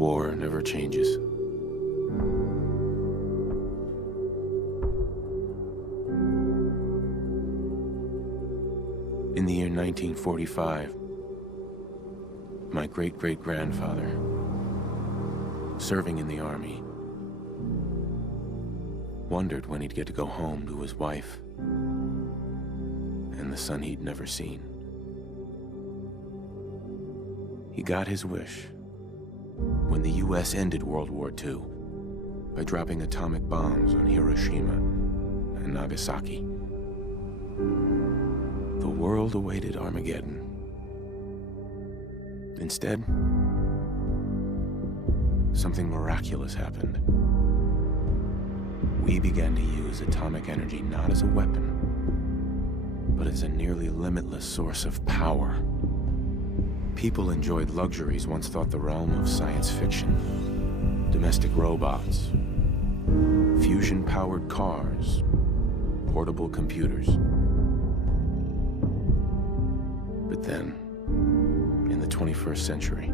War never changes. In the year 1945, my great-great-grandfather, serving in the army, wondered when he'd get to go home to his wife and the son he'd never seen. He got his wish when the US ended World War II by dropping atomic bombs on Hiroshima and Nagasaki. The world awaited Armageddon. Instead, something miraculous happened. We began to use atomic energy not as a weapon, but as a nearly limitless source of power. People enjoyed luxuries once thought the realm of science fiction. Domestic robots, fusion-powered cars, portable computers. But then, in the 21st century,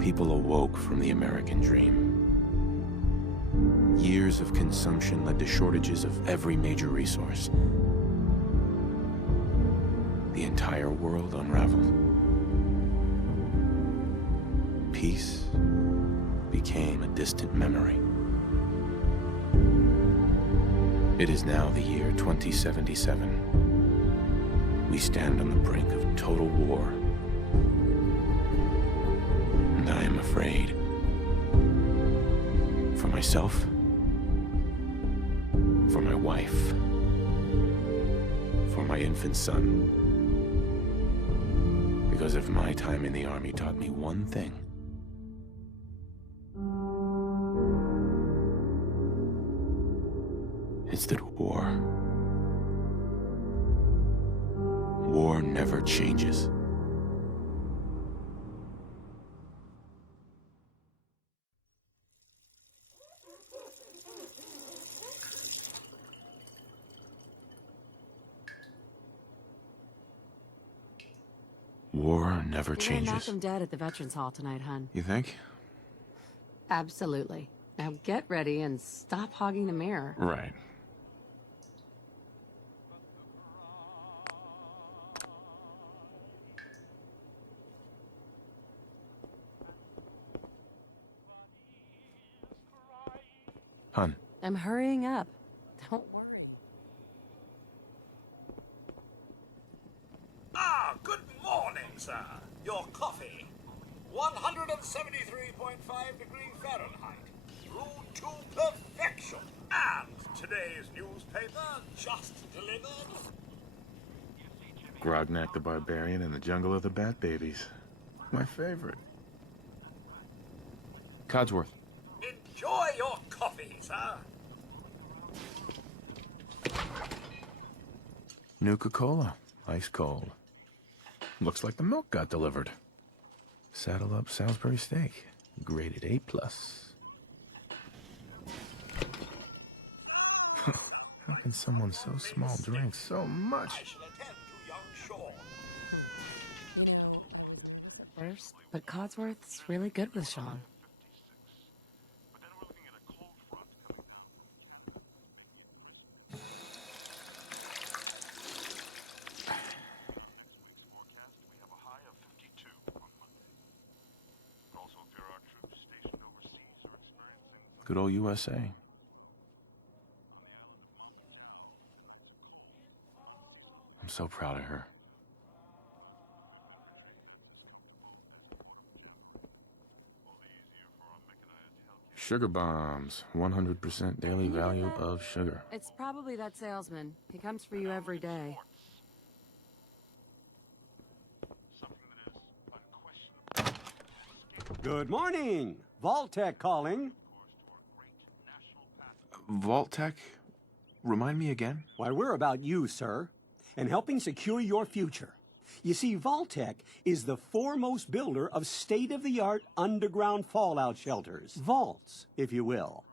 people awoke from the American dream. Years of consumption led to shortages of every major resource. The entire world unraveled. Peace became a distant memory. It is now the year 2077. We stand on the brink of total war. And I am afraid. For myself, for my wife, for my infant son. Because if my time in the army taught me one thing, it's that war never changes. War never We're gonna changes. knock them dead at the Veterans Hall tonight, hun. You think? Absolutely. Now get ready and stop hogging the mirror. Right. Hun. I'm hurrying up. Don't worry. Ah, good morning, sir. Your coffee. 173.5 degrees Fahrenheit. Brewed to perfection. And today's newspaper just delivered. Grognak the Barbarian in the Jungle of the Bat Babies. My favorite. Codsworth. Enjoy your coffee, sir. Nuka-Cola. Ice cold. Looks like the milk got delivered. Saddle up Salisbury steak. Graded A+. How can someone so small drink so I much? shall attend to young Shaun. You know, first, but Codsworth's really good with Shaun. Good old USA. I'm so proud of her. Sugar bombs. 100% daily value of sugar. It's probably that salesman. He comes for you every day. Good morning. Vault-Tec calling. Vault-Tec? Remind me again? Why, we're about you, sir, and helping secure your future. You see, Vault-Tec is the foremost builder of state-of-the-art underground fallout shelters. Vaults, if you will.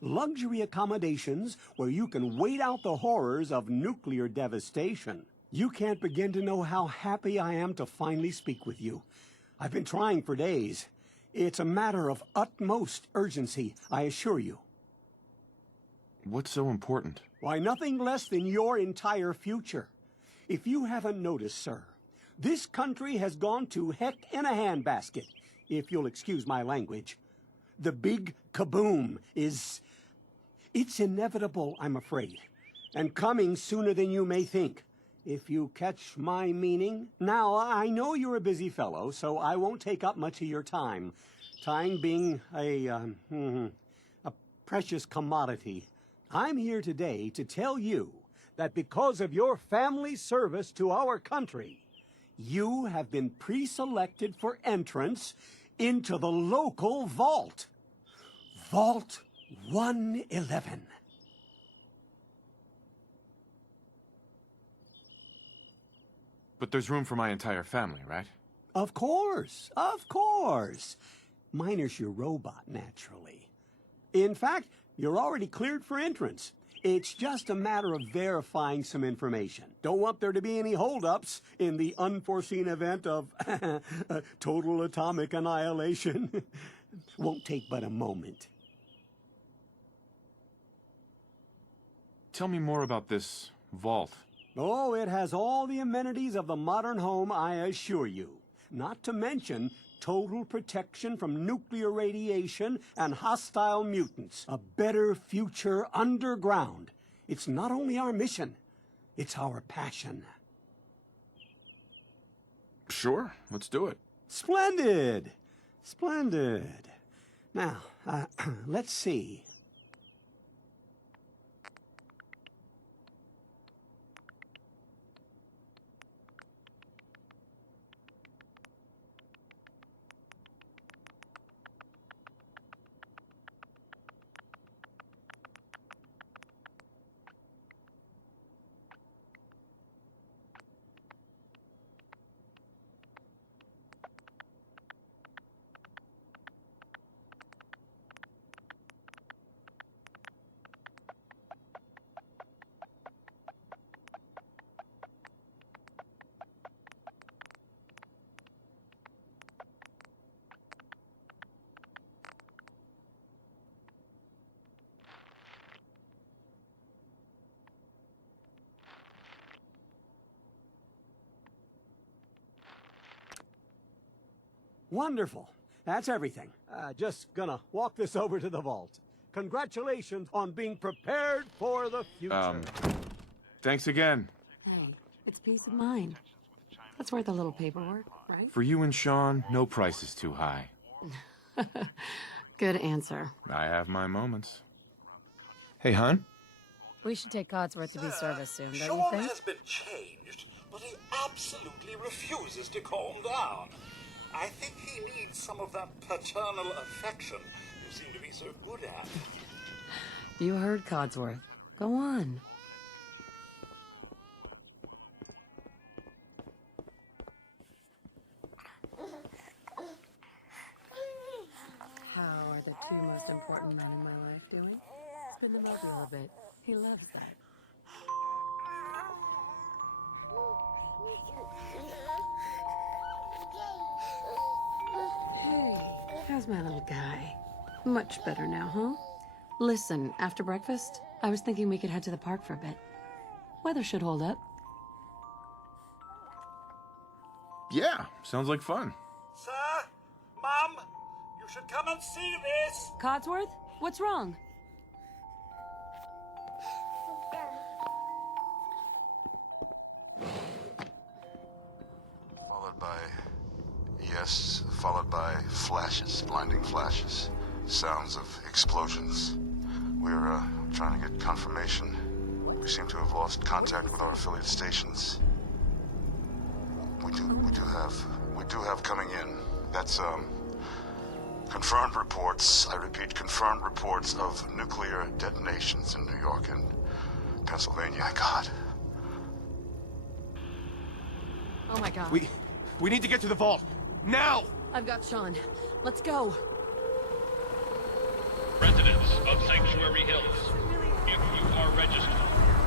Luxury accommodations where you can wait out the horrors of nuclear devastation. You can't begin to know how happy I am to finally speak with you. I've been trying for days. It's a matter of utmost urgency, I assure you. What's so important? Why, nothing less than your entire future. If you haven't noticed, sir, this country has gone to heck in a handbasket, if you'll excuse my language. The big kaboom is... It's inevitable, I'm afraid, and coming sooner than you may think. If you catch my meaning. Now, I know you're a busy fellow, so I won't take up much of your time. Time being a precious commodity. I'm here today to tell you that because of your family service to our country, you have been pre-selected for entrance into the local vault. Vault 111. But there's room for my entire family, right? Of course, of course. Minus your robot, naturally. In fact, you're already cleared for entrance. It's just a matter of verifying some information. Don't want there to be any holdups in the unforeseen event of total atomic annihilation. Won't take but a moment. Tell me more about this vault. Oh, it has all the amenities of the modern home, I assure you. Not to mention total protection from nuclear radiation and hostile mutants. A better future underground. It's not only our mission, it's our passion. Sure, let's do it. Splendid! Splendid. Now, let's see. Wonderful. That's everything. Just gonna walk this over to the vault. Congratulations on being prepared for the future. Thanks again. Hey, it's peace of mind. That's worth a little paperwork, right? For you and Shaun, no price is too high. Good answer. I have my moments. Hey, hon? We should take Codsworth to be serviced soon, don't you Shaun think? has been changed, but he absolutely refuses to calm down. I think he needs some of that paternal affection you seem to be so good at. You heard Codsworth. Go on. How are the two most important men in my life doing? Spin the mobile a bit. He loves that. Hey, how's my little guy? Much better now, huh? Listen, after breakfast, I was thinking we could head to the park for a bit. Weather should hold up. Yeah, sounds like fun. Sir, Mum, you should come and see this. Codsworth? What's wrong? Followed by flashes, blinding flashes, sounds of explosions. We're trying to get confirmation. We seem to have lost contact with our affiliate stations. We do have coming in. That's confirmed reports. I repeat, confirmed reports of nuclear detonations in New York and Pennsylvania. God. Oh my god. We need to get to the vault. Now! I've got Shaun. Let's go. Residents of Sanctuary Hills, if you are registered,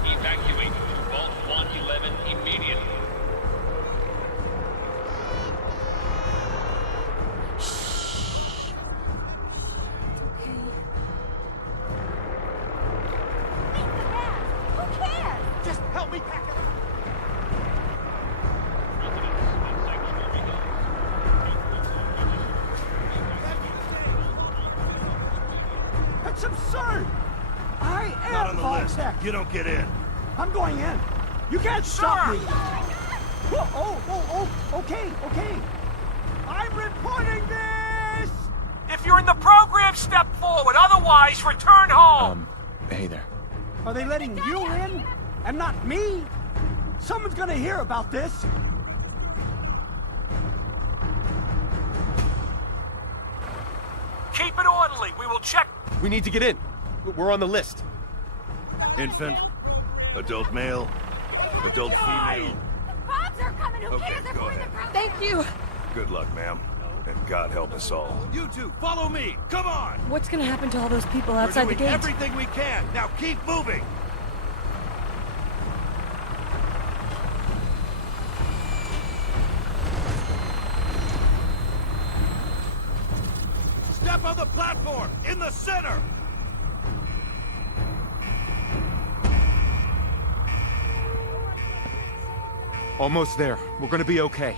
evacuate to Vault 111 immediately. sir! I am Not on the list. Vault-Tec. You don't get in. I'm going in. You can't stop me. Okay. I'm reporting this! If you're in the program, step forward. Otherwise, return home. Hey there. Are they letting you in? And not me? Someone's gonna hear about this. Keep it orderly. We will check. We need to get in. We're on the list. Infant, adult male, adult female. Bombs are coming. Who Okay, cares if go we're in the ahead. crowd? Thank you. Good luck, ma'am. And God help us all. You two, follow me. Come on. What's gonna happen to all those people We're outside the doing gate? everything we can. Now keep moving. Step on the platform in the center. Almost there. We're gonna be okay.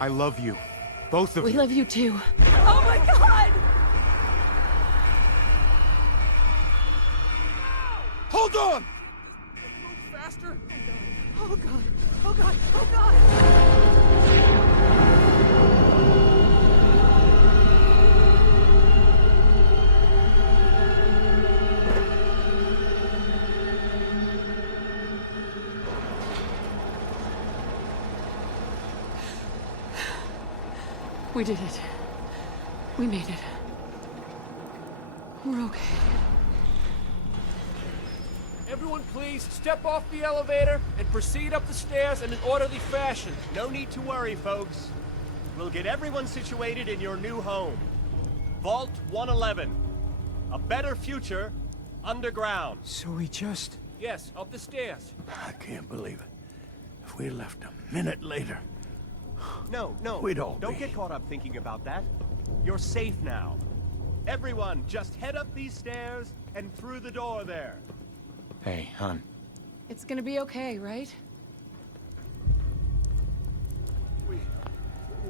I love you. Both of We you. love you too. Oh my God! Hold on! Faster. Oh God! Oh God! Oh God! We did it. We made it. We're okay. Everyone, please step off the elevator and proceed up the stairs in an orderly fashion. No need to worry, folks. We'll get everyone situated in your new home. Vault 111. A better future underground. So we just... Yes, up the stairs. I can't believe it. If we left a minute later... No, We'd all don't be. get caught up thinking about that. You're safe now. Everyone, just head up these stairs and through the door there. Hey, hon. It's gonna be okay, right?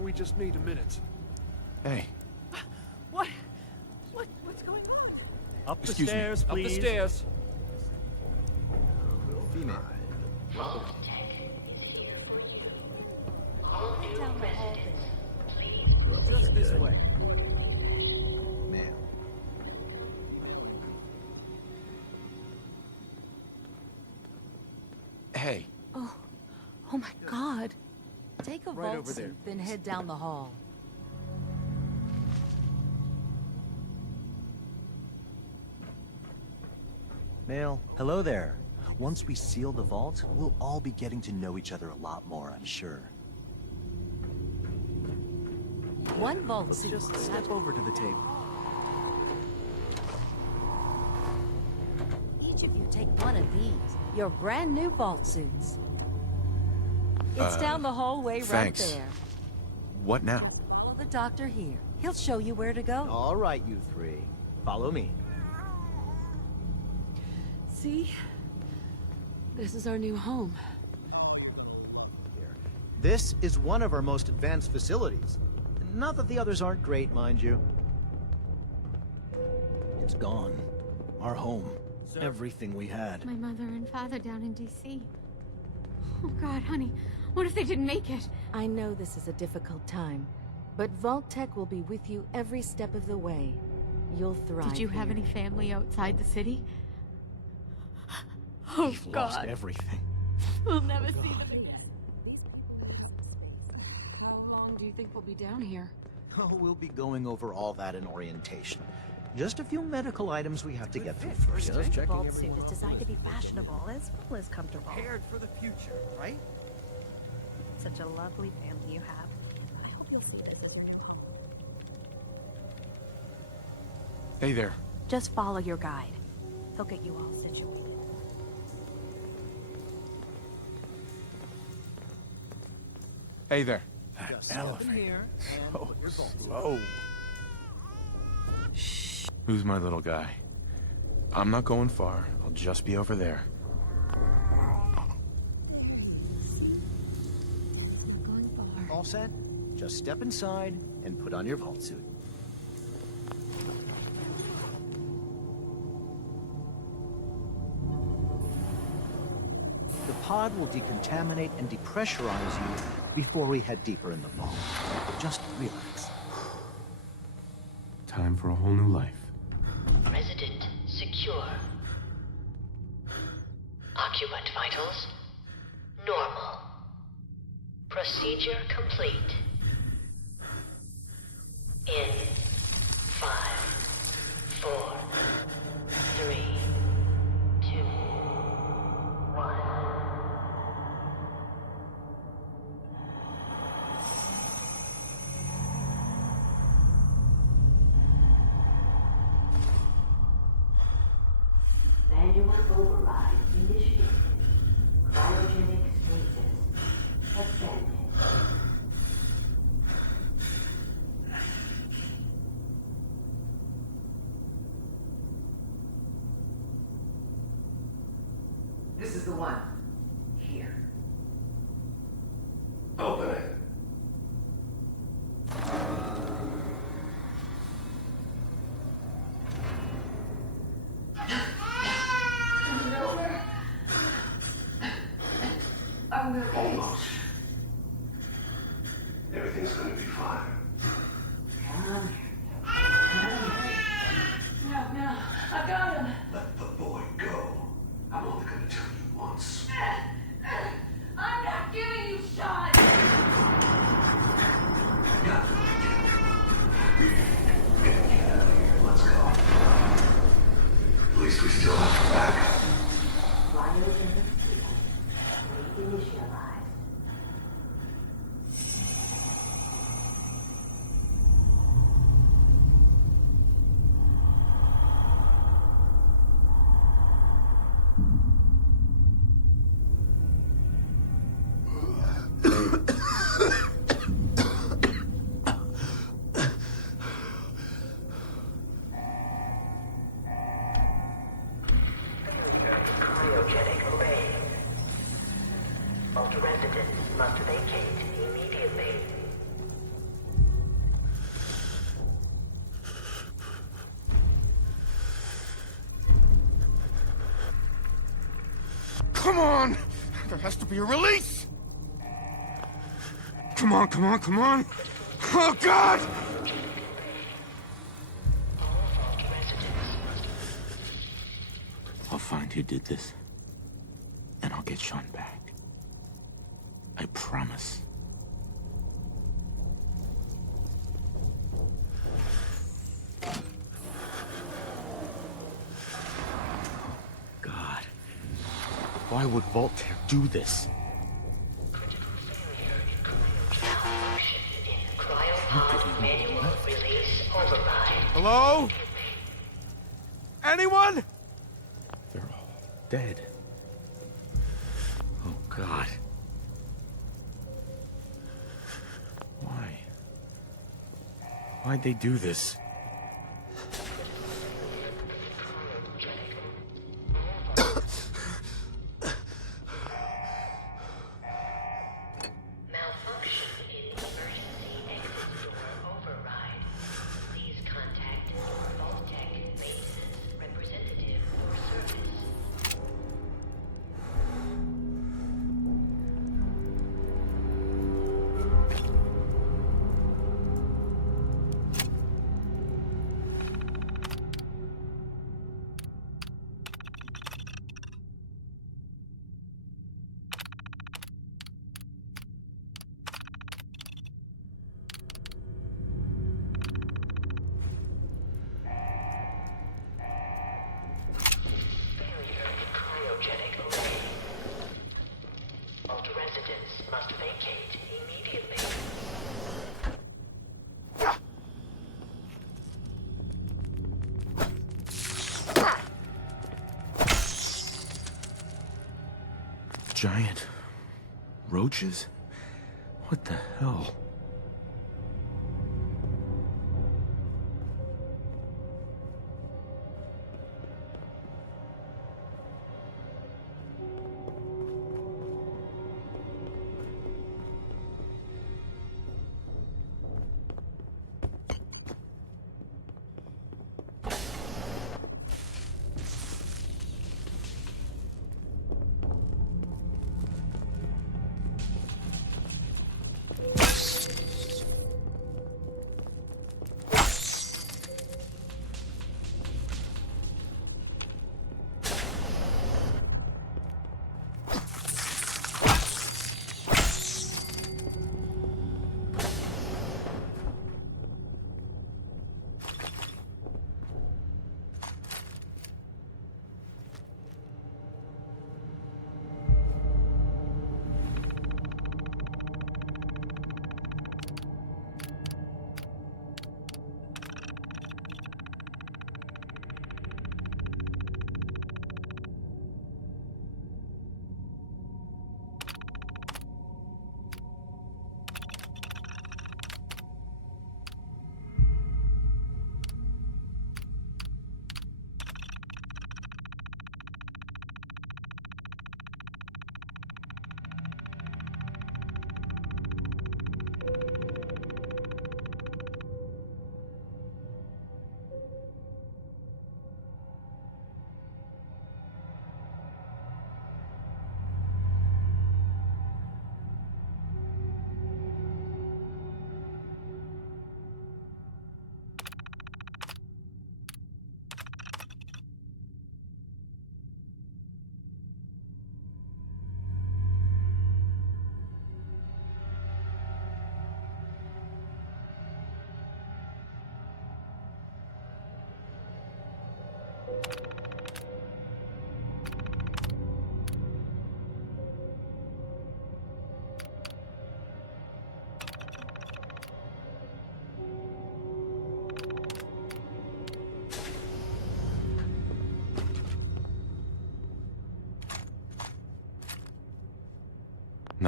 We just need a minute. Hey. What? What's going on? Up the Excuse me. stairs, Up please. the stairs. Female. Vault-Tec is here for you. All new residents, please. Just this way. Ma'am. Hey. Oh my God! Take a Right vault over there. suit, then head down the hall. Male, hello there. Once we seal the vault, we'll all be getting to know each other a lot more, I'm sure. One vault suit. Just step over to the table. Each of you take one of these. Your brand new vault suits. It's down the hallway thanks. right there. What now? Follow the doctor here. He'll show you where to go. All right, you three. Follow me. See? This is our new home. This is one of our most advanced facilities. Not that the others aren't great, mind you. It's gone. Our home. Everything we had. My mother and father down in D.C. Oh God, honey, what if they didn't make it? I know this is a difficult time, but Vault-Tec will be with you every step of the way. You'll thrive. Did you have here. any family outside the city? Oh We've God, lost everything. we'll never see them again. How long do you think we'll be down here? Oh, we'll be going over all that in orientation. Just a few medical items we have to get through first. Just checking Vault everyone suit is else. designed to be fashionable as well as comfortable. Prepared for the future, right? Such a lovely family you have. I hope you'll see this as your... Hey there. Just follow your guide. He'll get you all situated. Hey there. That elevator. So slow. Who's my little guy? I'm not going far. I'll just be over there. Going far. All set? Just step inside and put on your vault suit. pod will decontaminate and depressurize you before we head deeper in the vault. Just relax. Time for a whole new life. Resident secure. Occupant vitals normal. Procedure complete. In 5, 4, 3, 2, 1. Manual override initiated. Cryogenic stasis suspended. This is the one. Here. Open it. Almost. Everything's going to be fine. Come on. No, I've got him. Let the boy go. I'm only going to tell you once. I'm not giving you Shaun. Got to get out of here. Let's go. At least we still have backup. Cryogenic stasis reinitialized. Cryogenic array. Vault residents must vacate immediately. Come on! There has to be a release! Come on, come on, come on! Oh, God! I'll find who did this, and I'll get Shaun back. I promise. God. Why would Vault-Tec do this? Cryopod manual release override. Hello? Anyone? They're all dead. Oh, God. Why? Why'd they do this? Malfunction in emergency exit door override. Please contact Vault-Tec maintenance representative for service. Failure in cryogenic array. Vault residents must vacate immediately. Giant roaches? What the hell?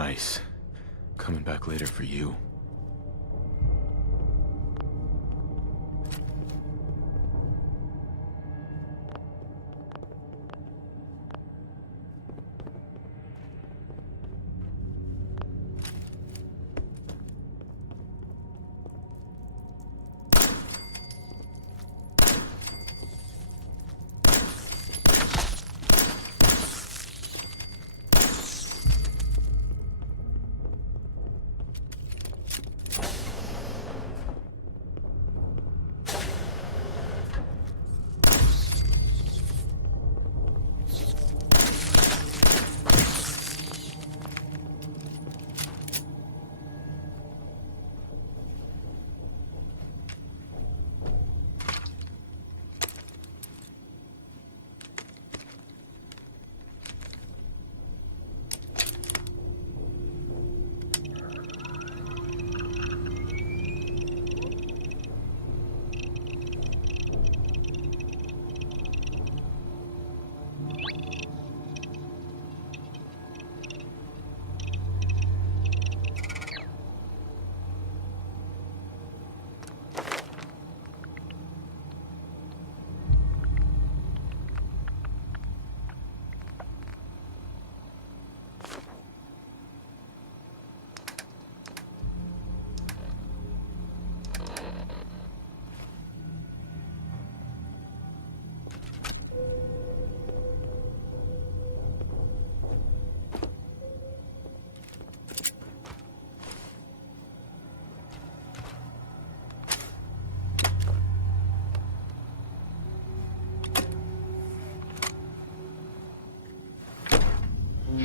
Nice. Coming back later for you.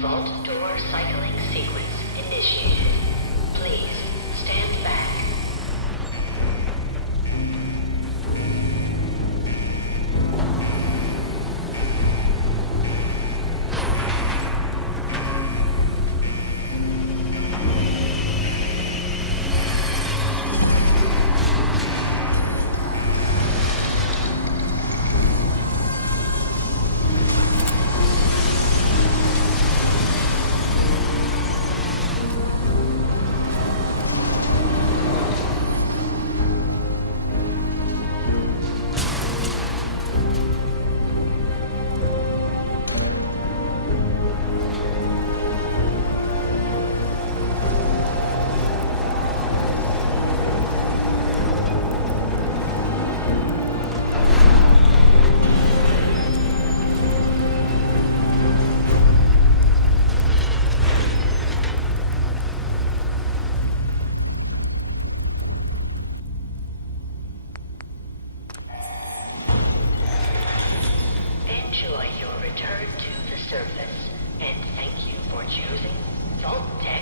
Vault door cycling sequence initiated. Please stand back. Enjoy your return to the surface, and thank you for choosing Vault-Tec.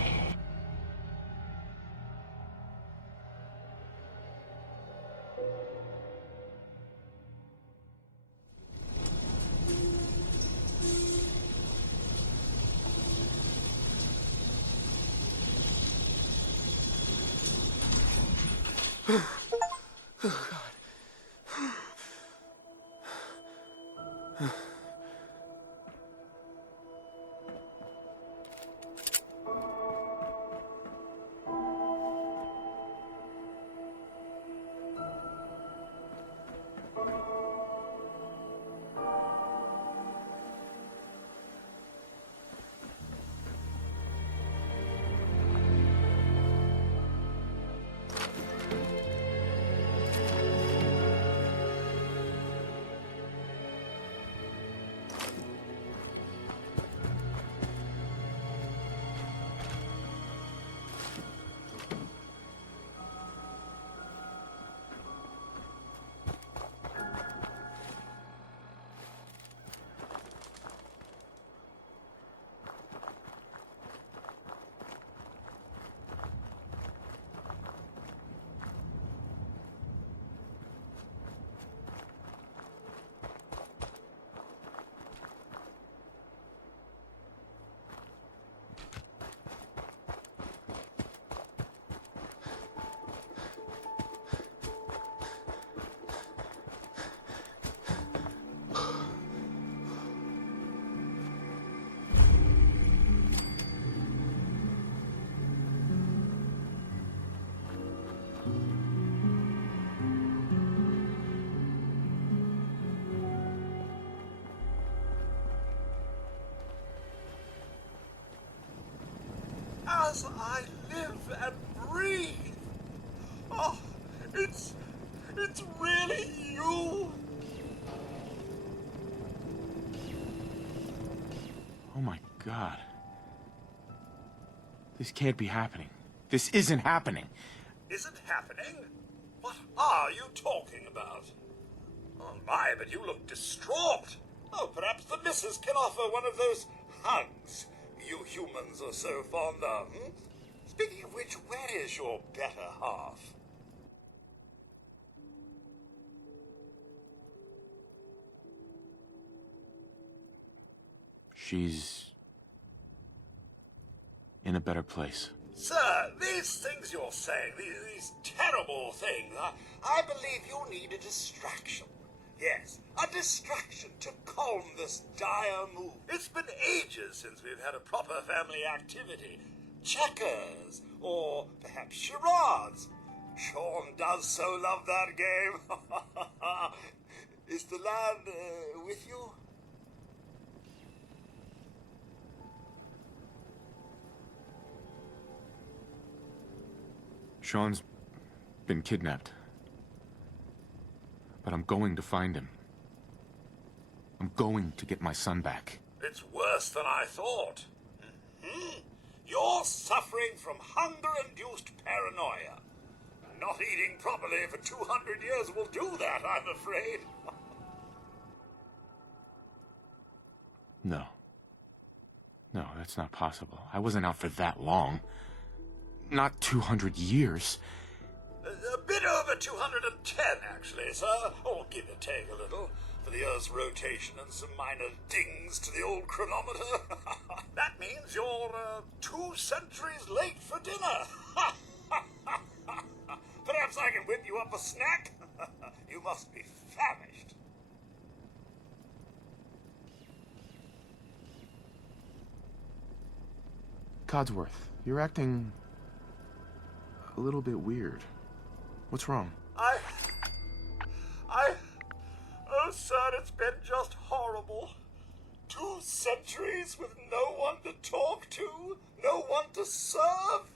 as I live and breathe. Oh, it's really you. Oh my God. This can't be happening. This isn't happening. Isn't happening? What are you talking about? Oh my, but you look distraught. Oh, perhaps the missus can offer one of those hugs you humans are so fond of. Speaking of which, where is your better half? She's in a better place. Sir, these things you're saying, these terrible things, I believe you need a distraction. Yes, a distraction to calm this dire mood. It's been ages since we've had a proper family activity. Checkers, or perhaps charades. Shaun does so love that game. Is the lad with you? Shaun's been kidnapped. But I'm going to find him. I'm going to get my son back. It's worse than I thought. You're suffering from hunger-induced paranoia. Not eating properly for 200 years will do that, I'm afraid. No. No, that's not possible. I wasn't out for that long. Not 200 years. A bit over 210, actually, sir. Or give or take a little, for the Earth's rotation and some minor dings to the old chronometer. That means you're 2 centuries late for dinner. Perhaps I can whip you up a snack? You must be famished. Codsworth, you're acting a little bit weird. What's wrong? Oh, sir, it's been just horrible. 2 centuries with no one to talk to, no one to serve.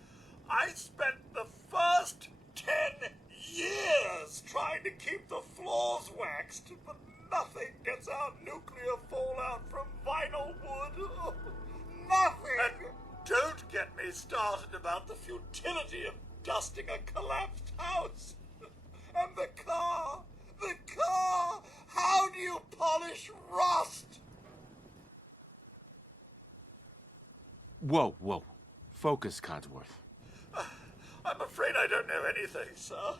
I spent the first 10 years trying to keep the floors waxed, but nothing gets out nuclear fallout from vinyl wood. Oh, nothing! And don't get me started about the futility of dusting a collapsed house. And the car! How do you polish rust? Whoa, whoa. Focus, Codsworth. I'm afraid I don't know anything, sir.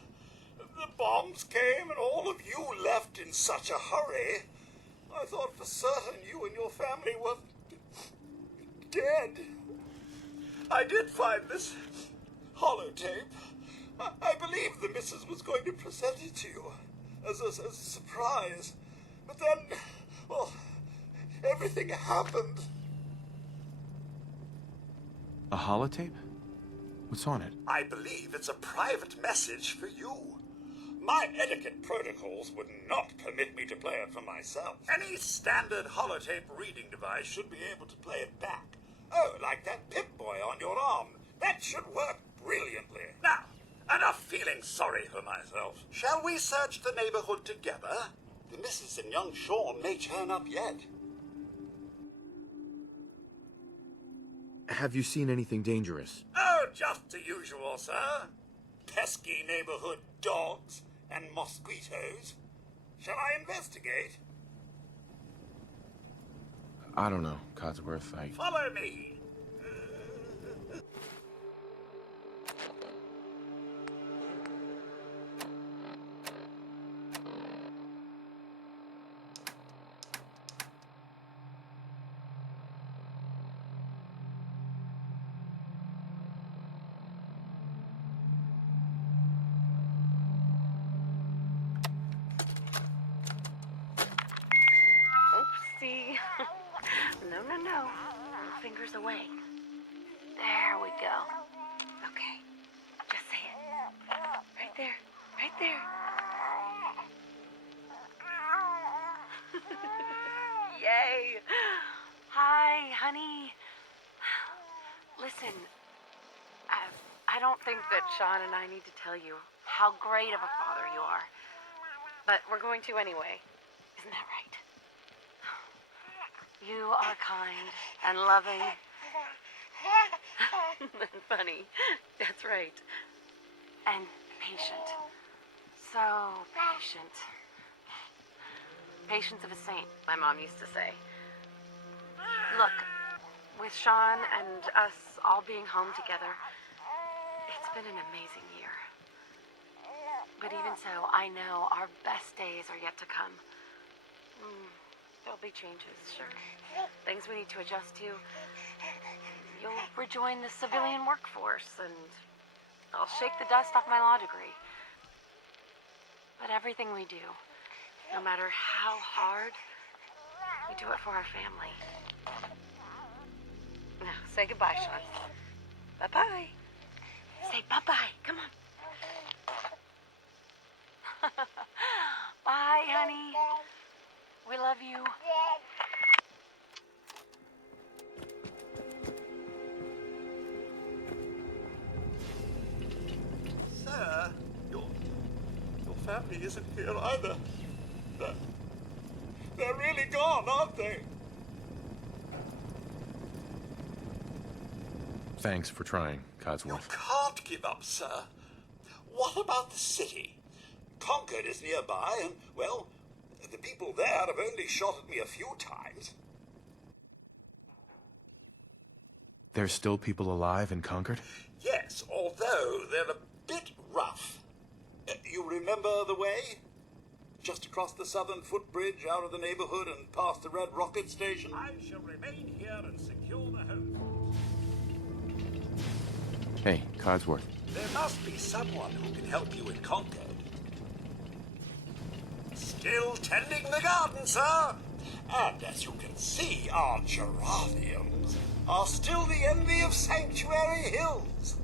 The bombs came and all of you left in such a hurry. I thought for certain you and your family were dead. I did find this holotape. I believe the missus was going to present it to you as a surprise. But then, well, everything happened. A holotape? What's on it? I believe it's a private message for you. My etiquette protocols would not permit me to play it for myself. Any standard holotape reading device should be able to play it back. Oh, like that Pip-Boy on your arm. That should work brilliantly. Now, enough feeling sorry for myself. Shall we search the neighborhood together? The missus and young Shaun may turn up yet. Have you seen anything dangerous? Oh, just the usual, sir. Pesky neighborhood dogs and mosquitoes. Shall I investigate? I don't know, Codsworth. Follow me. Oopsie. No. Fingers away. There we go. Okay. Just say it. Right there. Yay. Hi, honey. Listen, I don't think that Shaun and I need to tell you how great of a father you are. But we're going to anyway. Isn't that right? You are kind and loving and funny. That's right. And patient. So patient. Patience of a saint, my mom used to say. Look, with Shaun and us all being home together, it's been an amazing year. But even so, I know our best days are yet to come. There'll be changes, sure. Things we need to adjust to. You'll rejoin the civilian workforce, and I'll shake the dust off my law degree. But everything we do, no matter how hard, we do it for our family. Now, say goodbye, Shaun. Bye-bye. Say bye-bye. Come on. Bye, honey. We love you. Sir, your family isn't here either. They're really gone, aren't they? Thanks for trying, You Codsworth. can't give up, sir. What about the city? Concord is nearby, and, well, the people there have only shot at me a few times. There's still people alive in Concord? Yes, although they're a bit rough. You remember the way? Just across the southern footbridge, out of the neighborhood, and past the Red Rocket Station. I shall remain here and secure the home. Hey, Codsworth. There must be someone who can help you in Concord. Still tending the garden, sir. And as you can see, our geraniums are still the envy of Sanctuary Hills.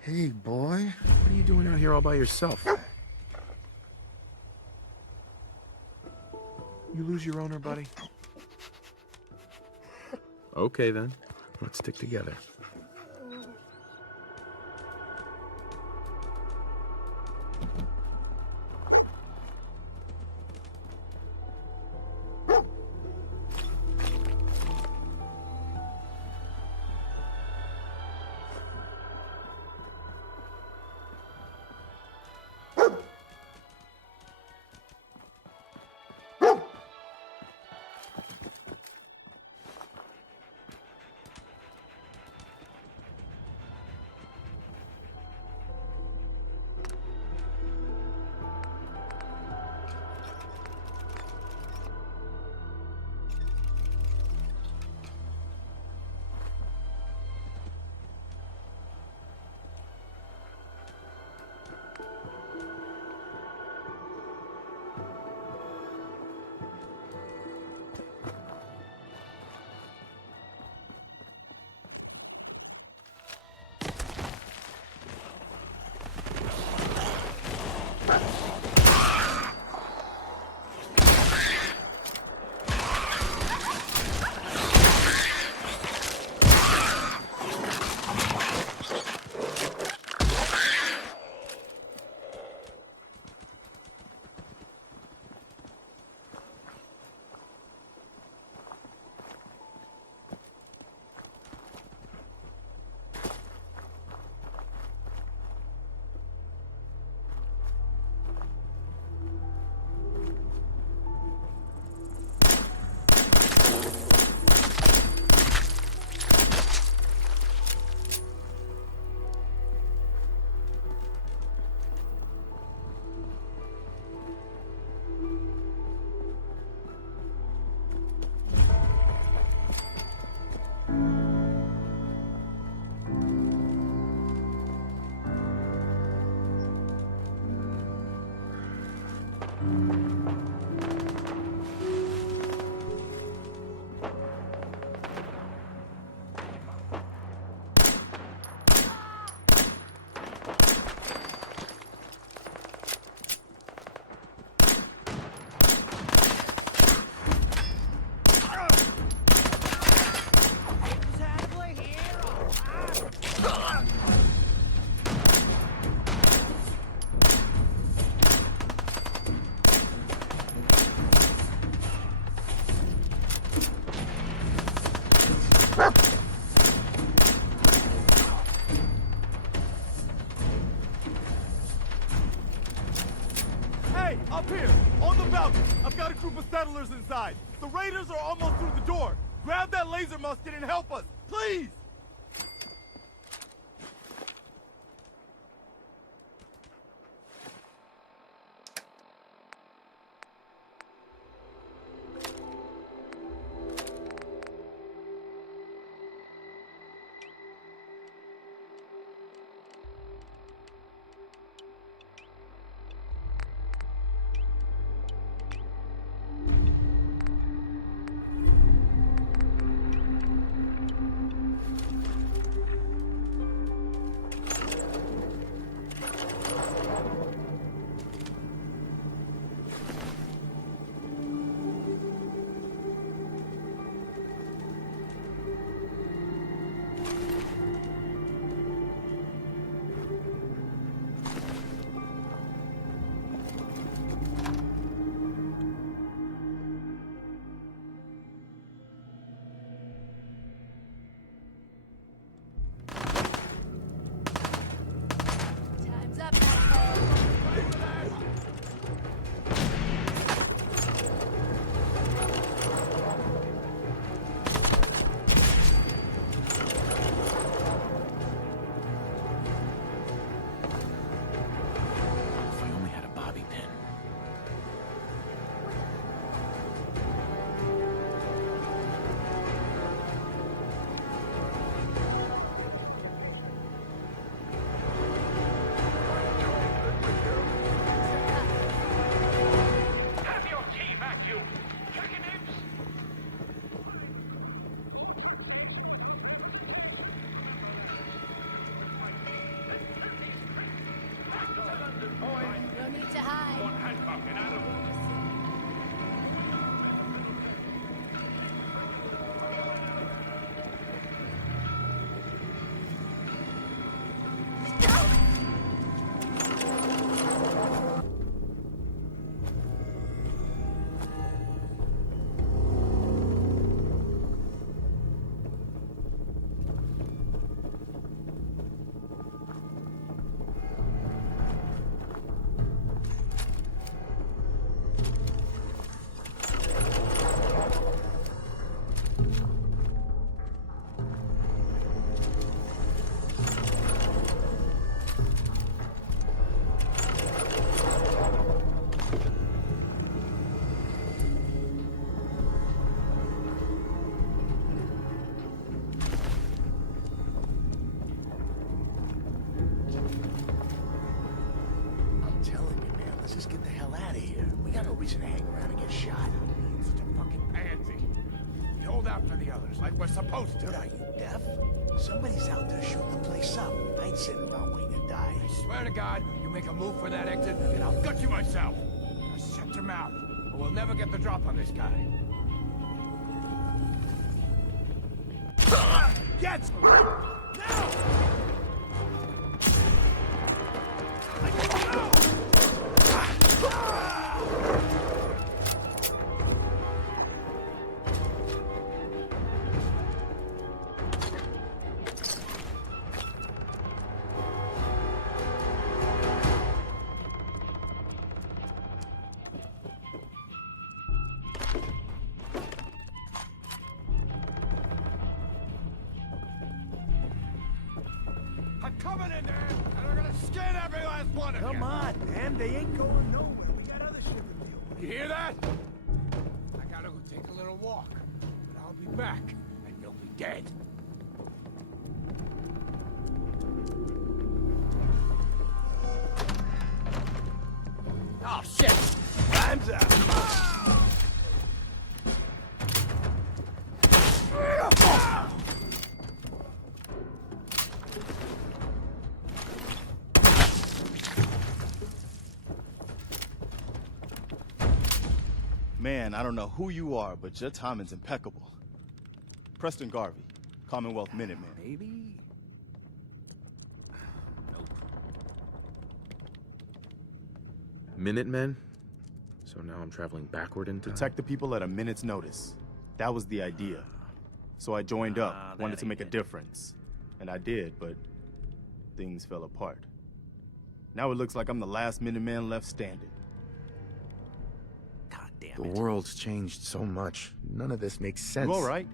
Hey, boy. What are you doing out here all by yourself? You lose your owner, buddy? Okay, then. Let's stick together. Hey, up here! On the balcony! I've got a group of settlers inside! The raiders are almost through the door! Grab that laser musket and help us! Please! reason to hang around and get shot. Such a fucking pansy. We hold out for the others like we're supposed to. What are you, deaf? Somebody's out there shooting the place up. I ain't sitting around waiting to die. I swear to God, you make a move for that exit, and I'll gut you myself. Now shut your mouth, or we'll never get the drop on this guy. Get right now! Coming in there, and we're gonna skin every last one of you! Come on, man. They ain't going nowhere. We got other shit to deal with. You hear that? I gotta go take a little walk, but I'll be back, and you'll be dead. Oh, shit! Man, I don't know who you are, but your timing's impeccable. Preston Garvey, Commonwealth Minuteman. Maybe? Nope. Minutemen? So now I'm traveling backward in time? Protect the people at a minute's notice. That was the idea. So I joined up, wanted to make a difference. And I did, but things fell apart. Now it looks like I'm the last Minuteman left standing. God damn it. The world's changed so much. None of this makes sense. You all right?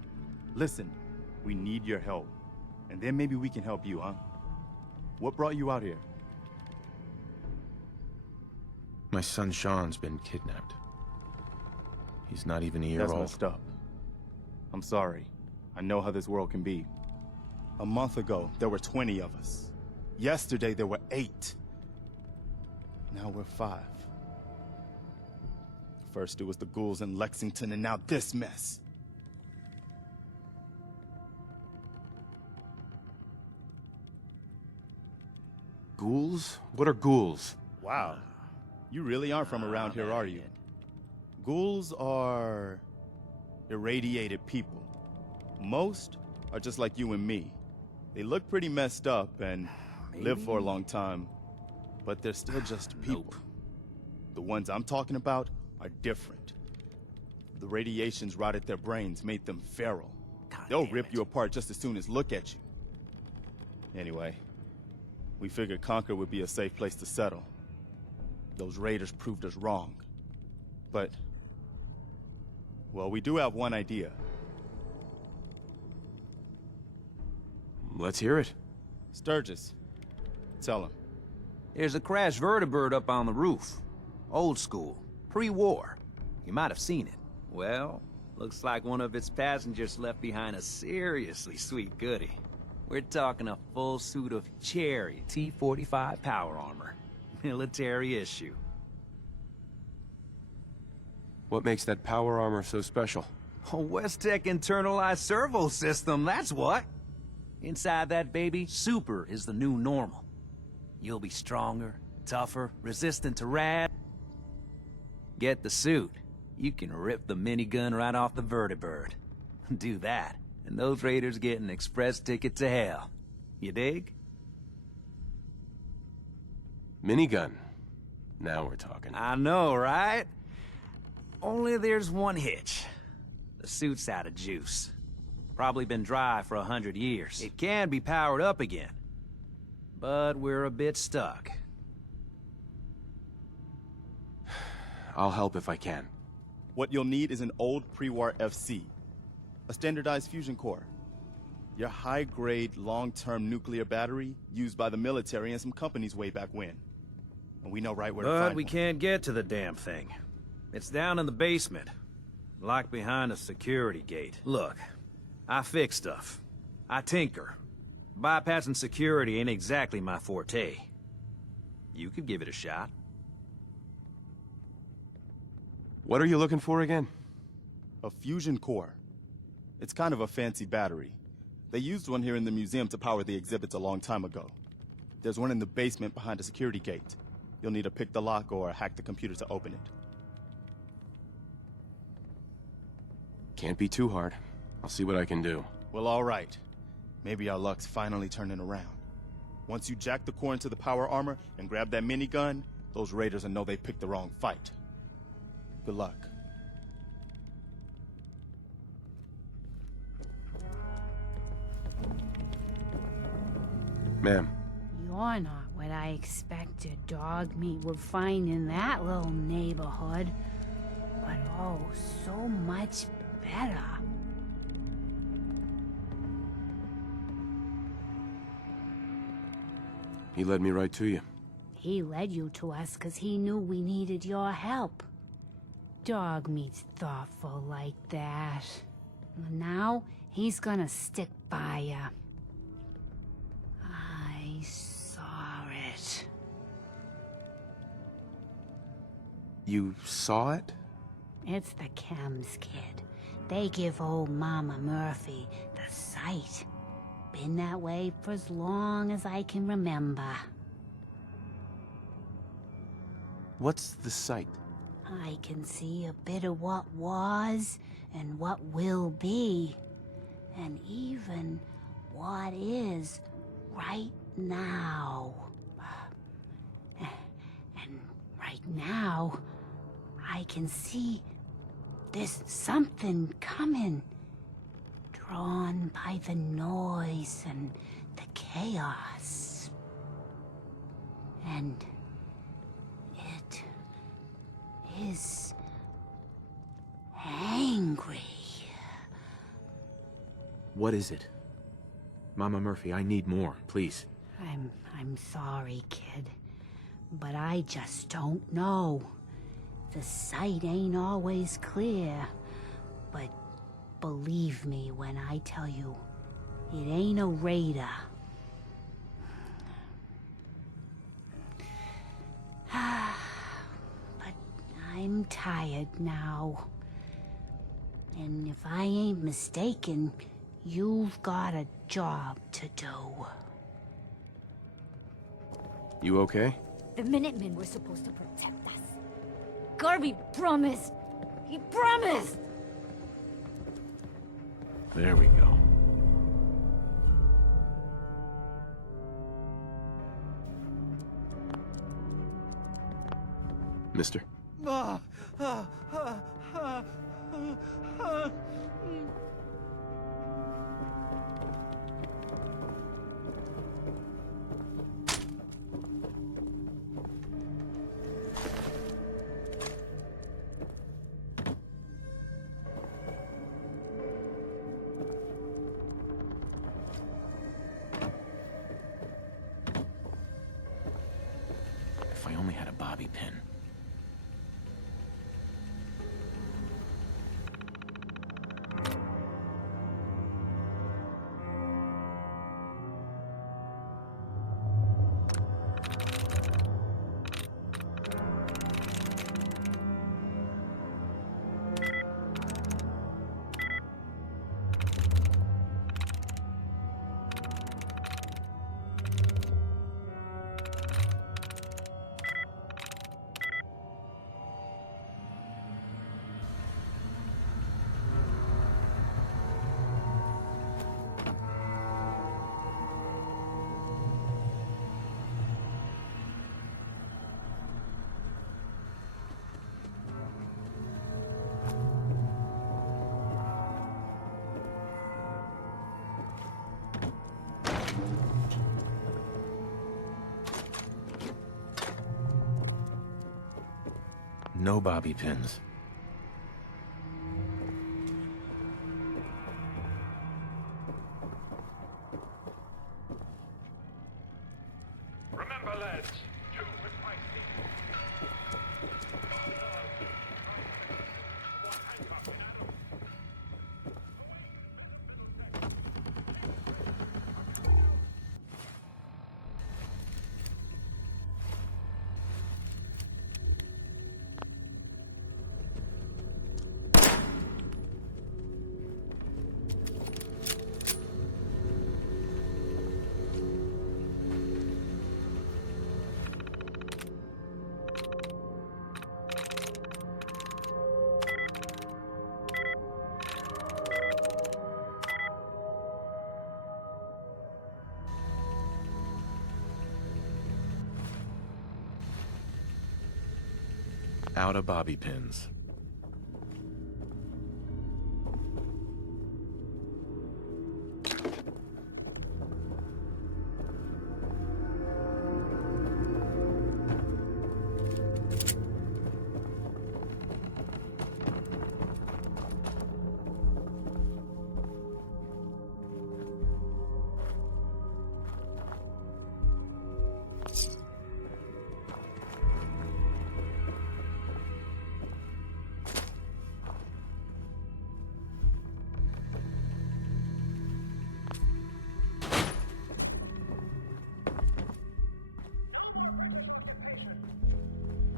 Listen, we need your help. And then maybe we can help you, huh? What brought you out here? My son Shaun's been kidnapped. He's not even a year That's old. messed up. I'm sorry. I know how this world can be. A month ago, there were 20 of us. Yesterday, there were 8. Now we're 5. First, it was the ghouls in Lexington, and now this mess. Ghouls? What are ghouls? Wow. You really aren't from around here, are you? Ghouls are irradiated people. Most are just like you and me. They look pretty messed up and live for a long time, but they're still just people. The ones I'm talking about are different. The radiations rotted their brains, made them feral. They'll rip you apart just as soon as look at you. Anyway, we figured Concord would be a safe place to settle. Those raiders proved us wrong. But, well, we do have one idea. Let's hear it. Sturgis, tell him. There's a crashed vertibird up on the roof. Old school, pre-war. You might have seen it. Well, looks like one of its passengers left behind a seriously sweet goodie. We're talking a full suit of cherry T-45 power armor. Military issue. What makes that power armor so special? A West-Tec internalized servo system, that's what. Inside that baby, super is the new normal. You'll be stronger, tougher, resistant to rad. Get the suit. You can rip the minigun right off the vertibird. Do that, and those raiders get an express ticket to hell. You dig? Minigun. Now we're talking. I know, right? Only there's one hitch. The suit's out of juice. Probably been dry for 100 years. It can be powered up again. But we're a bit stuck. I'll help if I can. What you'll need is an old pre-war FC. A standardized fusion core. Your high-grade, long-term nuclear battery used by the military and some companies way back when. And we know right where to find But we can't get to the damn thing. It's down in the basement. Locked behind a security gate. Look, I fix stuff. I tinker. Bypassing security ain't exactly my forte. You could give it a shot. What are you looking for again? A fusion core. It's kind of a fancy battery. They used one here in the museum to power the exhibits a long time ago. There's one in the basement behind a security gate. You'll need to pick the lock or hack the computer to open it. Can't be too hard. I'll see what I can do. Well, all right. Maybe our luck's finally turning around. Once you jack the core into the power armor and grab that minigun, those raiders will know they picked the wrong fight. Good luck. Ma'am. You're not what I expected dog meat would find in that little neighborhood. But oh, so much better. He led me right to you. He led you to us because he knew we needed your help. Dog meat's thoughtful like that. Now, he's gonna stick by you. I saw it. You saw it? It's the chems, kid. They give old Mama Murphy the sight. Been that way for as long as I can remember. What's the sight? I can see a bit of what was and what will be, and even what is right now. And right now, I can see there's something coming, drawn by the noise and the chaos. And it is angry. What is it? Mama Murphy, I need more, please. I'm sorry, kid, but I just don't know. The sight ain't always clear, but believe me when I tell you, it ain't a raider. But I'm tired now. And if I ain't mistaken, you've got a job to do. You okay? The Minutemen were supposed to protect us. Garvey promised. He promised! There we go. Mister? If I only had a bobby pin. No bobby pins. Remember, lads, two with my Out of bobby pins.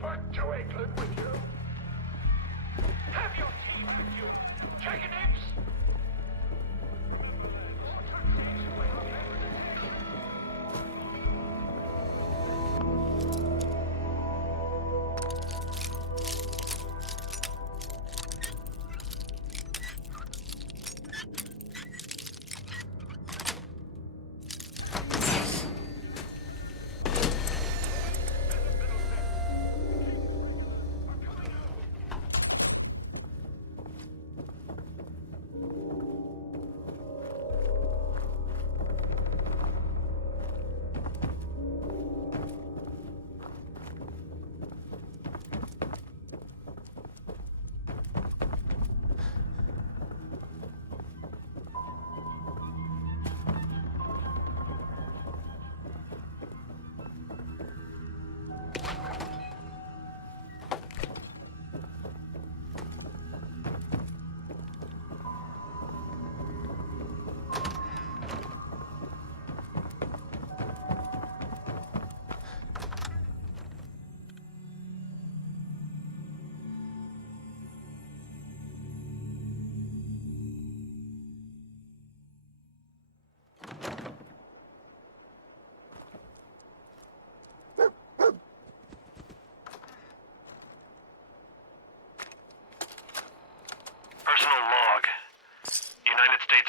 Put Wakeland with you. Have your team with you. Checking names.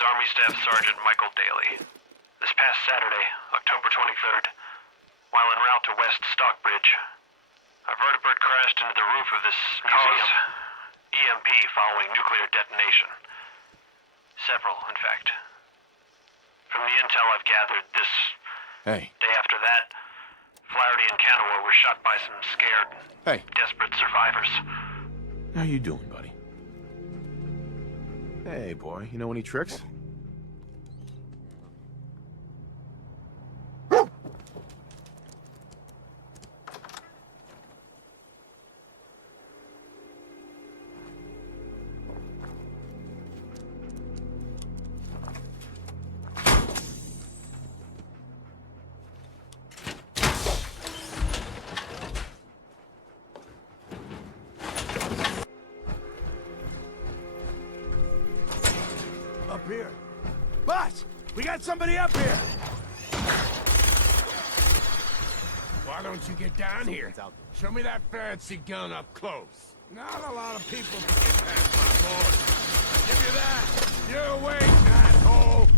Army Staff Sergeant Michael Daly. This past Saturday, October 23rd, while en route to West Stockbridge, a vertibird crashed into the roof of this museum. EMP following nuclear detonation. Several, in fact. From the intel I've gathered, this day after that, Flaherty and Canawar were shot by some scared, desperate survivors. How you doing, buddy? Hey, boy, you know any tricks? Up here. Boss! We got somebody up here! Why don't you get down here? Show me that fancy gun up close. Not a lot of people can get past my board. I give you that. You're awake, asshole!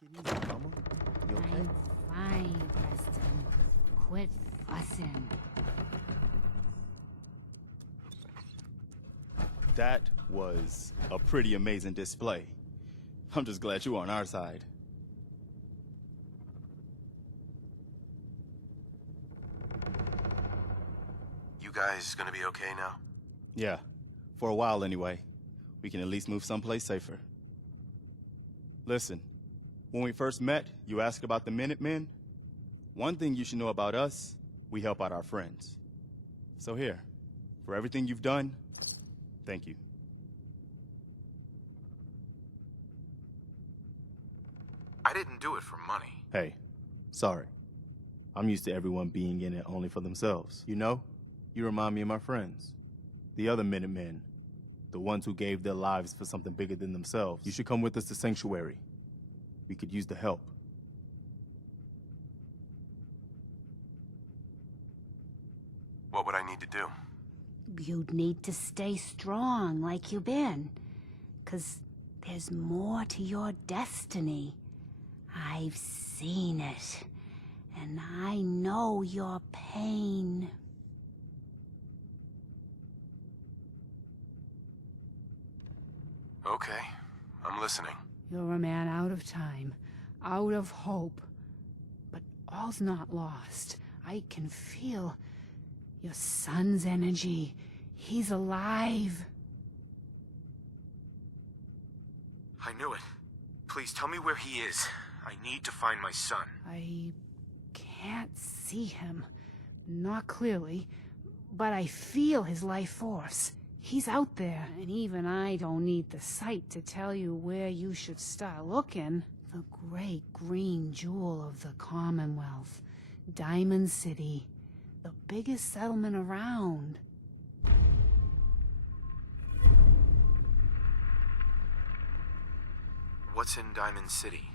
Take it easy, Mama. You okay? Fine, Preston. Quit fussing. That was a pretty amazing display. I'm just glad you're on our side. You guys gonna be okay now? Yeah, for a while anyway. We can at least move someplace safer. Listen, when we first met, you asked about the Minutemen. One thing you should know about us, we help out our friends. So here, for everything you've done, thank you. I didn't do it for money. Hey, sorry. I'm used to everyone being in it only for themselves. You know, you remind me of my friends. The other Minutemen. the ones who gave their lives for something bigger than themselves. You should come with us to Sanctuary. We could use the help. What would I need to do? You'd need to stay strong like you've been. 'Cause there's more to your destiny. I've seen it. And I know your pain. Okay, I'm listening. You're a man out of time, out of hope. But all's not lost. I can feel your son's energy. He's alive. I knew it. Please tell me where he is. I need to find my son. I can't see him. Not clearly. But I feel his life force. He's out there, and even I don't need the sight to tell you where you should start looking. The great green jewel of the Commonwealth. Diamond City. The biggest settlement around. What's in Diamond City?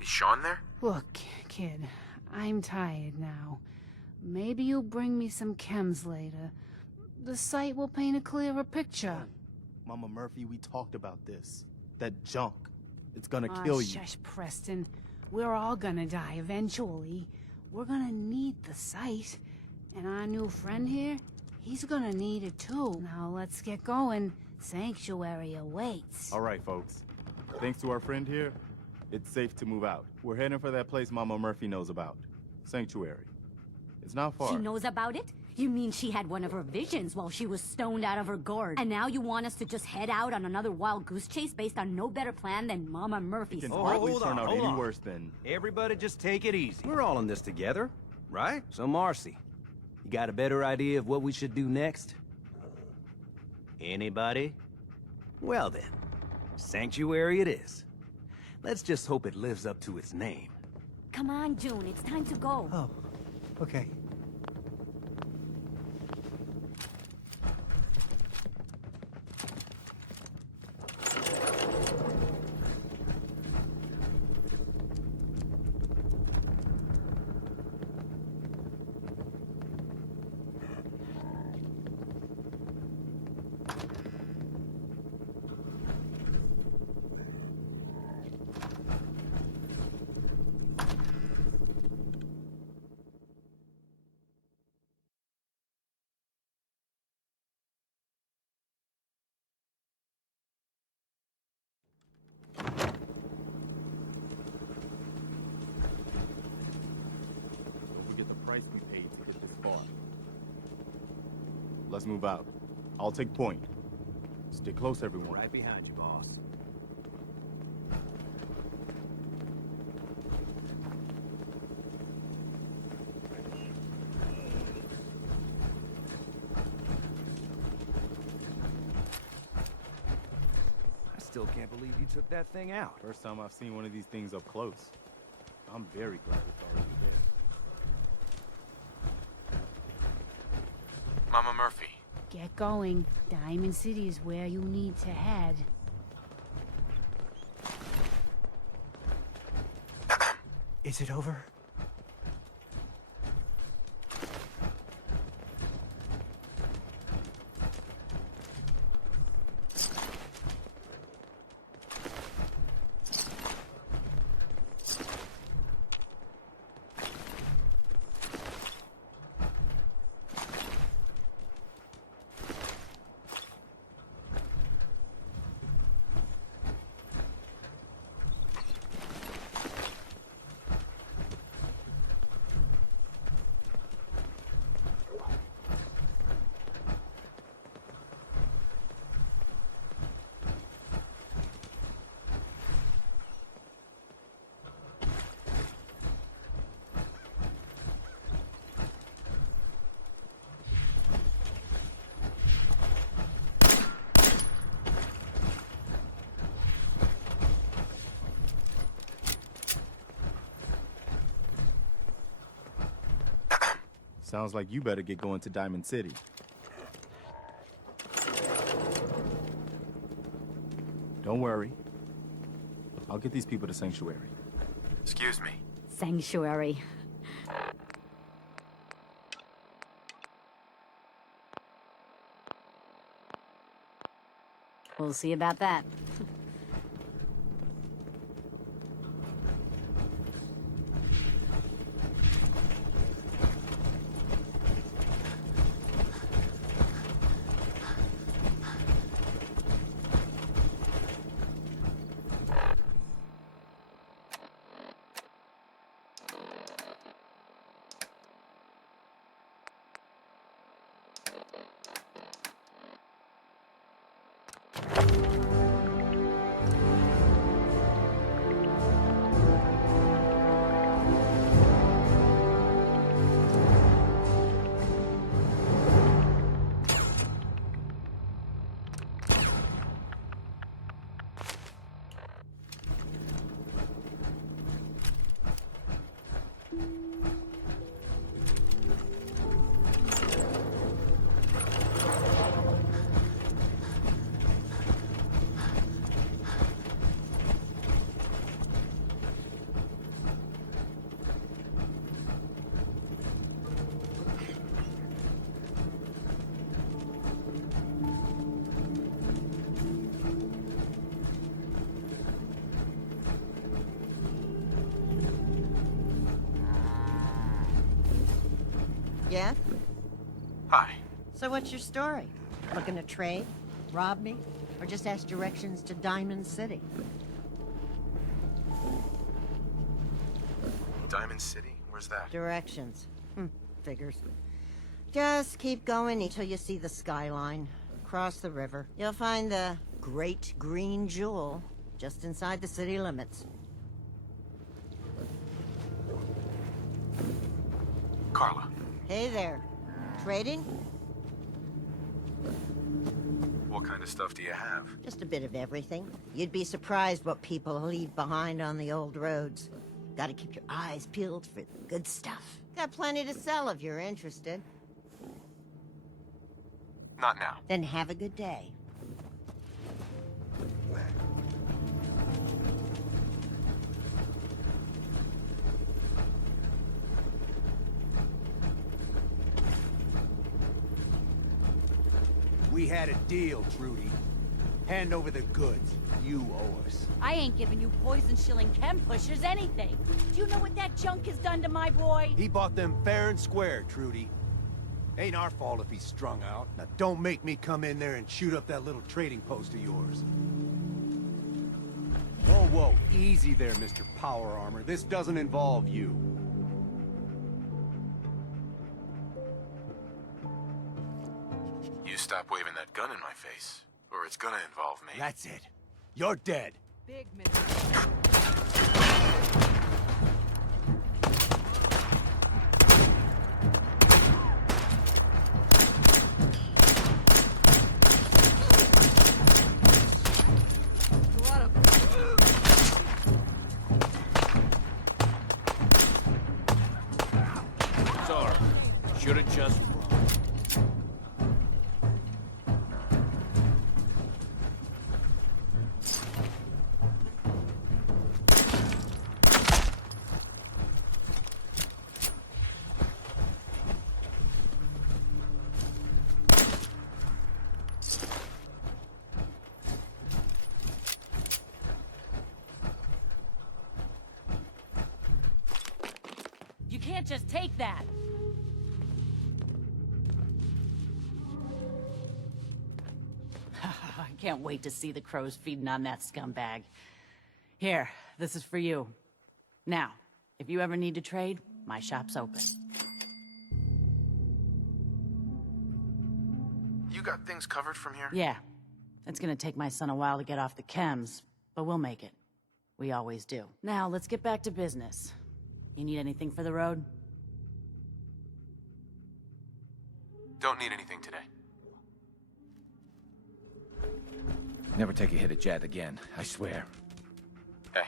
Is Shaun there? Look, kid, I'm tired now. Maybe you'll bring me some chems later. The sight will paint a clearer picture. Mama Murphy, we talked about this. That junk. It's gonna kill you. Shush, Preston. We're all gonna die eventually. We're gonna need the sight. And our new friend here, he's gonna need it too. Now let's get going. Sanctuary awaits. All right, folks. Thanks to our friend here, it's safe to move out. We're heading for that place Mama Murphy knows about. Sanctuary. It's not far. She knows about it? You mean she had one of her visions while she was stoned out of her gourd? And now you want us to just head out on another wild goose chase based on no better plan than Mama Murphy's? It can hardly turn out any worse than... Everybody just take it easy. We're all in this together, right? So Marcy, you got a better idea of what we should do next? Anybody? Well then, Sanctuary it is. Let's just hope it lives up to its name. Come on, June, it's time to go. Oh, okay. We paid to get this far. Let's move out. I'll take point. Stay close, everyone. Right behind you, boss. I still can't believe you took that thing out. First time I've seen one of these things up close. I'm very glad it's already there. Mama Murphy. Get going. Diamond City is where you need to head. Is it over? Sounds like you better get going to Diamond City. Don't worry. I'll get these people to Sanctuary. Excuse me. Sanctuary. We'll see about that. Yeah? Hi. So what's your story? Looking to trade? Rob me? Or just ask directions to Diamond City? Diamond City? Where's that? Directions. Figures. Just keep going until you see the skyline. Cross the river. You'll find the Great Green Jewel just inside the city limits. Carla. Hey there. Trading? What kind of stuff do you have? Just a bit of everything. You'd be surprised what people leave behind on the old roads. Gotta keep your eyes peeled for the good stuff. Got plenty to sell if you're interested. Not now. Then have a good day. We had a deal, Trudy. Hand over the goods. You owe us. I ain't giving you poison-shilling chem pushers anything. Do you know what that junk has done to my boy? He bought them fair and square, Trudy. Ain't our fault if he's strung out. Now don't make me come in there and shoot up that little trading post of yours. Whoa, whoa. Easy there, Mr. Power Armor. This doesn't involve you. You stop waving that gun in my face, or it's gonna involve me. That's it. You're dead. Big Sorry. Should've just run. You can't just take that. I can't wait to see the crows feeding on that scumbag. Here, this is for you. Now, if you ever need to trade, my shop's open. You got things covered from here? Yeah. It's gonna take my son a while to get off the chems, but we'll make it. We always do. Now, let's get back to business. You need anything for the road? Don't need anything today. Never take a hit at Jet again, I swear. Hey.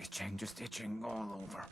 Itching, just itching all over.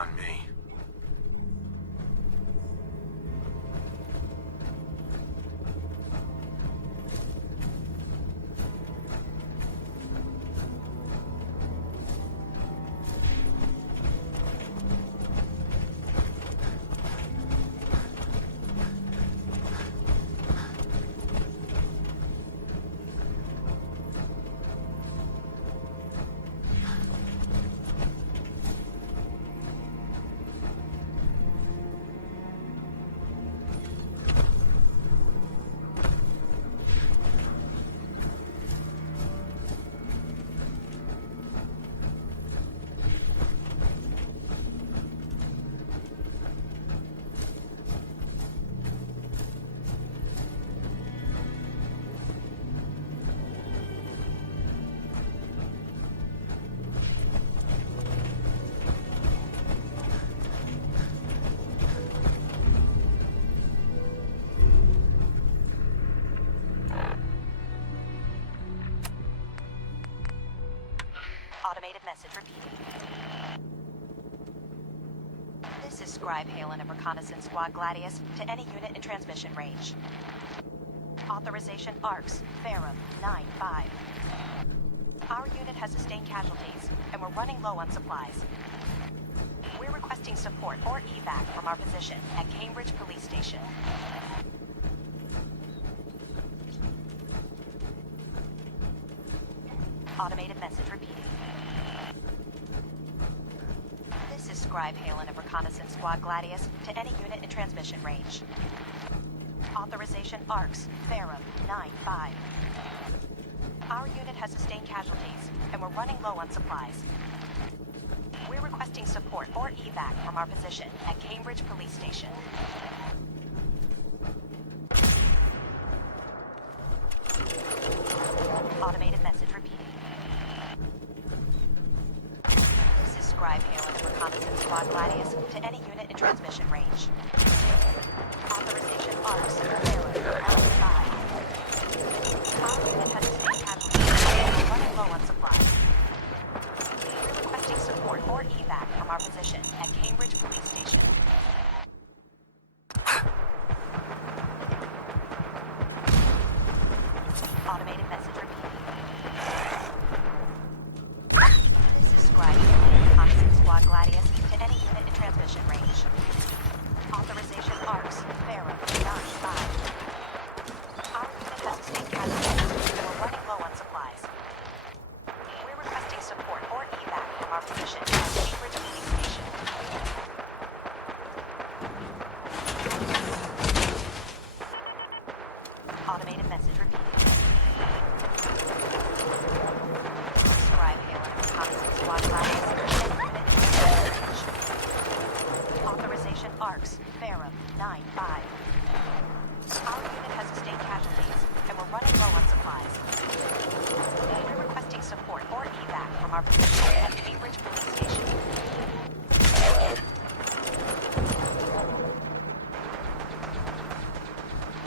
on me. Automated message repeating. This is Scribe Halen of Reconnaissance Squad Gladius to any unit in transmission range. Authorization ARCS, Ferrum 9-5. Our unit has sustained casualties, and we're running low on supplies. We're requesting support or evac from our position at Cambridge Police Station. Automated message repeating. This is Scribe Halen of Reconnaissance Squad Gladius to any unit in transmission range. Authorization ARCS, Ferrum 9-5. Our unit has sustained casualties, and we're running low on supplies. We're requesting support or evac from our position at Cambridge Police Station. Automated message repeating. This is Scribe Halen of Reconnaissance Squad Gladius to any unit in transmission range. Authorization ARCS, Ferrum 9-5. Our unit has sustained casualties, and we're running low on supplies. We're requesting support or evac from our position at Cambridge Police Station. Automated message repeating. This is Scribe Halen of Reconnaissance Squad Gladius to any unit in transmission range. Authorization ARCS, Ferrum 9-5. Our unit has sustained casualties, and we're running low on supplies. We're requesting support or evac from our position at Cambridge Police Station. Automated message repeating. Scribe Halen of Reconnaissance Squad Gladius to any unit in transmission range. Authorization ARCS, Ferrum 9-5. Our unit has sustained casualties, and we're running low on supplies. We're requesting support or evac from our position at Cambridge Police Station.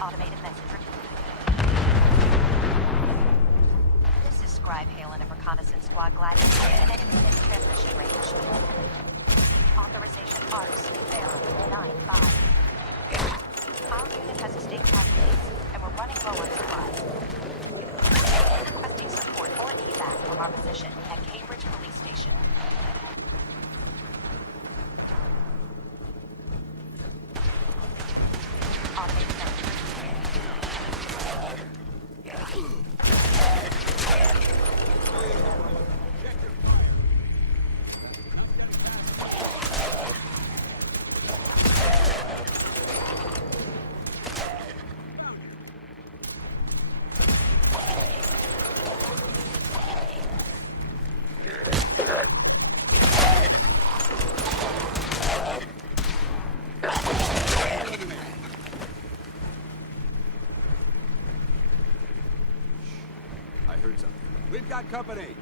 Automated message repeating. This is Scribe Halen of Reconnaissance Squad Gladius to any unit in transmission range. Authorization ARCS, Ferrum 9-5. Our unit has sustained casualties, and we're running low on supplies. We're requesting support or evac from our position at Cambridge Police Station. Automated message I heard something. We've got company.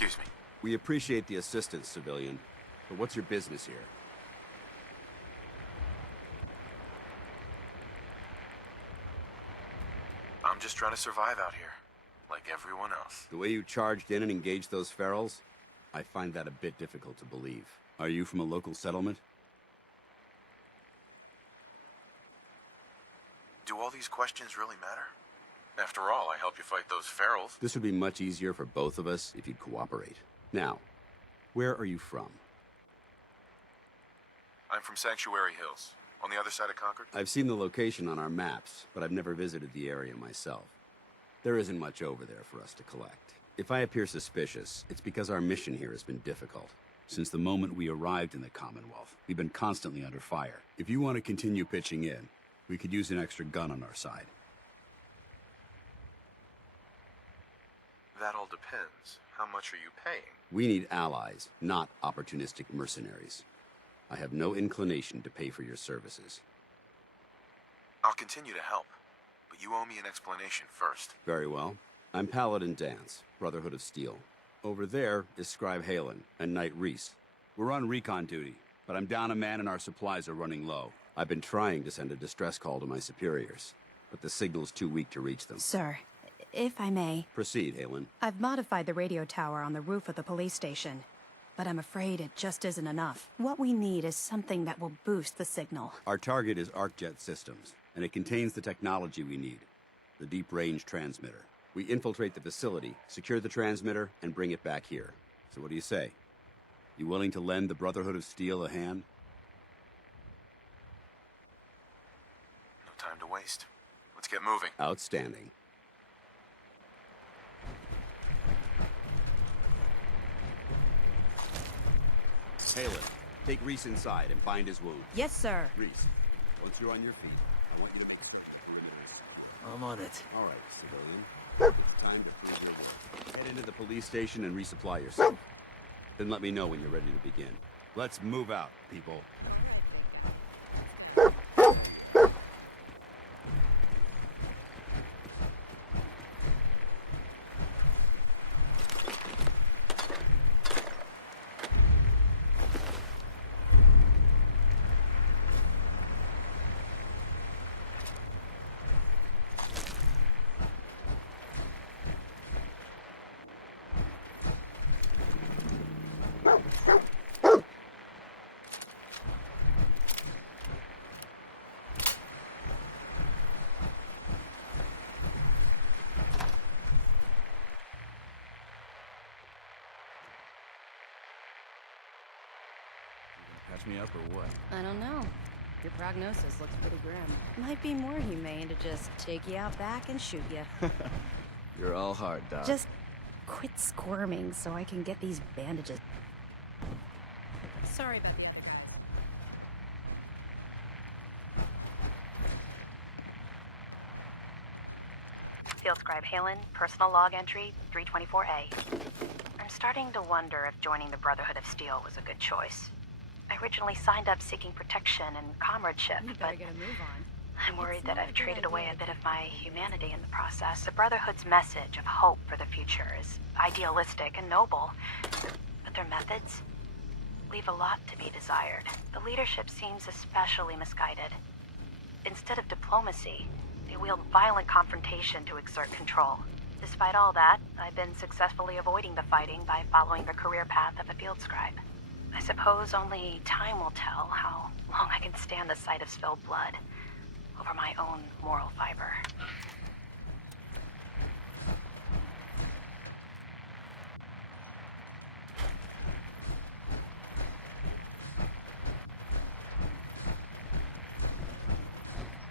Excuse me. We appreciate the assistance, civilian, but what's your business here? I'm just trying to survive out here, like everyone else. The way you charged in and engaged those ferals, I find that a bit difficult to believe. Are you from a local settlement? Do all these questions really matter? After all, I helped you fight those ferals. This would be much easier for both of us if you'd cooperate. Now, where are you from? I'm from Sanctuary Hills, on the other side of Concord. I've seen the location on our maps, but I've never visited the area myself. There isn't much over there for us to collect. If I appear suspicious, it's because our mission here has been difficult. Since the moment we arrived in the Commonwealth, we've been constantly under fire. If you want to continue pitching in, we could use an extra gun on our side. That all depends. How much are you paying? We need allies, not opportunistic mercenaries. I have no inclination to pay for your services. I'll continue to help, but you owe me an explanation first. Very well. I'm Paladin Dance, Brotherhood of Steel. Over there is Scribe Halen and Knight Reese. We're on recon duty, but I'm down a man and our supplies are running low. I've been trying to send a distress call to my superiors, but the signal's too weak to reach them. Sir, if I may... Proceed, Halen. I've modified the radio tower on the roof of the police station, but I'm afraid it just isn't enough. What we need is something that will boost the signal. Our target is ArcJet Systems, and it contains the technology we need, the deep-range transmitter. We infiltrate the facility, secure the transmitter, and bring it back here. So what do you say? You willing to lend the Brotherhood of Steel a hand? No time to waste. Let's get moving. Outstanding. Halen, take Reese inside and bind his wound. Yes, sir. Reese, once you're on your feet, I want you to make the perimeter. I'm on it. All right, civilian. It's time to prove your worth. Head into the police station and resupply yourself. Then let me know when you're ready to begin. Let's move out, people. Catch me up or what? I don't know. Your prognosis looks pretty grim. Might be more humane to just take you out back and shoot you. You're all hard, Doc. Just quit squirming so I can get these bandages. Sorry about the other time. Field Scribe Halen, personal log entry 324A. I'm starting to wonder if joining the Brotherhood of Steel was a good choice. I originally signed up seeking protection and comradeship, but get a move on. I'm worried that I've traded away a bit of my humanity in the process. The Brotherhood's message of hope for the future is idealistic and noble, but their methods leave a lot to be desired. The leadership seems especially misguided. Instead of diplomacy, they wield violent confrontation to exert control. Despite all that, I've been successfully avoiding the fighting by following the career path of a field scribe. I suppose only time will tell how long I can stand the sight of spilled blood over my own moral fiber.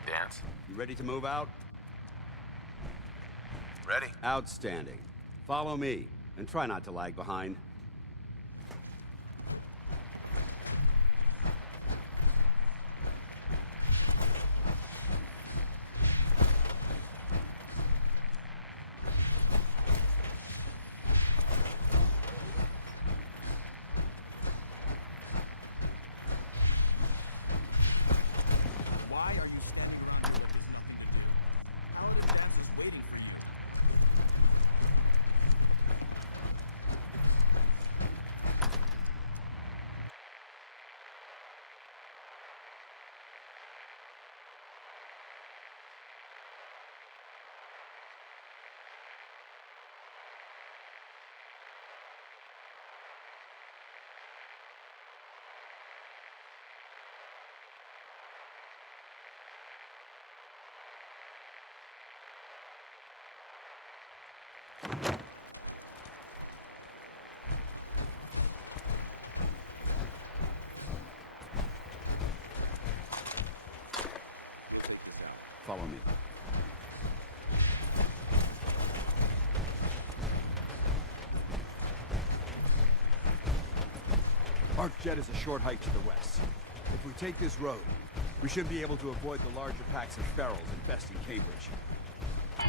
Dance? You ready to move out? Ready. Outstanding. Follow me, and try not to lag behind. Arcjet is a short hike to the west. If we take this road, we should be able to avoid the larger packs of ferals infesting Cambridge.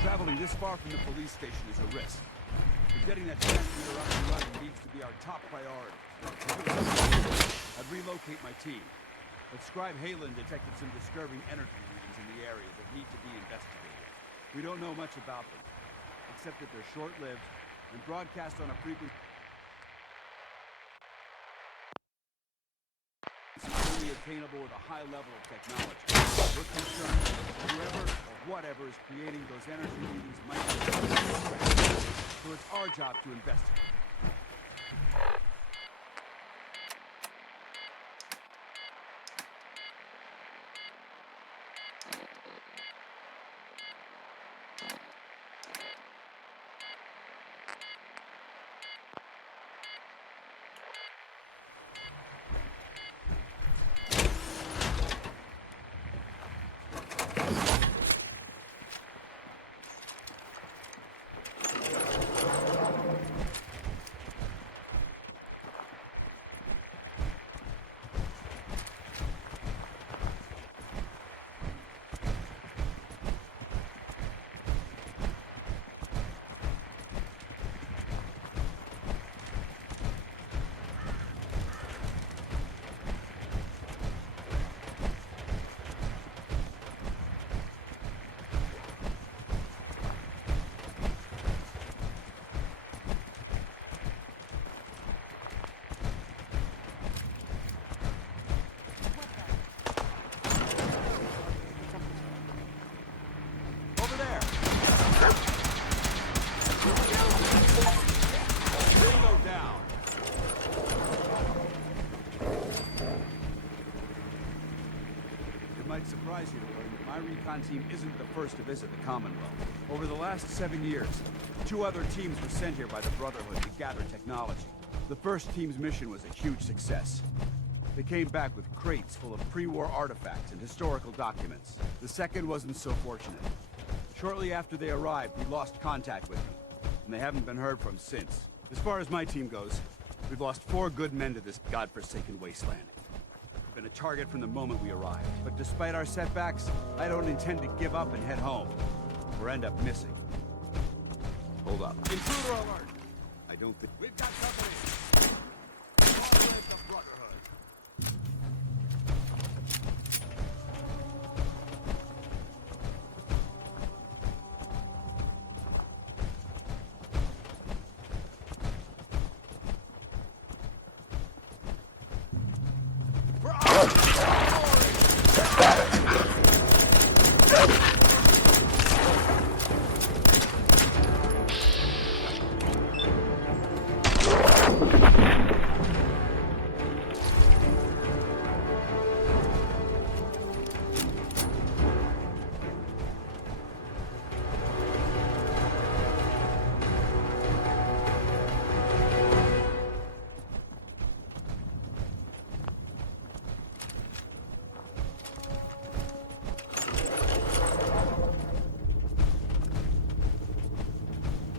Traveling this far from the police station is a risk. But getting that transmitter up and running needs to be our top priority. I'd relocate my team. But Scribe Halen detected some disturbing energy readings in the area that need to be investigated. We don't know much about them, except that they're short-lived and broadcast on a frequency only attainable with a high level of technology. We're concerned that whoever or whatever is creating those energy readings might be a threat. So it's our job to investigate. Surprise you to learn that my recon team isn't the first to visit the Commonwealth. Over the last 7 years, 2 other teams were sent here by the Brotherhood to gather technology. The first team's mission was a huge success. They came back with crates full of pre-war artifacts and historical documents. The second wasn't so fortunate. Shortly after they arrived, we lost contact with them, and they haven't been heard from since. As far as my team goes, we've lost 4 good men to this godforsaken wasteland. Been a target from the moment we arrived. But despite our setbacks, I don't intend to give up and head home, or end up missing. Hold up. Intruder alert! I don't think... We've got company! Long live the Brotherhood!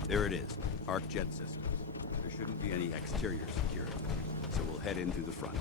There it is, Arcjet systems. There shouldn't be any exterior security, so we'll head in through the front.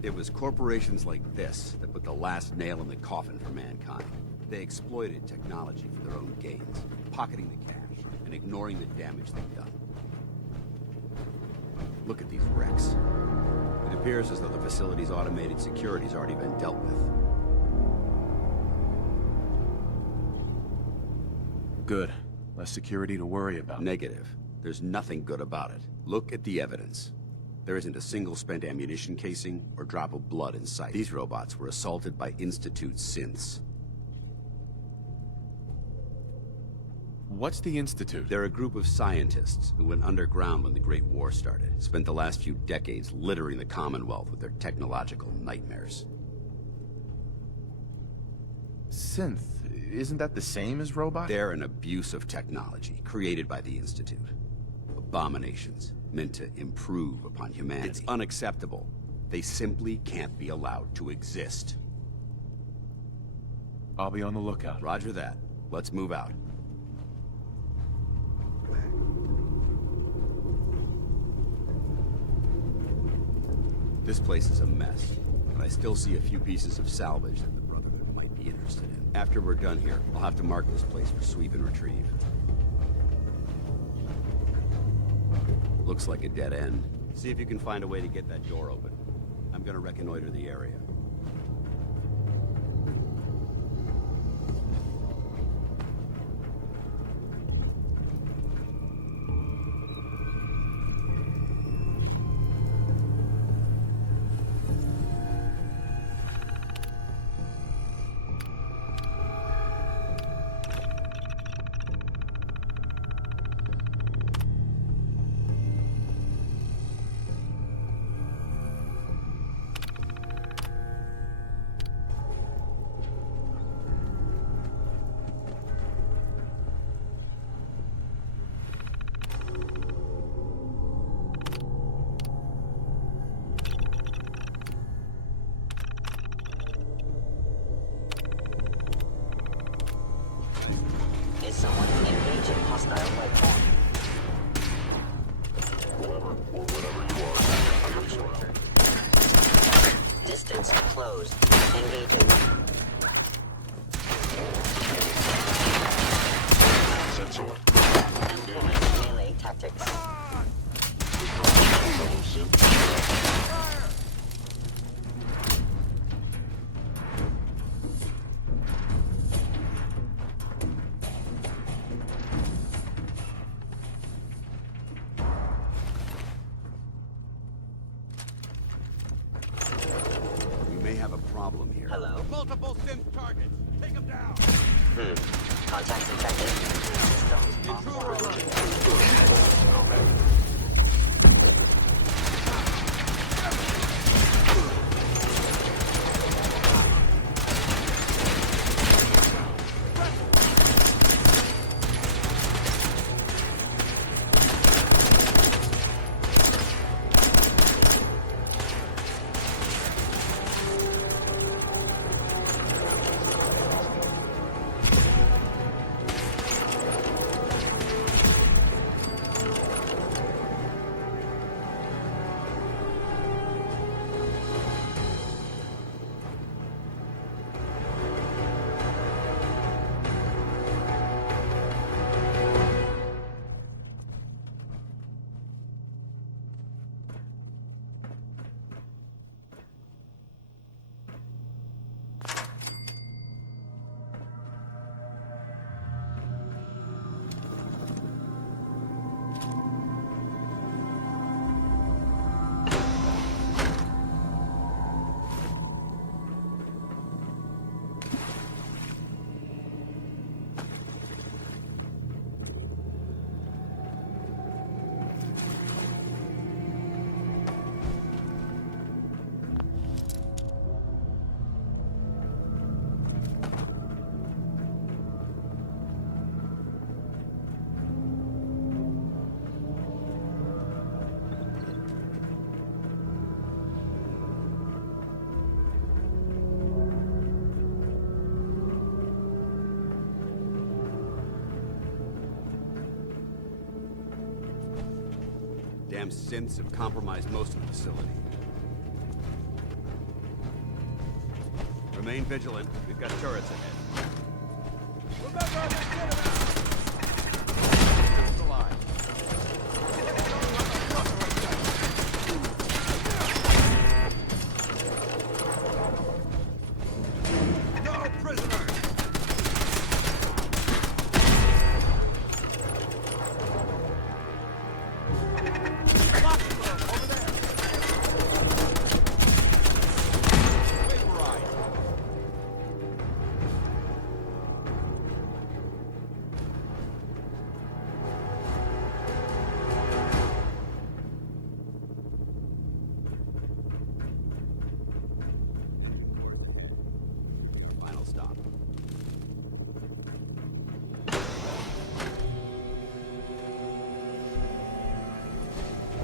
It was corporations like this that put the last nail in the coffin for mankind. They exploited technology for their own gains, pocketing the cash and ignoring the damage they've done. Look at these wrecks. It appears as though the facility's automated security's already been dealt with. Good. Less security to worry about. Negative. There's nothing good about it. Look at the evidence. There isn't a single spent ammunition casing or drop of blood in sight. These robots were assaulted by Institute synths. What's the Institute? They're a group of scientists who went underground when the Great War started. Spent the last few decades littering the Commonwealth with their technological nightmares. Synth. Isn't that the same as robot? They're an abuse of technology created by the Institute. Abominations meant to improve upon humanity. It's unacceptable. They simply can't be allowed to exist. I'll be on the lookout. Roger that. Let's move out. This place is a mess, but I still see a few pieces of salvage that the Brotherhood might be interested in. After we're done here, I'll have to mark this place for sweep and retrieve. Looks like a dead end. See if you can find a way to get that door open. I'm gonna reconnoiter the area. Is someone engaging hostile life form? Whoever or whatever you are, please surround. Distance closed. Engaging. Sensor. Employing melee tactics. Problem here. Hello? Multiple synth targets. Take them down. Contacts infected. Systems Damn synths have compromised most of the facility. Remain vigilant. We've got turrets ahead. Remember,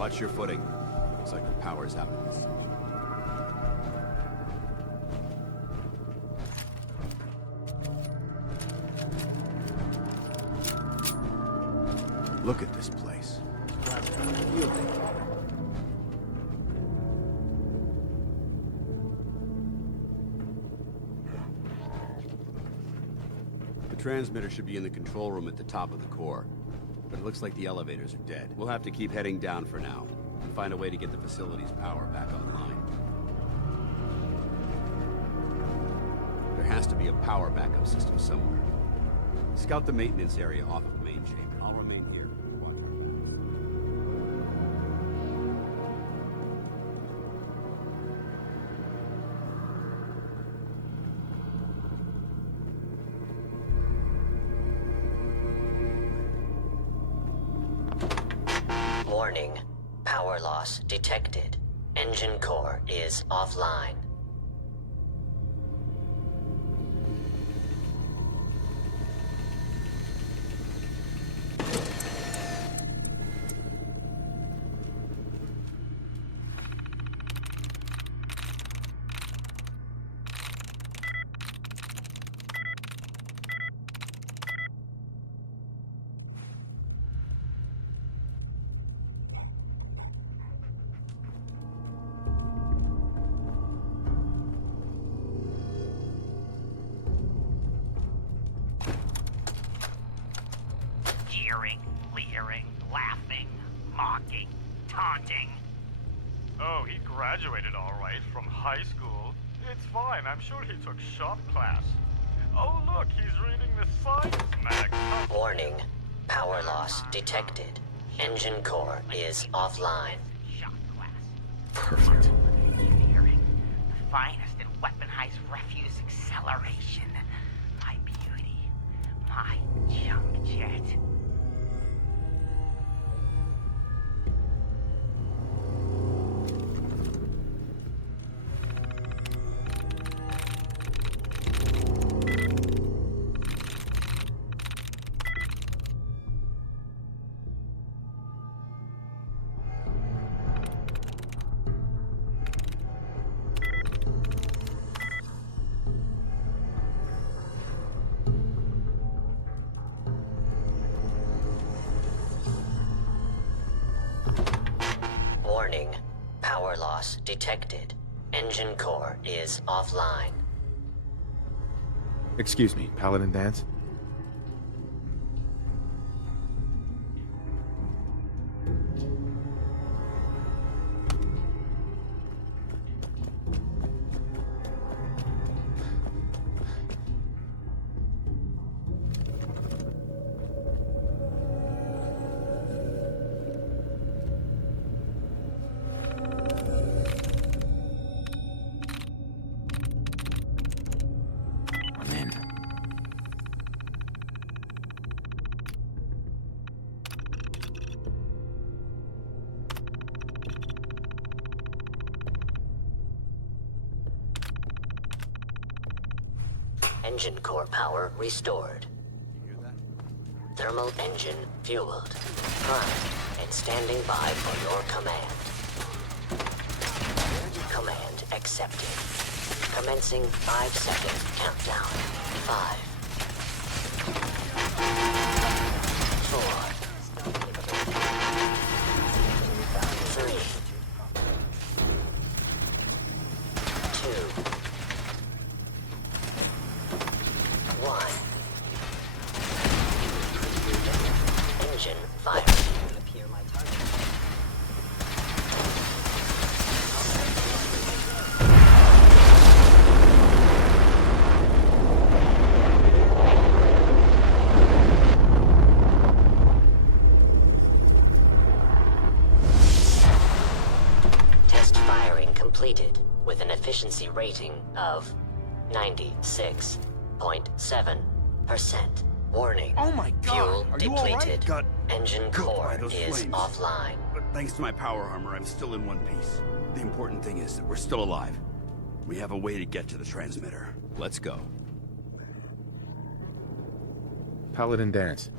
Watch your footing. Looks like the power's out in this section. Look at this place. The transmitter should be in the control room at the top of the core, but it looks like the elevators are dead. We'll have to keep heading down for now, and find a way to get the facility's power back online. There has to be a power backup system somewhere. Scout the maintenance area off of the main chamber. I'll remain here. Warning. Power loss detected. Engine core is offline. Jeering, leering, laughing, mocking, taunting. Oh, he graduated all right from high school. It's fine, I'm sure he took shop class. Oh look, he's reading the science mag. Warning. Power loss detected. Engine core is offline. Perfect. Leering, the finest in weaponized refuse acceleration. My beauty, my junk jet. Warning. Power loss detected. Engine core is offline. Excuse me, Paladin Dance? I'm in. Engine core power restored. Thermal engine fueled. Primed and standing by for your command. Command accepted. Commencing 5-second countdown. 5. 4. 3. 2. 1. Engine firing. Appear my target. Test firing completed with an efficiency rating of 96.7%. Warning. Oh my God! Fuel Are you all right? depleted. Got Engine cooked core by those is flames. offline. But thanks to my power armor, I'm still in one piece. The important thing is that we're still alive. We have a way to get to the transmitter. Let's go. Paladin Dance.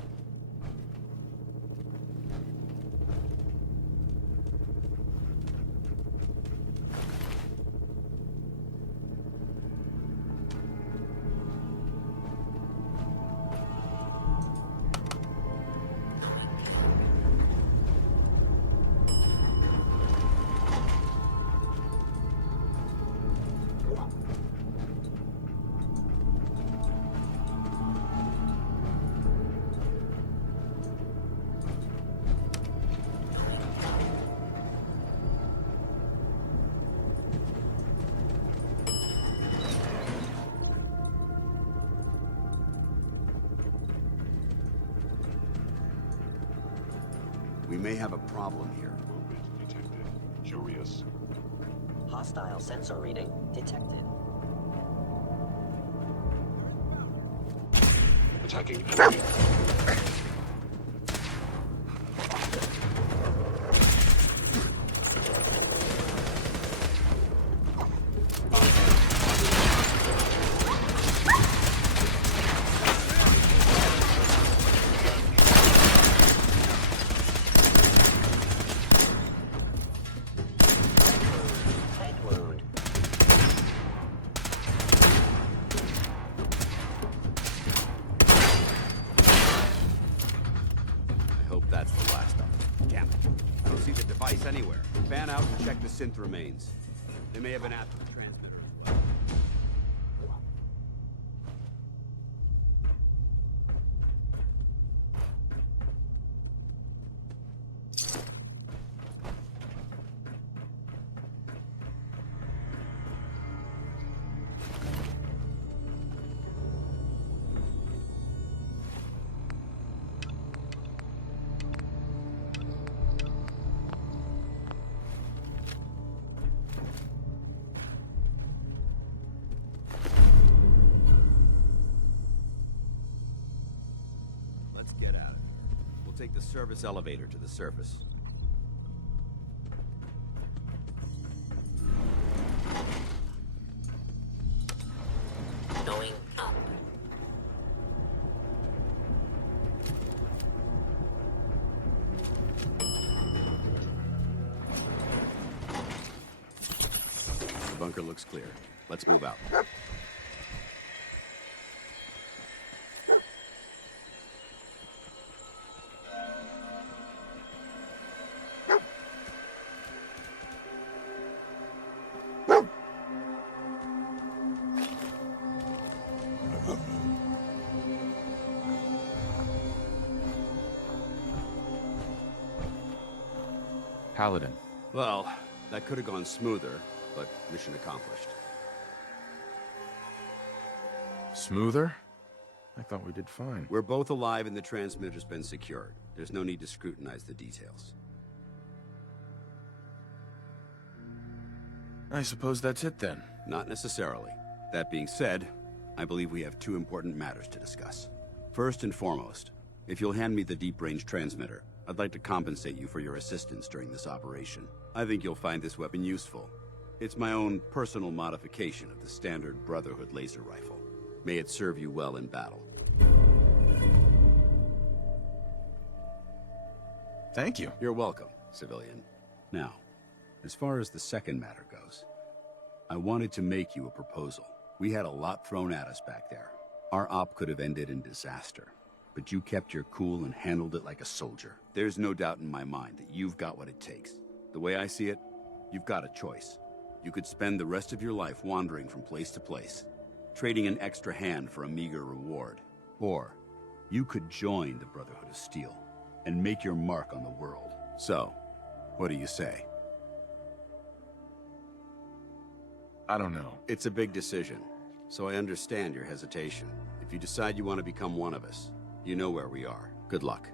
We may have a problem here. Movement detected. Curious. Hostile sensor reading detected. Attacking enemy. Head wound. I hope that's the last of them. Damn it. I don't see the device anywhere. Fan out and check the synth remains. They may have been after the transmitter. Let's get at it. We'll take the service elevator to the surface. Going up. The bunker looks clear. Let's move out. Paladin. Well, that could have gone smoother, but mission accomplished. Smoother? I thought we did fine. We're both alive and the transmitter's been secured. There's no need to scrutinize the details. I suppose that's it then. Not necessarily. That being said, I believe we have two important matters to discuss. First and foremost, if you'll hand me the deep-range transmitter, I'd like to compensate you for your assistance during this operation. I think you'll find this weapon useful. It's my own personal modification of the standard Brotherhood laser rifle. May it serve you well in battle. Thank you. You're welcome, civilian. Now, as far as the second matter goes, I wanted to make you a proposal. We had a lot thrown at us back there. Our op could have ended in disaster, but you kept your cool and handled it like a soldier. There's no doubt in my mind that you've got what it takes. The way I see it, you've got a choice. You could spend the rest of your life wandering from place to place, trading an extra hand for a meager reward. Or, you could join the Brotherhood of Steel and make your mark on the world. So, what do you say? I don't know. It's a big decision, so I understand your hesitation. If you decide you want to become one of us, you know where we are. Good luck.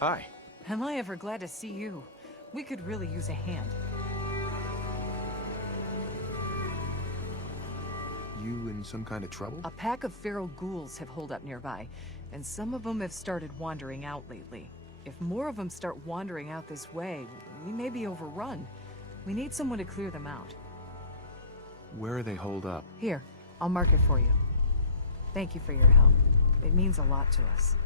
Hi. Am I ever glad to see you? We could really use a hand. You in some kind of trouble? A pack of feral ghouls have holed up nearby, and some of them have started wandering out lately. If more of them start wandering out this way, we may be overrun. We need someone to clear them out. Where are they holed up? Here, I'll mark it for you. Thank you for your help. It means a lot to us.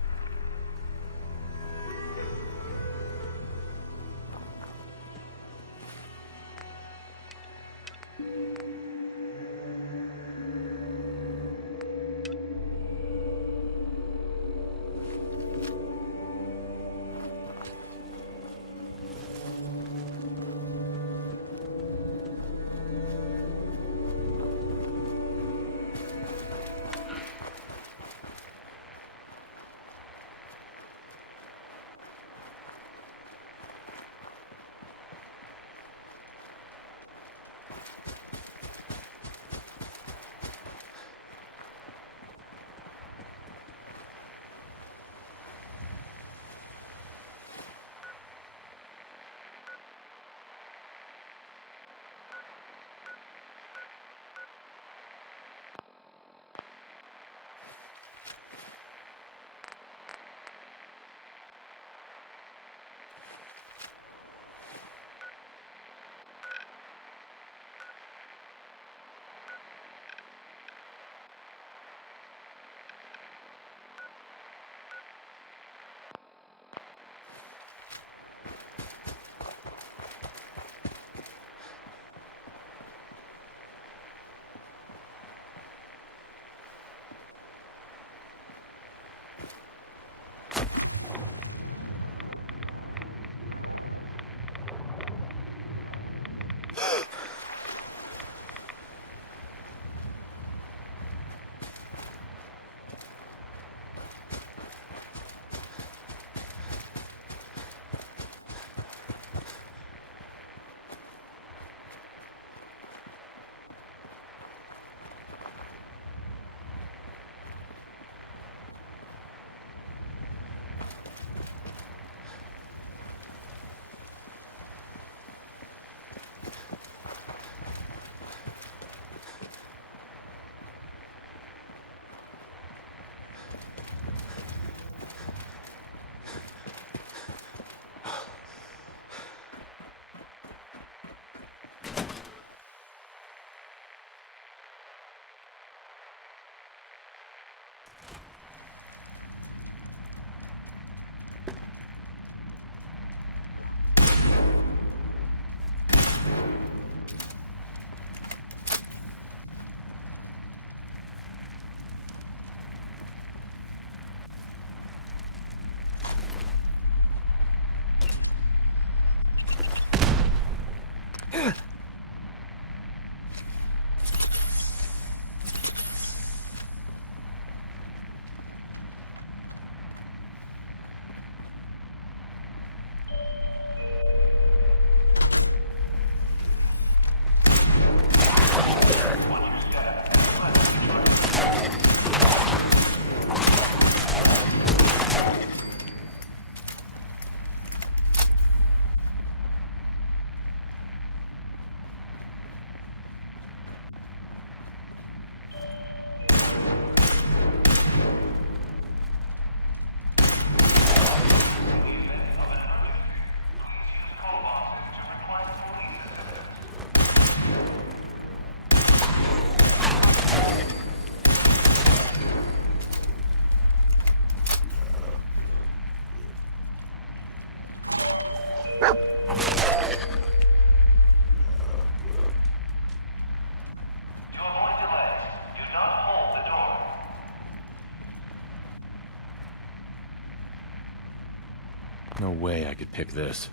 No way I could pick this.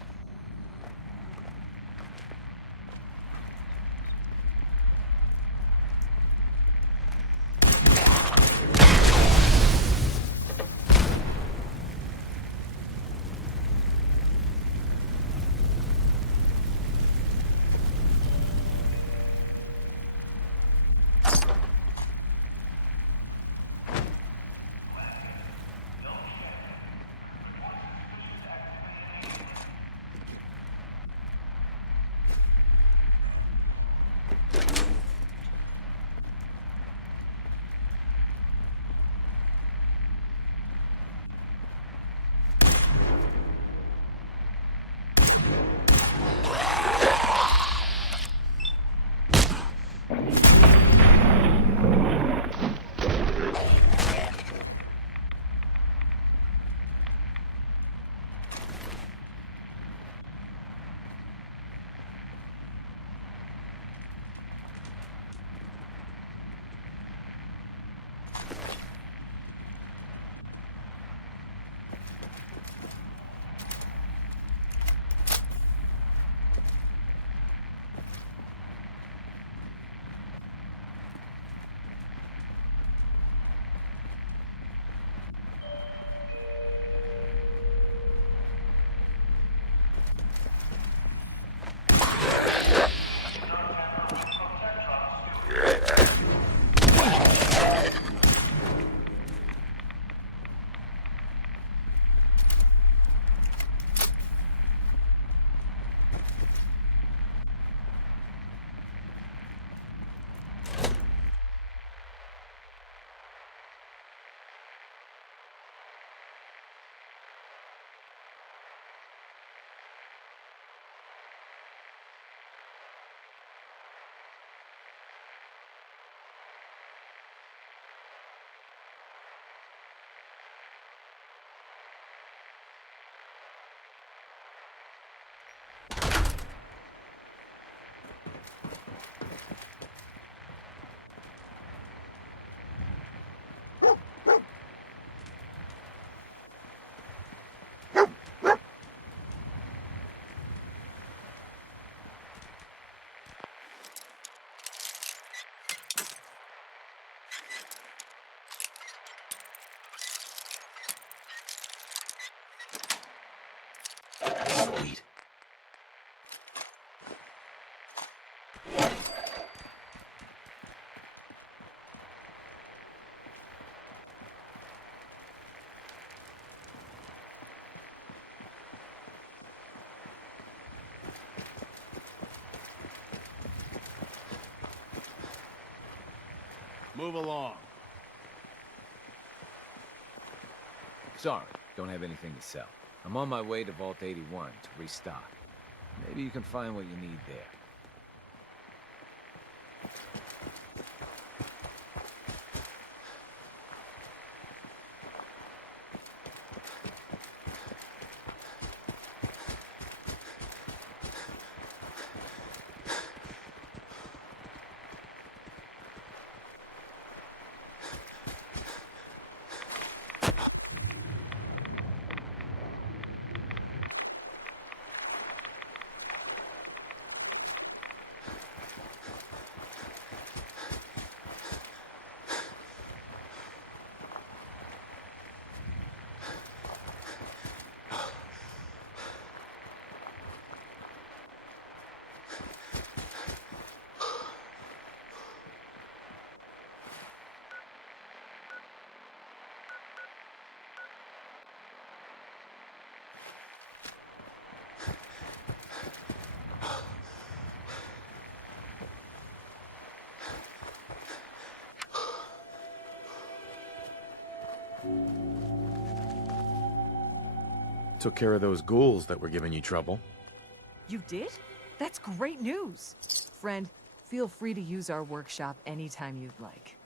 Sweet. Move along. Sorry, don't have anything to sell. I'm on my way to Vault 81 to restock. Maybe you can find what you need there. Took care of those ghouls that were giving you trouble. You did? That's great news. Friend, feel free to use our workshop anytime you'd like.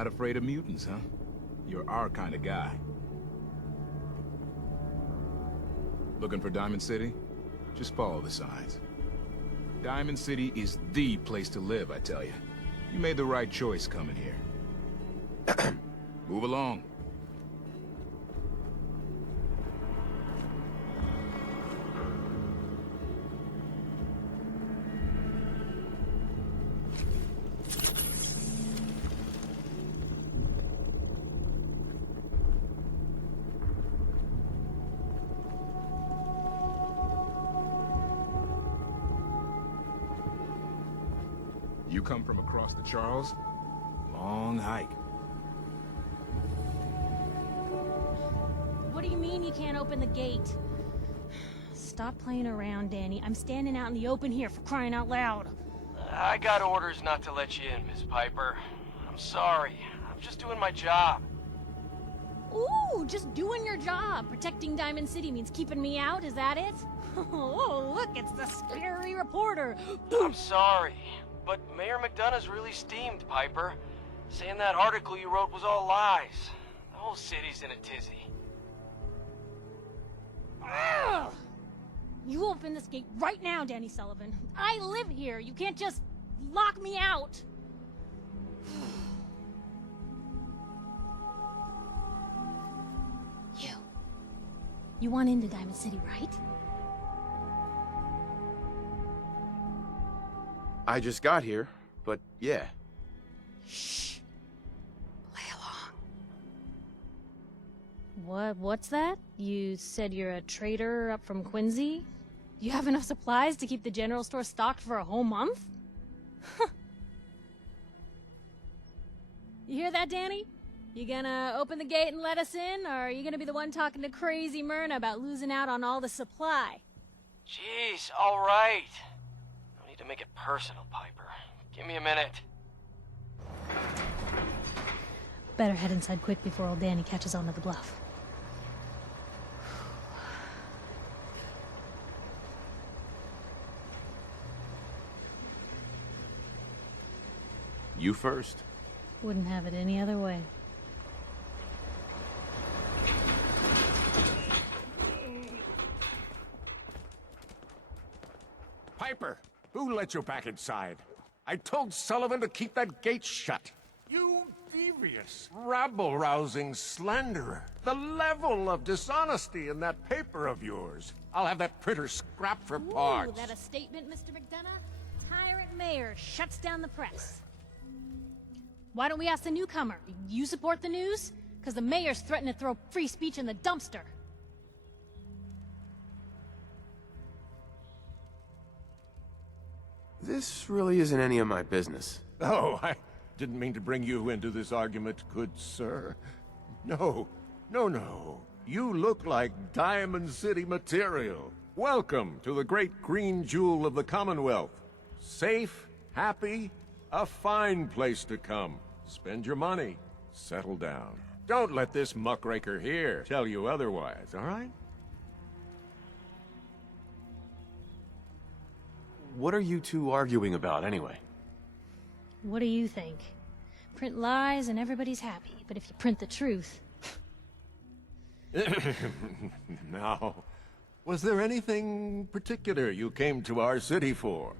Not afraid of mutants, huh? You're our kind of guy. Looking for Diamond City? Just follow the signs. Diamond City is the place to live, I tell you. You made the right choice coming here. Move along. You come from across the Charles? Long hike. What do you mean you can't open the gate? Stop playing around, Danny. I'm standing out in the open here, for crying out loud. I got orders not to let you in, Miss Piper. I'm sorry. I'm just doing my job. Ooh, just doing your job. Protecting Diamond City means keeping me out, is that it? Oh, look, it's the scary reporter. I'm sorry, but Mayor McDonough's really steamed, Piper. Saying that article you wrote was all lies. The whole city's in a tizzy. Ugh! You open this gate right now, Danny Sullivan. I live here. You can't just lock me out. You want into Diamond City, right? I just got here, but yeah. Shh. Play along. What's that? You said you're a trader up from Quincy? You have enough supplies to keep the general store stocked for a whole month? You hear that, Danny? You gonna open the gate and let us in, or are you gonna be the one talking to crazy Myrna about losing out on all the supply? Jeez, all right. No need to make it personal, Piper. Give me a minute. Better head inside quick before old Danny catches on to the bluff. You first. Wouldn't have it any other way. Piper, who let you back inside? I told Sullivan to keep that gate shut. You devious, rabble-rousing slanderer. The level of dishonesty in that paper of yours. I'll have that printer scrapped for parts. That a statement, Mr. McDonough? Tyrant mayor shuts down the press. Why don't we ask the newcomer? You support the news? Because the mayor's threatening to throw free speech in the dumpster. This really isn't any of my business. Oh, I didn't mean to bring you into this argument, good sir. No. You look like Diamond City material. Welcome to the great green jewel of the Commonwealth. Safe, happy, a fine place to come. Spend your money. Settle down. Don't let this muckraker here tell you otherwise, all right? What are you two arguing about, anyway? What do you think? Print lies and everybody's happy, but if you print the truth... Now, was there anything particular you came to our city for?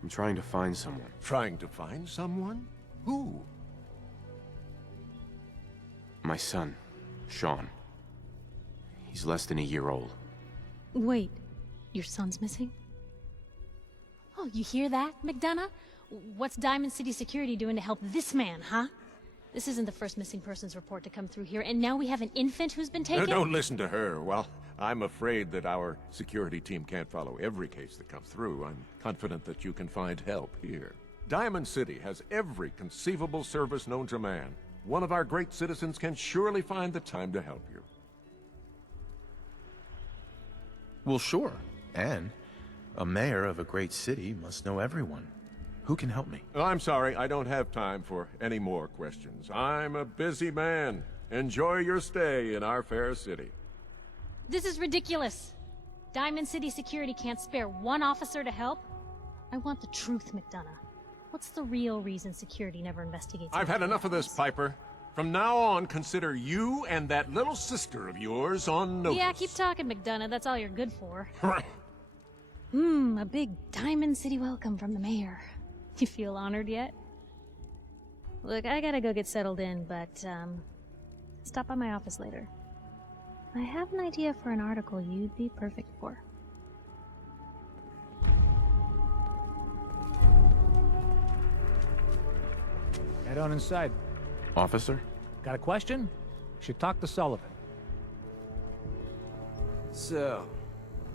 I'm trying to find someone. Trying to find someone? Who? My son, Shaun. He's less than a year old. Wait, your son's missing? Oh, you hear that, McDonough? What's Diamond City Security doing to help this man, huh? This isn't the first missing persons report to come through here, and now we have an infant who's been taken? Don't listen to her. Well, I'm afraid that our security team can't follow every case that comes through. I'm confident that you can find help here. Diamond City has every conceivable service known to man. One of our great citizens can surely find the time to help you. Well, sure. And a mayor of a great city must know everyone. Who can help me? I'm sorry, I don't have time for any more questions. I'm a busy man. Enjoy your stay in our fair city. This is ridiculous. Diamond City Security can't spare one officer to help? I want the truth, McDonough. What's the real reason security never investigates? I've had enough of this, Piper. From now on, consider you and that little sister of yours on notice. Yeah, keep talking, McDonough. That's all you're good for. A big Diamond City welcome from the mayor. You feel honored yet? Look, I gotta go get settled in, but, stop by my office later. I have an idea for an article you'd be perfect for. Head on inside. Officer? Got a question? Should talk to Sullivan. So,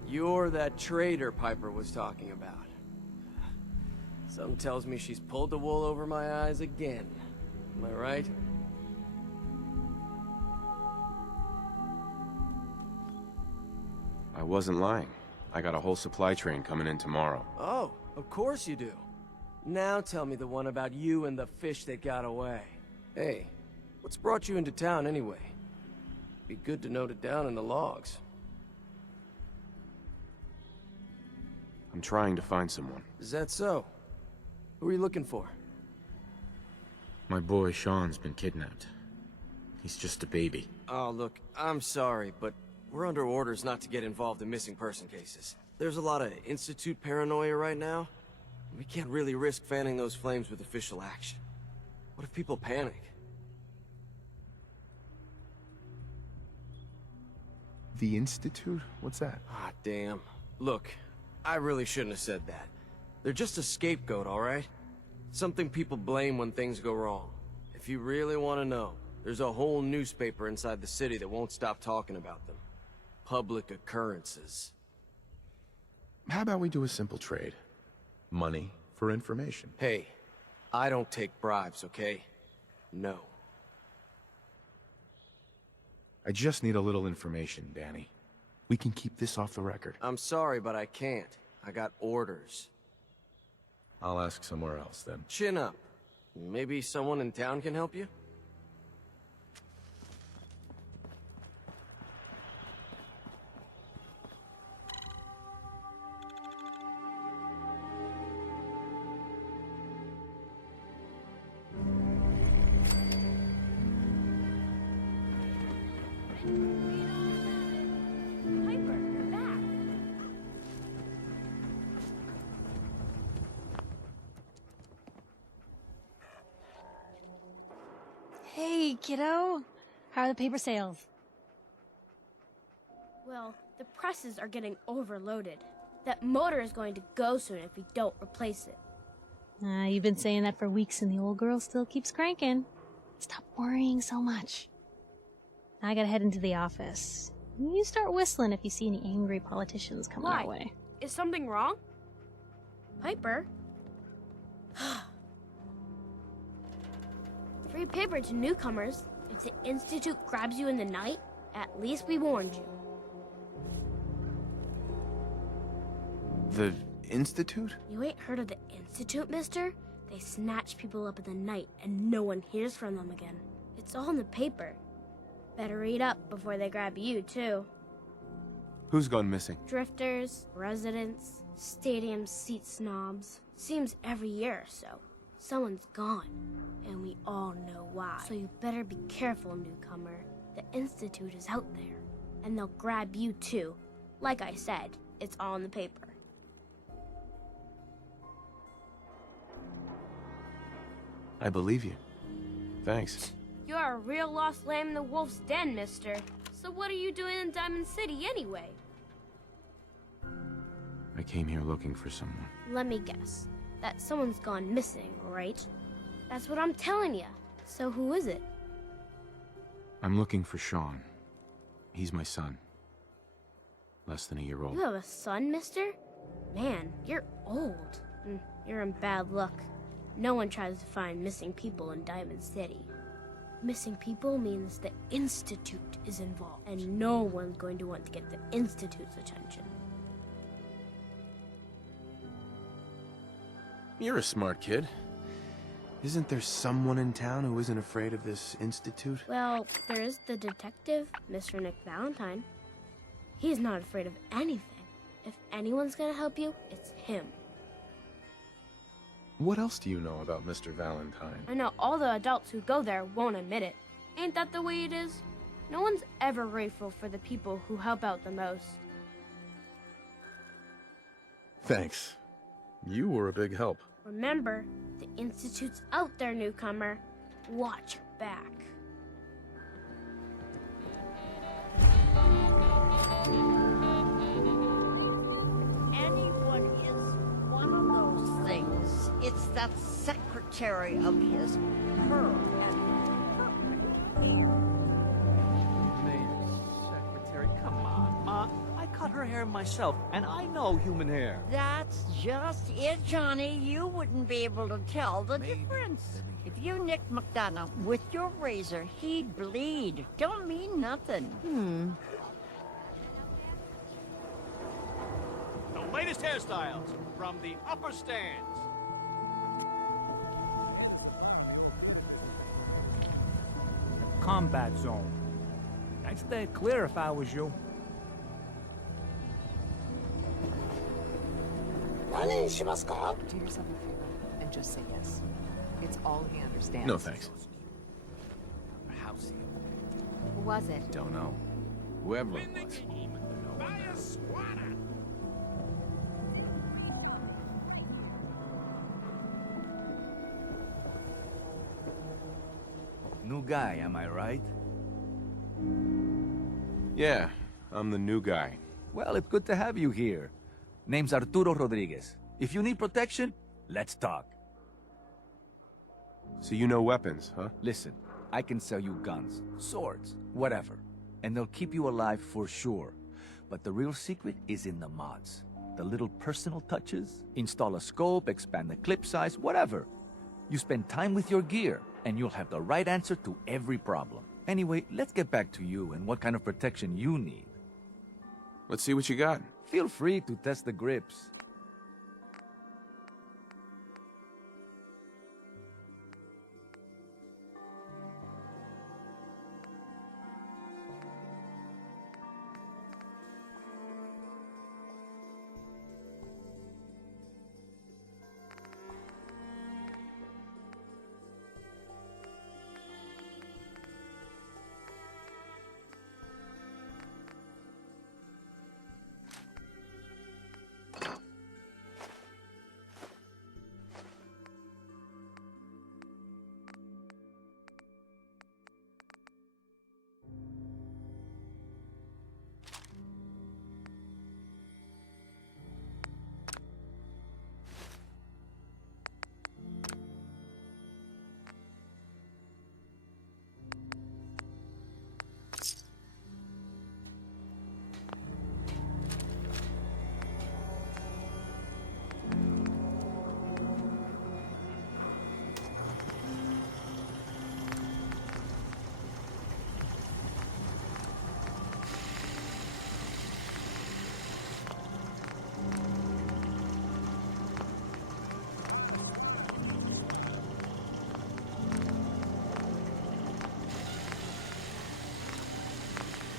you're that traitor Piper was talking about. Something tells me she's pulled the wool over my eyes again. Am I right? I wasn't lying. I got a whole supply train coming in tomorrow. Oh, of course you do. Now tell me the one about you and the fish that got away. Hey, what's brought you into town anyway? Be good to note it down in the logs. I'm trying to find someone. Is that so? Who are you looking for? My boy Shaun's been kidnapped. He's just a baby. Oh, look, I'm sorry, but we're under orders not to get involved in missing person cases. There's a lot of Institute paranoia right now. We can't really risk fanning those flames with official action. What if people panic? The Institute? What's that? Ah, damn. Look, I really shouldn't have said that. They're just a scapegoat, all right? Something people blame when things go wrong. If you really want to know, there's a whole newspaper inside the city that won't stop talking about them. Public occurrences. How about we do a simple trade? Money for information. Hey, I don't take bribes, okay? No. I just need a little information, Danny. We can keep this off the record. I'm sorry, but I can't. I got orders. I'll ask somewhere else, then. Chin up. Maybe someone in town can help you? Hey, kiddo. How are the paper sales? Well, the presses are getting overloaded. That motor is going to go soon if we don't replace it. You've been saying that for weeks and the old girl still keeps cranking. Stop worrying so much. I gotta head into the office. You start whistling if you see any angry politicians coming our way. Is something wrong? Piper? Free paper to newcomers. If the Institute grabs you in the night, at least we warned you. The Institute? You ain't heard of the Institute, mister? They snatch people up in the night and no one hears from them again. It's all in the paper. Better read up before they grab you, too. Who's gone missing? Drifters, residents, stadium seat snobs. Seems every year or so. Someone's gone, and we all know why. So you better be careful, newcomer. The Institute is out there, and they'll grab you too. Like I said, it's all in the paper. I believe you. Thanks. You're a real lost lamb in the wolf's den, mister. So what are you doing in Diamond City anyway? I came here looking for someone. Let me guess. That someone's gone missing, right? That's what I'm telling you. So who is it? I'm looking for Shaun. He's my son. Less than a year old. You have a son, mister? Man, you're old. You're in bad luck. No one tries to find missing people in Diamond City. Missing people means the Institute is involved, and no one's going to want to get the Institute's attention. You're a smart kid. Isn't there someone in town who isn't afraid of this Institute? Well, there is the detective, Mr. Nick Valentine. He's not afraid of anything. If anyone's gonna help you, it's him. What else do you know about Mr. Valentine? I know all the adults who go there won't admit it. Ain't that the way it is? No one's ever grateful for the people who help out the most. Thanks. You were a big help. Remember, the Institute's out there, newcomer. Watch your back. Anyone is one of those things. It's that secretary of his, her, and Secretary, come on, Ma. I cut her hair myself, and I know human hair. That's just it, Johnny. You wouldn't be able to tell the difference. If you nicked McDonough with your razor, he'd bleed. Don't mean nothing. The latest hairstyles from the upper stands. Combat zone. I'd stay clear if I was you. Do yourself a favor and just say yes. It's all he understands. No thanks. House Who was it? Don't know. Whoever it was. New guy, am I right? Yeah, I'm the new guy. Well, it's good to have you here. Name's Arturo Rodriguez. If you need protection, let's talk. So you know weapons, huh? Listen, I can sell you guns, swords, whatever. And they'll keep you alive for sure. But the real secret is in the mods. The little personal touches. Install a scope, expand the clip size, whatever. You spend time with your gear, and you'll have the right answer to every problem. Anyway, let's get back to you and what kind of protection you need. Let's see what you got. Feel free to test the grips.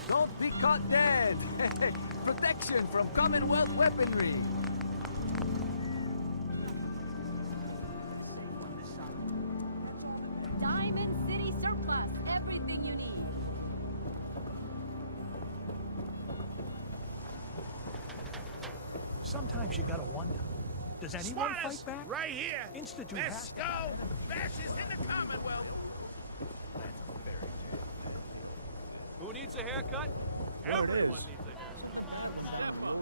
Don't be caught dead. Protection from Commonwealth weaponry. Diamond City surplus. Everything you need. Sometimes you gotta wonder. Does anyone fight back? Right here. Institute Let's has go. Fascists in the Commonwealth. Who needs a haircut? Everyone needs a haircut. Step up.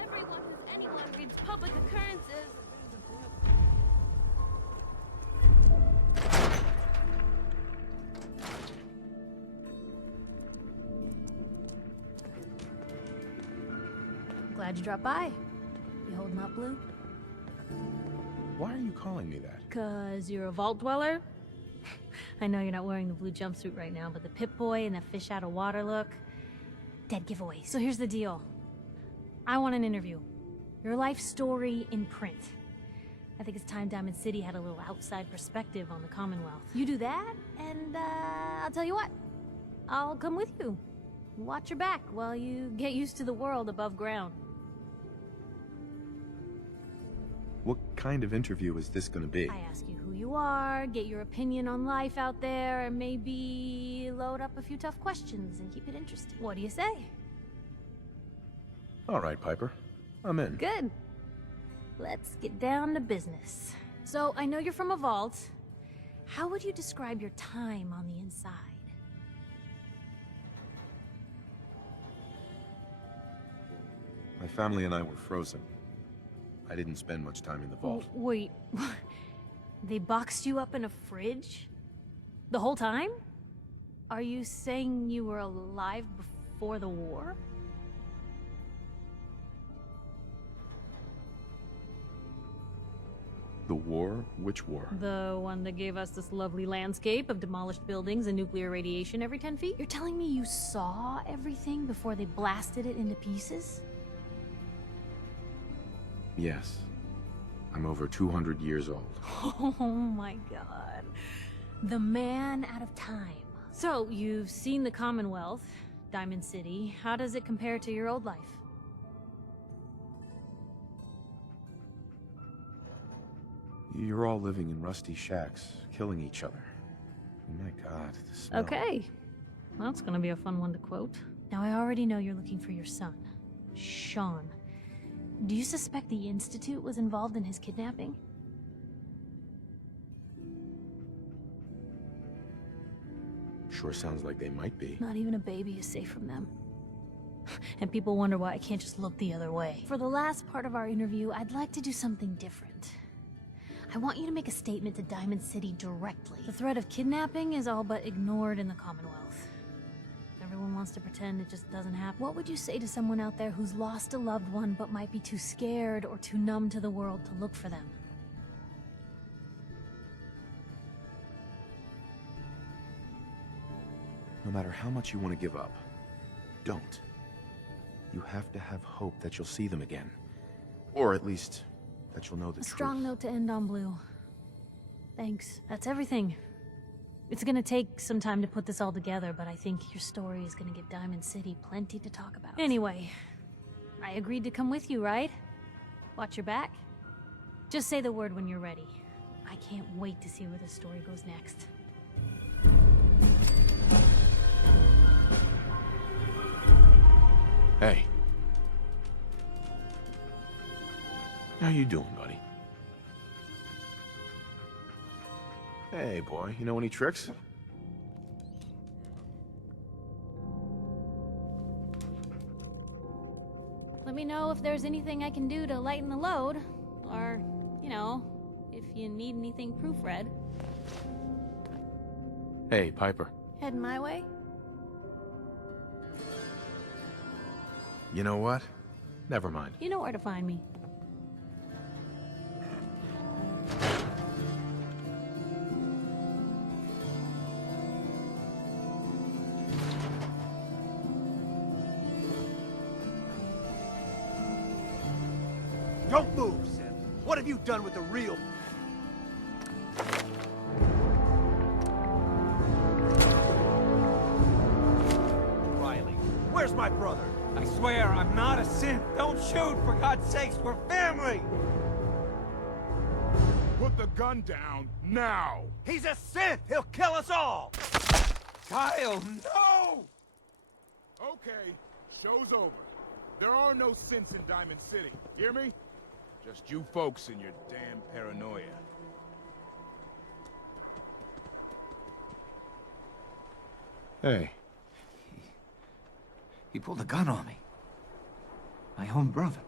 Everyone who's anyone reads public occurrences. Glad you dropped by. You holding up, Blue? Why are you calling me that? 'Cause you're a vault dweller? I know you're not wearing the blue jumpsuit right now, but the Pip-Boy and the fish out of water look... Dead giveaway. So here's the deal. I want an interview. Your life story in print. I think it's time Diamond City had a little outside perspective on the Commonwealth. You do that, and I'll tell you what. I'll come with you. watch your back while you get used to the world above ground. What kind of interview is this gonna be? I ask you who you are, get your opinion on life out there, and maybe load up a few tough questions and keep it interesting. What do you say? All right, Piper. I'm in. Good. Let's get down to business. So, I know you're from a vault. How would you describe your time on the inside? My family and I were frozen. I didn't spend much time in the vault. Wait, they boxed you up in a fridge? The whole time? Are you saying you were alive before the war? The war? Which war? The one that gave us this lovely landscape of demolished buildings and nuclear radiation every 10 feet? You're telling me you saw everything before they blasted it into pieces? Yes. I'm over 200 years old. Oh my god. The man out of time. So, you've seen the Commonwealth, Diamond City. How does it compare to your old life? You're all living in rusty shacks, killing each other. Oh my god, the smell. Okay. That's gonna be a fun one to quote. Now, I already know you're looking for your son, Shaun. Do you suspect the Institute was involved in his kidnapping? Sure sounds like they might be. Not even a baby is safe from them. And people wonder why I can't just look the other way. For the last part of our interview, I'd like to do something different. I want you to make a statement to Diamond City directly. The threat of kidnapping is all but ignored in the Commonwealth. Everyone wants to pretend it just doesn't happen. What would you say to someone out there who's lost a loved one but might be too scared or too numb to the world to look for them? No matter how much you want to give up, don't. You have to have hope that you'll see them again. Or at least, that you'll know the truth. A strong note to end on, Blue. Thanks. That's everything. It's gonna take some time to put this all together, but I think your story is gonna give Diamond City plenty to talk about. Anyway, I agreed to come with you, right? Watch your back? Just say the word when you're ready. I can't wait to see where this story goes next. Hey. How you doing, buddy? Hey, boy, you know any tricks? Let me know if there's anything I can do to lighten the load, or, you know, if you need anything proofread. Hey, Piper. Heading my way? You know what? Never mind. You know where to find me. Don't move, Seth. What have you done with the real... Riley, where's my brother? I swear, I'm not a synth. Don't shoot, for God's sakes, we're family! Put the gun down, now! He's a synth! He'll kill us all! Kyle, no! Okay, show's over. There are no synths in Diamond City, hear me? Just you folks and your damn paranoia. Hey. He pulled a gun on me. My own brother.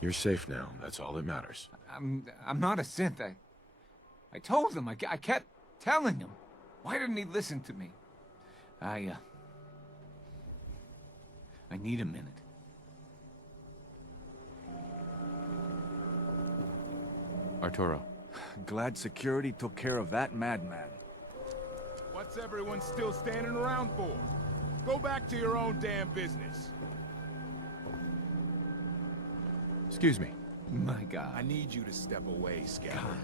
You're safe now. That's all that matters. I'm not a synth. I told him. I kept telling him. Why didn't he listen to me? I need a minute. Arturo. Glad security took care of that madman. What's everyone still standing around for? Go back to your own damn business. Excuse me. My God. I need you to step away, Scout.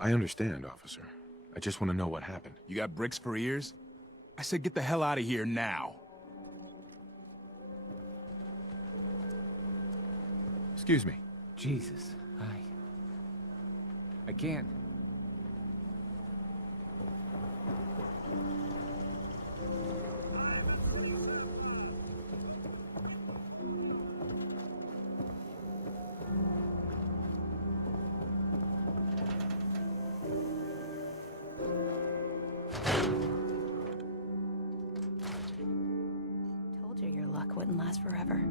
I understand, officer. I just want to know what happened. You got bricks for ears? I said get the hell out of here now. Excuse me. Jesus, I can't. Told you your luck wouldn't last forever.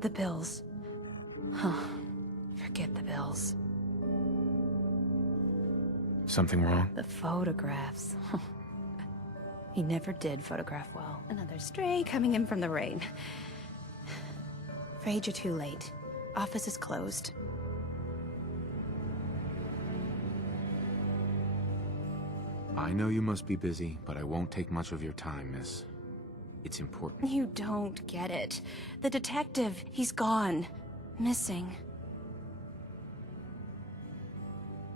The bills. Huh. Forget the bills. Something wrong? The photographs. He never did photograph well. Another stray coming in from the rain. Afraid you're too late. Office is closed. I know you must be busy, but I won't take much of your time, miss. It's important. You don't get it. The detective, he's gone. Missing.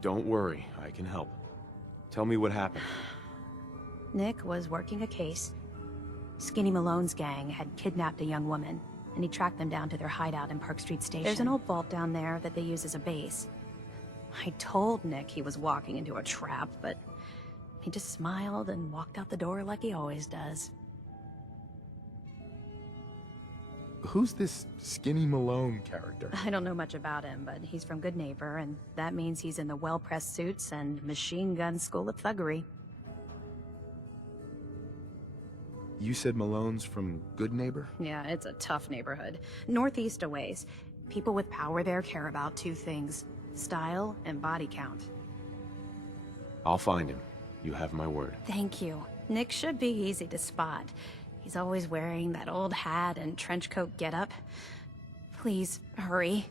Don't worry, I can help. Tell me what happened. Nick was working a case. Skinny Malone's gang had kidnapped a young woman, and he tracked them down to their hideout in Park Street Station. There's an old vault down there that they use as a base. I told Nick he was walking into a trap, but he just smiled and walked out the door like he always does. Who's this Skinny Malone character? I don't know much about him, but he's from Good Neighbor, and that means he's in the well-pressed suits and machine gun school of thuggery. You said Malone's from Good Neighbor? Yeah, it's a tough neighborhood. Northeast a ways. People with power there care about two things: style and body count. I'll find him. You have my word. Thank you. Nick should be easy to spot. He's always wearing that old hat and trench coat getup. Please, hurry.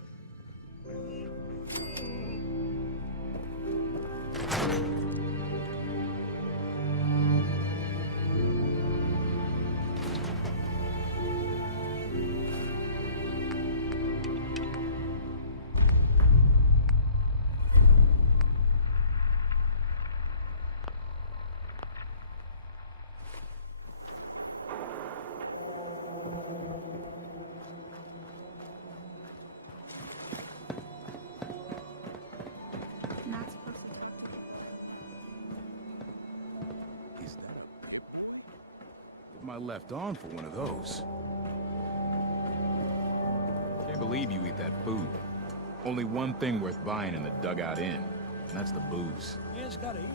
My left arm for one of those. Can't believe you eat that food. Only one thing worth buying in the dugout inn, and that's the booze. Yeah, it's gotta eat it.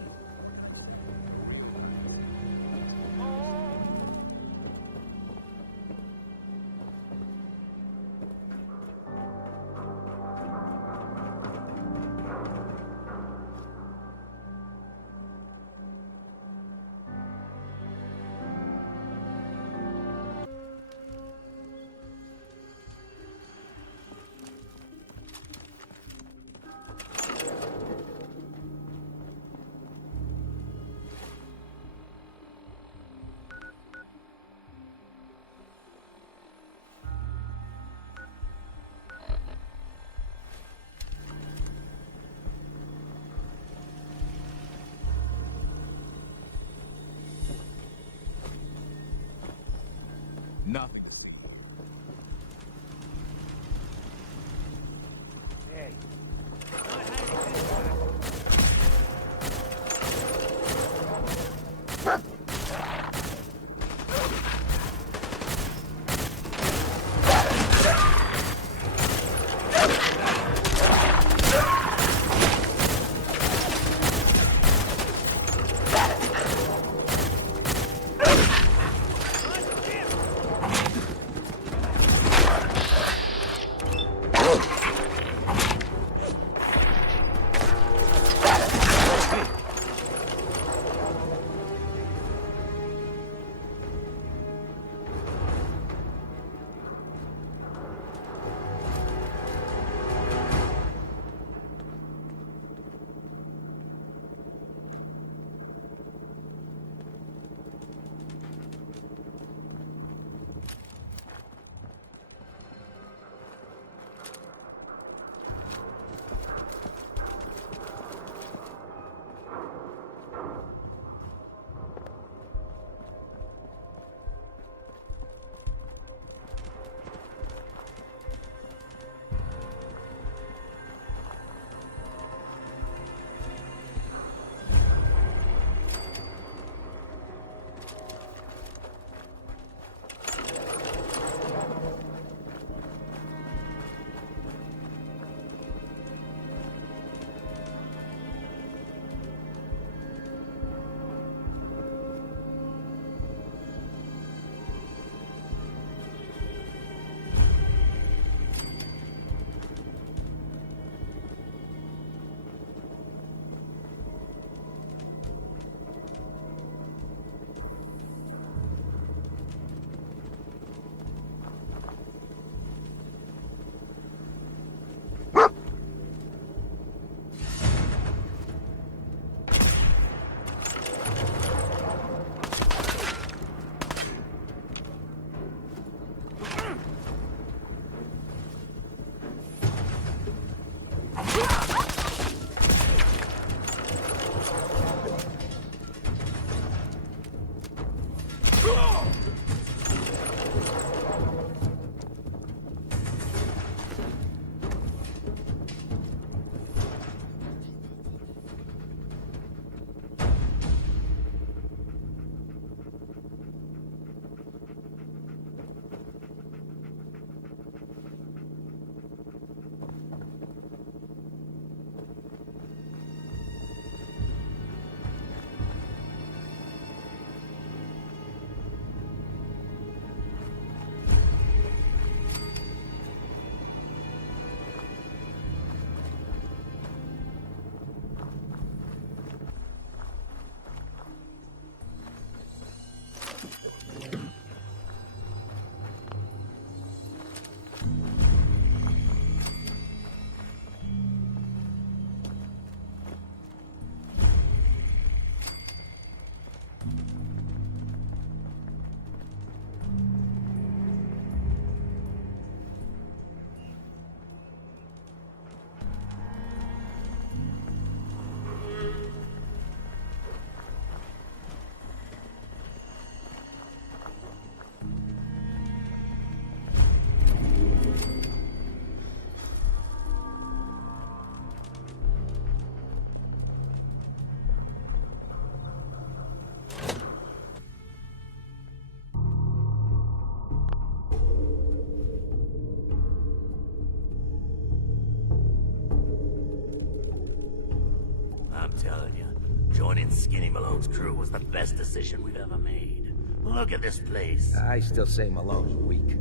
Joining Skinny Malone's crew was the best decision we've ever made. Look at this place. I still say Malone's weak.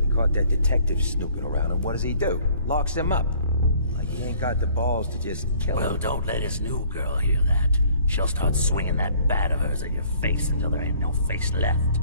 We caught that detective snooping around, and what does he do? Locks him up. Like he ain't got the balls to just kill him. Well, don't let his new girl hear that. She'll start swinging that bat of hers at your face until there ain't no face left.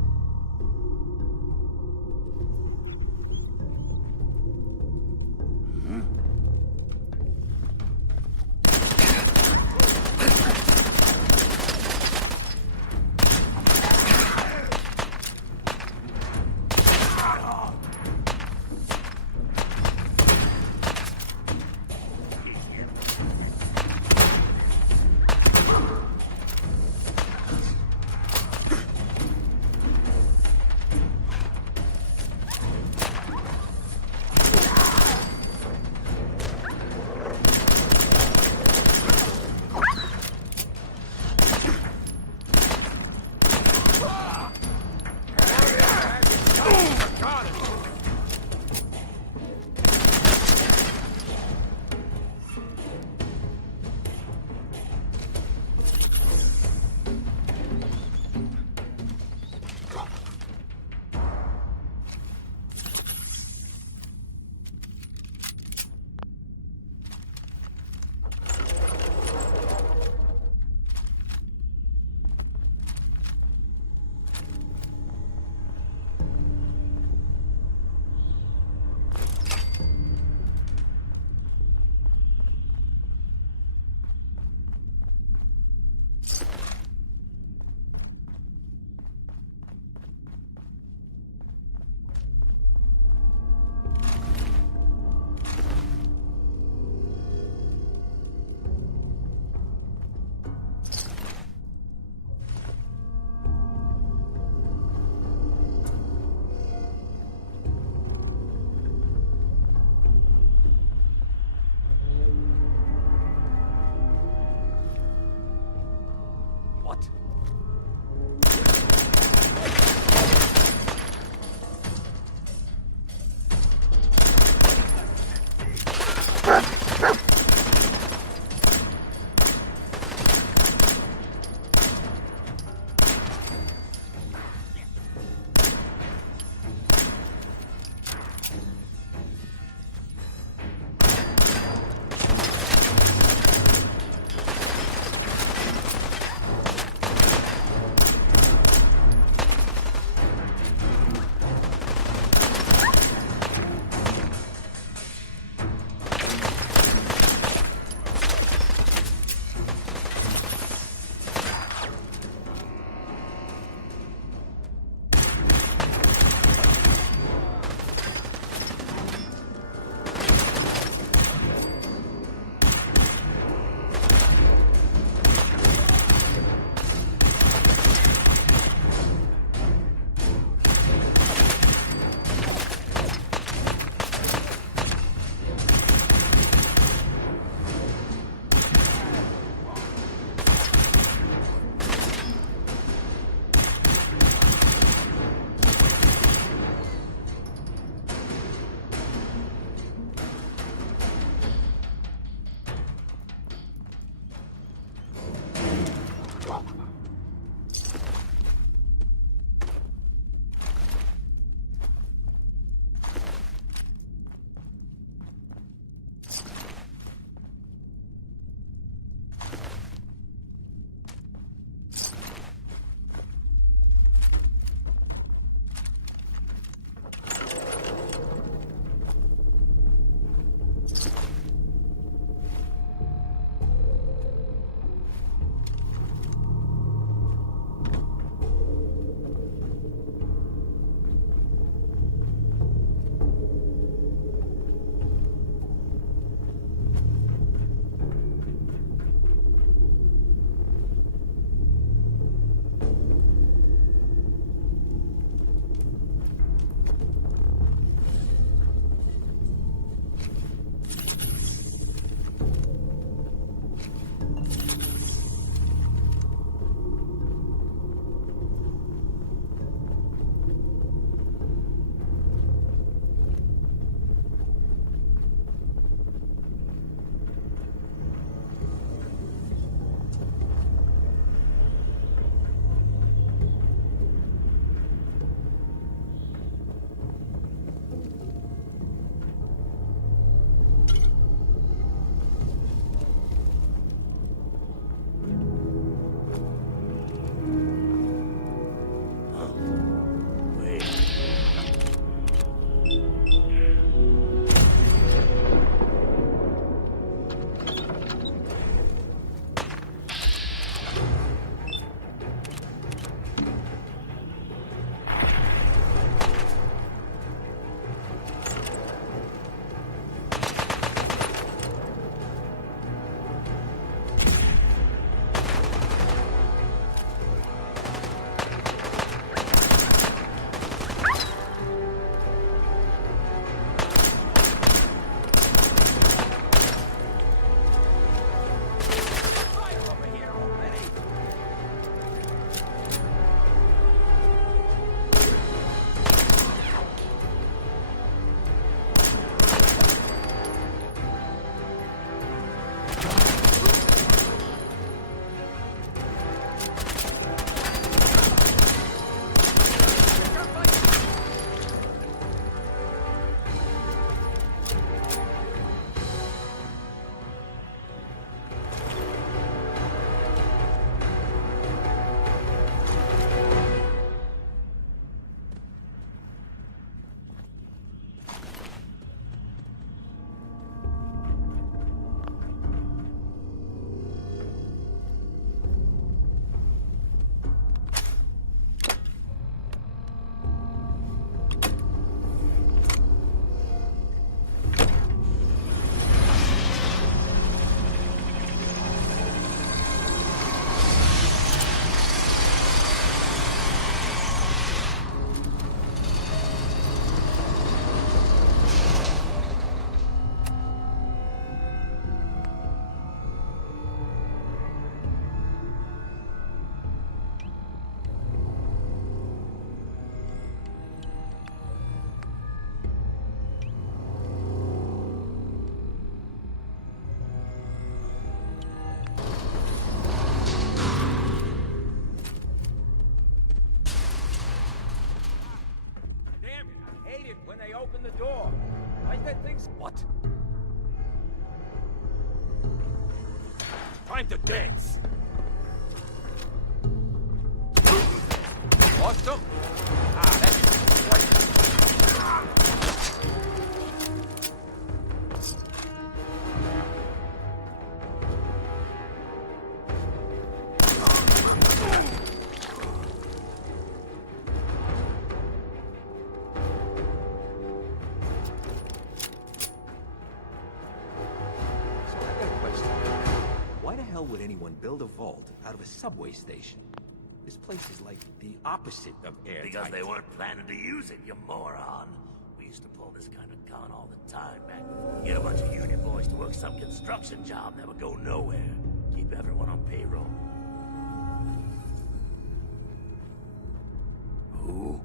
open the door. Why's that thing... What? Time to dance! Lost him? Ah, that's right. Would anyone build a vault out of a subway station? This place is like the opposite of airtight. Because they weren't planning to use it, you moron. We used to pull this kind of gun all the time back before. Get a bunch of union boys to work some construction job that would go nowhere. Keep everyone on payroll. Who?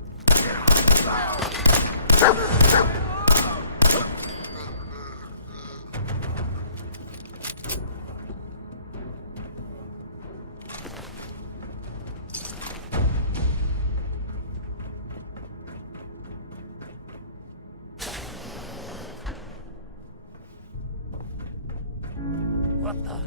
What the?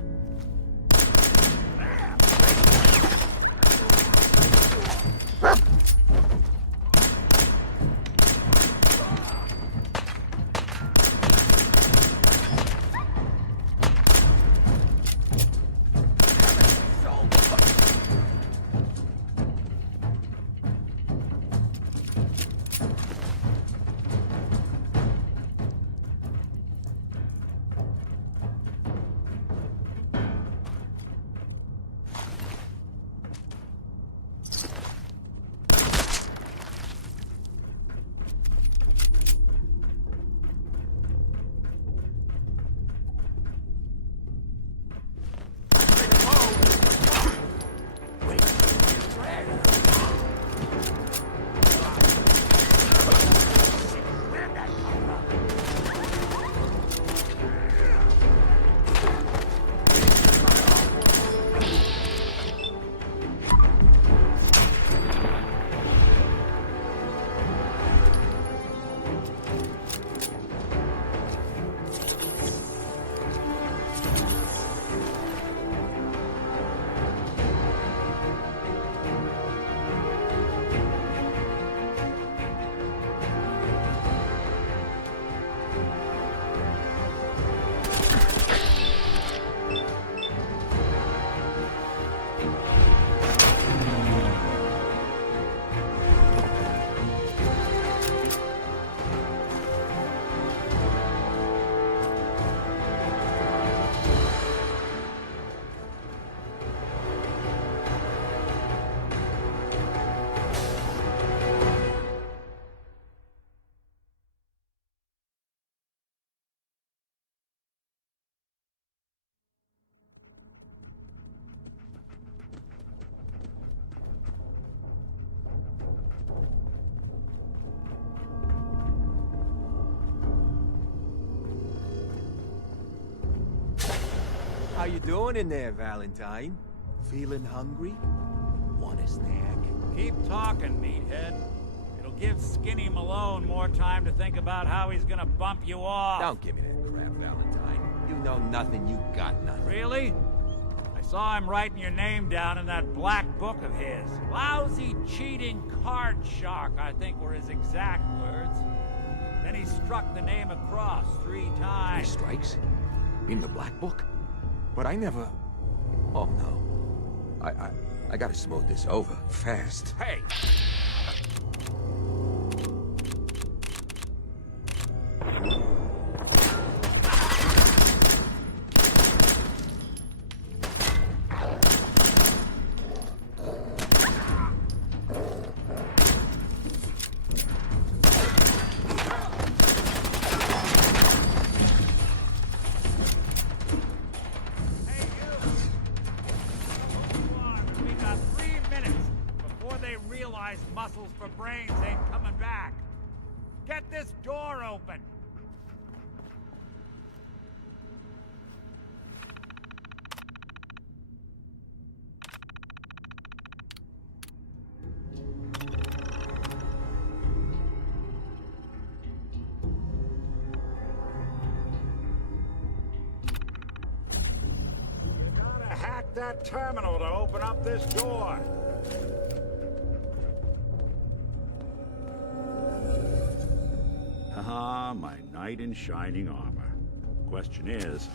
How you doing in there, Valentine? Feeling hungry? Want a snack? Keep talking, meathead. It'll give Skinny Malone more time to think about how he's gonna bump you off. Don't give me that crap, Valentine. You know nothing, you got nothing. Really? I saw him writing your name down in that black book of his. Lousy, cheating card shark, I think were his exact words. Then he struck the name across 3 times. 3 strikes? In the black book? But I never... Oh, no. I gotta smooth this over, fast. Hey! Muscles for brains ain't coming back. Get this door open. that terminal to open up this door. Ah, my knight in shining armor. Question is,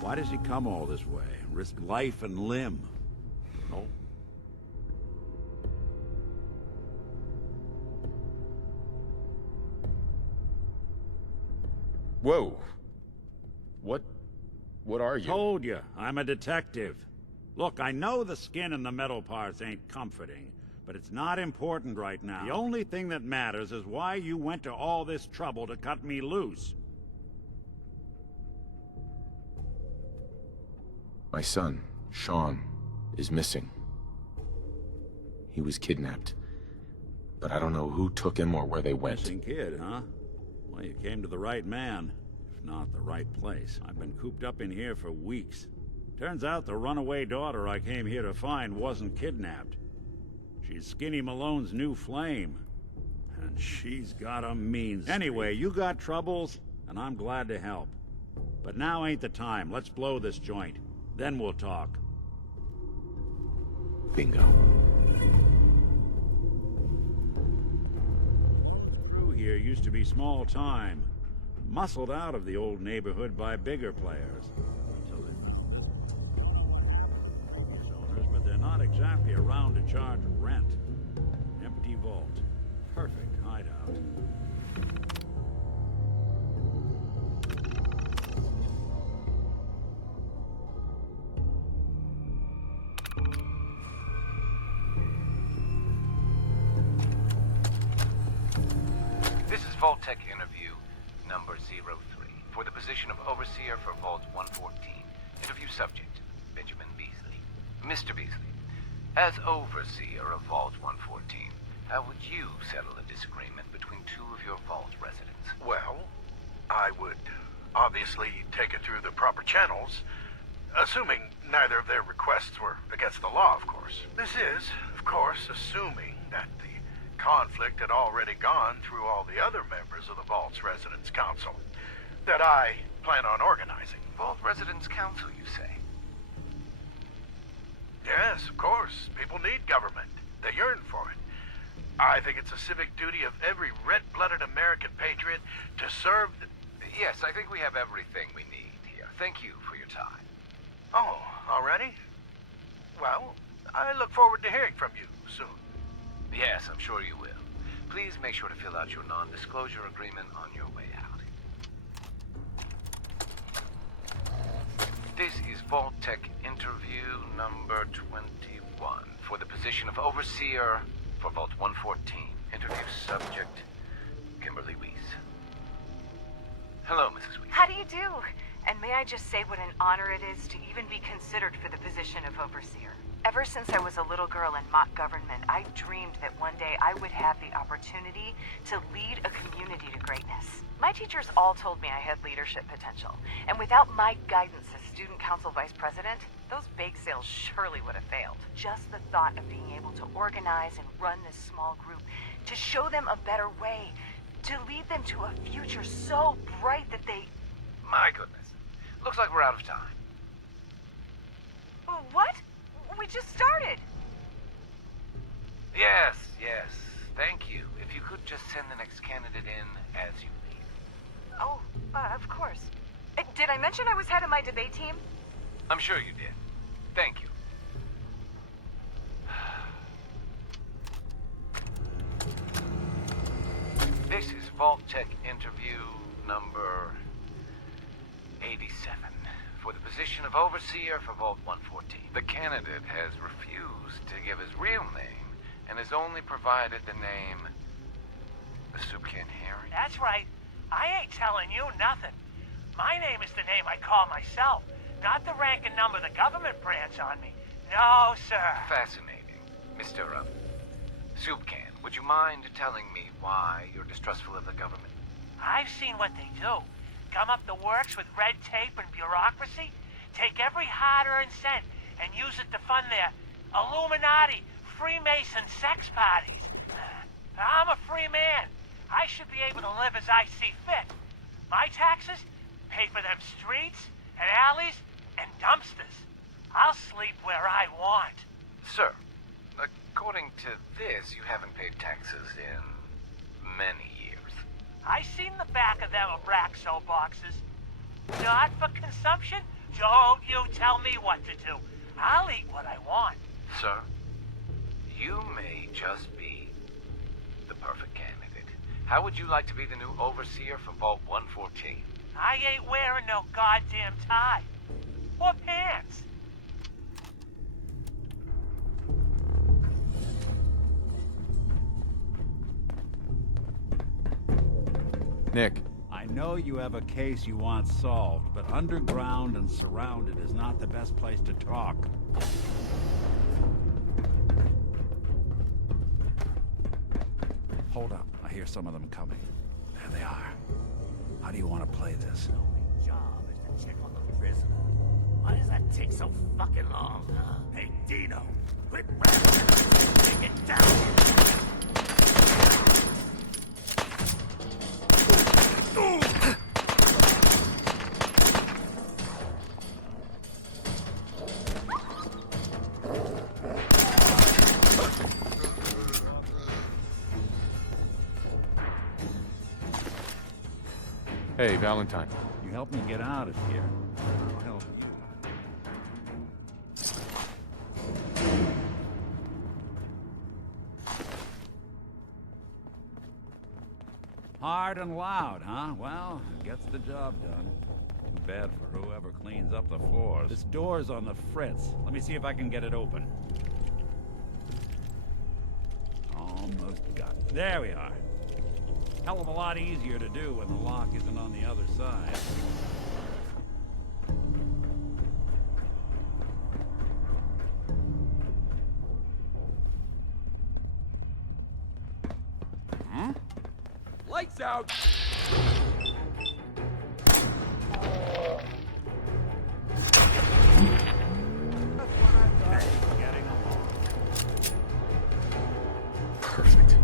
why does he come all this way? Risk life and limb? No. Whoa. What are you? Told you, I'm a detective. Look, I know the skin and the metal parts ain't comforting, but it's not important right now. The only thing that matters is why you went to all this trouble to cut me loose. My son, Shaun, is missing. He was kidnapped. But I don't know who took him or where they went. Missing kid, huh? Well, you came to the right man. If not the right place. I've been cooped up in here for weeks. Turns out the runaway daughter I came here to find wasn't kidnapped. She's Skinny Malone's new flame. And she's got a mean streak. Anyway, you got troubles, and I'm glad to help. But now ain't the time. Let's blow this joint. Then we'll talk. Bingo. Through here used to be small time. Muscled out of the old neighborhood by bigger players. Until they found this previous owners, but they're not exactly around to charge rent. Empty vault. Perfect hideout. This is Vault-Tec interview number 03 for the position of Overseer for Vault 114. Interview subject, Benjamin Beasley. Mr. Beasley, as Overseer of Vault 114, how would you settle a disagreement between two of your Vault residents? Well, I would obviously take it through the proper channels, assuming neither of their requests were against the law, of course. This is, of course, assuming that the conflict had already gone through all the other members of the Vault's Residence Council that I plan on organizing. Vault Residence Council, you say? Yes, of course. People need government. They yearn for it. I think it's a civic duty of every red-blooded American patriot to serve the... Yes, I think we have everything we need here. Thank you for your time. Oh, already? Well, I look forward to hearing from you soon. Yes, I'm sure you will. Please make sure to fill out your non-disclosure agreement on your way out. This is Vault-Tec interview number 21 for the position of Overseer for Vault 114. Interview subject, Kimberly Weiss. Hello, Mrs. Weiss. How do you do? And may I just say what an honor it is to even be considered for the position of Overseer. Ever since I was a little girl in mock government, I dreamed that one day I would have the opportunity to lead a community to greatness. My teachers all told me I had leadership potential, and without my guidance as student council vice president, those bake sales surely would have failed. Just the thought of being able to organize and run this small group, to show them a better way, to lead them to a future so bright that they... My goodness. Looks like we're out of time. What? We just started. Yes. Thank you. If you could just send the next candidate in as you leave. Oh, of course. Did I mention I was head of my debate team? I'm sure you did. Thank you. This is Vault-Tec interview number 87 for the position of Overseer for Vault 114. The candidate has refused to give his real name and has only provided the name the Soup Can Harry. That's right. I ain't telling you nothing. My name is the name I call myself, not the rank and number the government brands on me. No, sir. Fascinating. Mr. Soup Can, would you mind telling me why you're distrustful of the government? I've seen what they do. Come up the works with red tape and bureaucracy, take every hard-earned cent and use it to fund their Illuminati, Freemason sex parties. I'm a free man. I should be able to live as I see fit. My taxes pay for them streets and alleys and dumpsters. I'll sleep where I want. Sir, according to this, you haven't paid taxes in many years. I seen the back of them Abraxo boxes. Not for consumption? Don't you tell me what to do. I'll eat what I want. Sir, you may just be the perfect candidate. How would you like to be the new overseer for Vault 114? I ain't wearing no goddamn tie. Or pants. Nick. I know you have a case you want solved, but underground and surrounded is not the best place to talk. Hold up. I hear some of them coming. There they are. How do you want to play this? My job is to check on the prisoner. Why does that take so fucking long, huh? Hey, Dino, quit rapping. Take it down. Hey, Valentine. You help me get out of here. I'll help you. Hard and loud, huh? Well, gets the job done. Too bad for whoever cleans up the floors. This door's on the fritz. Let me see if I can get it open. Almost got it. There we are. Hell of a lot easier to do when the lock isn't on the other side. Lights out! Perfect.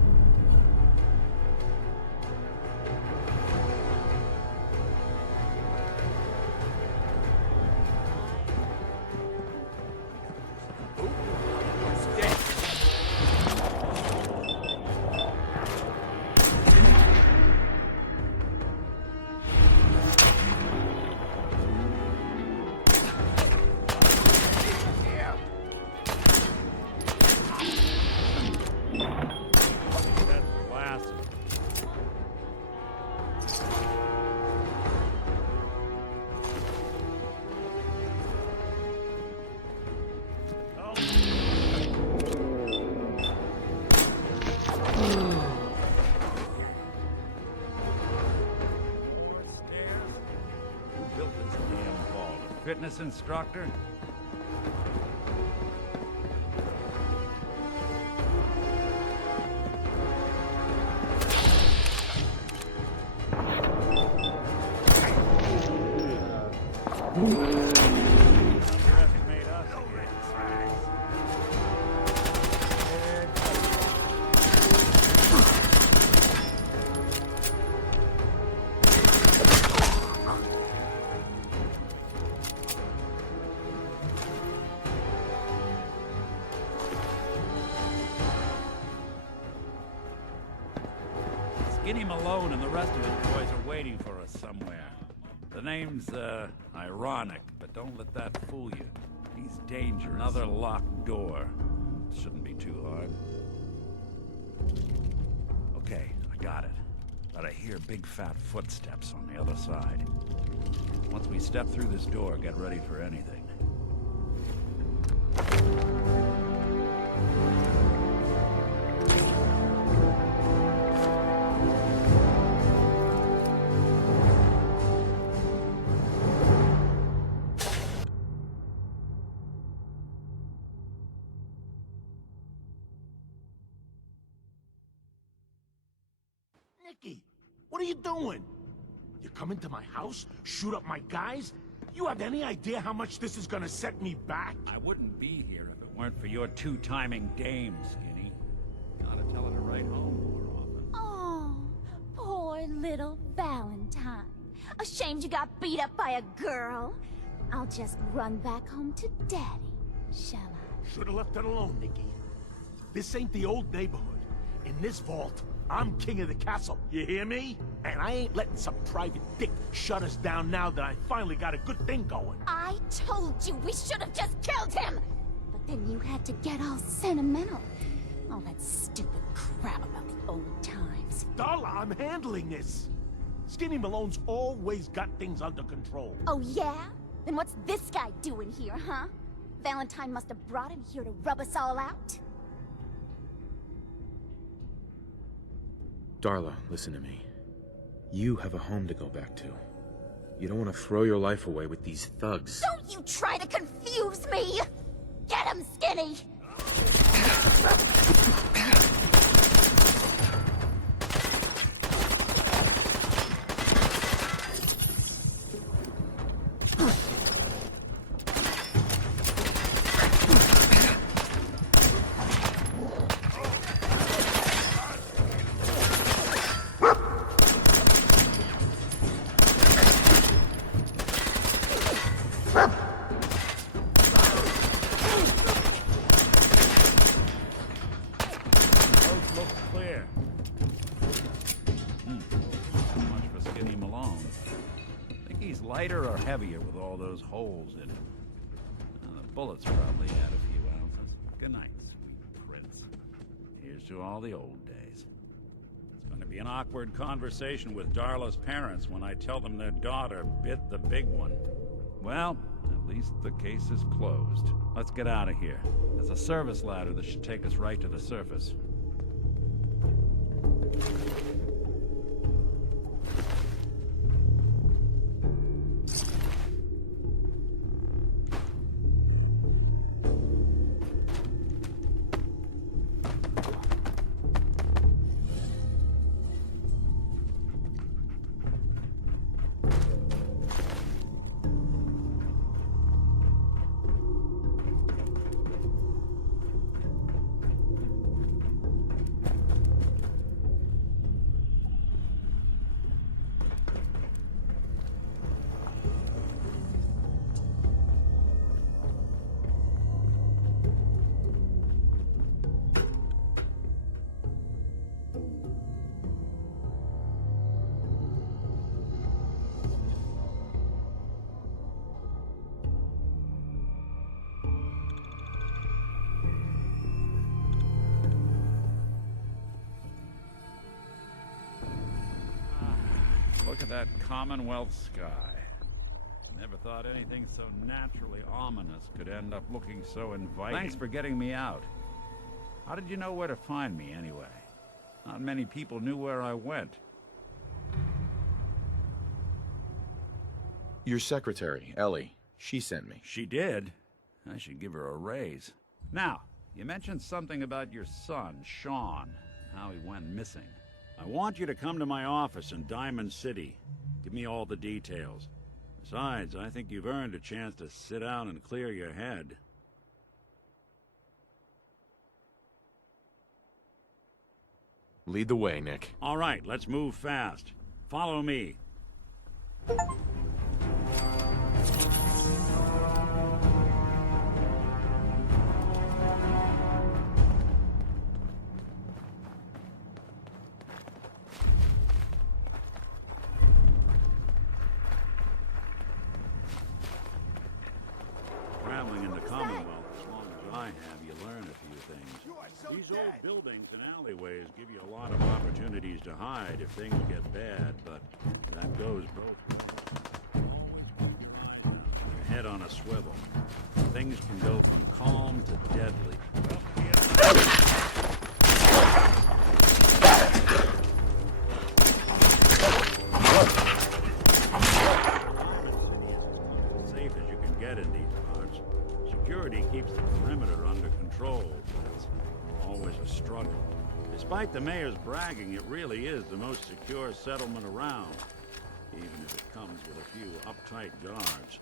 Fitness instructor? Underestimate us again. Skinny Malone and the rest of his boys are waiting for us somewhere. The name's, ironic, but don't let that fool you. He's dangerous. Another locked door. Shouldn't be too hard. Okay, I got it. But I hear big fat footsteps on the other side. Once we step through this door, get ready for anything. Nicky, what are you doing? You come into my house, shoot up my guys? You have any idea how much this is gonna set me back? I wouldn't be here if it weren't for your two-timing dame, Skinny. Gotta tell her to write home more often. Oh, poor little Valentine. Ashamed you got beat up by a girl? I'll just run back home to Daddy, shall I? Should've left it alone, Nikki. This ain't the old neighborhood. In this vault, I'm king of the castle, you hear me? And I ain't letting some private dick shut us down now that I finally got a good thing going. I told you we should have just killed him! But then you had to get all sentimental. All that stupid crap about the old times. Darla, I'm handling this. Skinny Malone's always got things under control. Oh yeah? Then what's this guy doing here, huh? Valentine must have brought him here to rub us all out? Darla, listen to me. You have a home to go back to. You don't want to throw your life away with these thugs. Don't you try to confuse me! Get him, Skinny! Lighter or heavier with all those holes in it? The bullets probably add a few ounces. Good night, sweet prince. Here's to all the old days. It's going to be an awkward conversation with Darla's parents when I tell them their daughter bit the big one. Well, at least the case is closed. Let's get out of here. There's a service ladder that should take us right to the surface. Look at that Commonwealth sky. Never thought anything so naturally ominous could end up looking so inviting. Thanks for getting me out. How did you know where to find me, anyway? Not many people knew where I went. Your secretary, Ellie, she sent me. She did? I should give her a raise. Now, you mentioned something about your son, Shaun, and how he went missing. I want you to come to my office in Diamond City. Give me all the details. Besides, I think you've earned a chance to sit down and clear your head. Lead the way, Nick. All right, let's move fast. Follow me. Traveling in the Commonwealth, as long as I have, you learn a few things. These old buildings and alleyways give you a lot of opportunities to hide if things get bad, but that goes both. Your head on a swivel. Things can go from calm to deadly. Safe as you can get in these parts. Security keeps the perimeter under control. It's always a struggle. Despite the mayor's bragging, it really is the most secure settlement around, even if it comes with a few uptight guards.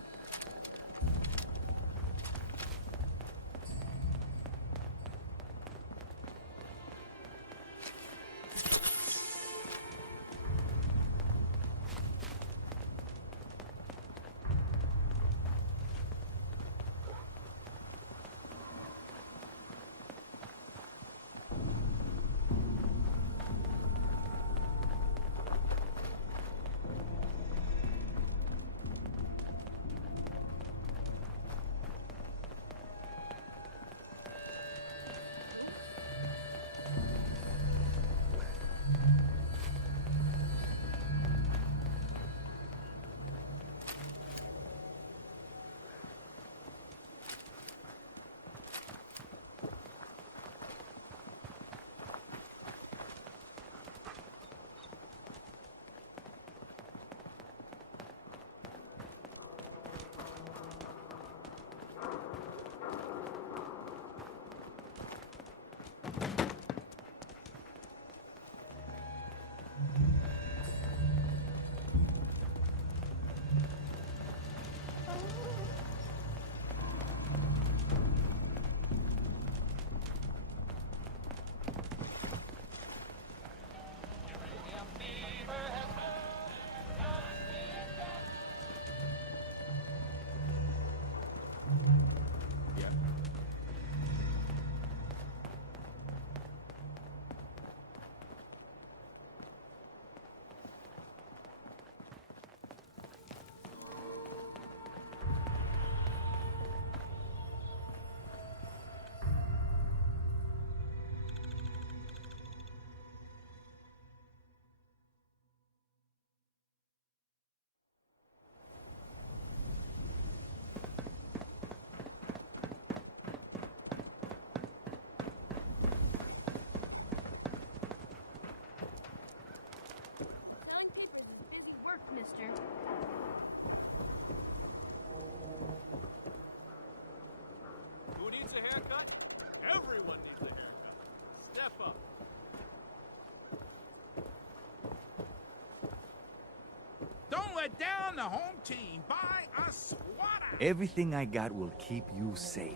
let down the home team by a swatter. Everything I got will keep you safe.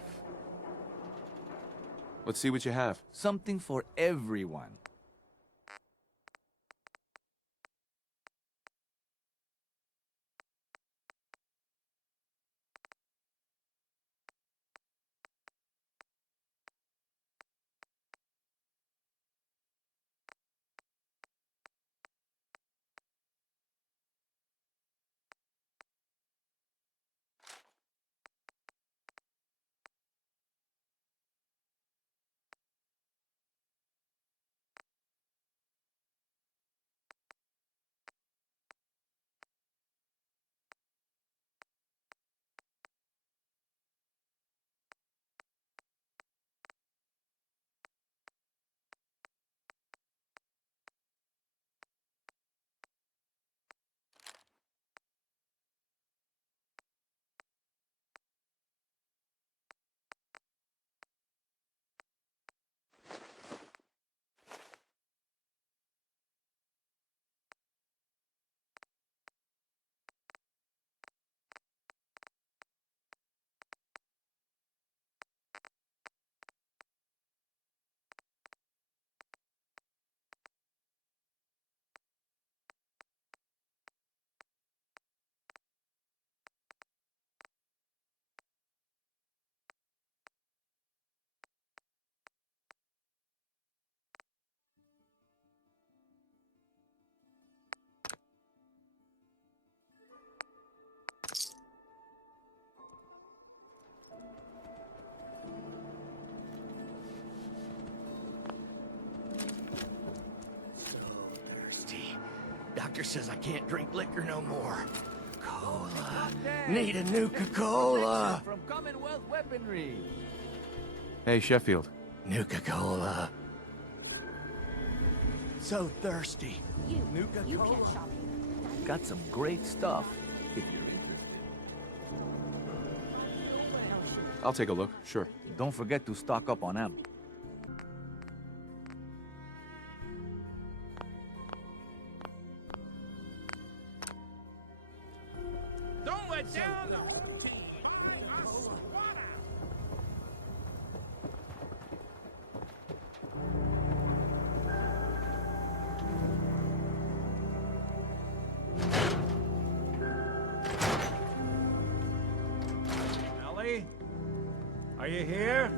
Let's see what you have. Something for everyone. Doctor says I can't drink liquor no more. Cola. Need a Nuka-Cola. From Commonwealth Weaponry. Hey, Sheffield. Nuka-Cola. So thirsty. You Nuka-Cola. can't shop here. Got some great stuff, if you're interested. I'll take a look, sure. Don't forget to stock up on ammo. Don't let down the home team by a swatter. Ellie? Are you here?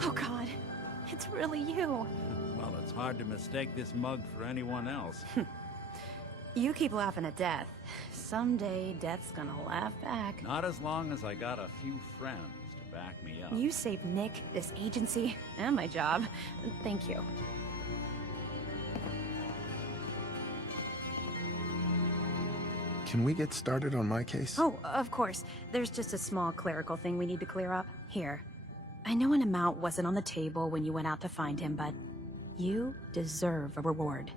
Oh God, it's really you. Well, it's hard to mistake this mug for anyone else. You keep laughing at death. Someday, death's gonna laugh back. Not as long as I got a few friends to back me up. You saved Nick, this agency, and my job. Thank you. Can we get started on my case? Oh, of course. There's just a small clerical thing we need to clear up. Here. I know an amount wasn't on the table when you went out to find him, but you deserve a reward.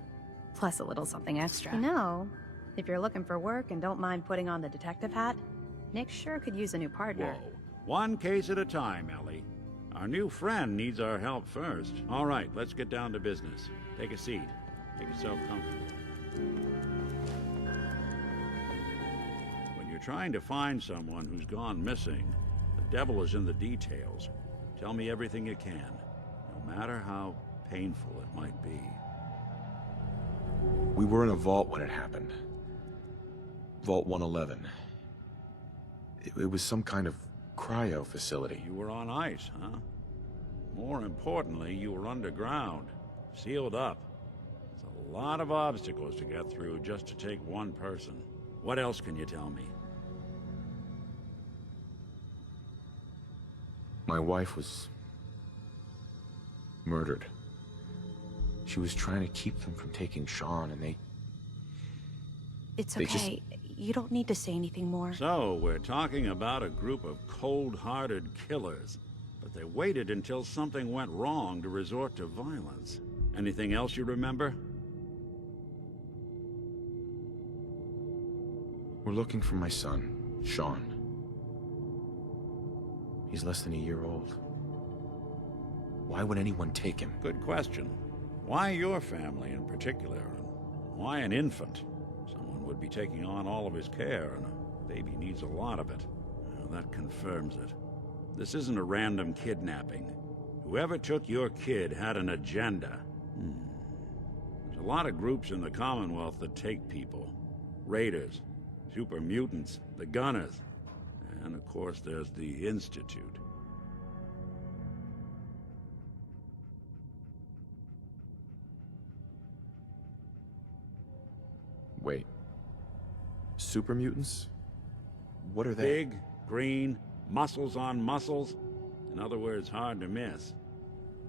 Plus a little something extra. You know, if you're looking for work and don't mind putting on the detective hat, Nick sure could use a new partner. Whoa. One case at a time, Ellie. Our new friend needs our help first. All right, let's get down to business. Take a seat. Make yourself comfortable. When you're trying to find someone who's gone missing, the devil is in the details. Tell me everything you can, no matter how painful it might be. We were in a vault when it happened. Vault 111. It was some kind of cryo facility. You were on ice, huh? More importantly, you were underground, sealed up. It's a lot of obstacles to get through just to take one person. What else can you tell me? My wife was murdered. She was trying to keep them from taking Shaun, and they... It's They okay. You don't need to say anything more. So, we're talking about a group of cold-hearted killers. But they waited until something went wrong to resort to violence. Anything else you remember? We're looking for my son, Shaun. He's less than a year old. Why would anyone take him? Good question. Why your family in particular, and Why an infant? Someone would be taking on all of his care, and a baby needs a lot of it. Well, that confirms it. This isn't a random kidnapping. Whoever took your kid had an agenda. There's a lot of groups in the Commonwealth that take people. Raiders, super mutants, the Gunners, and of course there's the Institute. Wait. Super mutants? What are they? Big, green, muscles on muscles. In other words, hard to miss.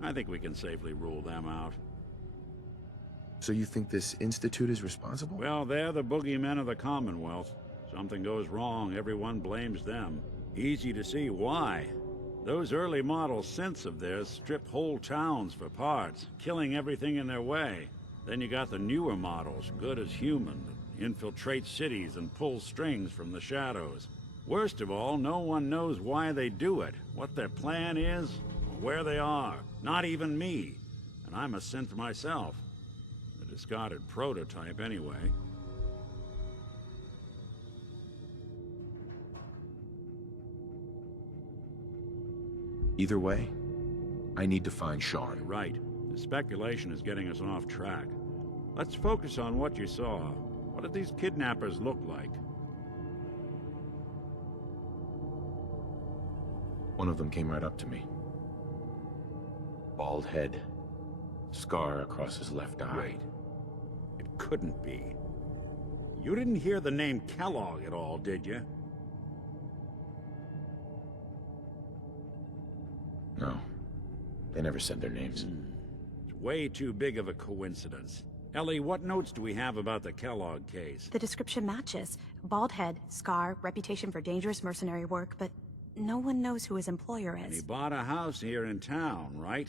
I think we can safely rule them out. So you think this Institute is responsible? Well, they're the boogeymen of the Commonwealth. Something goes wrong, everyone blames them. Easy to see why. Those early model synths of theirs strip whole towns for parts, killing everything in their way. Then you got the newer models, good as human, that infiltrate cities and pull strings from the shadows. Worst of all, no one knows why they do it, what their plan is, or where they are. Not even me. And I'm a synth myself. A discarded prototype, anyway. Either way, I need to find Shaun. You're right. The speculation is getting us off track. Let's focus on what you saw. What did these kidnappers look like? One of them came right up to me. Bald head. Scar across his left eye. Wait. It couldn't be. You didn't hear the name Kellogg at all, did you? No. They never said their names. It's way too big of a coincidence. Ellie, what notes do we have about the Kellogg case? The description matches. Bald head, scar, reputation for dangerous mercenary work, but no one knows who his employer And he is. bought a house here in town, right?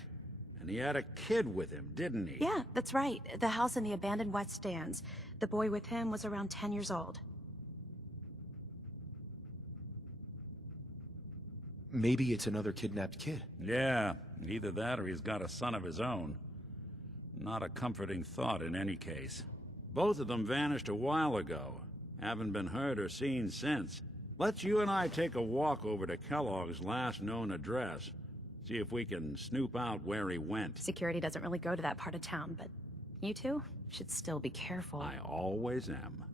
And he had a kid with him, didn't he? Yeah, that's right. The house in the abandoned West Stands. The boy with him was around 10 years old. Maybe it's another kidnapped kid. Yeah, either that or he's got a son of his own. Not a comforting thought in any case. Both of them vanished a while ago. Haven't been heard or seen since. Let's you and I take a walk over to Kellogg's last known address. See if we can snoop out where he went. Security doesn't really go to that part of town, but you two should still be careful. I always am.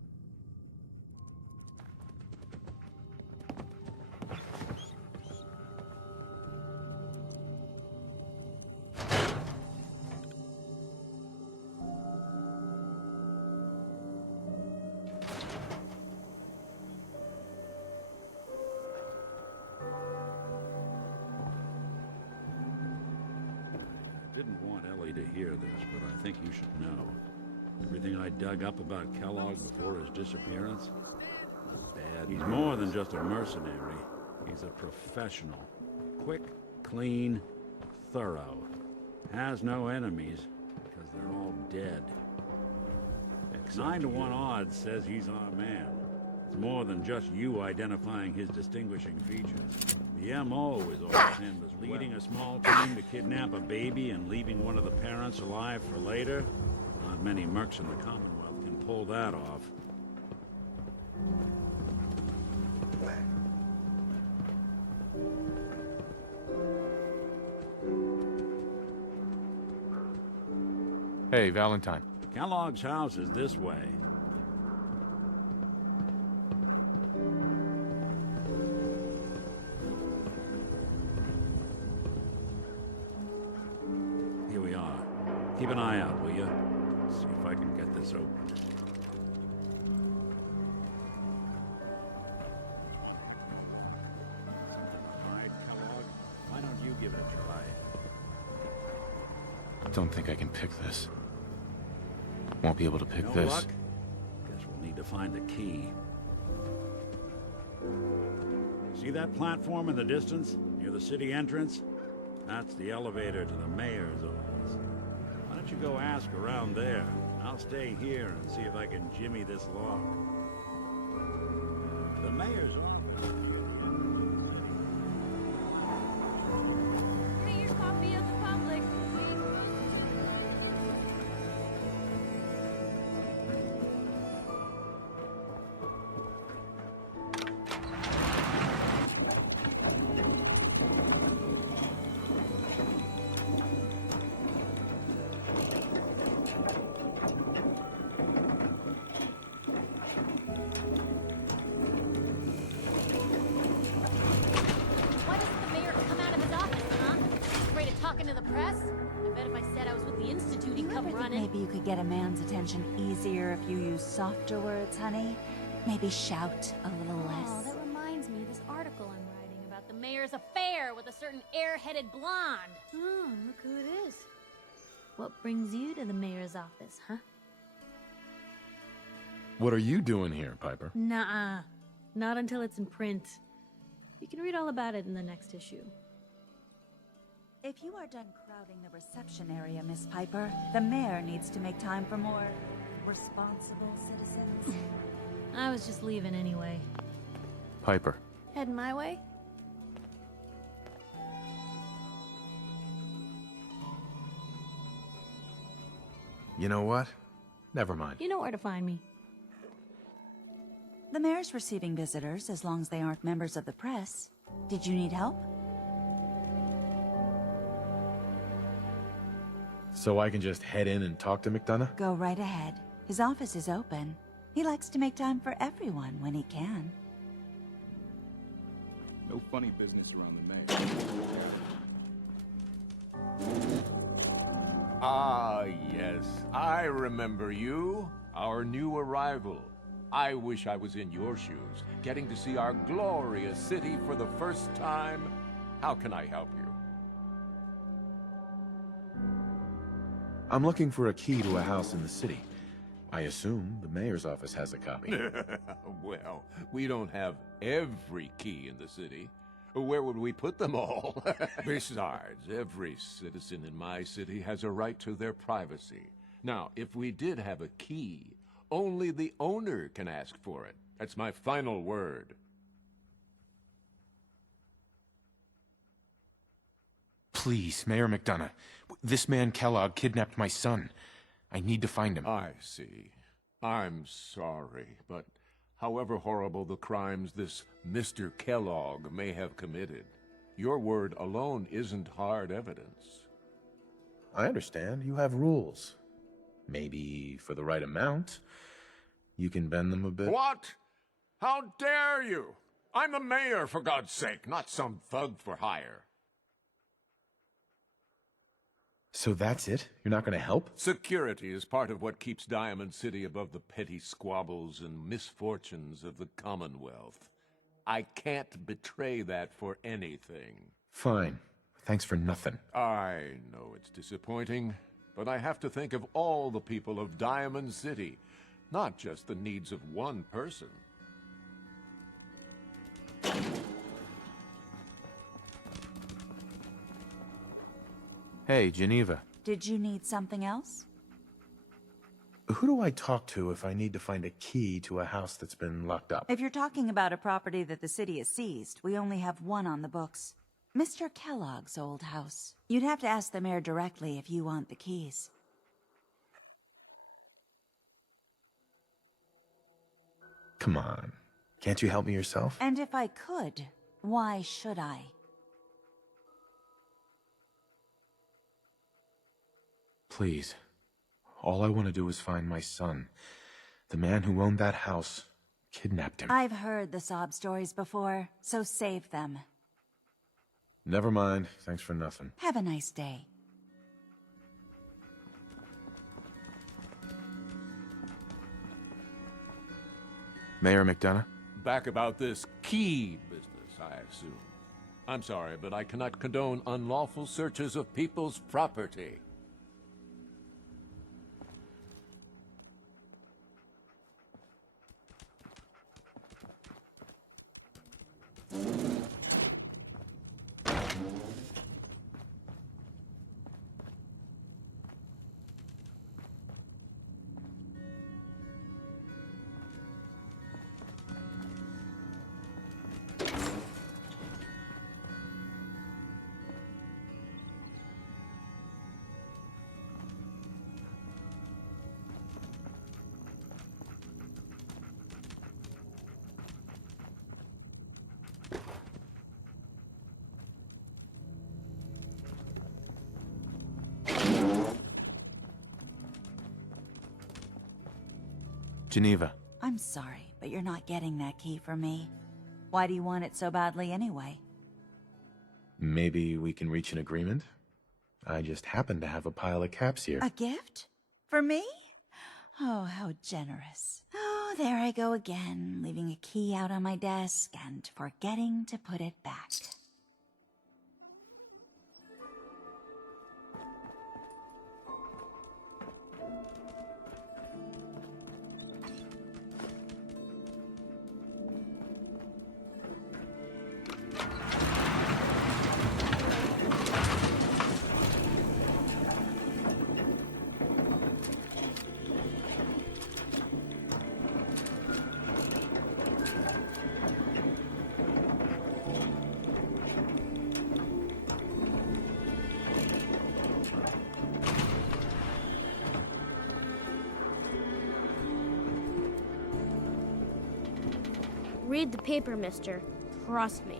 Didn't want Ellie to hear this, but I think you should know. Everything I dug up about Kellogg before his disappearance was bad. He's more than just a mercenary. He's a professional. Quick, clean, thorough. Has no enemies, because they're all dead. 9 to 1 odds says he's our man. It's more than just you identifying his distinguishing features. The M.O. is always him, as leading a small team to kidnap a baby and leaving one of the parents alive for later. Not many mercs in the Commonwealth can pull that off. Hey, Valentine. Kellogg's house is this way. Here we are. Keep an eye out, will you? See if I can get this open. All right, Kellogg. Why don't you give it a try? Don't think I can pick this. Won't be able to pick No this. luck? Guess we'll need to find the key. See that platform in the distance, near the city entrance? That's the elevator to the mayor's office. Why don't you go ask around there? I'll stay here and see if I can jimmy this lock. The mayor's office. Mayor's copy of the public, please. could get a man's attention easier if you use softer words, honey. Maybe shout a little Oh, less. that reminds me of this article I'm writing about the mayor's affair with a certain air-headed blonde. Oh, look who it is. What brings you to the mayor's office, huh? What are you doing here, Piper? Nuh-uh. Not until it's in print. You can read all about it in the next issue. If you are done crowding the reception area, Miss Piper, the mayor needs to make time for more responsible citizens. I was just leaving anyway. Piper. Heading my way? You know what? Never mind. You know where to find me. The mayor's receiving visitors as long as they aren't members of the press. Did you need help? So I can just head in and talk to McDonough? Go right ahead. His office is open. He likes to make time for everyone when he can. No funny business around the mayor. Ah, yes. I remember you. Our new arrival. I wish I was in your shoes, getting to see our glorious city for the first time. How can I help you? I'm looking for a key to a house in the city. I assume the mayor's office has a copy. Well, we don't have every key in the city. Where would we put them all? Besides, every citizen in my city has a right to their privacy. Now, if we did have a key, only the owner can ask for it. That's my final word. Please, Mayor McDonough. This man Kellogg kidnapped my son. I need to find him. I see. I'm sorry, but however horrible the crimes this Mr. Kellogg may have committed, your word alone isn't hard evidence. I understand. You have rules. Maybe for the right amount, you can bend them a bit. What? How dare you? I'm the mayor, for God's sake, not some thug for hire. So that's it? You're not going to help? Security is part of what keeps Diamond City above the petty squabbles and misfortunes of the Commonwealth. I can't betray that for anything. Fine. Thanks for nothing. I know it's disappointing, but I have to think of all the people of Diamond City, not just the needs of one person. Hey, Geneva. Did you need something else? Who do I talk to if I need to find a key to a house that's been locked up? If you're talking about a property that the city has seized, we only have one on the books. Mr. Kellogg's old house. You'd have to ask the mayor directly if you want the keys. Come on. Can't you help me yourself? And if I could, why should I? Please. All I want to do is find my son. The man who owned that house kidnapped him. I've heard the sob stories before, so save them. Never mind. Thanks for nothing. Have a nice day. Mayor McDonough? Back about this key business, I assume. I'm sorry, but I cannot condone unlawful searches of people's property. Geneva. I'm sorry, but you're not getting that key from me. Why do you want it so badly anyway? Maybe we can reach an agreement? I just happen to have a pile of caps here. A gift? For me? Oh, how generous. Oh, there I go again, leaving a key out on my desk and forgetting to put it back. Read the paper, mister. Trust me.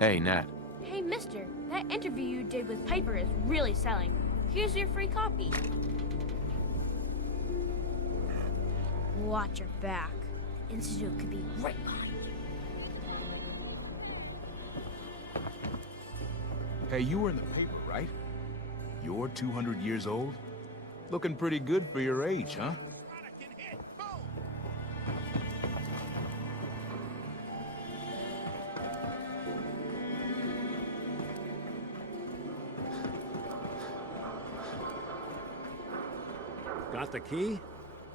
Hey, Nat. Hey, mister, that interview you did with Piper is really selling. Here's your free copy. Watch your back. Institute could be right behind you. Hey, you were in the paper, right? You're 200 years old? Looking pretty good for your age, huh? Got the key?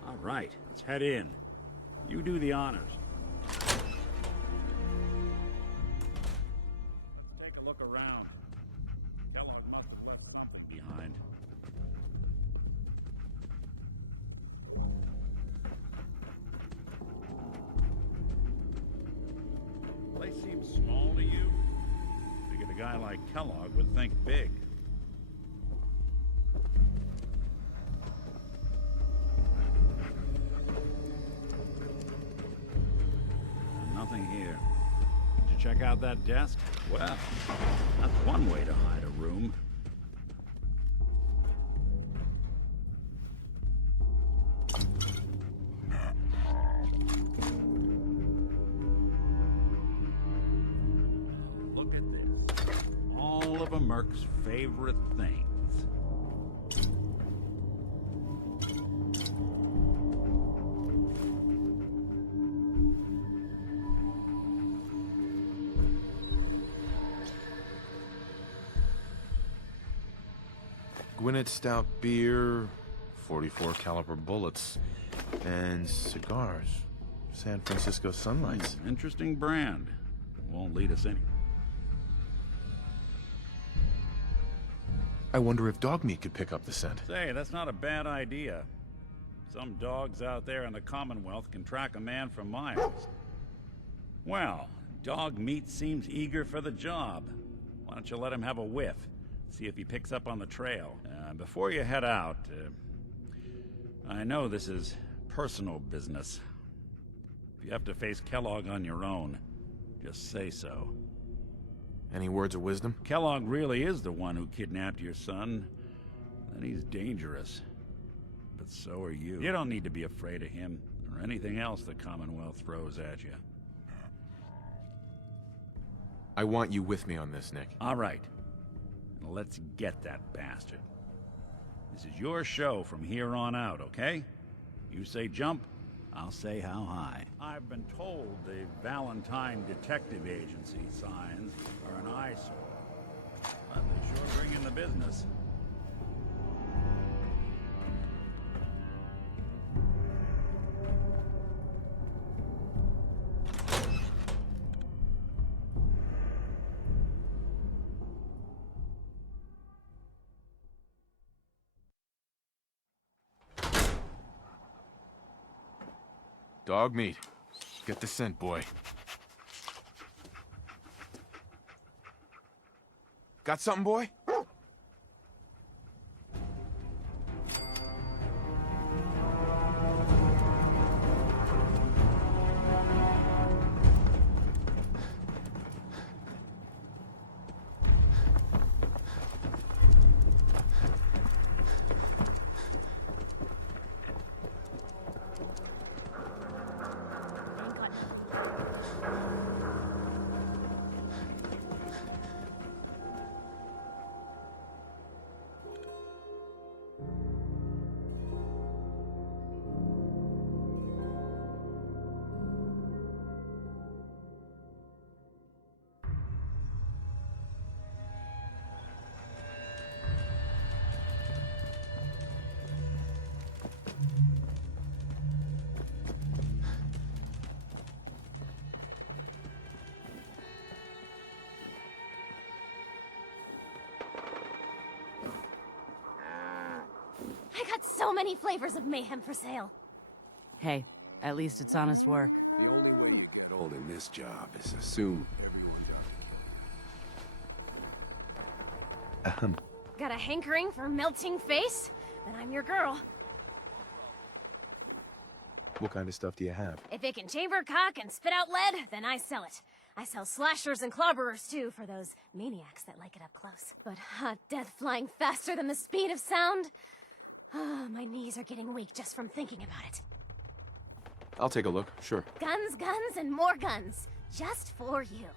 All right, let's head in. You do the honors. Let's take a look around. Kellogg must have left something behind. Place seems small to you? Figured a guy like Kellogg would think big. Nothing here. Did you check out that desk? Well, that's one way to hide a room. Look at this. All of a Merc's favorite things. Gwinnett Stout beer, 44 caliber bullets, and cigars. San Francisco Sunlights. Interesting brand. Won't lead us any. I wonder if dog meat could pick up the scent. Say, that's not a bad idea. Some dogs out there in the Commonwealth can track a man for miles. Well, dog meat seems eager for the job. Why don't you let him have a whiff? See if he picks up on the trail. Before you head out, I know this is personal business. If you have to face Kellogg on your own, just say so. Any words of wisdom? Kellogg really is the one who kidnapped your son. Then he's dangerous. But so are you. You don't need to be afraid of him, or anything else the Commonwealth throws at you. I want you with me on this, Nick. All right. Now let's get that bastard. This is your show from here on out, okay? You say jump, I'll say how high. I've been told the Valentine Detective Agency signs are an eyesore. But they sure bring in the business. Dog meat. Get the scent, boy. Got something, boy? I got so many flavors of mayhem for sale. Hey, at least it's honest work. You get old in this job is assume everyone does. Got a hankering for melting face? Then I'm your girl. What kind of stuff do you have? If it can chamber cock and spit out lead, then I sell it. I sell slashers and clobberers too, for those maniacs that like it up close. But hot death flying faster than the speed of sound? My knees are getting weak just from thinking about it. I'll take a look, sure. Guns, guns, and more guns. Just for you.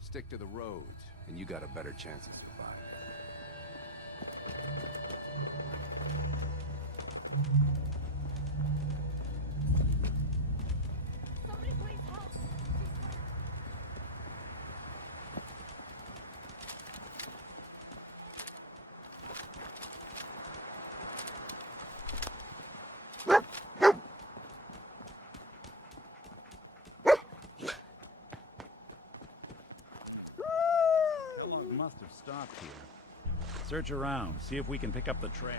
Stick to the roads, and you got a better chance of surviving. Somebody please help! Must have stopped here. Search around, see if we can pick up the trail.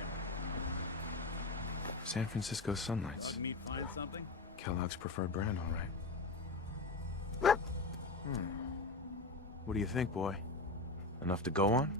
San Francisco Sunlights. Dog meat find something? Kellogg's preferred brand, all right. What do you think, boy? Enough to go on?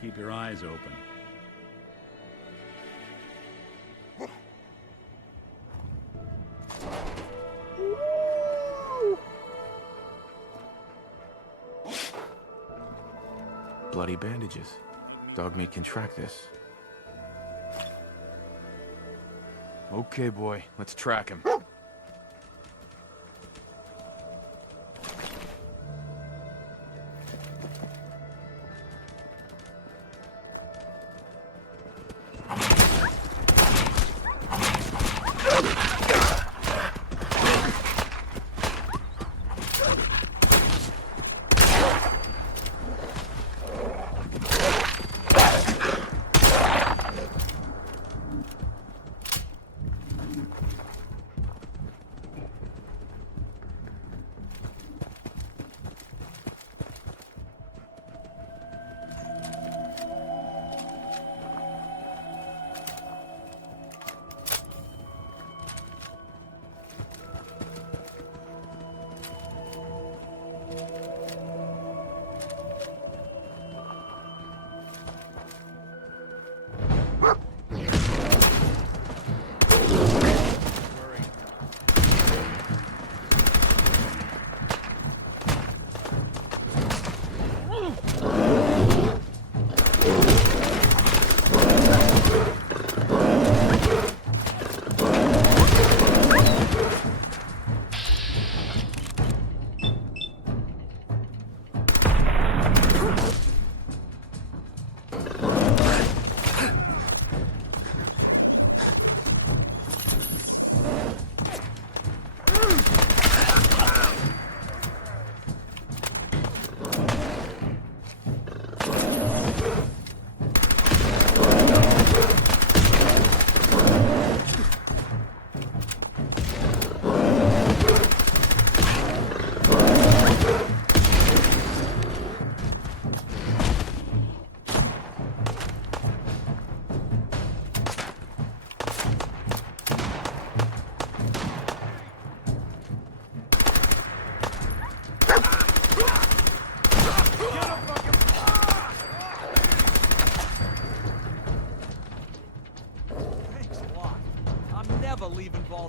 Keep your eyes open. Bloody bandages. Dog meat can track this. Okay, boy, let's track him.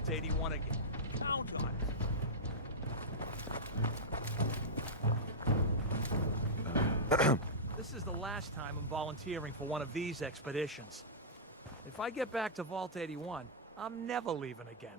Vault 81 again. Count on it. This is the last time I'm volunteering for one of these expeditions. If I get back to Vault 81, I'm never leaving again.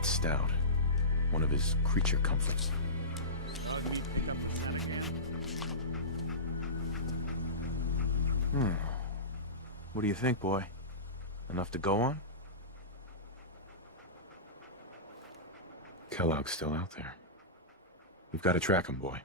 Stout, one of his creature comforts. What do you think, boy? Enough to go on? Kellogg's still out there. We've got to track him, boy.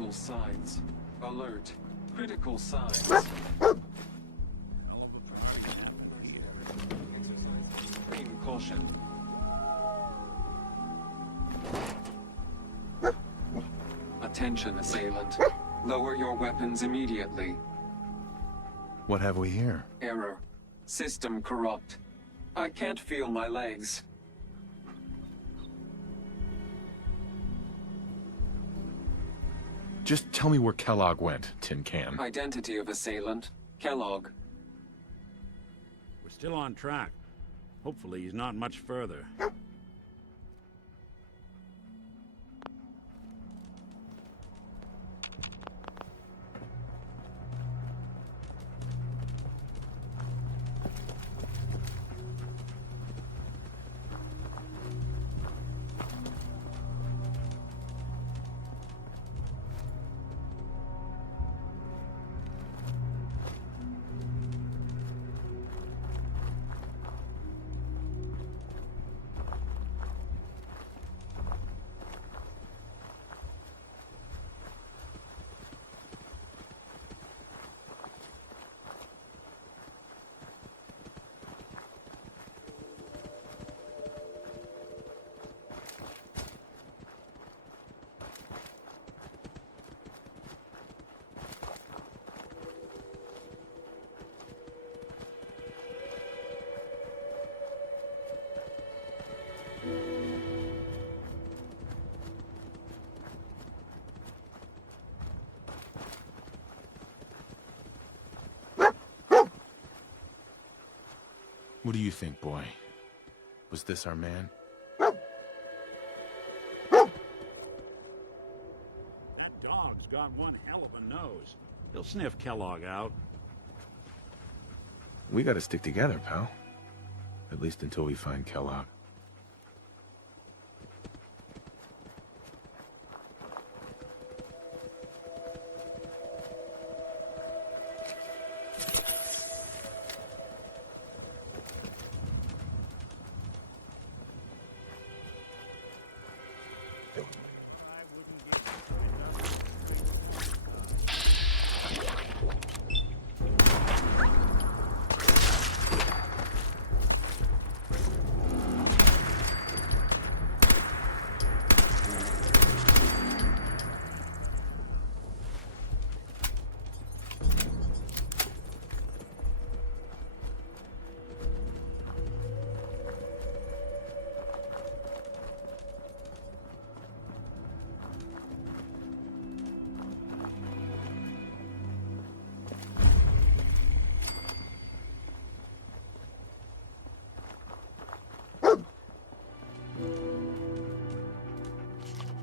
Vital signs. Alert. Critical signs. Extreme caution. Attention, assailant. Lower your weapons immediately. What have we here? Error. System corrupt. I can't feel my legs. Just tell me where Kellogg went, Tin Can. Identity of assailant. Kellogg. We're still on track. Hopefully he's not much further. What do you think, boy? Was this our man? That dog's got one hell of a nose. He'll sniff Kellogg out. We gotta stick together, pal. At least until we find Kellogg.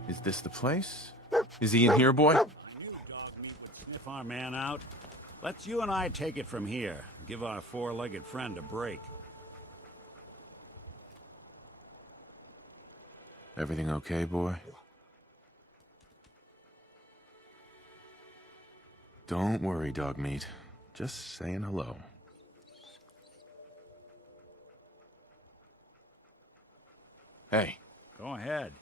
Is this the place? Is he in here, boy? I knew dog meat would sniff our man out. Let's you and I take it from here. Give our four-legged friend a break. Everything okay, boy? Don't worry, dog meat. Just saying hello. Hey. Go ahead.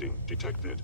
cheating detected.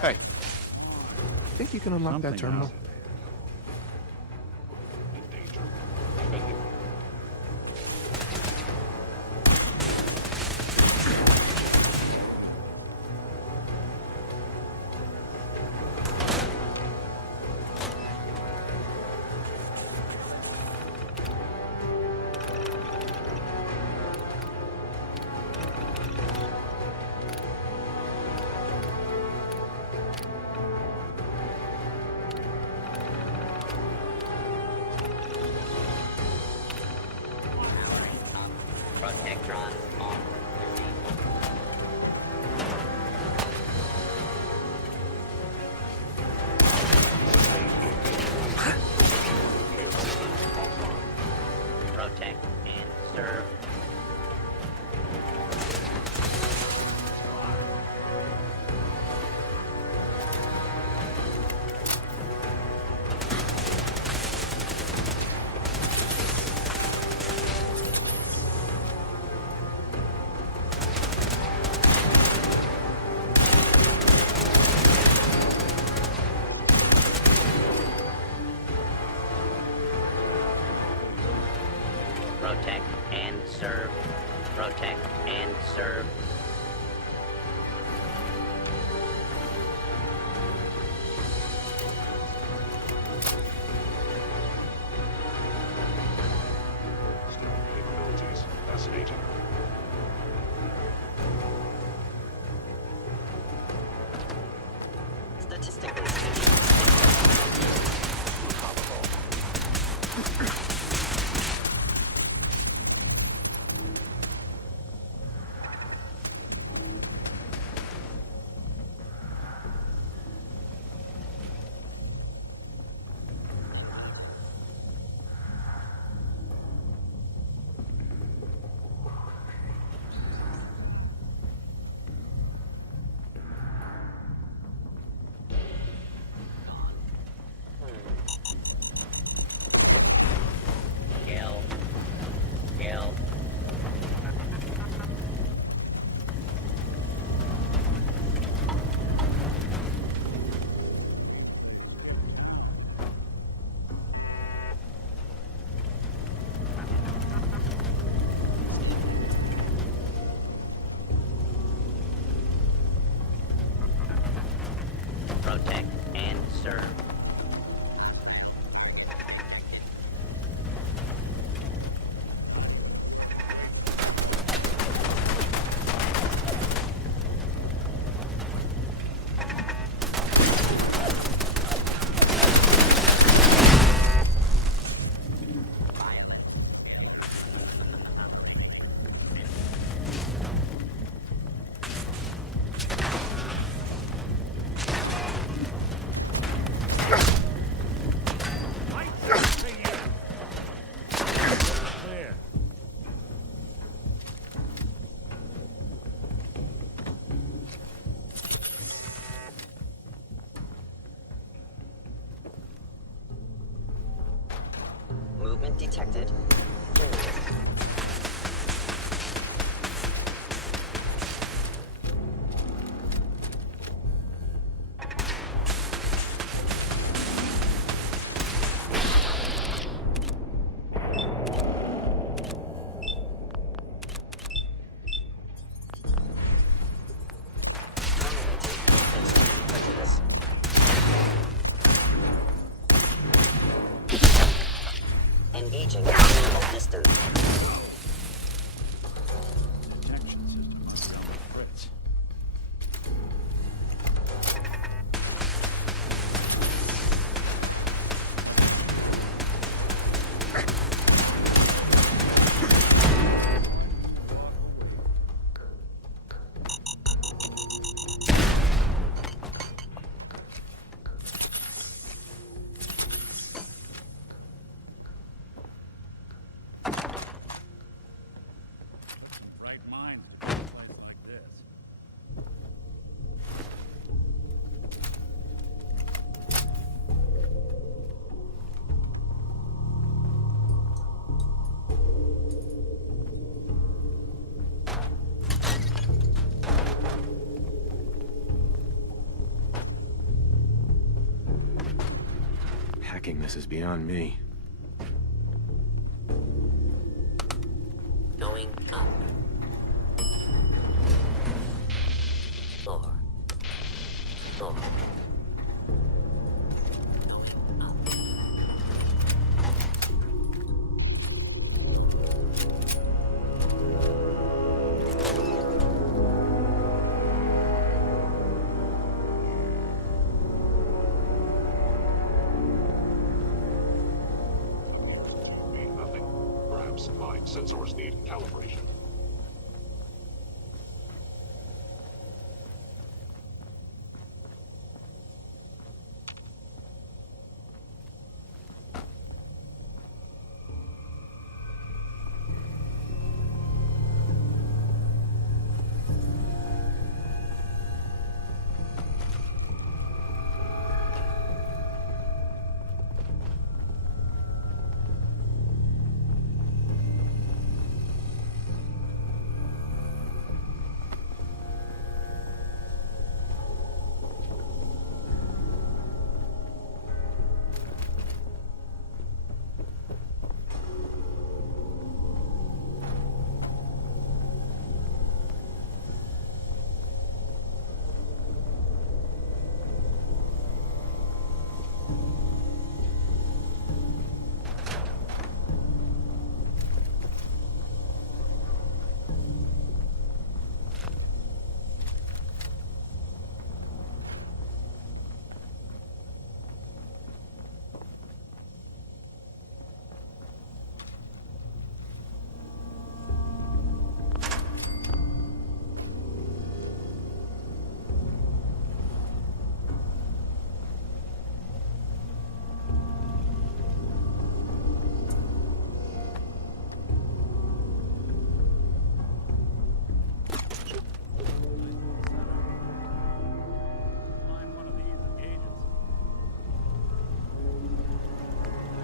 Hey, think you can unlock that terminal? Protect and serve. Protect and serve. Capabilities. Fascinating. Statistically detected. Engaging at minimal distance. Detection system must be on the fritz. Right mind in a place like this. Hacking this is beyond me. Going up. 4. 4. Going up. Mean nothing. Perhaps my sensors need calibration.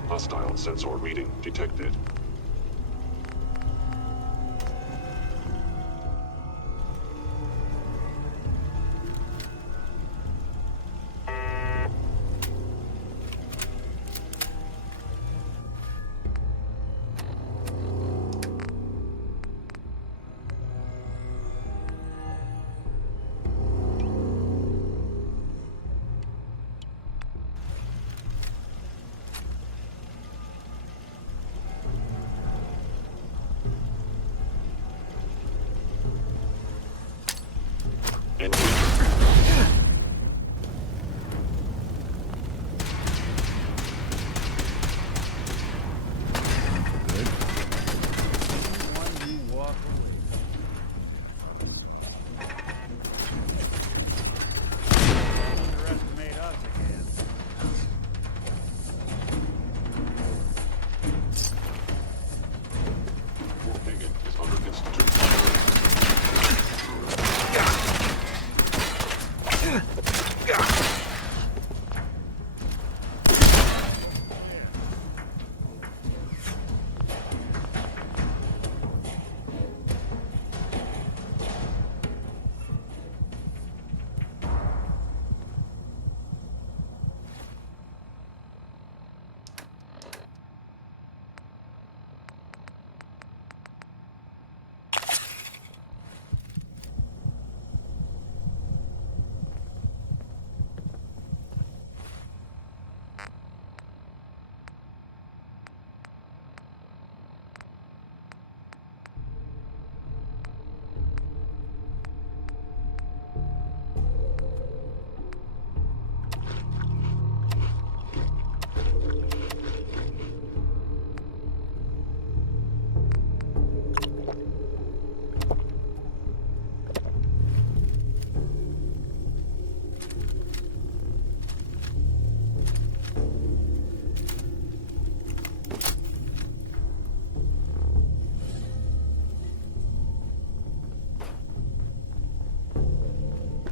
Hostile sensor reading detected.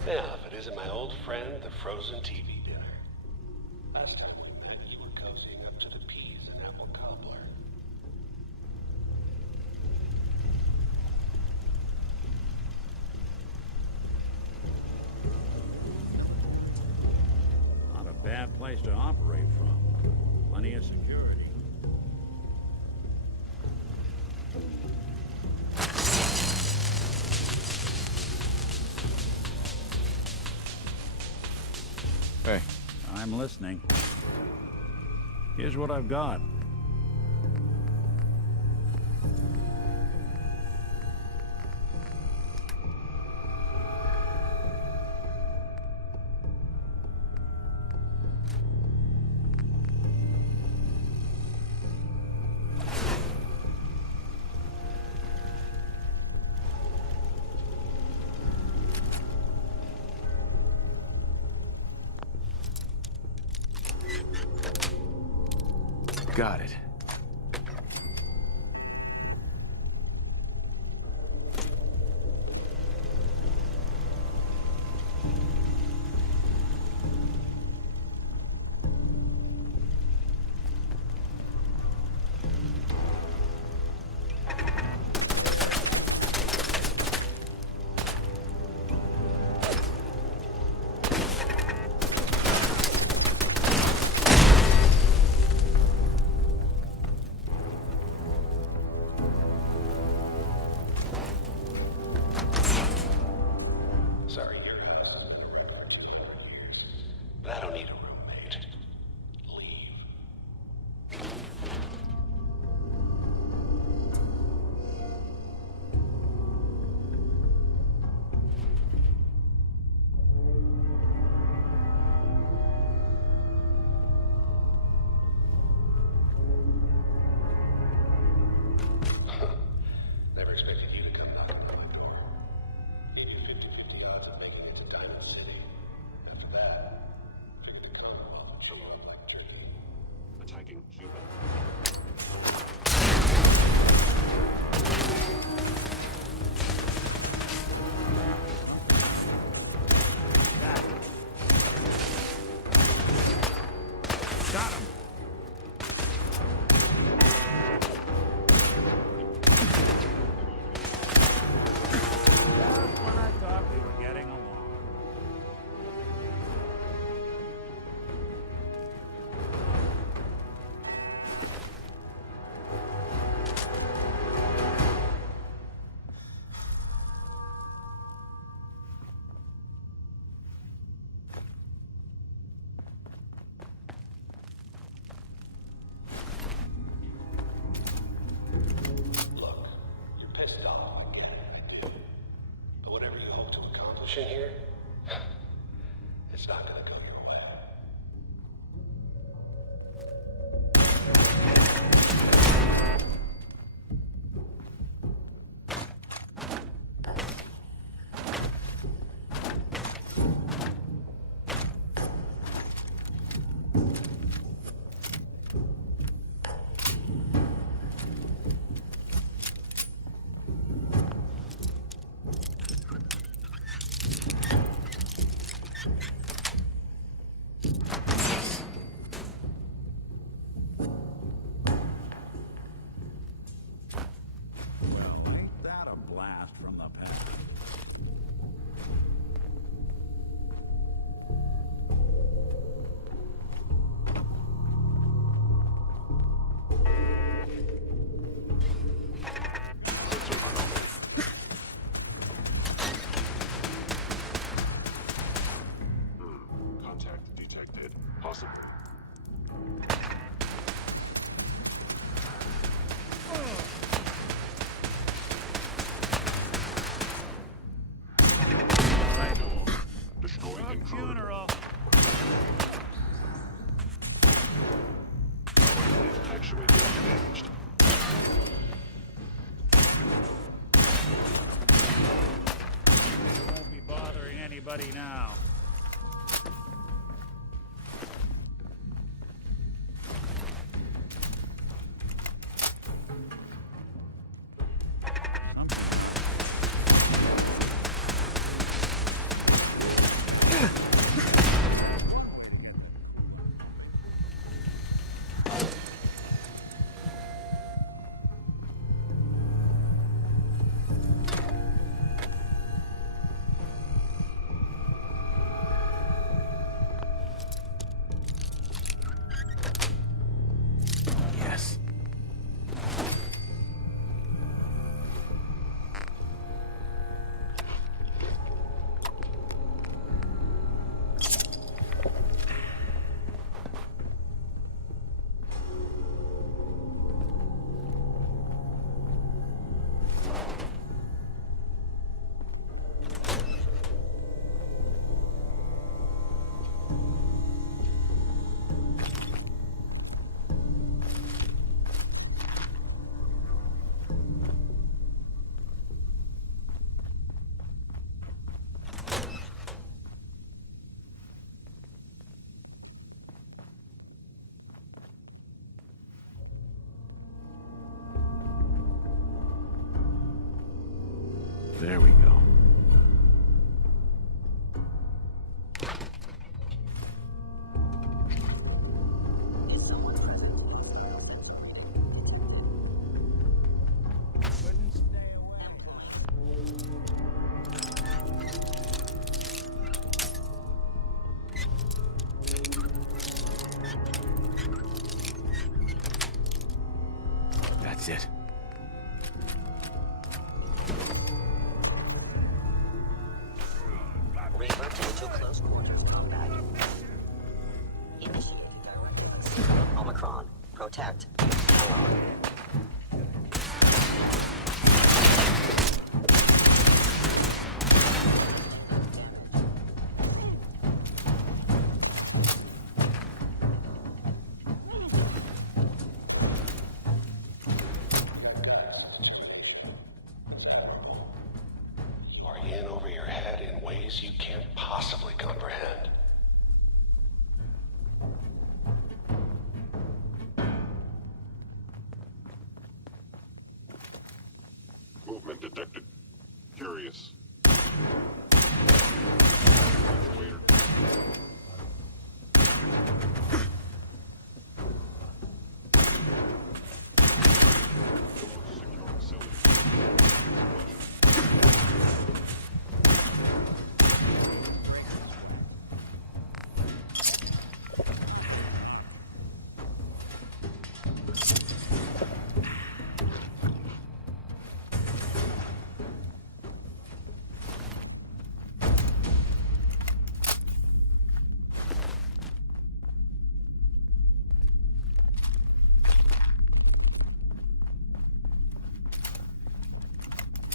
Now, if it isn't my old friend, the frozen TV dinner. Last time we met, you were cozying up to the peas and apple cobbler. Not a bad place to operate from. Plenty of security. Hey. I'm listening. Here's what I've got. Got it. Sorry, your house. But I don't need a roommate. Leave. Never expected you to come knocking on the door. Gave you 50-50 odds of making it to Diamond City. After that, figured the Commonwealth would show you like turkey. Attacking Cuba. Got him! Just when I thought we were getting along. Look, you're pissed off. But whatever you hope to accomplish in here, it's not gonna go your way. Well, ain't that a blast from the past? Contact detected. Possible. Destroy intruder. Funeral. Actuator damaged. Won't be bothering anybody now. is it? Reverting to close quarters combat. Initiating directives. Omicron. Protect. Kellogg. Are in over your head in ways you can't possibly comprehend. Movement detected. Curious. Waiter. Secure facility.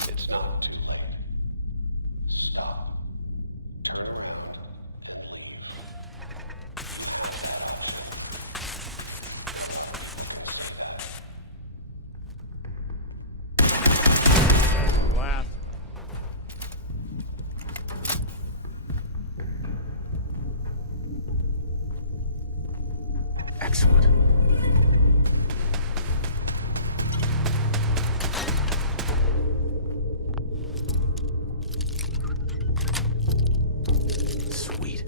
It's not. Stop. Glass. Excellent. Sweet.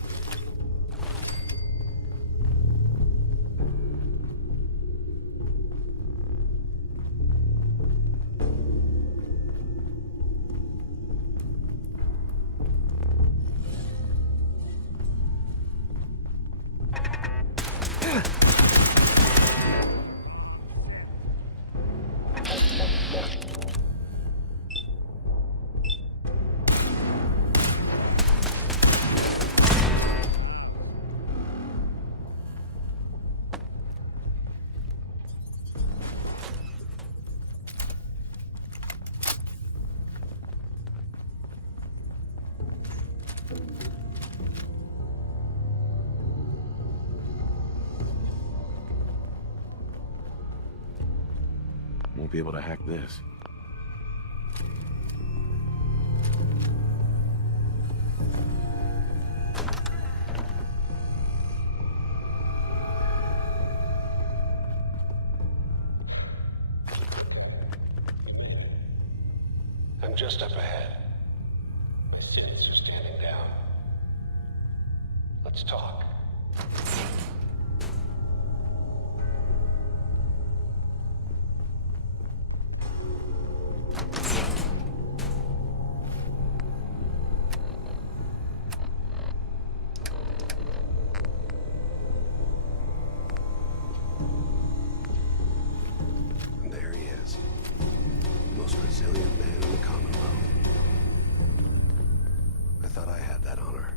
Won't be able to hack this. I'm just up ahead. My sins are standing down. Let's talk. And there he is. The most resilient man in the Commonwealth. I thought I had that honor.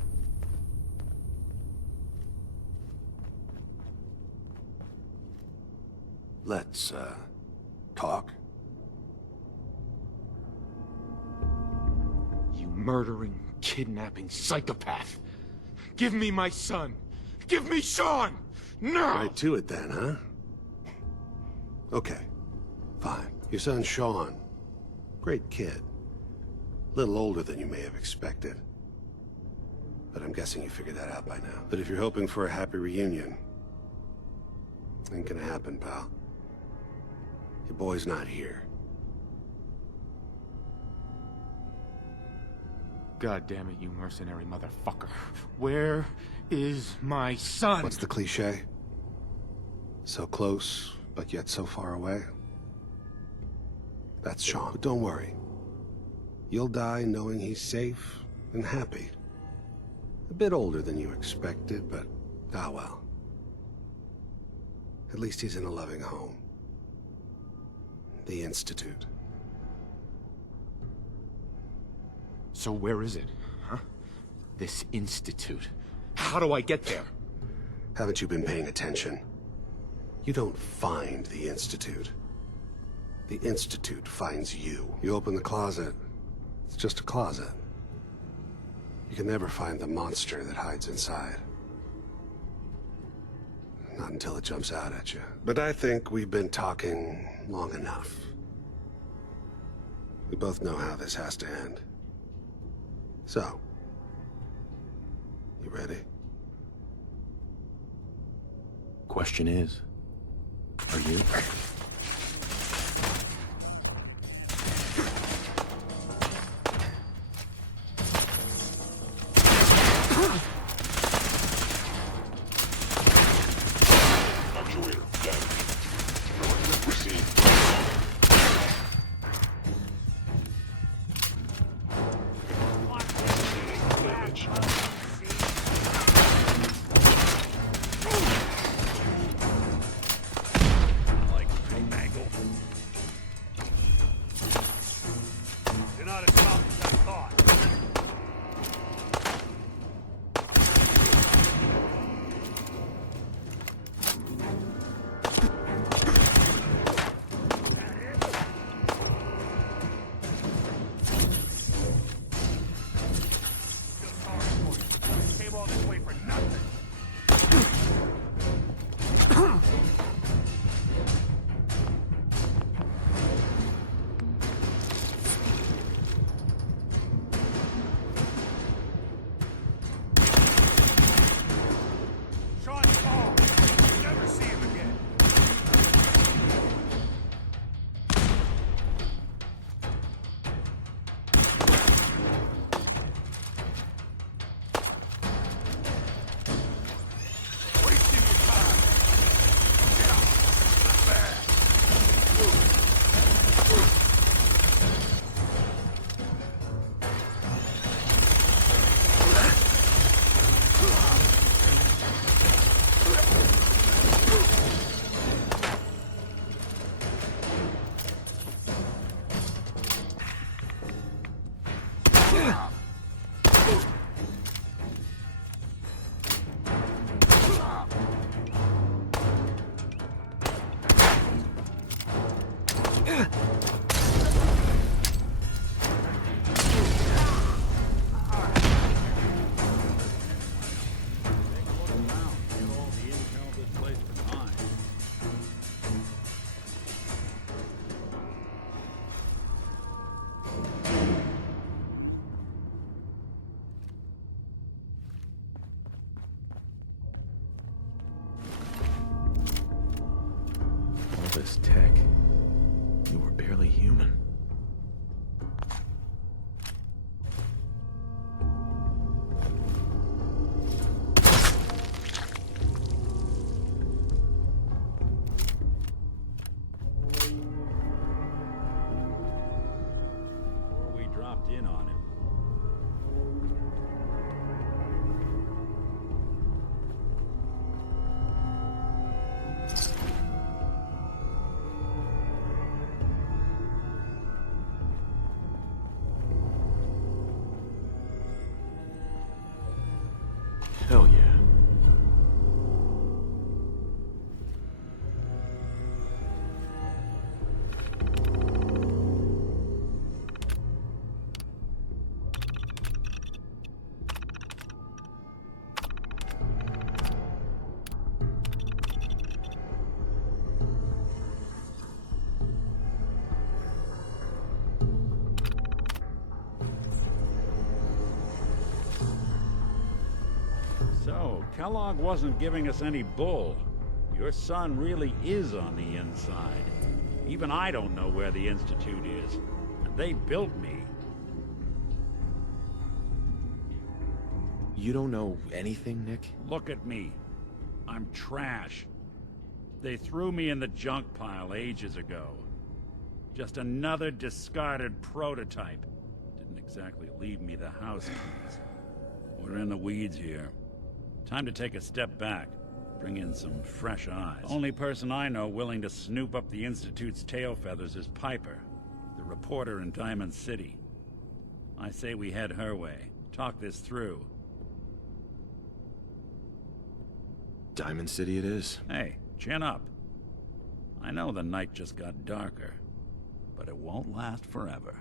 Let's, talk. You murdering, kidnapping psychopath! Give me my son! Give me Shaun! Now! Right to it then, huh? Okay. Fine. Your son Shaun. Great kid. Little older than you may have expected. But I'm guessing you figured that out by now. But if you're hoping for a happy reunion, ain't gonna happen, pal. Your boy's not here. God damn it, you mercenary motherfucker. Where is my son? What's the cliche? So close, but yet so far away? That's Shaun. But don't worry. You'll die knowing he's safe and happy. A bit older than you expected, but ah well. At least he's in a loving home. The Institute. So where is it, huh? This institute. How do I get there? Haven't you been paying attention? You don't find the Institute. The Institute finds you. You open the closet, it's just a closet. You can never find the monster that hides inside. Not until it jumps out at you. But I think we've been talking long enough. We both know how this has to end. So, you ready? Question is, are you? Actuator damaged. Proceed. Damage. Like big mangle. You're not as tough as I thought. Came all this way for nothing. Shaun's gone. You'll never see him again. Wasting your time. Yeah, that's bad. All this tech. You were barely human. Before we dropped in on him. Hell yeah. So, Kellogg wasn't giving us any bull. Your son really is on the inside. Even I don't know where the Institute is. And they built me. You don't know anything, Nick? Look at me. I'm trash. They threw me in the junk pile ages ago. Just another discarded prototype. Didn't exactly leave me the house keys. We're in the weeds here. Time to take a step back. Bring in some fresh eyes. Only person I know willing to snoop up the Institute's tail feathers is Piper, the reporter in Diamond City. I say we head her way. Talk this through. Diamond City it is. Hey, chin up. I know the night just got darker, but it won't last forever.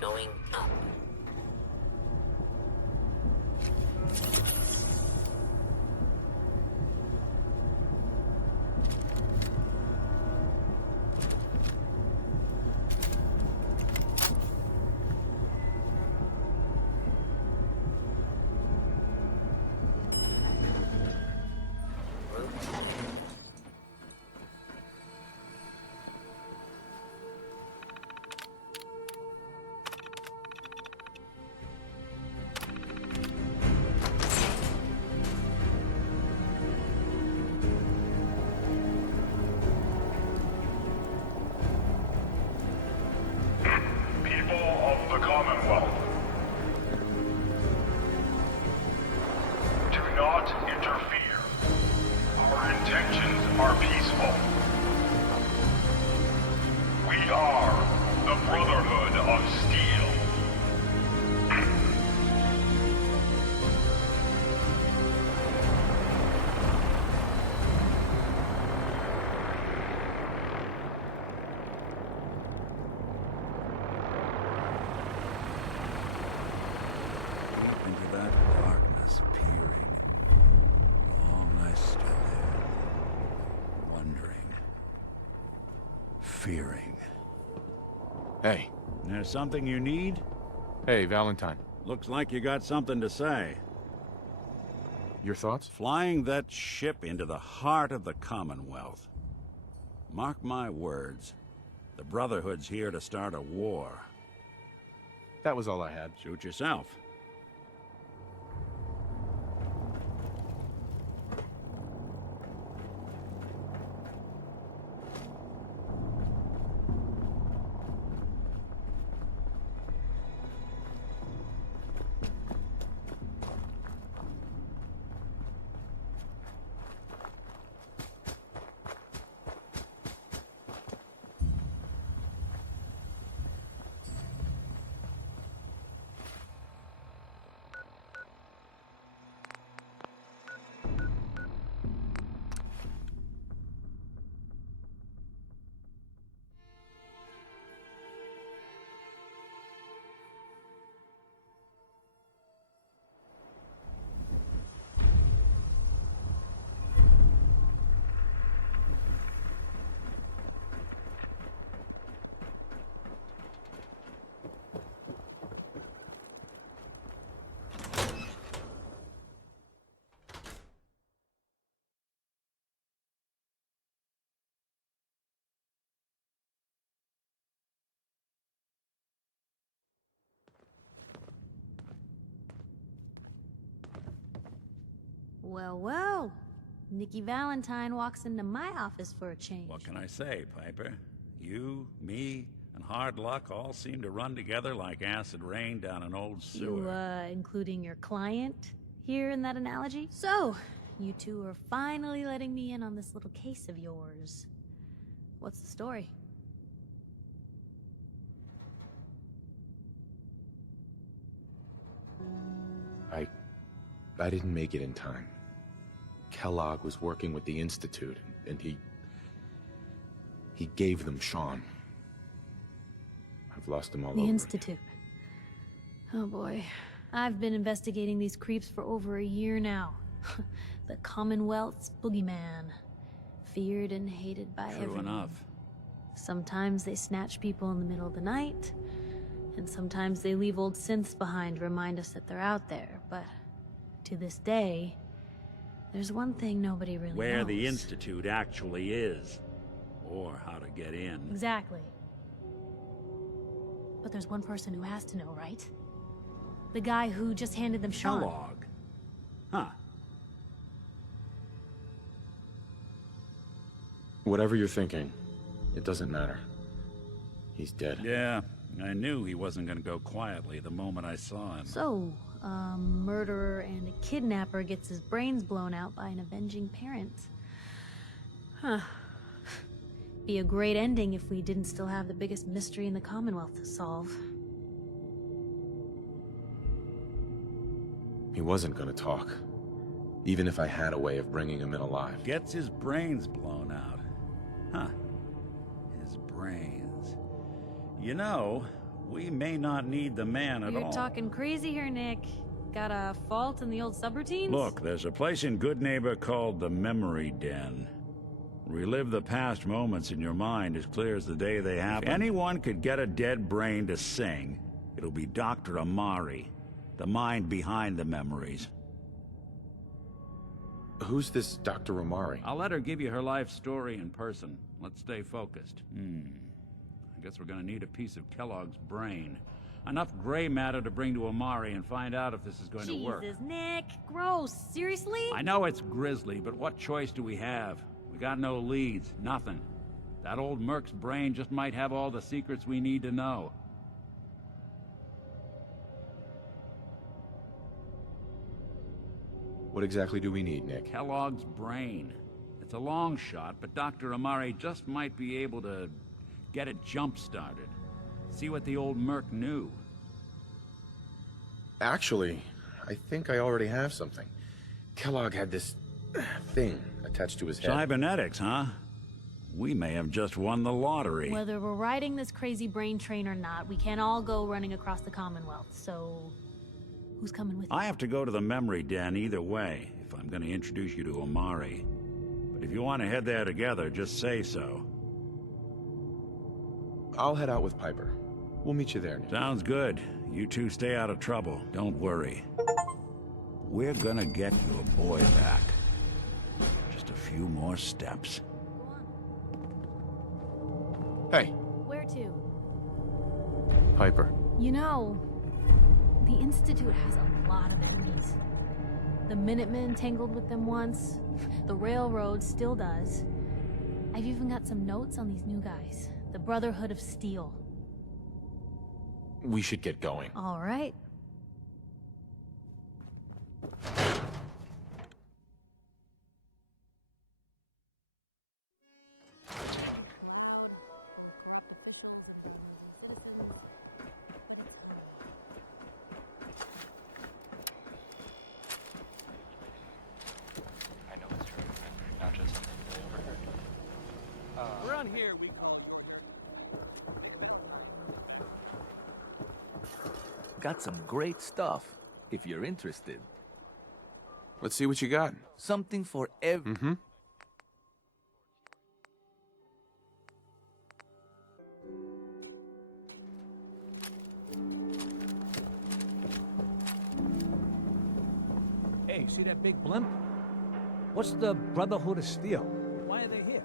Going up. Fearing. Hey. There's something you need? Hey, Valentine. Looks like you got something to say. Your thoughts? Flying that ship into the heart of the Commonwealth. Mark my words. The Brotherhood's here to start a war. That was all I had. Suit yourself. Well, well. Nikki Valentine walks into my office for a change. What can I say, Piper? You, me, and hard luck all seem to run together like acid rain down an old sewer. You, including your client? Hearing that analogy? So, you two are finally letting me in on this little case of yours. What's the story? I didn't make it in time. Kellogg was working with the Institute, and he gave them Shaun. I've lost him all over. The Institute. Oh boy. I've been investigating these creeps for over a year now. The Commonwealth's boogeyman. Feared and hated by everyone. True enough. Sometimes they snatch people in the middle of the night, and sometimes they leave old synths behind to remind us that they're out there, but to this day, there's one thing nobody really knows. Where the Institute actually is. Or how to get in. Exactly. But there's one person who has to know, right? The guy who just handed them Shaun. Kellogg. Huh. Whatever you're thinking, it doesn't matter. He's dead. Yeah, I knew he wasn't gonna go quietly the moment I saw him. So, a murderer and a kidnapper gets his brains blown out by an avenging parent. Huh. Be a great ending if we didn't still have the biggest mystery in the Commonwealth to solve. He wasn't gonna talk. Even if I had a way of bringing him in alive. Gets his brains blown out. Huh. His brains. You know, we may not need the man at all. You're talking crazy here, Nick. Got a fault in the old subroutines? Look, there's a place in Good Neighbor called the Memory Den. Relive the past moments in your mind as clear as the day they happened. If anyone could get a dead brain to sing, it'll be Dr. Amari, the mind behind the memories. Who's this Dr. Amari? I'll let her give you her life story in person. Let's stay focused. I guess we're gonna need a piece of Kellogg's brain. Enough gray matter to bring to Amari and find out if this is going to work. Jesus, Nick. Gross. Seriously? I know it's grisly, but what choice do we have? We got no leads, nothing. That old Merc's brain just might have all the secrets we need to know. What exactly do we need, Nick? Kellogg's brain. It's a long shot, but Dr. Amari just might be able to get it jump-started. See what the old Merc knew. Actually, I think I already have something. Kellogg had this thing attached to his head. Cybernetics, huh? We may have just won the lottery. Whether we're riding this crazy brain train or not, we can't all go running across the Commonwealth, so... who's coming with you? I have to go to the Memory Den either way, if I'm gonna introduce you to Amari. But if you want to head there together, just say so. I'll head out with Piper. We'll meet you there, Nick. Sounds good. You two stay out of trouble. Don't worry. We're gonna get your boy back. Just a few more steps. Hey. Where to? Piper. You know, the Institute has a lot of enemies. The Minutemen tangled with them once. The Railroad still does. I've even got some notes on these new guys. The Brotherhood of Steel. We should get going. All right. Around here, we call Got some great stuff, if you're interested. Let's see what you got. Something for every... Mm-hmm. Hey, see that big blimp? What's the Brotherhood of Steel? Why are they here?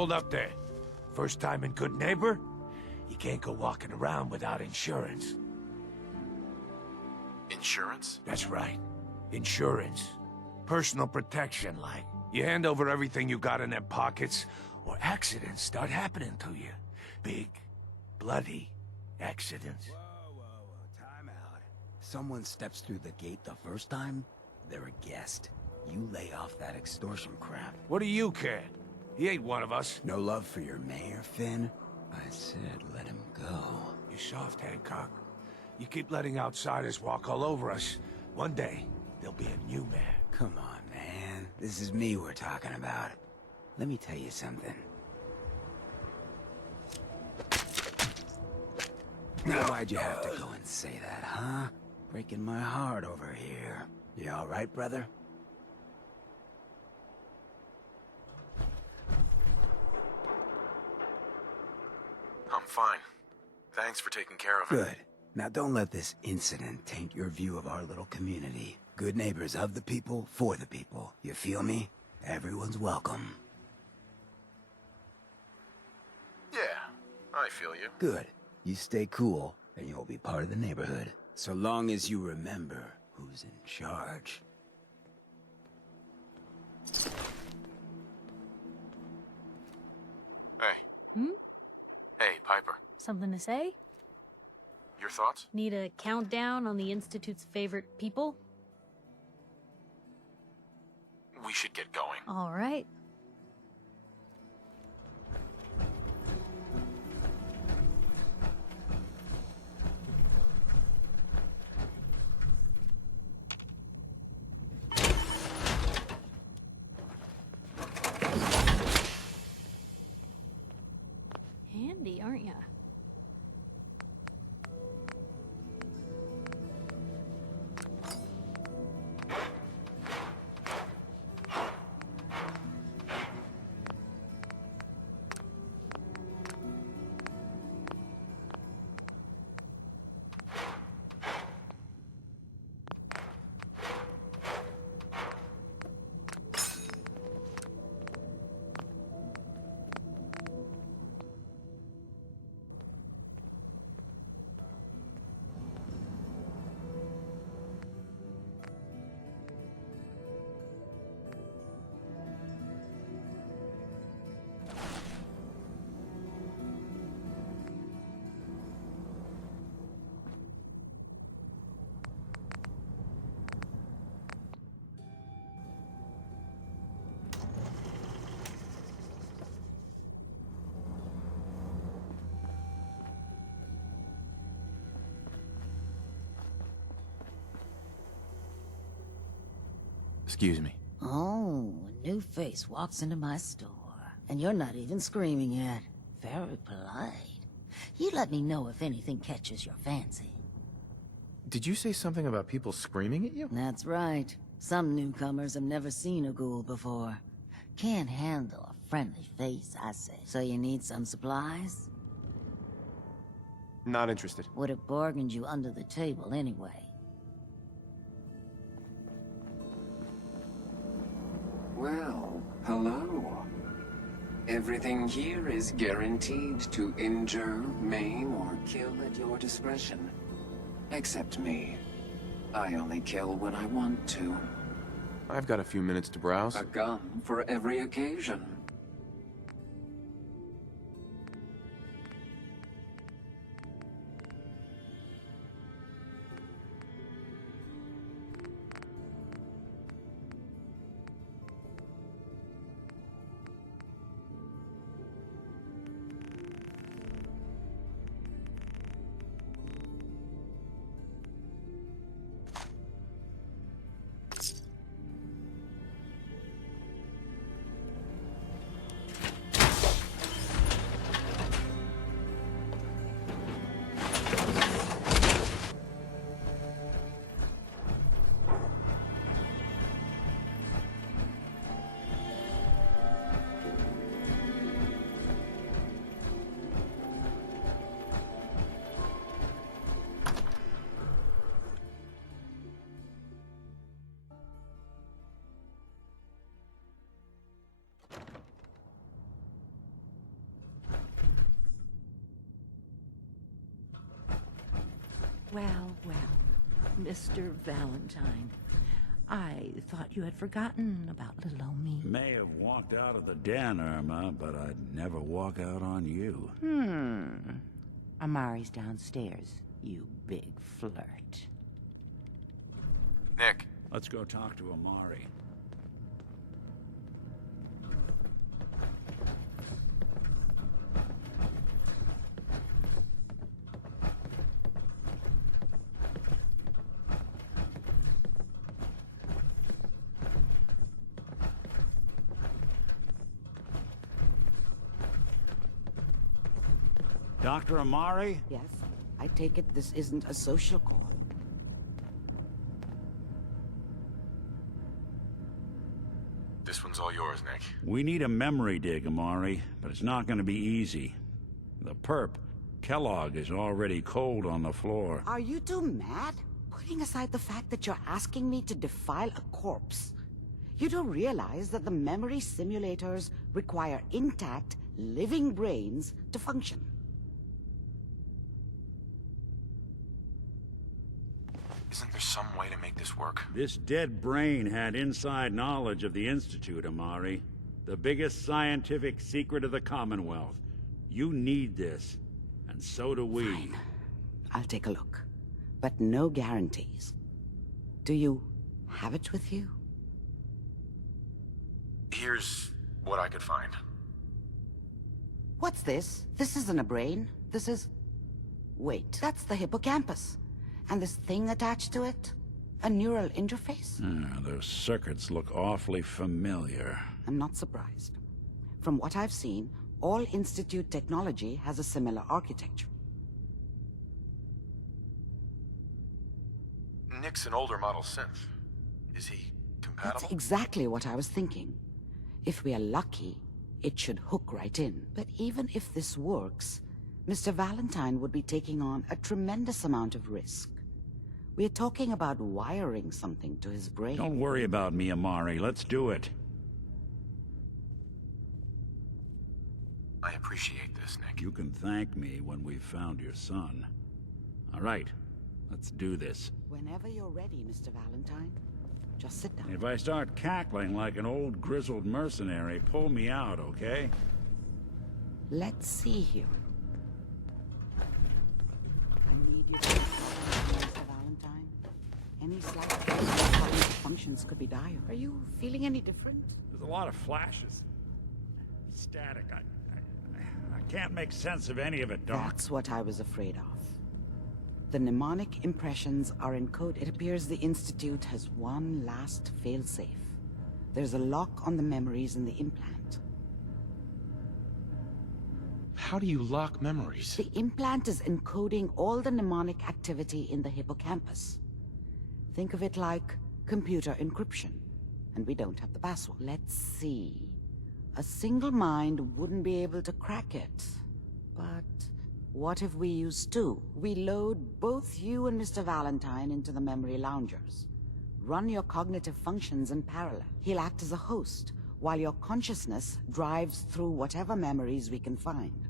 hold up there. First time in Good Neighbor? You can't go walking around without insurance. Insurance? That's right. Insurance. Personal protection, like. You hand over everything you got in their pockets, or accidents start happening to you. Big, bloody accidents. Time out. Someone steps through the gate the first time, they're a guest. You lay off that extortion crap. What do you care? He ain't one of us. No love for your mayor, Finn? I said let him go. You soft, Hancock. You keep letting outsiders walk all over us. One day, there'll be a new mayor. Come on, man. This is me we're talking about. Let me tell you something. Now, why'd you have to go and say that, huh? Breaking my heart over here. You all right, brother? I'm fine. Thanks for taking care of it. Good. Now don't let this incident taint your view of our little community. Good neighbors of the people, for the people. You feel me? Everyone's welcome. Yeah, I feel you. Good. You stay cool, and you'll be part of the neighborhood. So long as you remember who's in charge. Hey. Hmm? Hey, Piper. Something to say? Your thoughts? Need a countdown on the Institute's favorite people? We should get going. All right. Handy, aren't ya? Excuse me. Oh, a new face walks into my store. And you're not even screaming yet. Very polite. You let me know if anything catches your fancy. Did you say something about people screaming at you? That's right. Some newcomers have never seen a ghoul before. Can't handle a friendly face, I say. So you need some supplies? Not interested. Would have bargained you under the table anyway. Well, hello. Everything here is guaranteed to injure, maim, or kill at your discretion. Except me. I only kill when I want to. I've got a few minutes to browse. A gun for every occasion. Well, Mr. Valentine. I thought you had forgotten about little old me. May have walked out of the den, Irma, but I'd never walk out on you. Amari's downstairs, you big flirt. Nick. Let's go talk to Amari. Dr. Amari? Yes, I take it this isn't a social call. This one's all yours, Nick. We need a memory dig, Amari, but it's not going to be easy. The perp, Kellogg, is already cold on the floor. Are you two mad? Putting aside the fact that you're asking me to defile a corpse, you don't realize that the memory simulators require intact, living brains to function. Isn't there some way to make this work? This dead brain had inside knowledge of the Institute, Amari. The biggest scientific secret of the Commonwealth. You need this, and so do we. Fine. I'll take a look. But no guarantees. Do you have it with you? Here's what I could find. What's this? This isn't a brain. This is... Wait, that's the hippocampus. And this thing attached to it? A neural interface? Those circuits look awfully familiar. I'm not surprised. From what I've seen, all Institute technology has a similar architecture. Nick's an older model synth. Is he compatible? That's exactly what I was thinking. If we are lucky, it should hook right in. But even if this works, Mr. Valentine would be taking on a tremendous amount of risk. We're talking about wiring something to his brain. Don't worry about me, Amari. Let's do it. I appreciate this, Nick. You can thank me when we've found your son. All right, let's do this. Whenever you're ready, Mr. Valentine. Just sit down. If I start cackling like an old grizzled mercenary, pull me out, okay? Let's see here. I need you to Mr. Valentine. Any slight cognitive functions could be dire. Are you feeling any different? There's a lot of flashes. Static. I can't make sense of any of it, Doc. That's what I was afraid of. The mnemonic impressions are encoded. It appears the Institute has one last failsafe. There's a lock on the memories in the implant. How do you lock memories? The implant is encoding all the mnemonic activity in the hippocampus. Think of it like computer encryption. And we don't have the password. Let's see. A single mind wouldn't be able to crack it. But what if we use two? We load both you and Mr. Valentine into the memory loungers. Run your cognitive functions in parallel. He'll act as a host, while your consciousness drives through whatever memories we can find.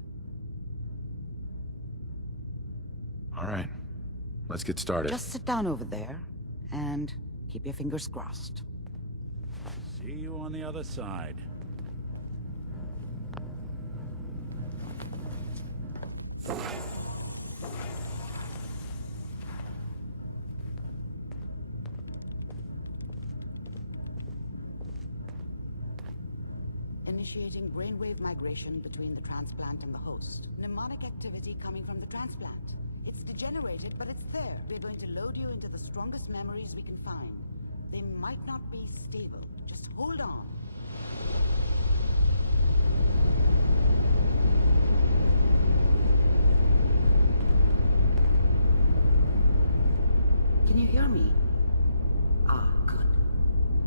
All right. Let's get started. Just sit down over there, and keep your fingers crossed. See you on the other side. Initiating brainwave migration between the transplant and the host. Mnemonic activity coming from the transplant. It's degenerated, but it's there. We're going to load you into the strongest memories we can find. They might not be stable. Just hold on. Can you hear me? Ah, good.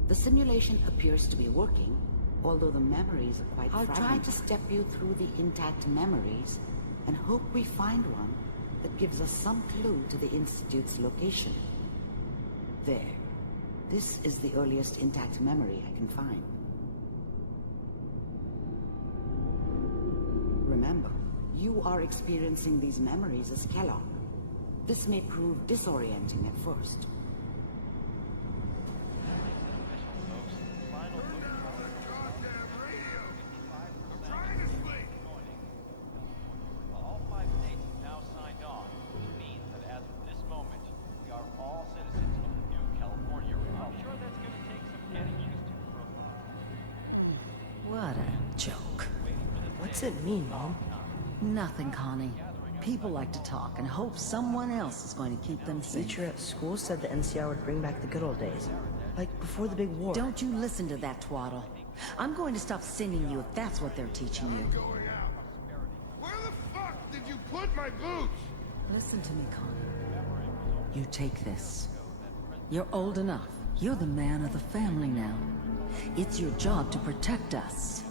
The simulation appears to be working, although the memories are quite fragmented. I'll try to step you through the intact memories and hope we find one that gives us some clue to the Institute's location. There. This is the earliest intact memory I can find. Remember, you are experiencing these memories as Kellogg. This may prove disorienting at first. All 5 states have now signed on, which means that as of this moment, we are all citizens of the new California Republic. I'm sure that's going to take some getting used to for a What a joke. What's it mean, Mom? Nothing, Connie. People like to talk and hope someone else is going to keep them safe. Teacher at school said the NCR would bring back the good old days. Like before the big war. Don't you listen to that twaddle. I'm going to stop singing you if that's what they're teaching you. Where the fuck did you put my boots? Listen to me, Connie. You take this. You're old enough. You're the man of the family now. It's your job to protect us.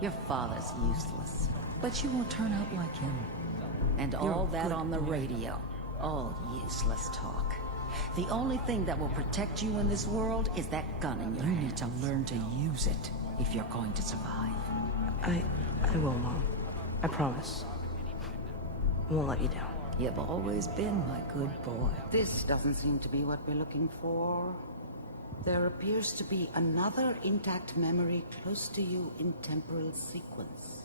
Your father's useless, but you won't turn out like him. And all that on the radio. All useless talk. The only thing that will protect you in this world is that gun in your hand. You need to learn to use it if you're going to survive. I will, Mom. I promise. I won't let you down. You've always been my good boy. This doesn't seem to be what we're looking for. There appears to be another intact memory close to you in temporal sequence.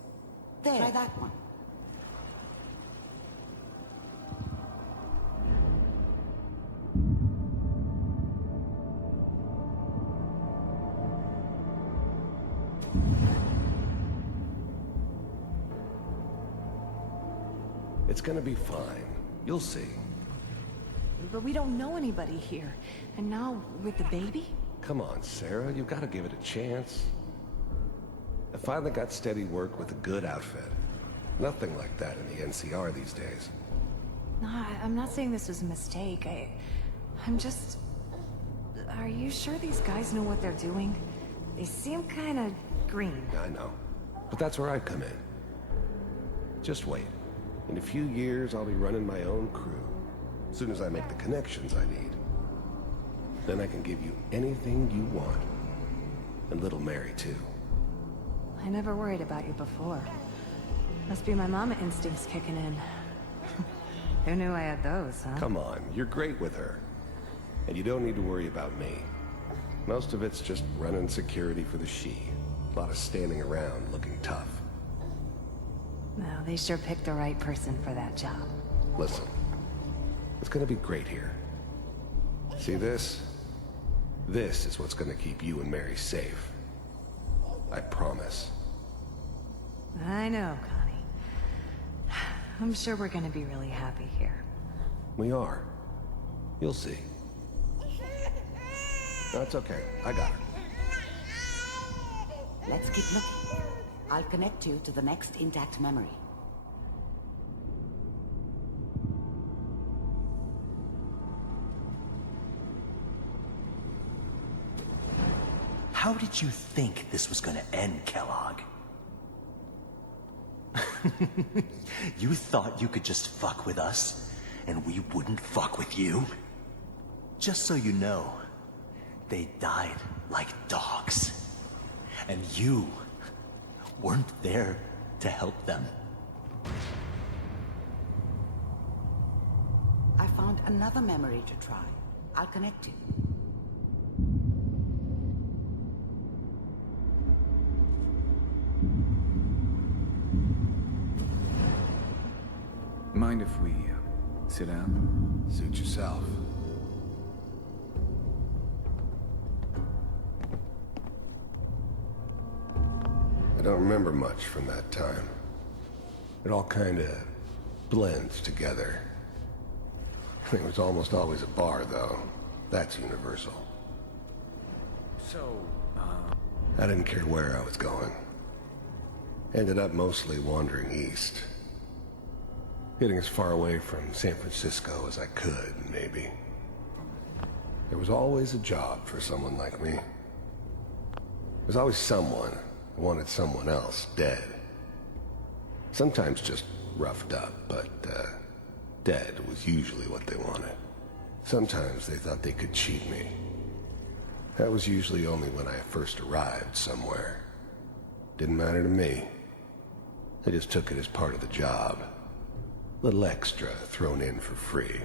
There. Try that one. It's gonna be fine. You'll see. But we don't know anybody here. And now, with the baby? Come on, Sarah, you've got to give it a chance. I finally got steady work with a good outfit. Nothing like that in the NCR these days. No, I'm not saying this was a mistake. I'm just... Are you sure these guys know what they're doing? They seem kind of green. I know. But that's where I come in. Just wait. In a few years, I'll be running my own crew. As soon as I make the connections I need. Then I can give you anything you want. And little Mary, too. I never worried about you before. Must be my mama instincts kicking in. Who knew I had those, huh? Come on, you're great with her. And you don't need to worry about me. Most of it's just running security for the she. A lot of standing around looking tough. No, they sure picked the right person for that job. Listen, it's gonna be great here. See this? This is what's gonna keep you and Mary safe. I promise. I know, Connie. I'm sure we're gonna be really happy here. We are. You'll see. That's okay. I got her. Let's keep looking. I'll connect you to the next intact memory. How did you think this was gonna end, Kellogg? You thought you could just fuck with us, and we wouldn't fuck with you? Just so you know, they died like dogs. And you weren't there to help them. I found another memory to try. I'll connect you. Mind if we sit down? Suit yourself. I don't remember much from that time. It all kinda blends together. It was almost always a bar, though. That's universal. So, I didn't care where I was going. Ended up mostly wandering east. Getting as far away from San Francisco as I could, maybe. There was always a job for someone like me. There was always someone who wanted someone else dead. Sometimes just roughed up, but dead was usually what they wanted. Sometimes they thought they could cheat me. That was usually only when I first arrived somewhere. Didn't matter to me. They just took it as part of the job. Little extra thrown in for free.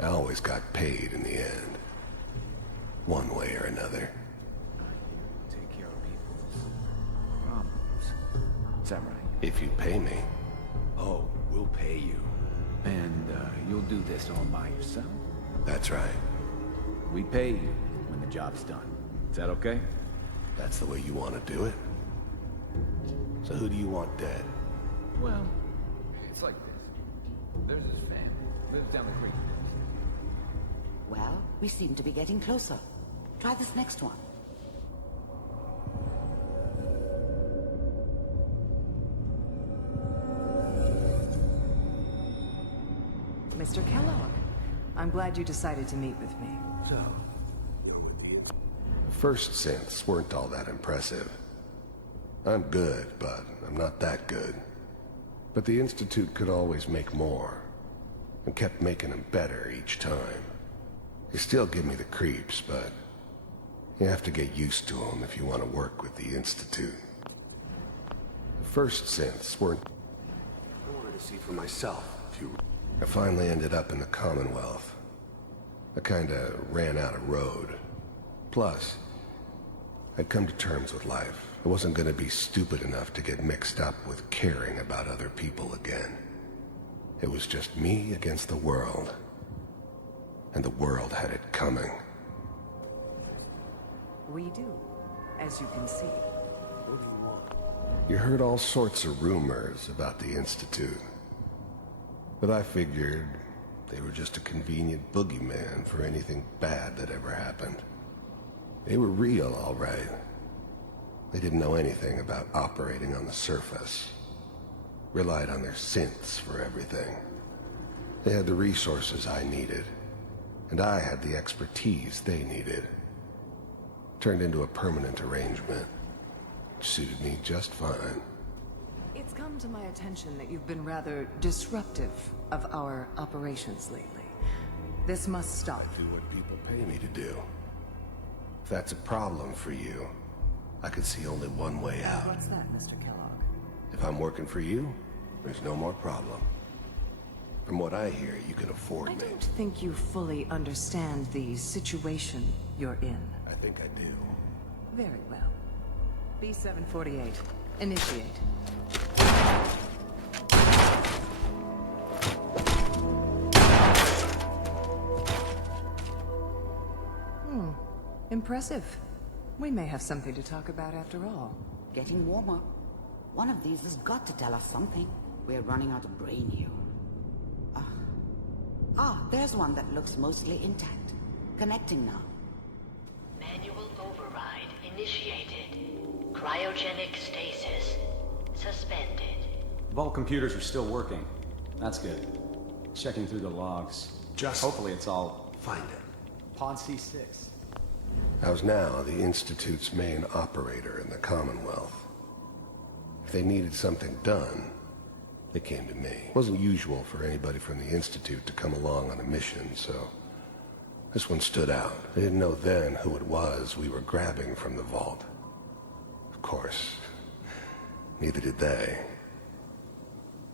I always got paid in the end. One way or another. Take care of people's problems. Is that right? If you pay me. Oh, we'll pay you. And you'll do this all by yourself? That's right. We pay you when the job's done. Is that okay? That's the way you want to do it? So who do you want dead? Well, it's like this. There's this family. Lives down the creek. Well, we seem to be getting closer. Try this next one. Mr. Kellogg, I'm glad you decided to meet with me. So, you're with the first synths weren't all that impressive. I'm good, but I'm not that good. But the Institute could always make more, and kept making them better each time. They still give me the creeps, but you have to get used to them if you want to work with the Institute. The first synths weren't... I wanted to see for myself, if you... I finally ended up in the Commonwealth. I kinda ran out of road. Plus, I'd come to terms with life. I wasn't gonna be stupid enough to get mixed up with caring about other people again. It was just me against the world. And the world had it coming. We do, as you can see. What do you want? You heard all sorts of rumors about the Institute. But I figured they were just a convenient boogeyman for anything bad that ever happened. They were real, all right. They didn't know anything about operating on the surface. Relied on their synths for everything. They had the resources I needed, and I had the expertise they needed. Turned into a permanent arrangement. Suited me just fine. It's come to my attention that you've been rather disruptive of our operations lately. This must stop. I do what people pay me to do. If that's a problem for you, I could see only one way out. What's that, Mr. Kellogg? If I'm working for you, there's no more problem. From what I hear, you can afford me. I don't think you fully understand the situation you're in. I think I do. Very well. B-748. Initiate. Impressive. We may have something to talk about after all. Getting warmer. One of these has got to tell us something. We're running out of brain here. There's one that looks mostly intact. Connecting now. Manual override initiated. Cryogenic stasis suspended. Vault computers are still working. That's good. Checking through the logs. Hopefully it's all... Find it. Pod C6. I was now the Institute's main operator in the Commonwealth. If they needed something done, they came to me. It wasn't usual for anybody from the Institute to come along on a mission, so this one stood out. I didn't know then who it was we were grabbing from the vault. Of course, neither did they.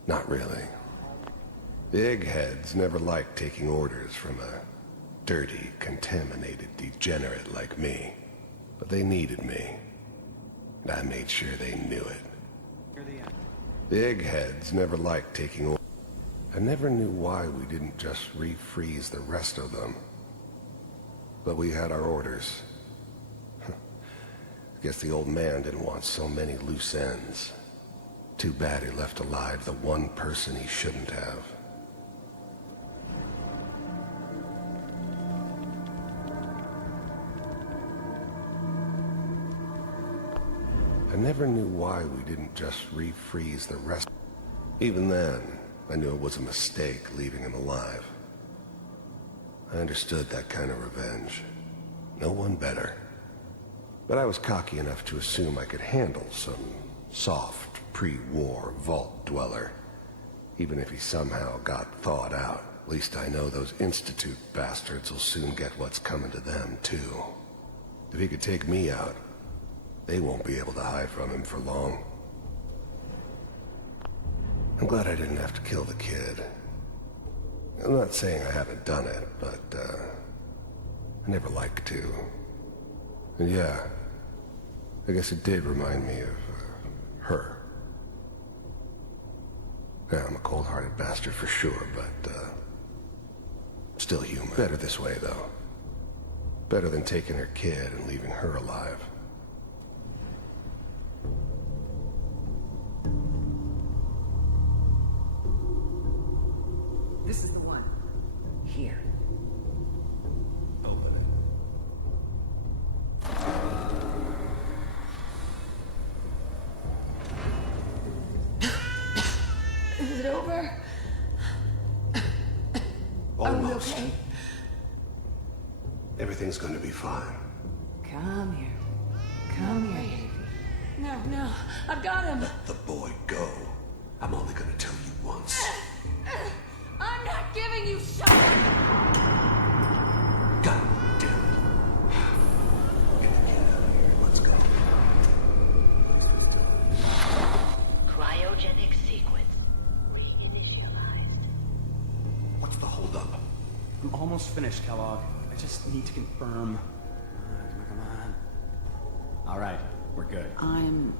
Not really. The eggheads never liked taking orders from a dirty, contaminated degenerate like me. But they needed me. And I made sure they knew it. The eggheads never liked taking orders. I never knew why we didn't just refreeze the rest of them. But we had our orders. I guess the old man didn't want so many loose ends. Too bad he left alive the one person he shouldn't have. I never knew why we didn't just refreeze the rest. Even then, I knew it was a mistake leaving him alive. I understood that kind of revenge. No one better. But I was cocky enough to assume I could handle some soft, pre-war vault dweller. Even if he somehow got thawed out. At least I know those Institute bastards will soon get what's coming to them, too. If he could take me out, they won't be able to hide from him for long. I'm glad I didn't have to kill the kid. I'm not saying I haven't done it, but, I never liked to. And yeah, I guess it did remind me of, her. Yeah, I'm a cold-hearted bastard for sure, but, still human. Better this way, though. Better than taking her kid and leaving her alive. This is the one. Here. Open it. Is it over? Almost. Okay. Everything's going to be fine. Come here. Come here. No, I've got him. Let the boy go. I'm only going to tell you once. I'm not giving you Shaun! God damn it. Get the kid out of here. Let's go. Cryogenic sequence reinitialized. What's the holdup? I'm almost finished, Kellogg. I just need to confirm. Come on. All right, we're good. I'm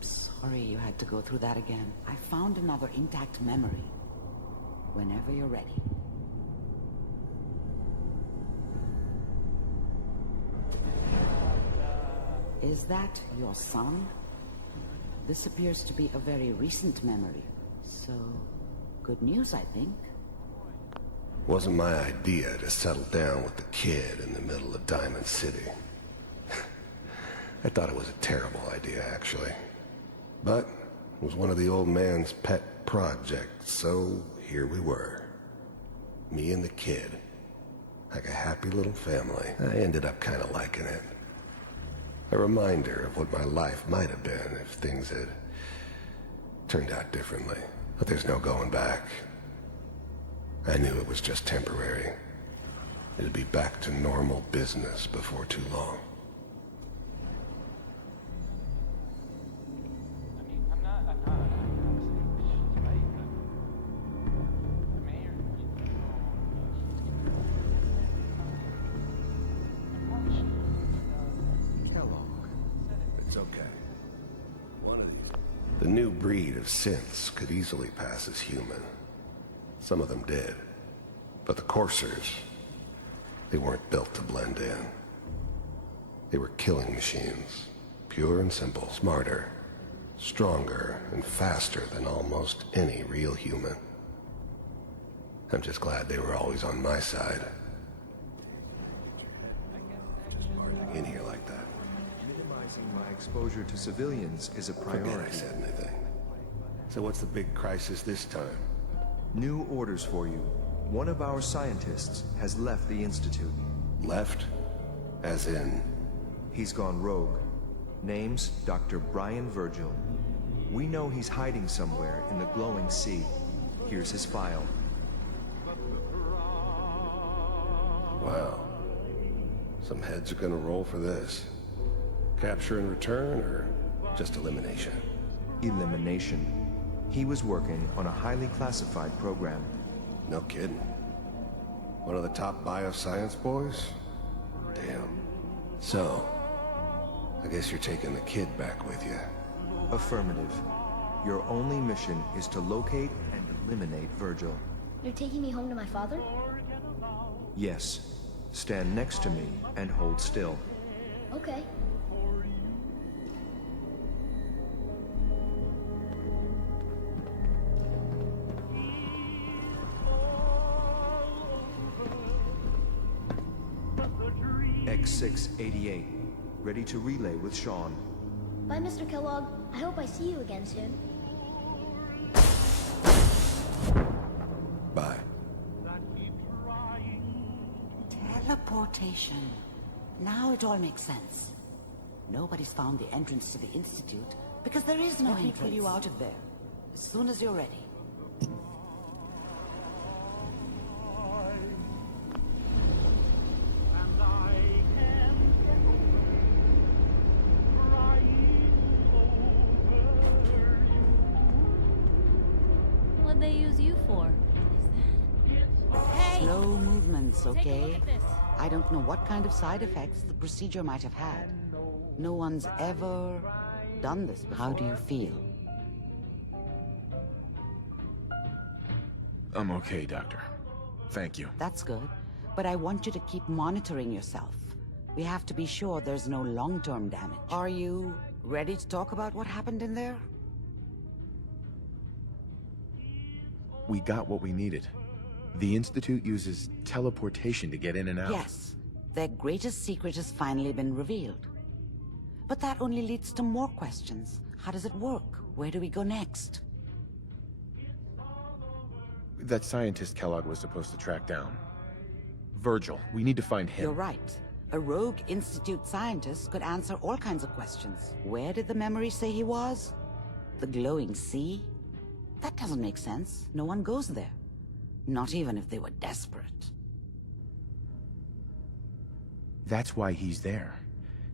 sorry you had to go through that again. I found another intact memory. Whenever you're ready. Is that your son? This appears to be a very recent memory. So, good news, I think. Wasn't my idea to settle down with the kid in the middle of Diamond City. I thought it was a terrible idea, actually. But it was one of the old man's pet projects, so here we were. Me and the kid. Like a happy little family. I ended up kind of liking it. A reminder of what my life might have been if things had turned out differently. But there's no going back. I knew it was just temporary. It'd be back to normal business before too long. It's okay. One of these. The new breed of synths could easily pass as human. Some of them did. But the coursers, they weren't built to blend in. They were killing machines. Pure and simple. Smarter, stronger, and faster than almost any real human. I'm just glad they were always on my side. In here like that. Minimizing my exposure to civilians is a priority. Forget I said anything. So what's the big crisis this time? New orders for you. One of our scientists has left the Institute. Left? As in? He's gone rogue. Name's Dr. Brian Virgil. We know he's hiding somewhere in the glowing sea. Here's his file. Wow. Some heads are gonna roll for this. Capture and return, or just elimination? Elimination. He was working on a highly classified program. No kidding. One of the top bioscience boys? Damn. So, I guess you're taking the kid back with you. Affirmative. Your only mission is to locate and eliminate Virgil. You're taking me home to my father? Yes. Stand next to me and hold still. Okay. X688. Ready to relay with Shaun. Bye, Mr. Kellogg. I hope I see you again soon. Bye. Teleportation. Now it all makes sense. Nobody's found the entrance to the Institute because there is no entrance. Let me pull you out of there as soon as you're ready. would they use you for? Hey! Slow movements, Take a look okay? at this. I don't know what kind of side effects the procedure might have had. No one's ever done this before. How do you feel? I'm okay, Doctor. Thank you. That's good. But I want you to keep monitoring yourself. We have to be sure there's no long-term damage. Are you ready to talk about what happened in there? We got what we needed. The Institute uses teleportation to get in and out. Yes. Their greatest secret has finally been revealed. But that only leads to more questions. How does it work? Where do we go next? That scientist Kellogg was supposed to track down. Virgil, we need to find him. You're right. A rogue Institute scientist could answer all kinds of questions. Where did the memory say he was? The glowing sea? That doesn't make sense. No one goes there. Not even if they were desperate. That's why he's there.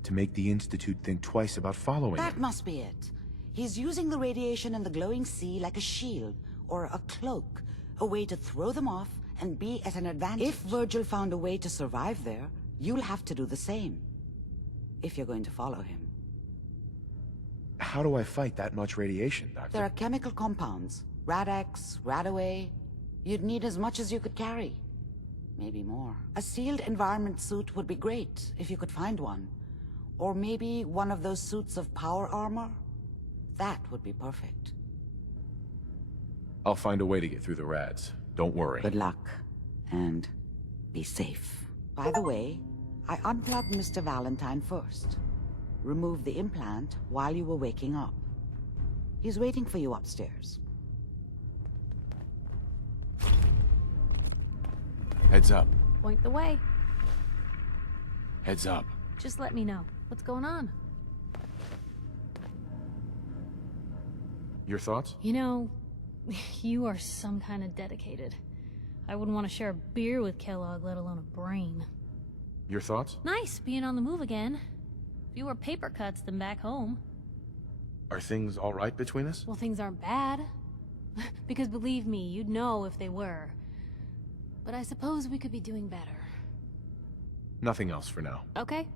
To make the Institute think twice about following That him. must be it. He's using the radiation in the glowing sea like a shield or a cloak, a way to throw them off and be at an advantage. If Virgil found a way to survive there, you'll have to do the same. If you're going to follow him. How do I fight that much radiation, Doctor? There are chemical compounds. Rad-X, Radaway. You'd need as much as you could carry. Maybe more. A sealed environment suit would be great, if you could find one. Or maybe one of those suits of power armor? That would be perfect. I'll find a way to get through the rads. Don't worry. Good luck. And be safe. By the way, I unplugged Mr. Valentine first. Removed the implant while you were waking up. He's waiting for you upstairs. Heads up. Point the way. Heads up. Just let me know. What's going on? Your thoughts? You know, you are some kind of dedicated. I wouldn't want to share a beer with Kellogg, let alone a brain. Your thoughts? Nice, being on the move again. Fewer paper cuts than back home. Are things all right between us? Well, things aren't bad. Because believe me, you'd know if they were. But I suppose we could be doing better. Nothing else for now. Okay.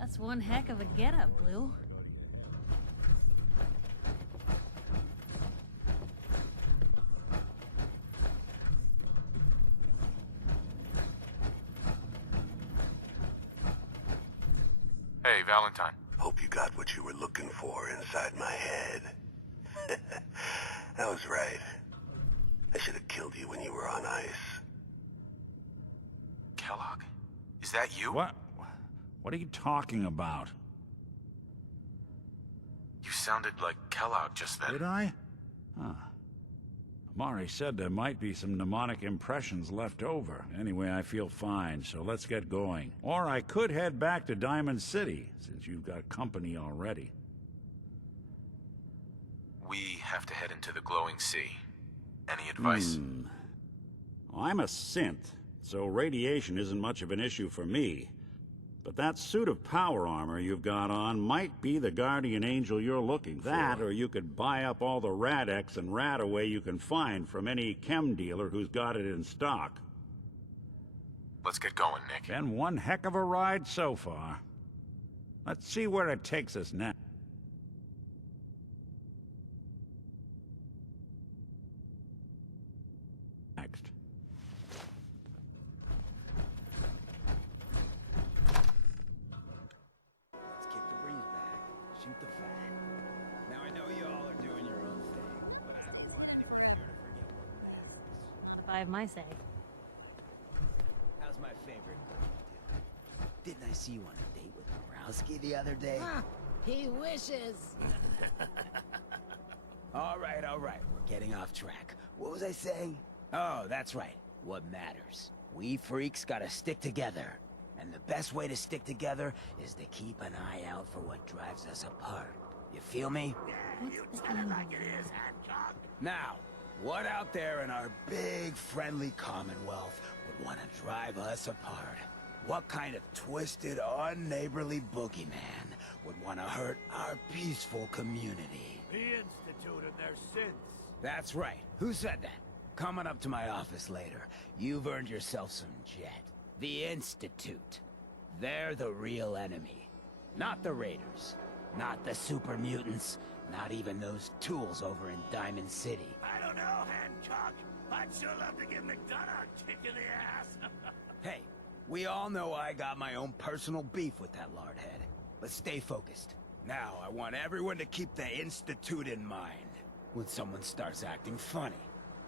That's one heck of a getup, Blue. Hey, Valentine. Hope you got what you were looking for inside my head. I was right. I should have killed you when you were on ice. Kellogg, is that you? What are you talking about? You sounded like Kellogg just then. Did I? Huh. Amari said there might be some mnemonic impressions left over. Anyway, I feel fine, so let's get going. Or I could head back to Diamond City, since you've got company already. We have to head into the glowing sea. Any advice? Well, I'm a synth, so radiation isn't much of an issue for me. But that suit of power armor you've got on might be the guardian angel you're looking for. That, or you could buy up all the Rad-X and Radaway you can find from any chem dealer who's got it in stock. Let's get going, Nick. Been one heck of a ride so far. Let's see where it takes us next. Shoot the fat. Now I know you all are doing your own thing, but I don't want anyone here to forget what matters. Not if I have my say. How's my favorite girl doing? Didn't I see you on a date with Morowski the other day? He wishes. All right, we're getting off track. What was I saying? Oh, that's right. What matters. We freaks gotta stick together. And the best way to stick together is to keep an eye out for what drives us apart. You feel me? Now, what out there in our big friendly commonwealth would want to drive us apart? What kind of twisted, unneighborly boogeyman would want to hurt our peaceful community? The Institute and their sins. That's right. Who said that? Coming up to my office later. You've earned yourself some jet. The Institute. They're the real enemy. Not the Raiders. Not the super mutants. Not even those tools over in Diamond City. I don't know, Hancock. I'd sure love to give McDonough a kick in the ass. Hey, we all know I got my own personal beef with that lardhead. Let's stay focused. Now, I want everyone to keep the Institute in mind. When someone starts acting funny.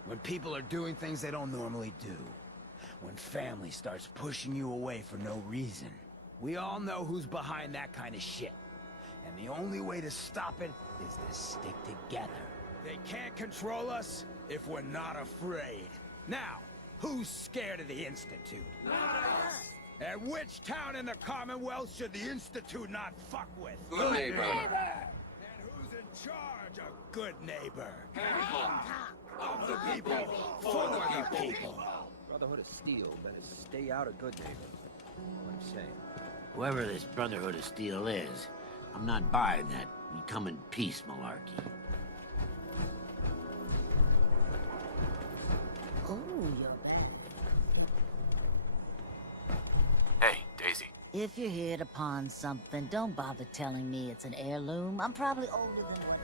When people are doing things they don't normally do. When family starts pushing you away for no reason. We all know who's behind that kind of shit. And the only way to stop it is to stick together. They can't control us if we're not afraid. Now, who's scared of the Institute? Not us! And which town in the Commonwealth should the Institute not fuck with? Good neighbor. And who's in charge of good neighbor? Of the people, for the people. Brotherhood of Steel better stay out of good neighbor. What I'm saying. Whoever this Brotherhood of Steel is, I'm not buying that we come in peace malarkey. Oh, you're back. Hey, Daisy. If you're here to pawn something, don't bother telling me it's an heirloom. I'm probably older than what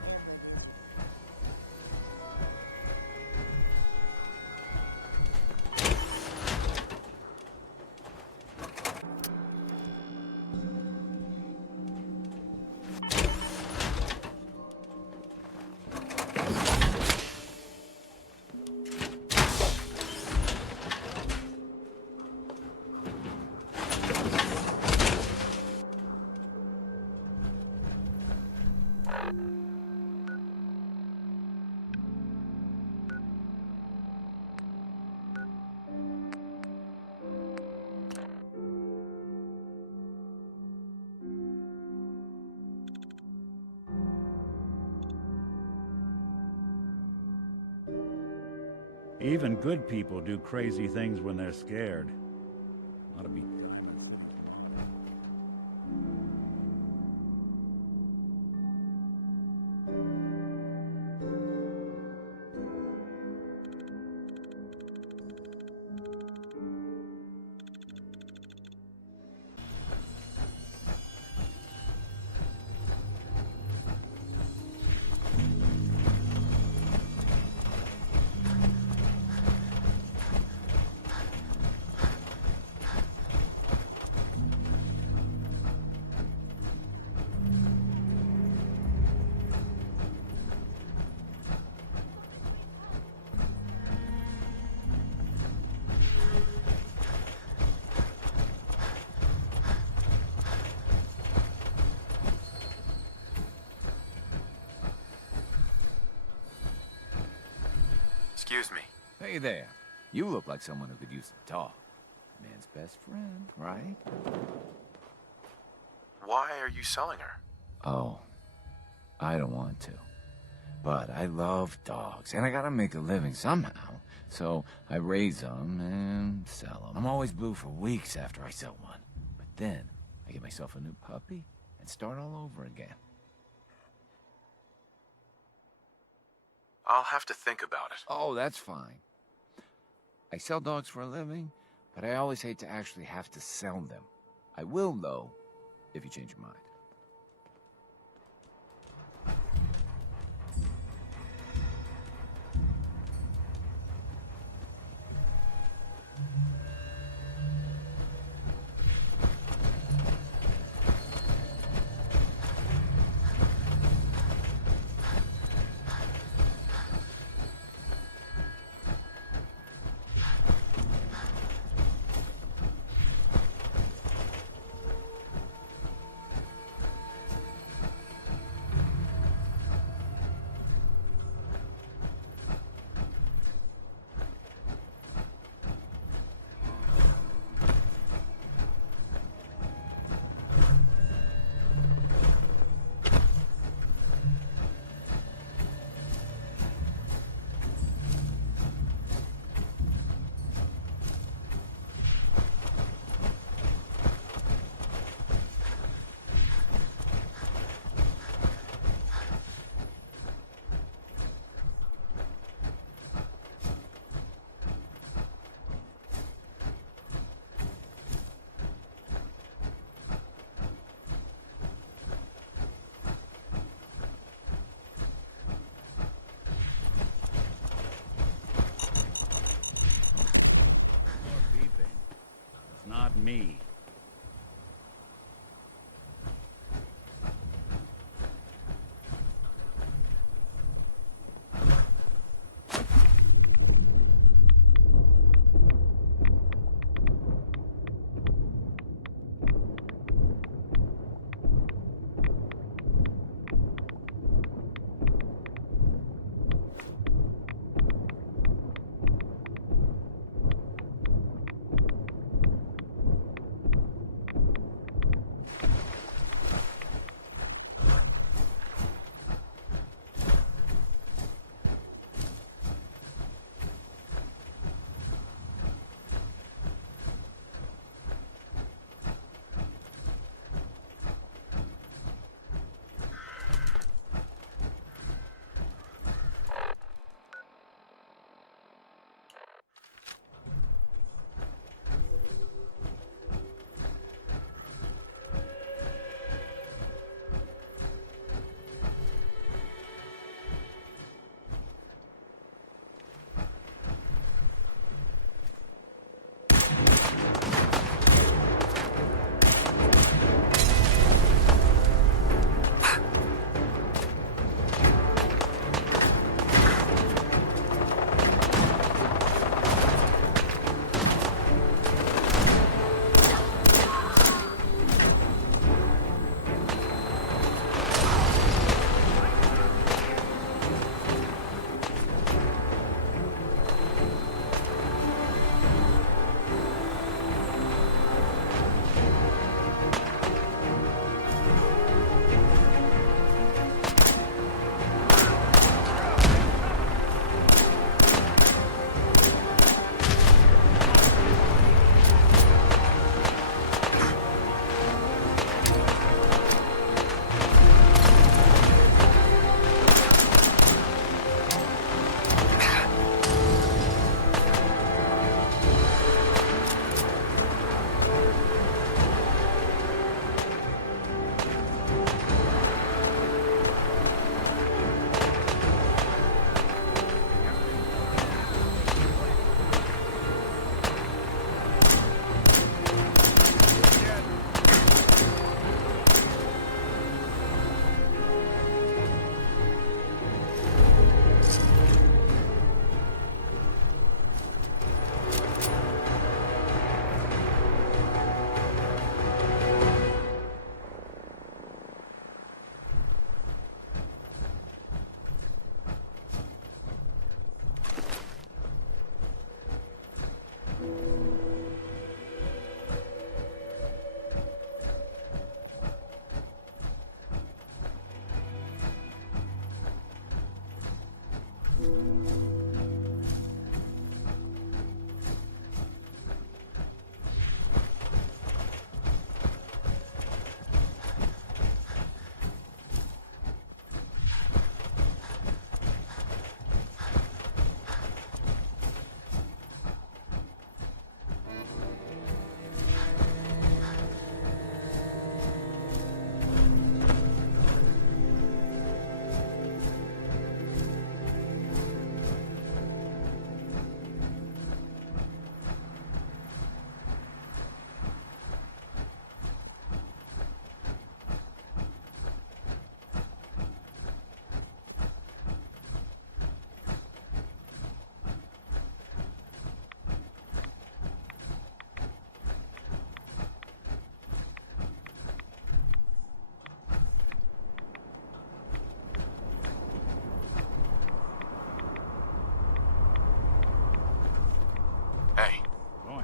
Even good people do crazy things when they're scared. Ought to be. Excuse me. Hey there. You look like someone who could use some talk. Man's best friend, right? Why are you selling her? Oh, I don't want to. But I love dogs, and I gotta make a living somehow. So I raise them and sell them. I'm always blue for weeks after I sell one. But then I get myself a new puppy and start all over again. I'll have to think about it. Oh, that's fine. I sell dogs for a living, but I always hate to actually have to sell them. I will, though, if you change your mind. not me.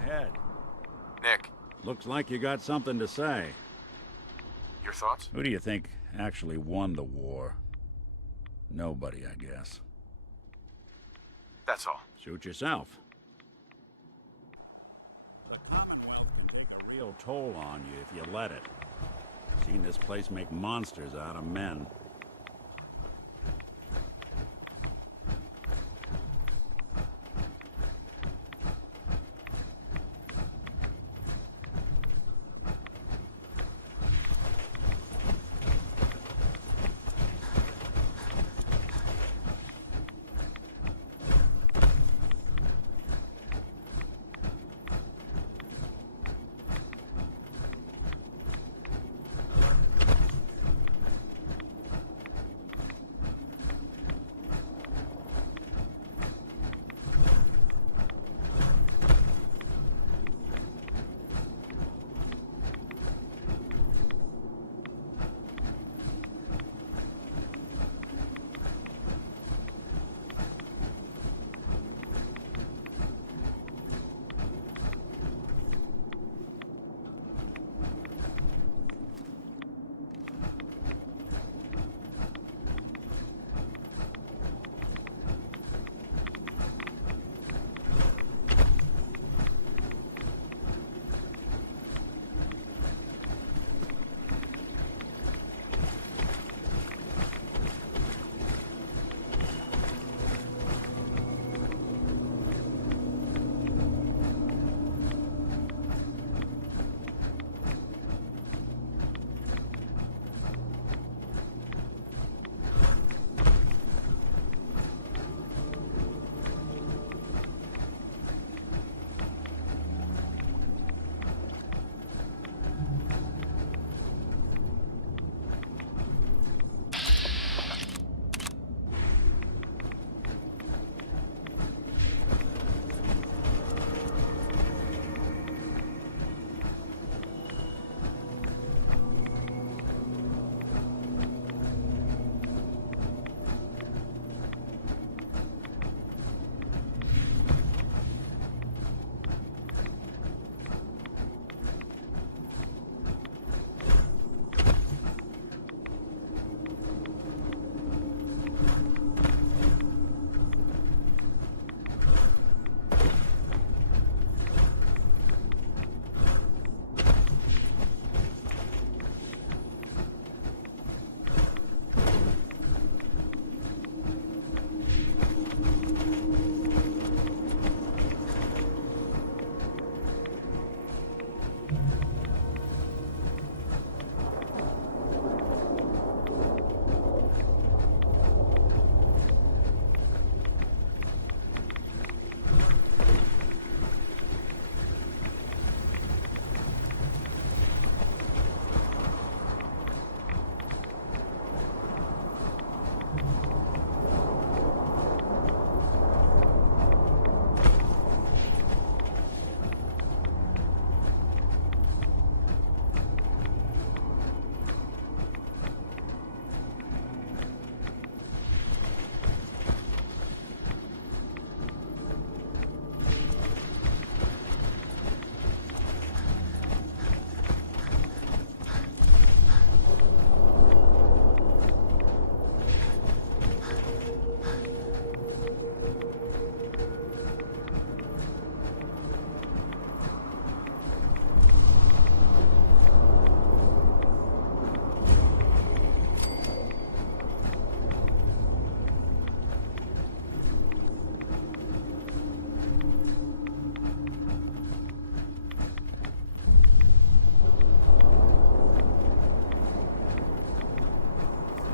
ahead. Nick. Looks like you got something to say. Your thoughts? Who do you think actually won the war? Nobody, I guess. That's all. Suit yourself. The Commonwealth can take a real toll on you if you let it. Seen this place make monsters out of men.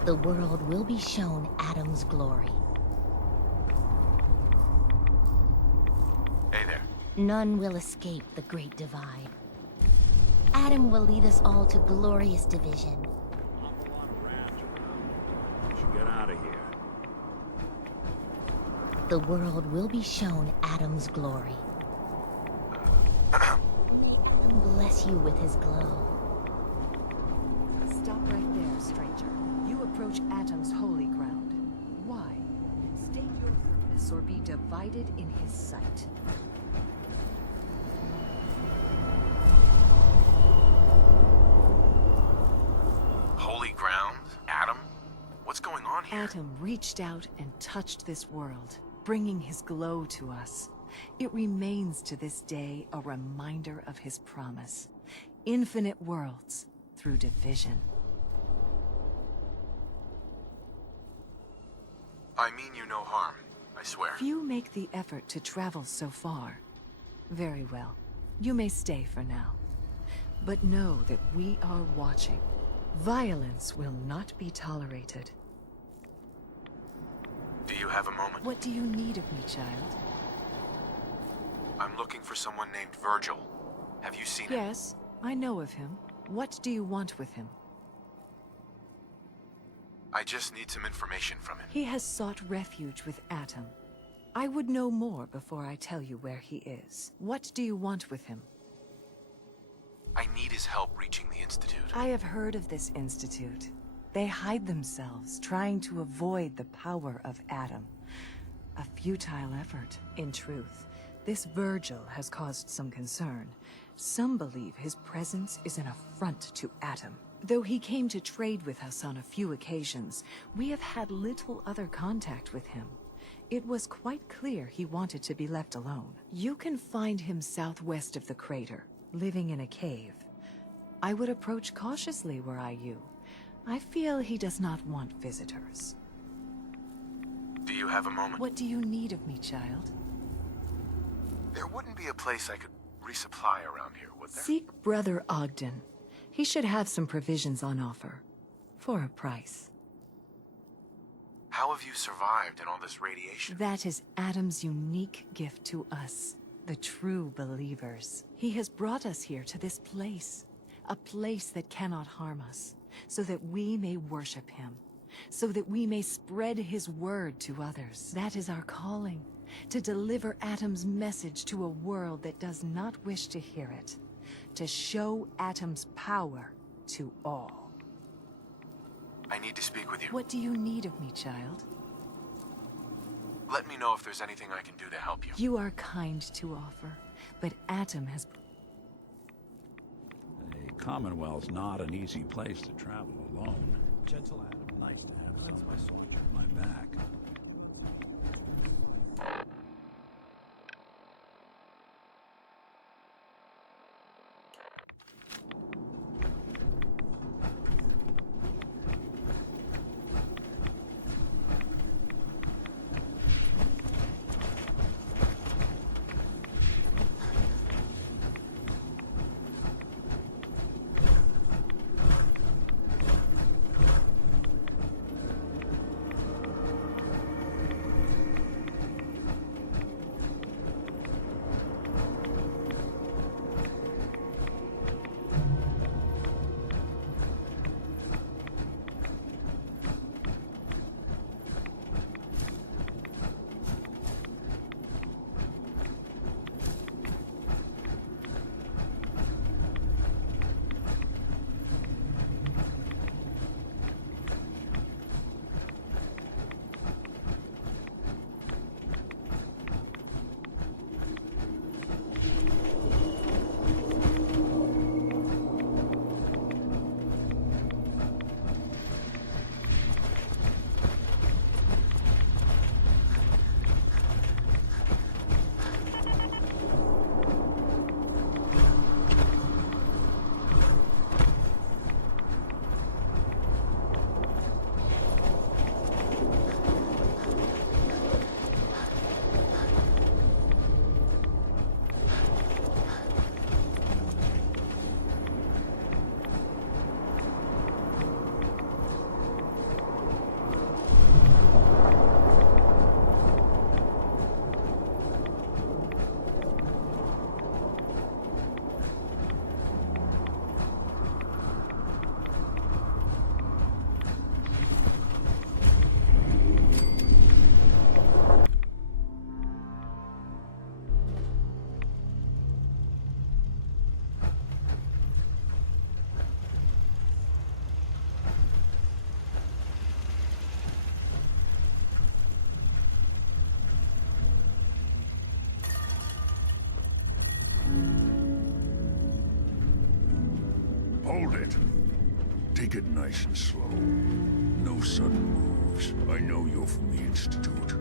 The world will be shown Adam's glory. Hey there. None will escape the great divide. Adam will lead us all to glorious division. We should get out of here. The world will be shown Adam's glory. Bless you with his glow. Stop right there, stranger. You approach Atom's holy ground. Why? State your purpose or be divided in his sight. Holy ground? Adam? What's going on here? Atom reached out and touched this world, bringing his glow to us. It remains to this day a reminder of his promise. Infinite worlds through division. I mean you no harm, I swear. Few make the effort to travel so far. Very well. You may stay for now. But know that we are watching. Violence will not be tolerated. Do you have a moment? What do you need of me, child? I'm looking for someone named Virgil. Have you seen him? Yes, I know of him. What do you want with him? I just need some information from him. He has sought refuge with Atom. I would know more before I tell you where he is. What do you want with him? I need his help reaching the Institute. I have heard of this Institute. They hide themselves, trying to avoid the power of Atom. A futile effort, in truth. This Virgil has caused some concern. Some believe his presence is an affront to Atom. Though he came to trade with us on a few occasions, we have had little other contact with him. It was quite clear he wanted to be left alone. You can find him southwest of the crater, living in a cave. I would approach cautiously were I you. I feel he does not want visitors. Do you have a moment? What do you need of me, child? There wouldn't be a place I could resupply around here, would there? Seek Brother Ogden. He should have some provisions on offer. For a price. How have you survived in all this radiation? That is Adam's unique gift to us, the true believers. He has brought us here to this place. A place that cannot harm us, so that we may worship him. So that we may spread his word to others. That is our calling. To deliver Atom's message to a world that does not wish to hear it. To show Atom's power to all. I need to speak with you. What do you need of me, child? Let me know if there's anything I can do to help you. You are kind to offer, but Atom has... The Commonwealth's not an easy place to travel alone. Gentle Adam, nice to have someone at my back. Hold it. Take it nice and slow. No sudden moves. I know you're from the Institute.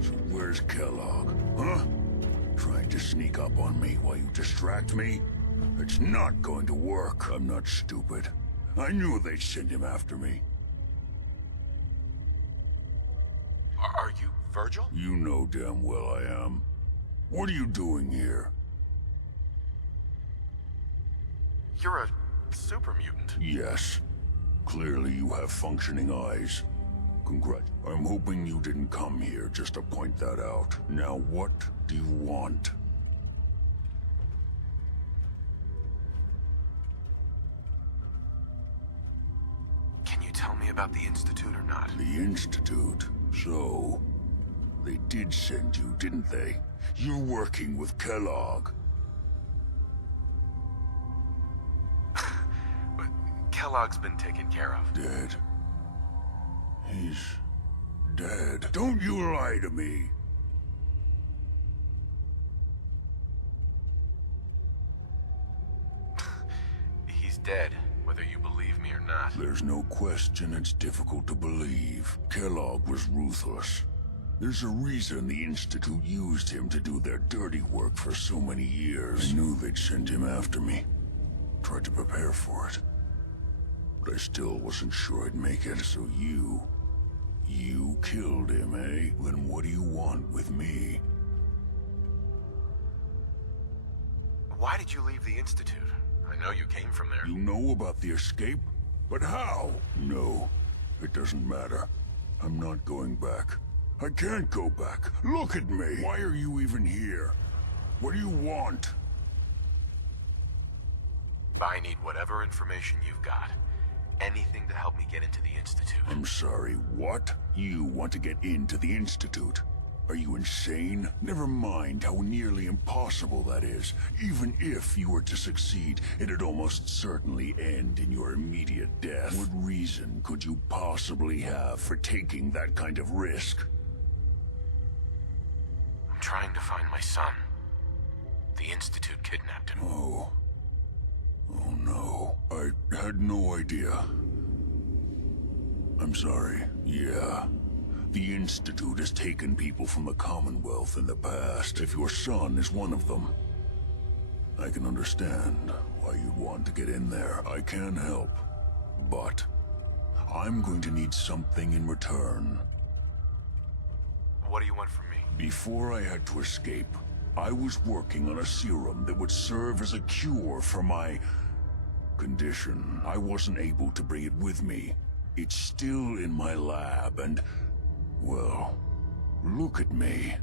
So where's Kellogg? Huh? Trying to sneak up on me while you distract me? It's not going to work. I'm not stupid. I knew they'd send him after me. Are you Virgil? You know damn well I am. What are you doing here? You're a super mutant. Yes. Clearly you have functioning eyes. I'm hoping you didn't come here just to point that out. Now what do you want? Can you tell me about the Institute or not? The Institute? So, they did send you, didn't they? You're working with Kellogg. But Kellogg's been taken care of. Dead. He's dead. Don't you lie to me. He's dead, whether you believe me or not. There's no question it's difficult to believe. Kellogg was ruthless. There's a reason the Institute used him to do their dirty work for so many years. I knew they'd send him after me. Tried to prepare for it. But I still wasn't sure I'd make it, so you killed him, eh? Then what do you want with me? Why did you leave the Institute? I know you came from there. You know about the escape? But how? No, it doesn't matter. I'm not going back. I can't go back. Look at me! Why are you even here? What do you want? I need whatever information you've got. Anything to help me get into the Institute. I'm sorry, what? You want to get into the Institute? Are you insane? Never mind how nearly impossible that is. Even if you were to succeed, it'd almost certainly end in your immediate death. What reason could you possibly have for taking that kind of risk? I'm trying to find my son. The Institute kidnapped him. Oh no. I had no idea. I'm sorry. Yeah. The Institute has taken people from the Commonwealth in the past. If your son is one of them, I can understand why you'd want to get in there. I can help, but I'm going to need something in return. What do you want from me? Before I had to escape, I was working on a serum that would serve as a cure for my condition. I wasn't able to bring it with me. It's still in my lab and, well, look at me.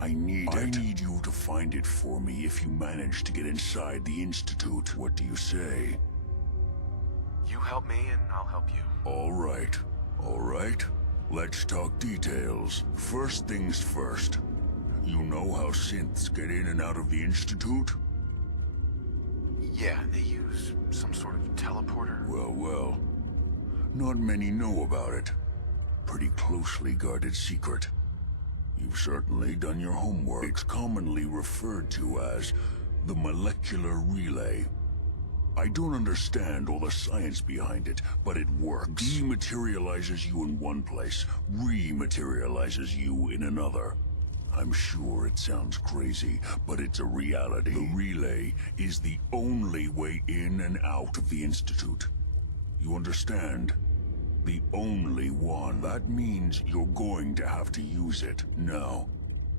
I need you to find it for me if you manage to get inside the Institute. What do you say? You help me and I'll help you. All right. Let's talk details. First things first. You know how synths get in and out of the Institute? Yeah, they use some sort of teleporter. Well. Not many know about it. Pretty closely guarded secret. You've certainly done your homework. It's commonly referred to as the molecular relay. I don't understand all the science behind it, but it works. Dematerializes you in one place, rematerializes you in another. I'm sure it sounds crazy, but it's a reality. The relay is the only way in and out of the Institute. You understand? The only one. That means you're going to have to use it. Now,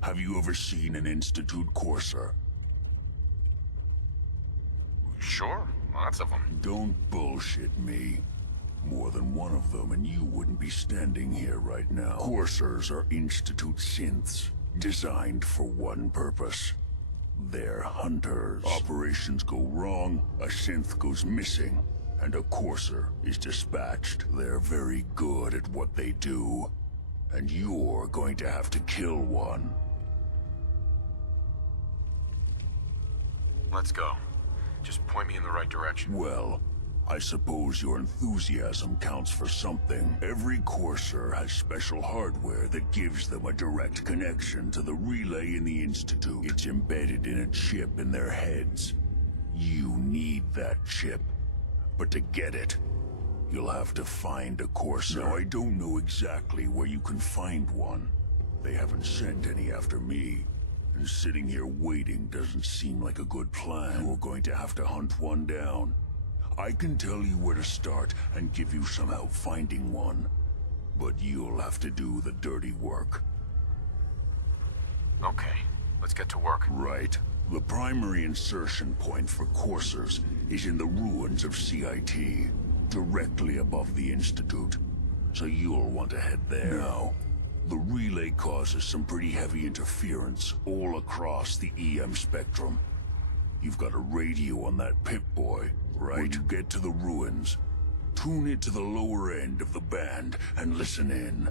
have you ever seen an Institute courser? Sure, lots of them. Don't bullshit me. More than one of them and you wouldn't be standing here right now. Coursers are Institute synths, designed for one purpose. They're hunters. Operations go wrong, a synth goes missing, and a courser is dispatched. They're very good at what they do, and you're going to have to kill one. Let's go. Just point me in the right direction. Well, I suppose your enthusiasm counts for something. Every courser has special hardware that gives them a direct connection to the relay in the Institute. It's embedded in a chip in their heads. You need that chip. But to get it, you'll have to find a courser. Now, I don't know exactly where you can find one. They haven't sent any after me. And sitting here waiting doesn't seem like a good plan. You're going to have to hunt one down. I can tell you where to start and give you some help finding one. But you'll have to do the dirty work. Okay, let's get to work. Right. The primary insertion point for coursers is in the ruins of CIT, directly above the Institute. So you'll want to head there. Now, the relay causes some pretty heavy interference all across the EM spectrum. You've got a radio on that Pip-Boy, right? When you get to the ruins, tune it to the lower end of the band and listen in.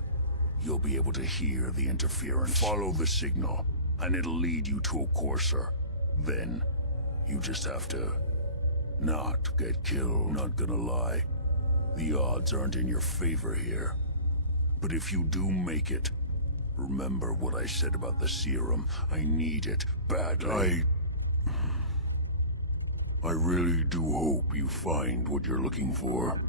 You'll be able to hear the interference. Follow the signal, and it'll lead you to a courser. Then, you just have to not get killed. Not gonna lie, the odds aren't in your favor here. But if you do make it, remember what I said about the serum. I need it badly. I really do hope you find what you're looking for.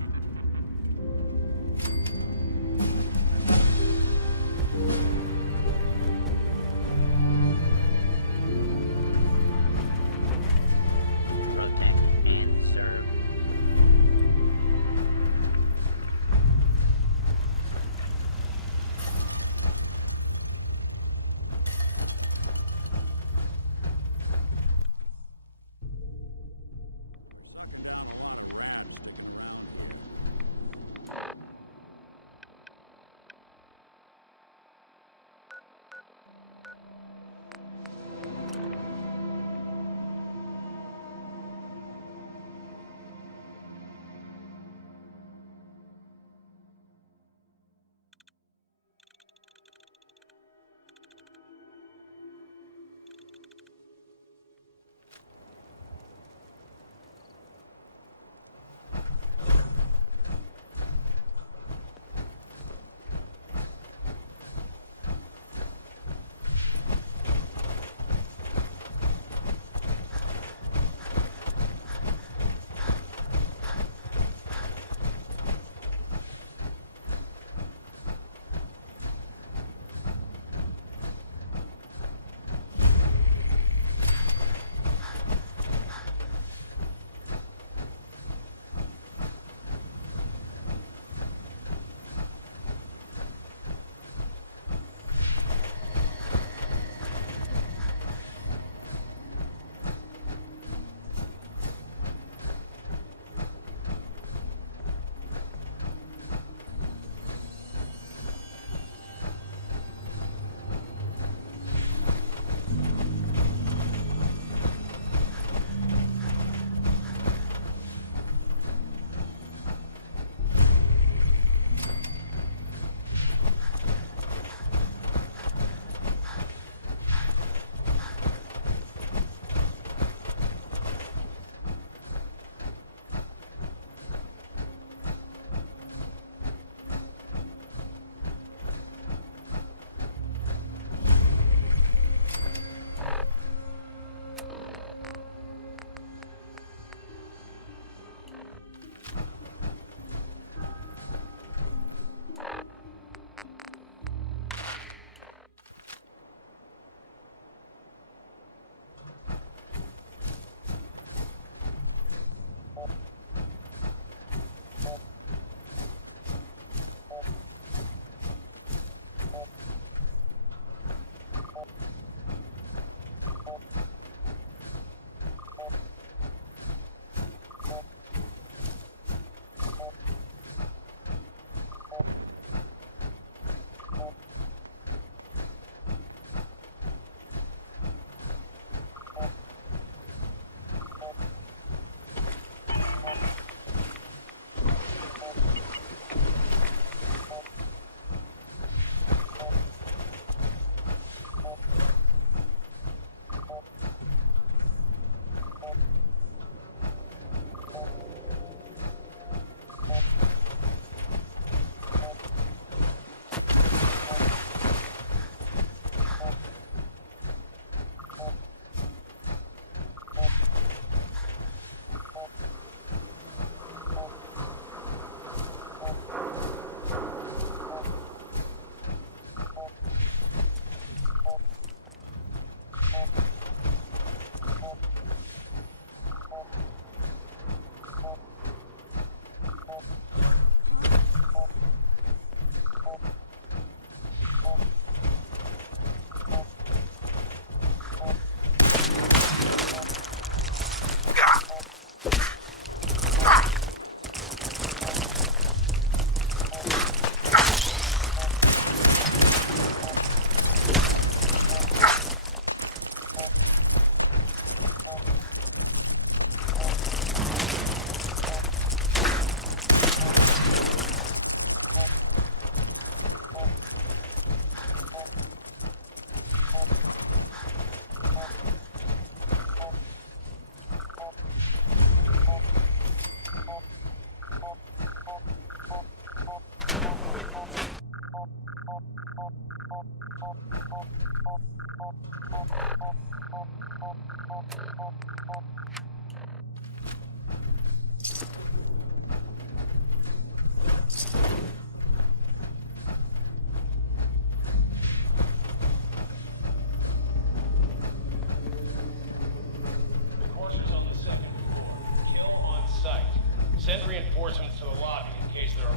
reinforcements to the lobby in case there are...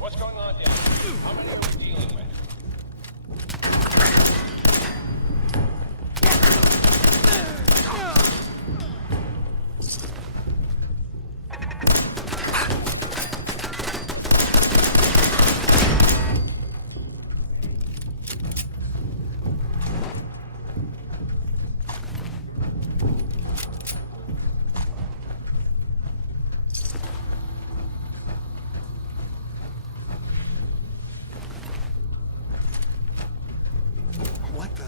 What's going on down here? How many are we dealing with? What the?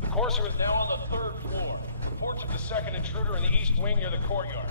The Courser is now on the 3rd floor. Reports of the second intruder in the east wing near the courtyard.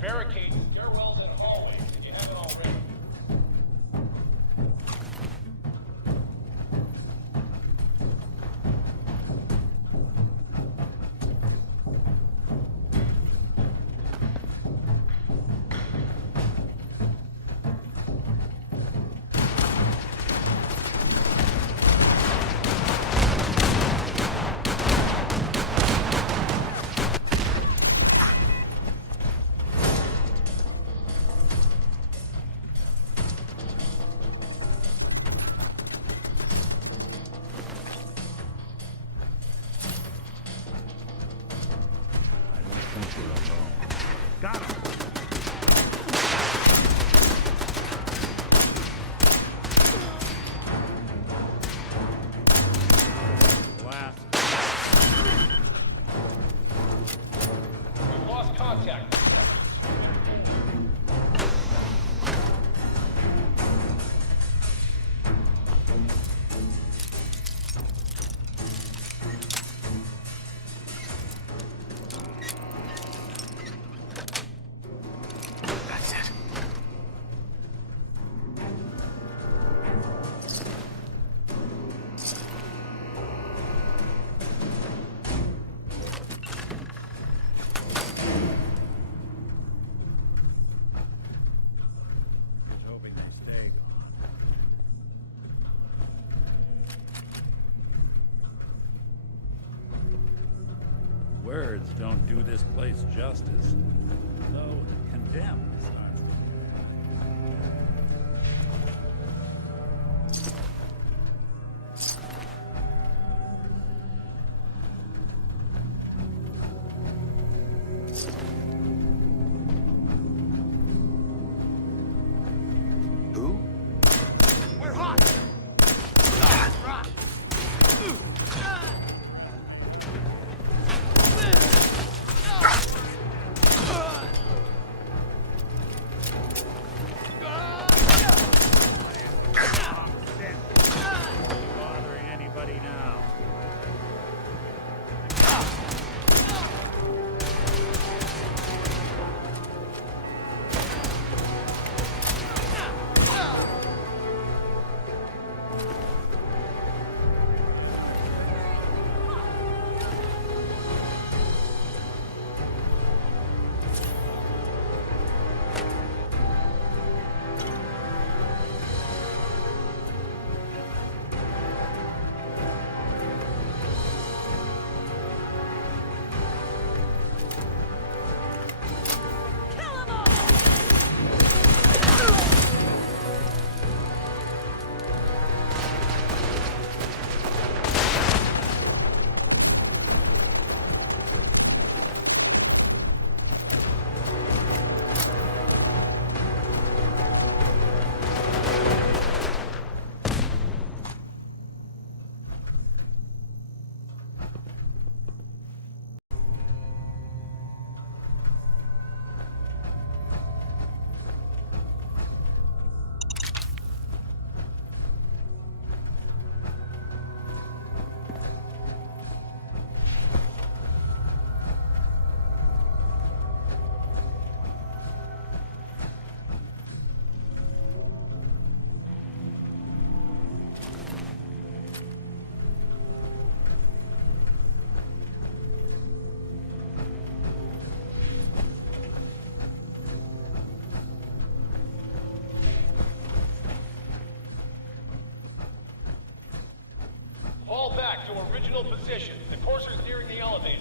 Barricade stairwells and hallways if you haven't already. Got him! Blast. We've lost contact. Words don't do this place justice, though condemns are. Who? We're hot! Fall back to original position. The courser's nearing the elevator.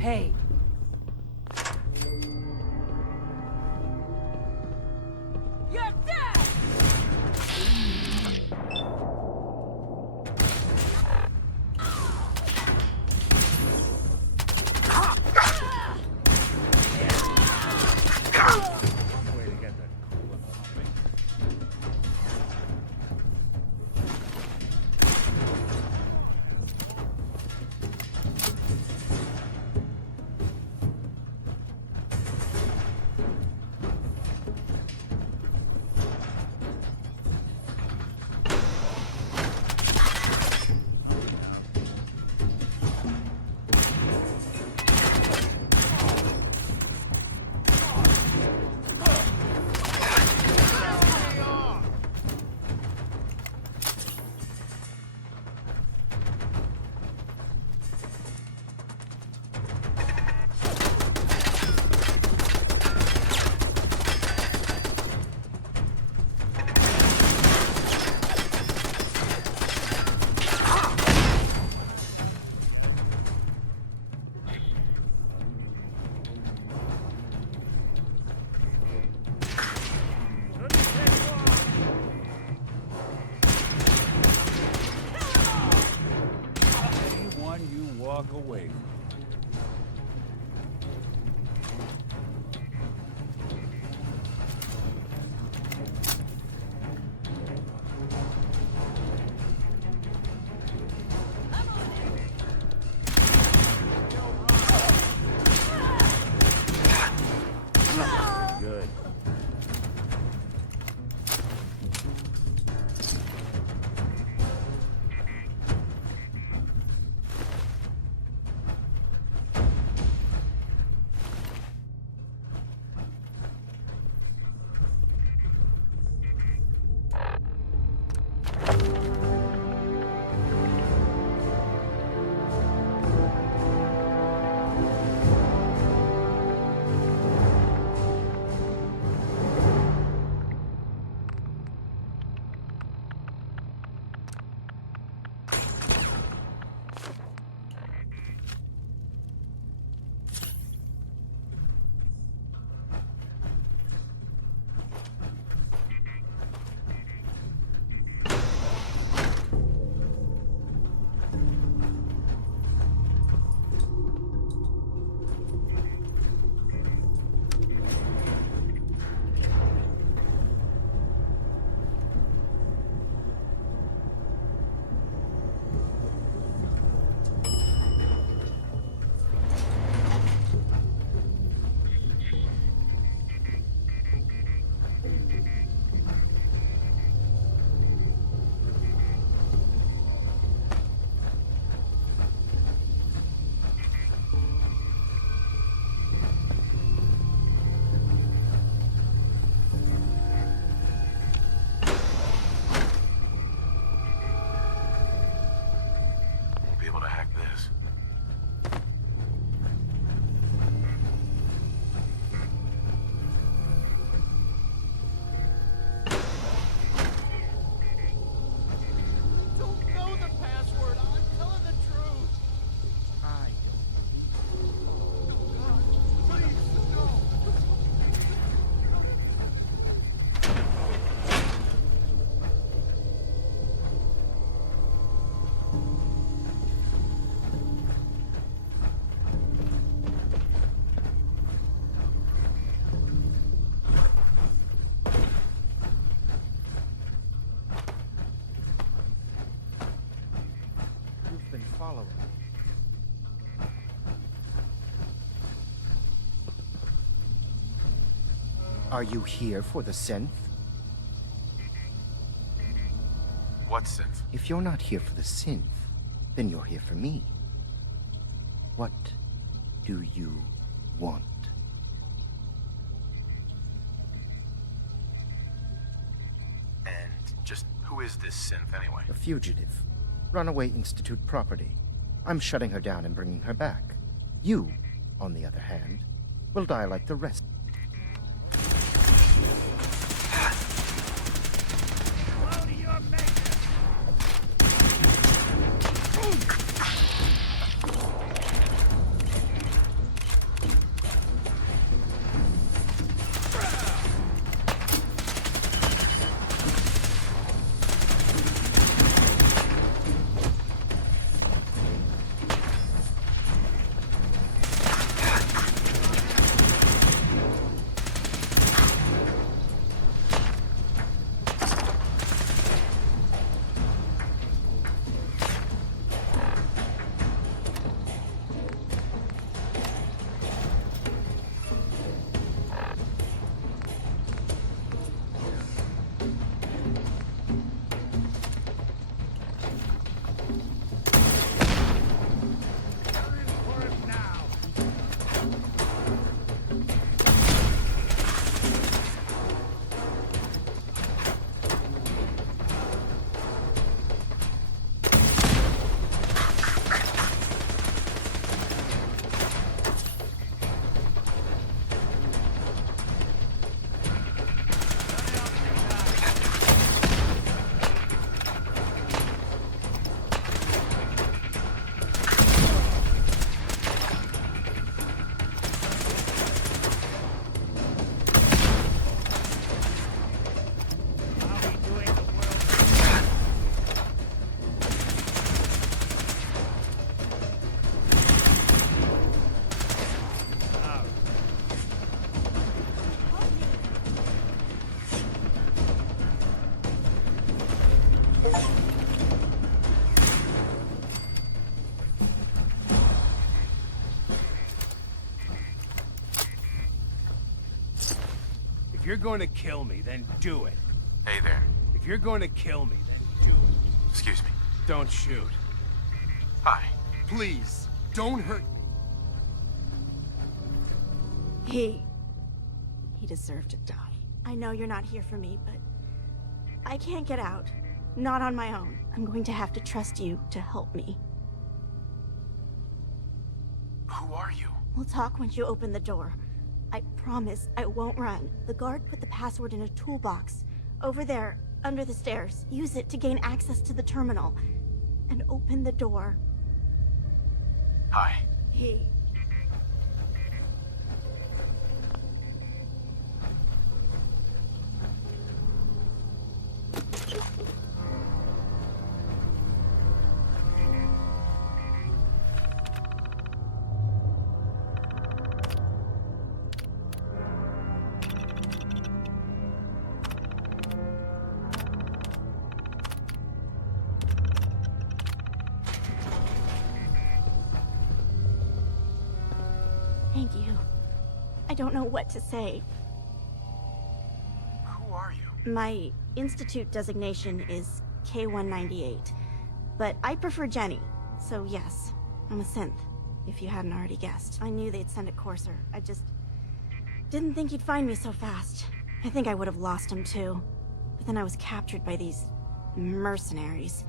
Hey. You're dead! Walk away. Good. this. Don't know the password. I'm telling the truth. You've been following. Are you here for the synth? What synth? If you're not here for the synth, then you're here for me. What do you want? And just who is this synth anyway? A fugitive. Runaway Institute property. I'm shutting her down and bringing her back. You, on the other hand, will die like the rest. If you're going to kill me, then do it. Hey there. If you're going to kill me, then do it. Excuse me. Don't shoot. Hi. Please, don't hurt me. He deserved to die. I know you're not here for me, but I can't get out. Not on my own. I'm going to have to trust you to help me. Who are you? We'll talk once you open the door. I promise I won't run. The guard put the password in a toolbox. Over there, under the stairs. Use it to gain access to the terminal. And open the door. Hi. Hey. Thank you. I don't know what to say. Who are you? My institute designation is K-198, but I prefer Jenny, so yes, I'm a synth, if you hadn't already guessed. I knew they'd send a courser. I just didn't think he'd find me so fast. I think I would have lost him too, but then I was captured by these mercenaries.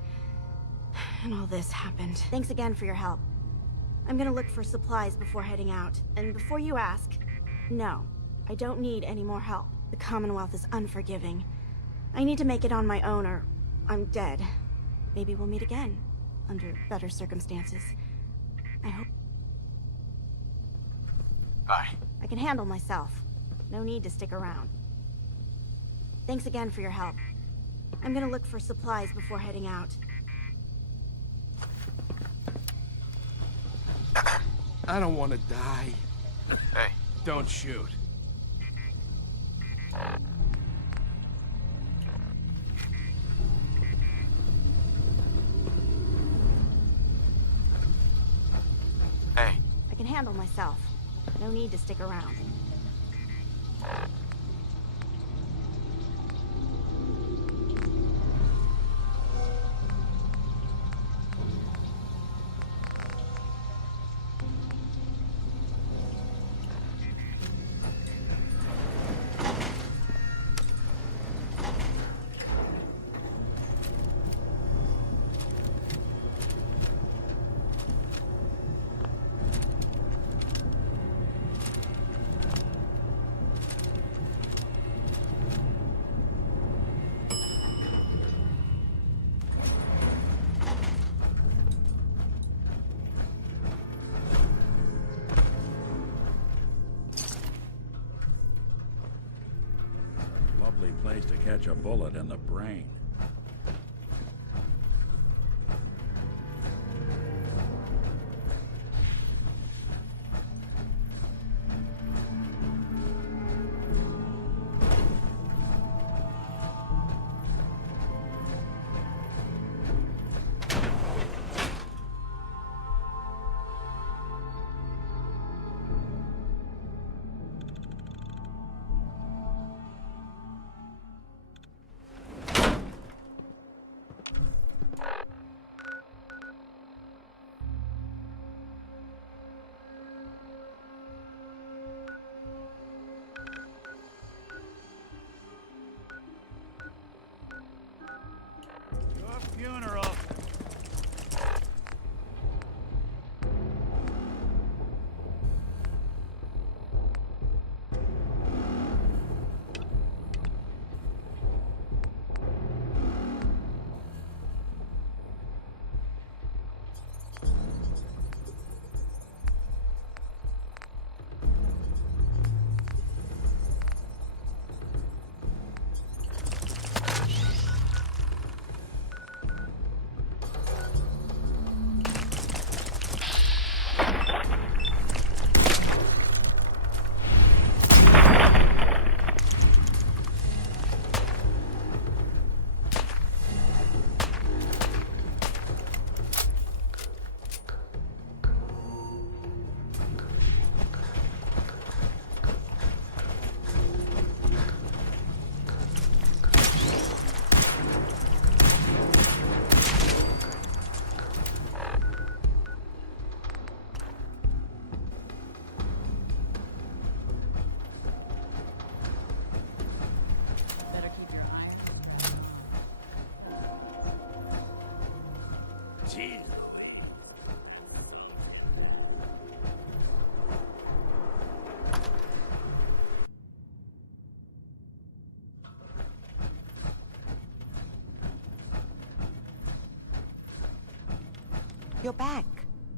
And all this happened. Thanks again for your help. I'm gonna look for supplies before heading out. And before you ask, no, I don't need any more help. The Commonwealth is unforgiving. I need to make it on my own or I'm dead. Maybe we'll meet again, under better circumstances. I hope... Bye. I can handle myself. No need to stick around. Thanks again for your help. I'm gonna look for supplies before heading out. I don't want to die. Hey. Don't shoot. Hey. I can handle myself. No need to stick around. Lovely place to catch a bullet in the brain. Funeral. Jeez. You're back.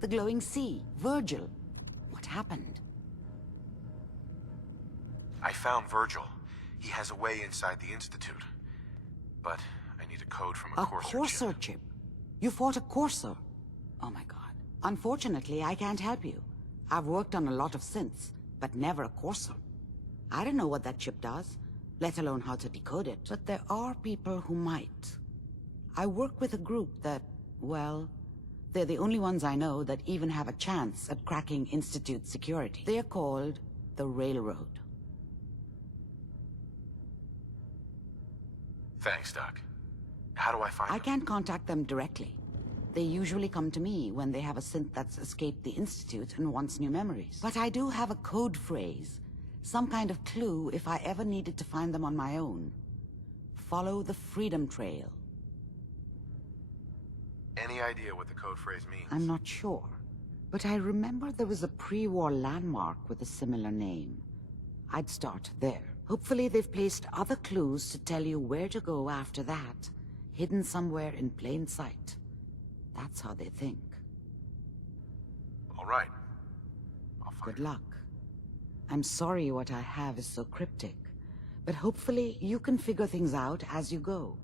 The glowing sea. Virgil. What happened? I found Virgil. He has a way inside the Institute. But I need a code from a Courser chip. You fought a Courser? Oh my god. Unfortunately, I can't help you. I've worked on a lot of synths, but never a Courser. I don't know what that chip does, let alone how to decode it. But there are people who might. I work with a group that, well, they're the only ones I know that even have a chance at cracking Institute security. They're called the Railroad. Thanks, Doc. How do I find I can't contact them directly. They usually come to me when they have a synth that's escaped the Institute and wants new memories. But I do have a code phrase, some kind of clue if I ever needed to find them on my own. Follow the Freedom Trail. Any idea what the code phrase means? I'm not sure, but I remember there was a pre-war landmark with a similar name. I'd start there. Hopefully they've placed other clues to tell you where to go after that, hidden somewhere in plain sight. That's how they think. All right. Good luck. I'm sorry what I have is so cryptic, but hopefully you can figure things out as you go.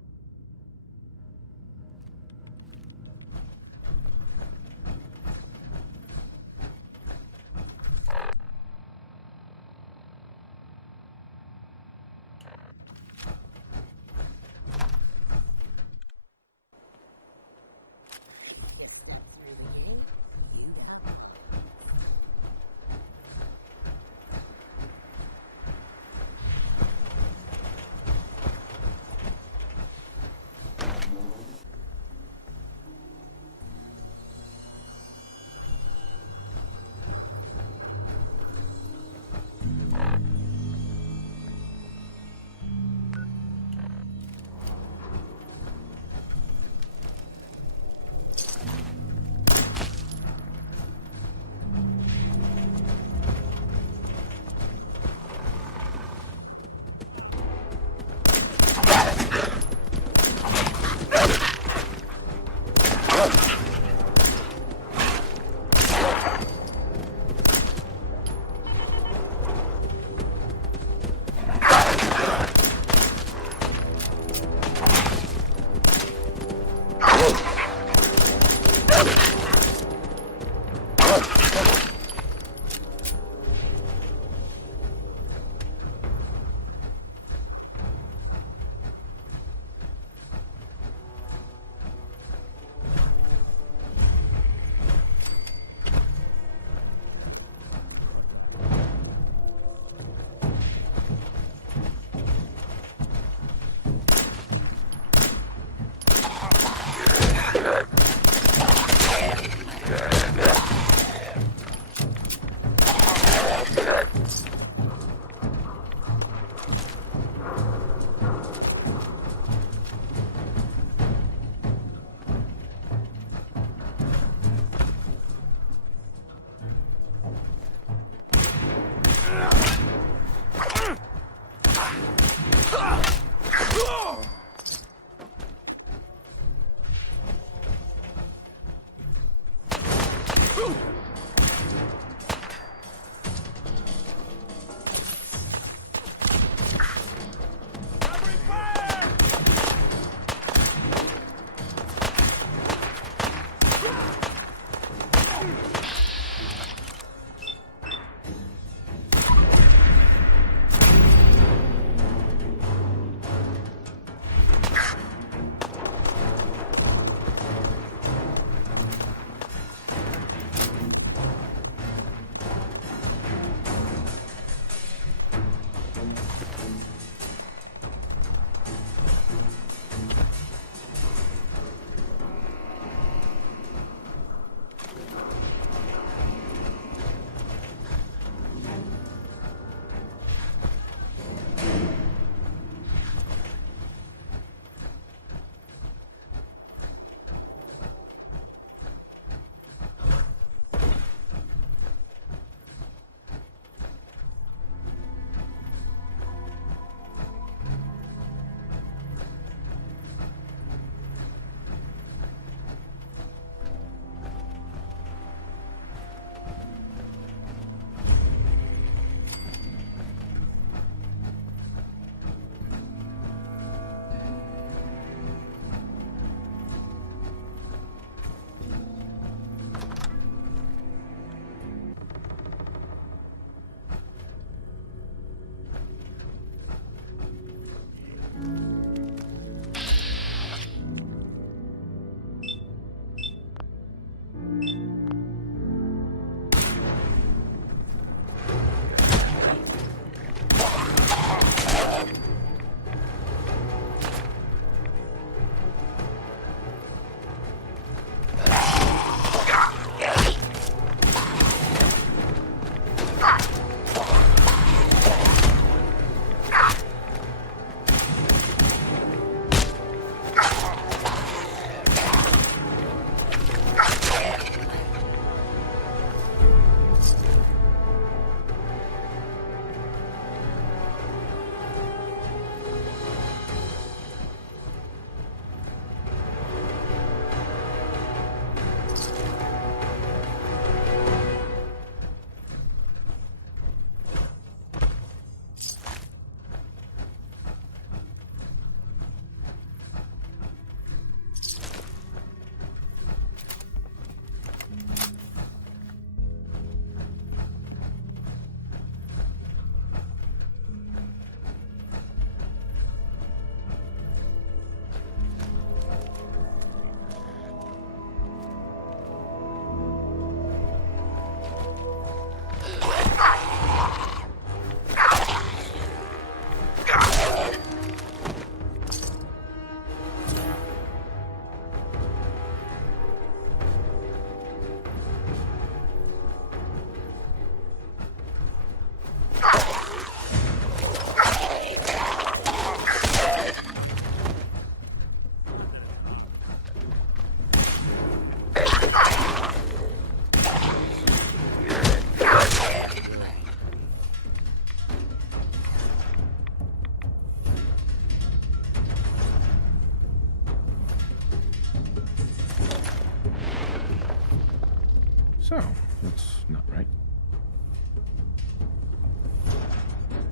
So, that's not right.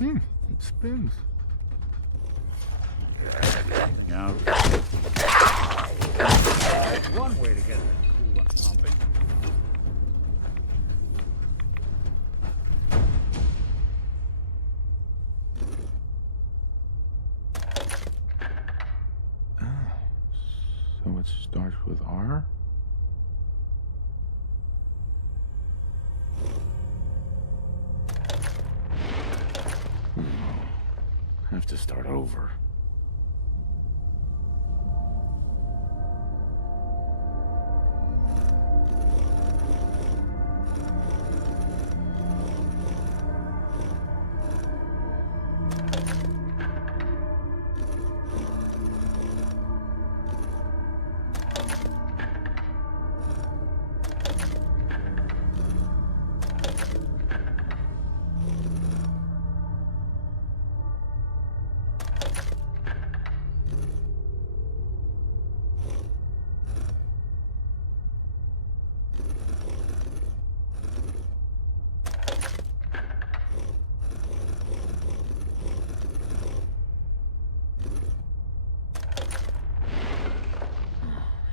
It spins. Out. That's one way to get that coolant pumping. So it starts with R? Have to start over.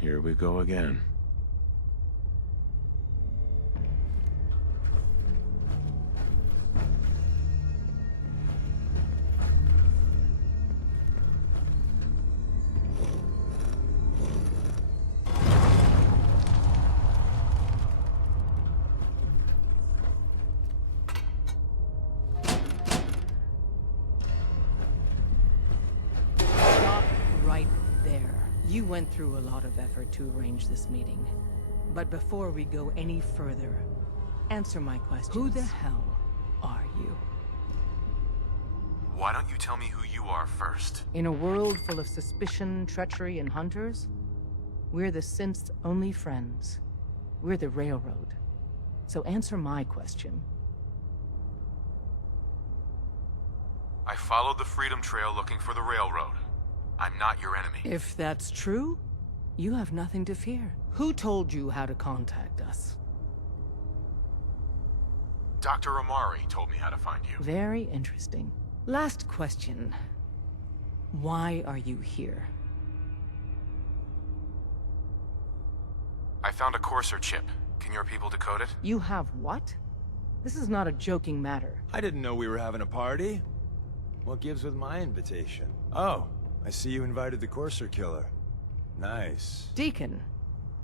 Here we go again. Stop right there. You went through a lot of effort to arrange this meeting. But before we go any further, answer my question. Who the hell are you? Why don't you tell me who you are first? In a world full of suspicion, treachery, and hunters, we're the synth's only friends. We're the Railroad. So answer my question. I followed the Freedom Trail looking for the Railroad. I'm not your enemy. If that's true, you have nothing to fear. Who told you how to contact us? Dr. Amari told me how to find you. Very interesting. Last question. Why are you here? I found a Courser chip. Can your people decode it? You have what? This is not a joking matter. I didn't know we were having a party. What gives with my invitation? Oh, I see you invited the Courser killer. Nice. Deacon,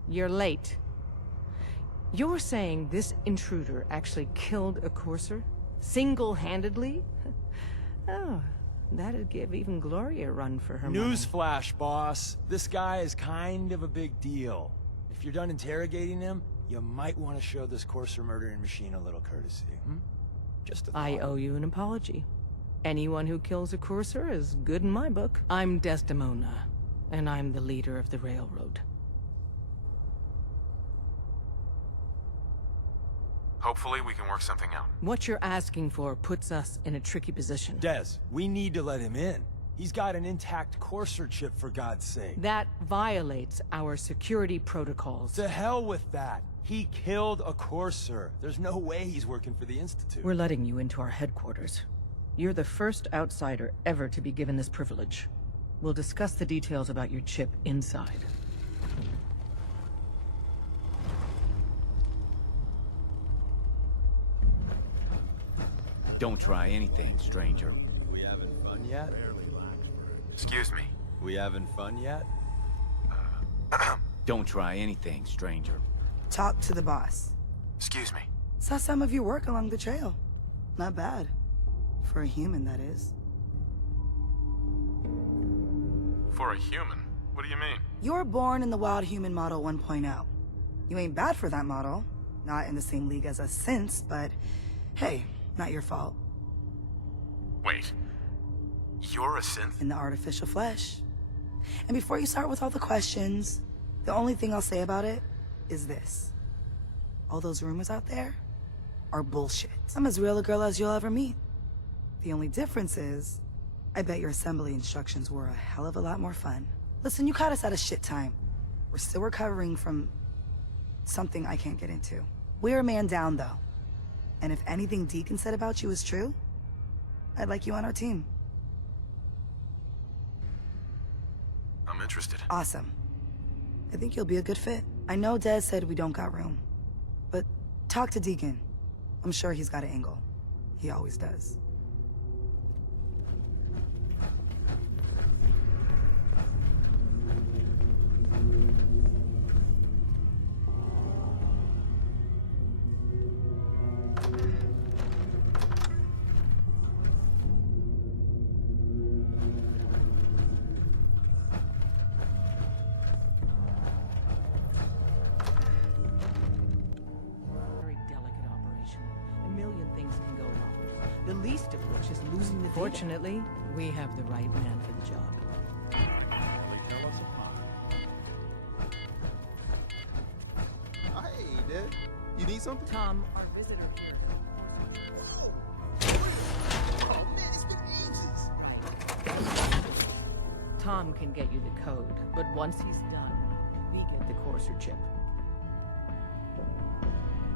you're late. You're saying this intruder actually killed a Courser? Single-handedly? Oh, that'd give even Gloria a run for her money. Newsflash, boss. This guy is kind of a big deal. If you're done interrogating him, you might want to show this Courser murdering machine a little courtesy, Just a thought. I owe you an apology. Anyone who kills a Courser is good in my book. I'm Desdemona, and I'm the leader of the Railroad. Hopefully we can work something out. What you're asking for puts us in a tricky position. Des, we need to let him in. He's got an intact Courser chip, for God's sake. That violates our security protocols. To hell with that. He killed a Courser. There's no way he's working for the Institute. We're letting you into our headquarters. You're the first outsider ever to be given this privilege. We'll discuss the details about your chip inside. Don't try anything, stranger. We having fun yet? Excuse me. We having fun yet? Don't try anything, stranger. Talk to the boss. Excuse me. Saw some of your work along the trail. Not bad. For a human, that is. For a human? What do you mean? You were born in the Wild Human Model 1.0. You ain't bad for that model. Not in the same league as us since, but hey, not your fault. Wait. You're a synth? In the artificial flesh. And before you start with all the questions, the only thing I'll say about it is this. All those rumors out there are bullshit. I'm as real a girl as you'll ever meet. The only difference is, I bet your assembly instructions were a hell of a lot more fun. Listen, you caught us at a shit time. We're still recovering from something I can't get into. We're a man down, though. And if anything Deacon said about you is true, I'd like you on our team. I'm interested. Awesome. I think you'll be a good fit. I know Des said we don't got room, but talk to Deacon. I'm sure he's got an angle. He always does. The least of which is losing the data. Fortunately, we have the right man for the job. Tell us apart. Hey, Dad. You need something? Tom, our visitor here. Oh, man, it's been ages. Right. Tom can get you the code, but once he's done, we get the Courser chip.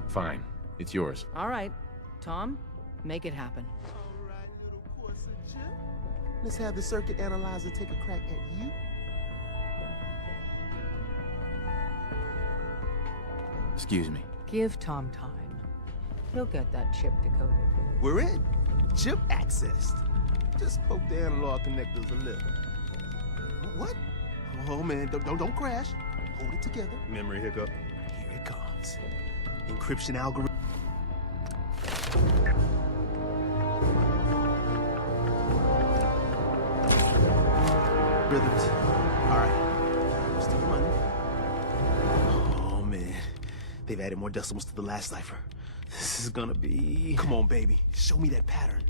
Fine. It's yours. All right. Tom, make it happen. All right, little Courser chip. Let's have the circuit analyzer take a crack at you. Excuse me. Give Tom time. He'll get that chip decoded. We're in. Chip accessed. Just poke the analog connectors a little. What? Oh man, don't crash. Hold it together. Memory hiccup. Here it comes. Encryption algorithm. Rhythms. All right. Still running. Oh man, they've added more decimals to the last cipher. This is gonna be. Come on, baby. Show me that pattern.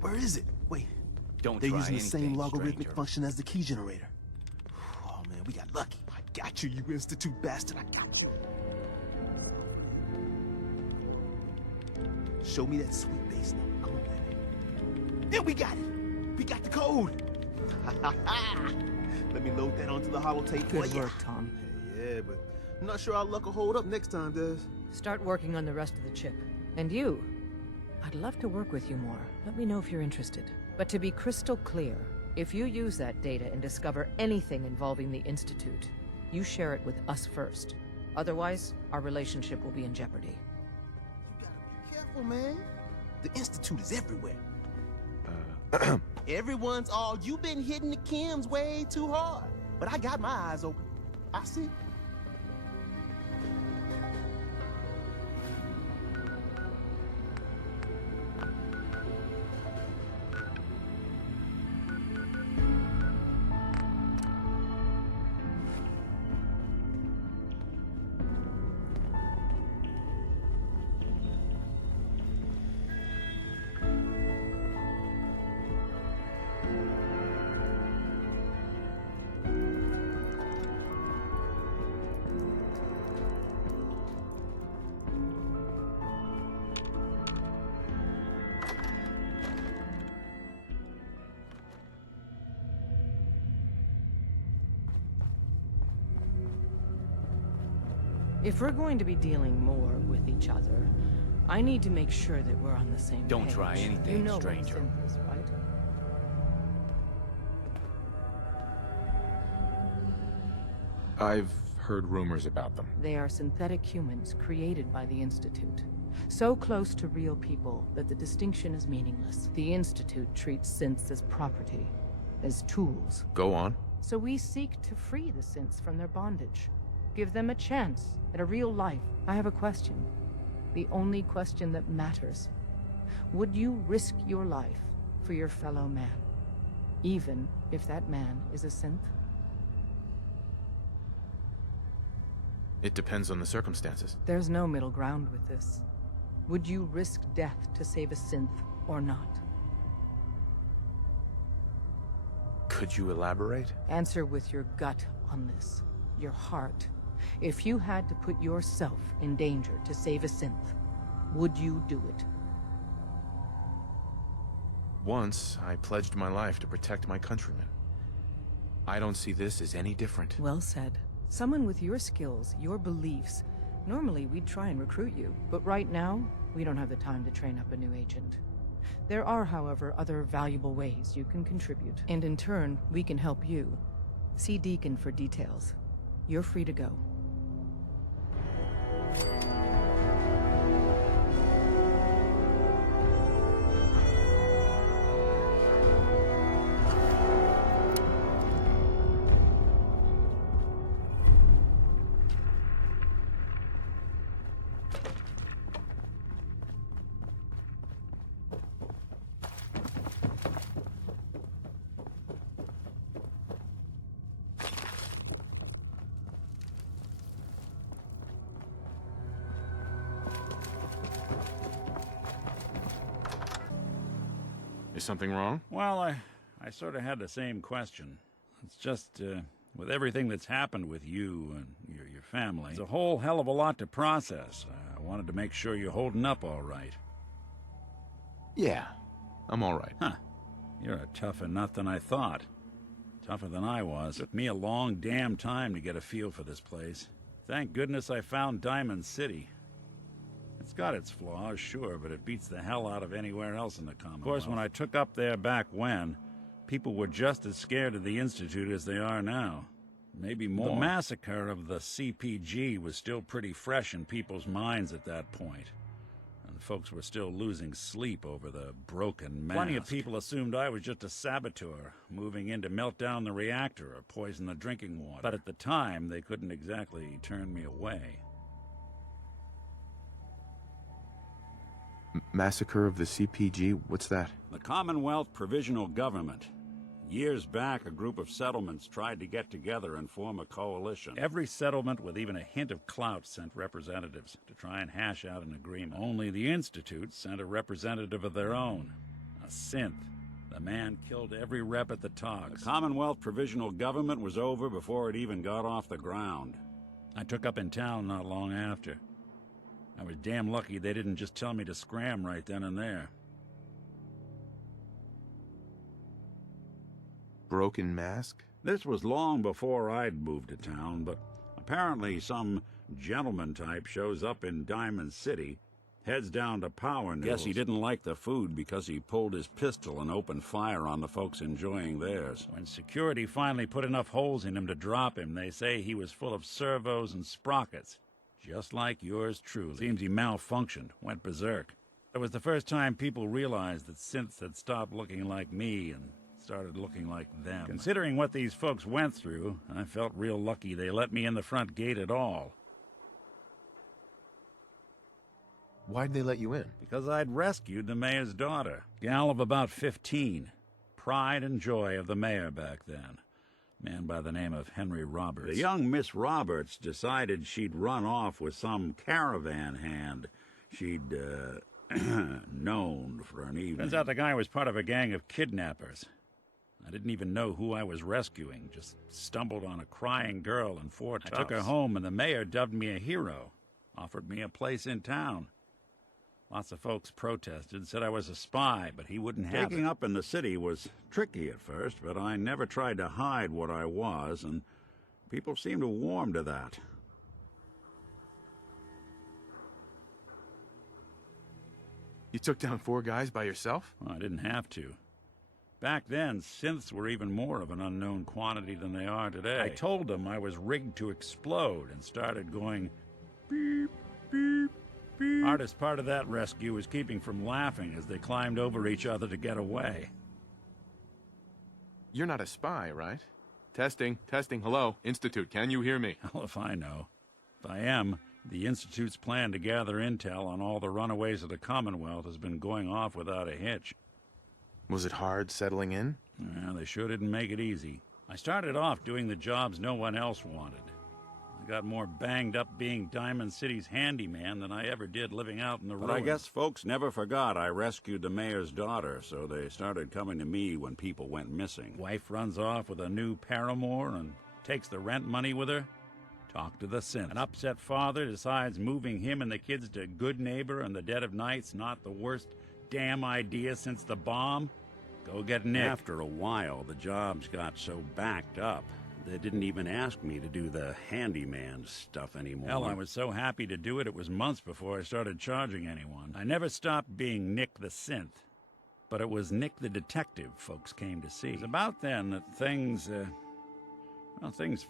Where is it? Wait. Don't They're try using the same anything, logarithmic stranger. function as the key generator. Oh man, we got lucky. I got you, you Institute bastard. I got you. Show me that sweet bass note. Come on, baby. Yeah, we got it. We got the code. Let me load that onto the holotape. Good work, Tom. Hey, yeah, but I'm not sure our luck will hold up next time, Des. Start working on the rest of the chip. And you, I'd love to work with you more. Let me know if you're interested. But to be crystal clear, if you use that data and discover anything involving the Institute, you share it with us first. Otherwise, our relationship will be in jeopardy. Careful, man. The Institute is everywhere. Everyone's all, you've been hitting the chems way too hard. But I got my eyes open. I see. If we're going to be dealing more with each other, I need to make sure that we're on the same Don't page. try anything, you know stranger. What a synth is, right? I've heard rumors about them. They are synthetic humans created by the Institute. So close to real people that the distinction is meaningless. The Institute treats synths as property, as tools. Go on. So we seek to free the synths from their bondage. Give them a chance at a real life. I have a question. The only question that matters. Would you risk your life for your fellow man? Even if that man is a synth? It depends on the circumstances. There's no middle ground with this. Would you risk death to save a synth or not? Could you elaborate? Answer with your gut on this. Your heart. If you had to put yourself in danger to save a synth, would you do it? Once, I pledged my life to protect my countrymen. I don't see this as any different. Well said. Someone with your skills, your beliefs, Normally, we'd try and recruit you, but right now, we don't have the time to train up a new agent. There are, however, other valuable ways you can contribute, and in turn, we can help you. See Deacon for details. You're free to go. Is something wrong? Well, I sort of had the same question. It's just, with everything that's happened with you and your family, it's a whole hell of a lot to process. I wanted to make sure you're holding up all right. Yeah, I'm all right. Huh. You're a tougher nut than I thought. Tougher than I was. Took me a long damn time to get a feel for this place. Thank goodness I found Diamond City. It's got its flaws, sure, but it beats the hell out of anywhere else in the Commonwealth. Of course, when I took up there back when, people were just as scared of the Institute as they are now. Maybe more. The massacre of the CPG was still pretty fresh in people's minds at that point, and folks were still losing sleep over the broken mask. Plenty of people assumed I was just a saboteur, moving in to melt down the reactor or poison the drinking water. But at the time, they couldn't exactly turn me away. Massacre of the CPG? What's that? The Commonwealth Provisional Government. Years back, a group of settlements tried to get together and form a coalition. Every settlement with even a hint of clout sent representatives to try and hash out an agreement. Only the Institute sent a representative of their own, a synth. The man killed every rep at the talks. The Commonwealth Provisional Government was over before it even got off the ground. I took up in town not long after. I was damn lucky they didn't just tell me to scram right then and there. Broken mask? This was long before I'd moved to town, but apparently some gentleman type shows up in Diamond City, heads down to Power Noodles. Guess he didn't like the food because he pulled his pistol and opened fire on the folks enjoying theirs. When security finally put enough holes in him to drop him, they say he was full of servos and sprockets. Just like yours truly. Seems he malfunctioned, went berserk. It was the first time people realized that synths had stopped looking like me and started looking like them. Considering what these folks went through, I felt real lucky they let me in the front gate at all. Why'd they let you in? Because I'd rescued the mayor's daughter. Gal of about 15. Pride and joy of the mayor back then. Man by the name of Henry Roberts. The young Miss Roberts decided she'd run off with some caravan hand she'd, known for an evening. Turns out the guy was part of a gang of kidnappers. I didn't even know who I was rescuing, just stumbled on a crying girl and 4 toughs. I took her home, and the mayor dubbed me a hero, offered me a place in town. Lots of folks protested, said I was a spy, but he wouldn't have it. Taking up in the city was tricky at first, but I never tried to hide what I was, and people seemed to warm to that. You took down 4 guys by yourself? Well, I didn't have to. Back then, synths were even more of an unknown quantity than they are today. I told them I was rigged to explode and started going beep, beep. Hardest part of that rescue was keeping from laughing as they climbed over each other to get away. You're not a spy, right? Testing, testing, hello. Institute, can you hear me? Hell if I know. If I am, the Institute's plan to gather intel on all the runaways of the Commonwealth has been going off without a hitch. Was it hard settling in? Yeah, they sure didn't make it easy. I started off doing the jobs no one else wanted. I got more banged up being Diamond City's handyman than I ever did living out in the ruins. But I guess folks never forgot I rescued the mayor's daughter, so they started coming to me when people went missing. Wife runs off with a new paramour and takes the rent money with her. Talk to the synth. An upset father decides moving him and the kids to Good Neighbor in the dead of night's not the worst damn idea since the bomb. Go get Nick. After a while, the jobs got so backed up, They didn't even ask me to do the handyman stuff anymore. Hell, I was so happy to do it, it was months before I started charging anyone. I never stopped being Nick the Synth, but it was Nick the Detective folks came to see. It was about then that things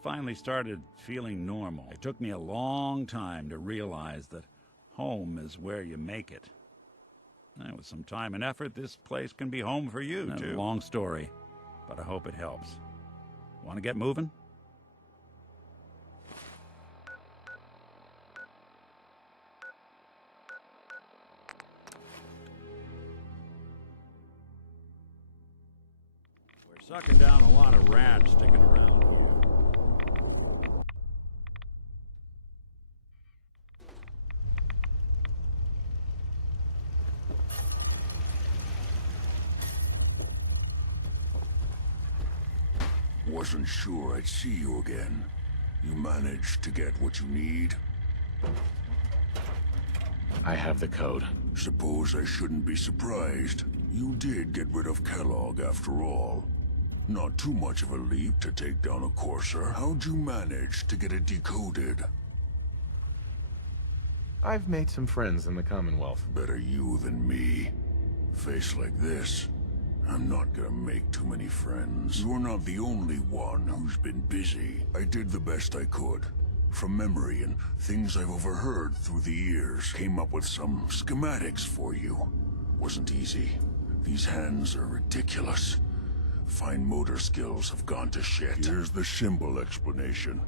finally started feeling normal. It took me a long time to realize that home is where you make it. And with some time and effort, this place can be home for you, too. Long story, but I hope it helps. Want to get moving? We're sucking down a lot of rats sticking around. Wasn't sure I'd see you again. You managed to get what you need? I have the code. Suppose I shouldn't be surprised. You did get rid of Kellogg after all. Not too much of a leap to take down a Courser. How'd you manage to get it decoded? I've made some friends in the Commonwealth. Better you than me. Face like this, I'm not gonna make too many friends. You're not the only one who's been busy. I did the best I could. From memory and things I've overheard through the years. Came up with some schematics for you. Wasn't easy. These hands are ridiculous. Fine motor skills have gone to shit. Here's the simple explanation.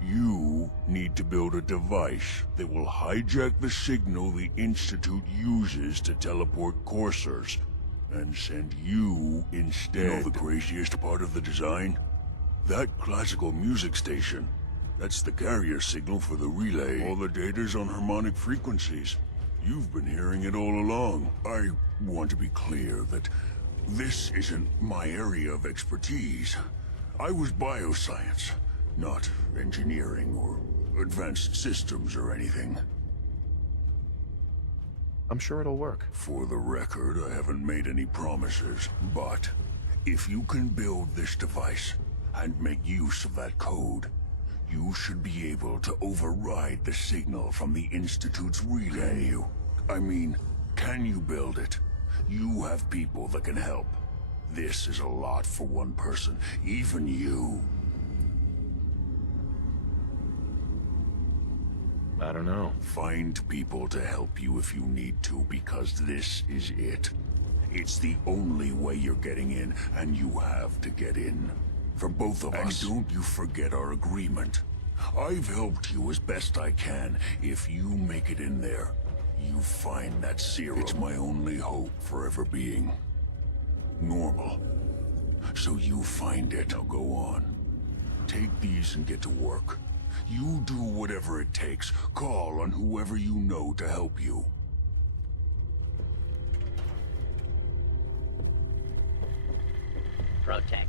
You need to build a device that will hijack the signal the Institute uses to teleport coursers, and send you instead. You know the craziest part of the design? That classical music station. That's the carrier signal for the relay. All the data's on harmonic frequencies. You've been hearing it all along. I want to be clear that this isn't my area of expertise. I was bioscience, not engineering or advanced systems or anything. I'm sure it'll work. For the record, I haven't made any promises, but if you can build this device and make use of that code, you should be able to override the signal from the Institute's relay. Can you build it? You have people that can help. This is a lot for one person, even you. I don't know. Find people to help you if you need to, because this is it. It's the only way you're getting in, and you have to get in. For both of us. And don't you forget our agreement. I've helped you as best I can. If you make it in there, you find that serum. It's my only hope for ever being normal. So you find it. Now go on. Take these and get to work. You do whatever it takes. Call on whoever you know to help you. Protect.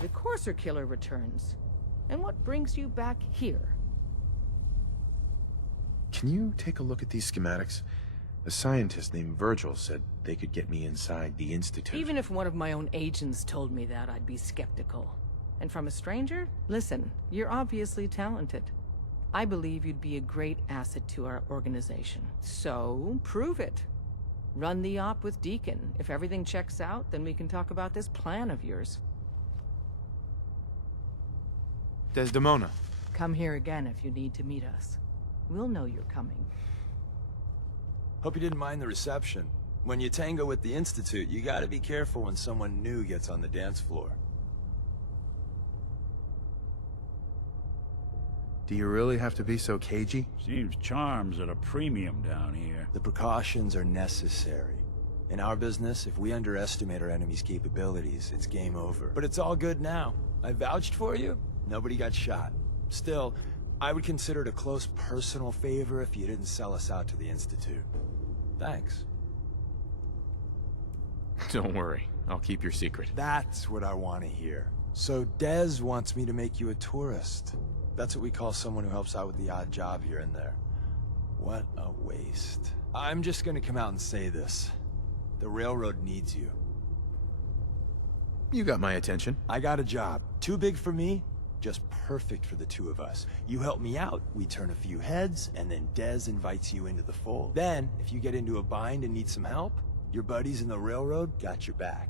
the Courser killer returns. And what brings you back here? Can you take a look at these schematics? A scientist named Virgil said they could get me inside the Institute. Even if one of my own agents told me that, I'd be skeptical. And from a stranger? Listen, you're obviously talented. I believe you'd be a great asset to our organization. So, prove it. Run the op with Deacon. If everything checks out, then we can talk about this plan of yours. Desdemona. Come here again if you need to meet us. We'll know you're coming. Hope you didn't mind the reception. When you tango with the Institute, you gotta be careful when someone new gets on the dance floor. Do you really have to be so cagey? Seems charm's at a premium down here. The precautions are necessary. In our business, if we underestimate our enemy's capabilities, it's game over. But it's all good now. I vouched for you. Nobody got shot. Still, I would consider it a close personal favor if you didn't sell us out to the Institute. Thanks. Don't worry. I'll keep your secret. That's what I want to hear. So Dez wants me to make you a tourist. That's what we call someone who helps out with the odd job here and there. What a waste. I'm just gonna come out and say this. The railroad needs you. You got my attention. I got a job. Too big for me, just perfect for the two of us. You help me out, we turn a few heads, and then Dez invites you into the fold. Then, if you get into a bind and need some help, your buddies in the railroad got your back.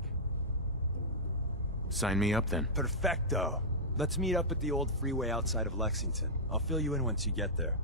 Sign me up then. Perfecto. Let's meet up at the old freeway outside of Lexington. I'll fill you in once you get there.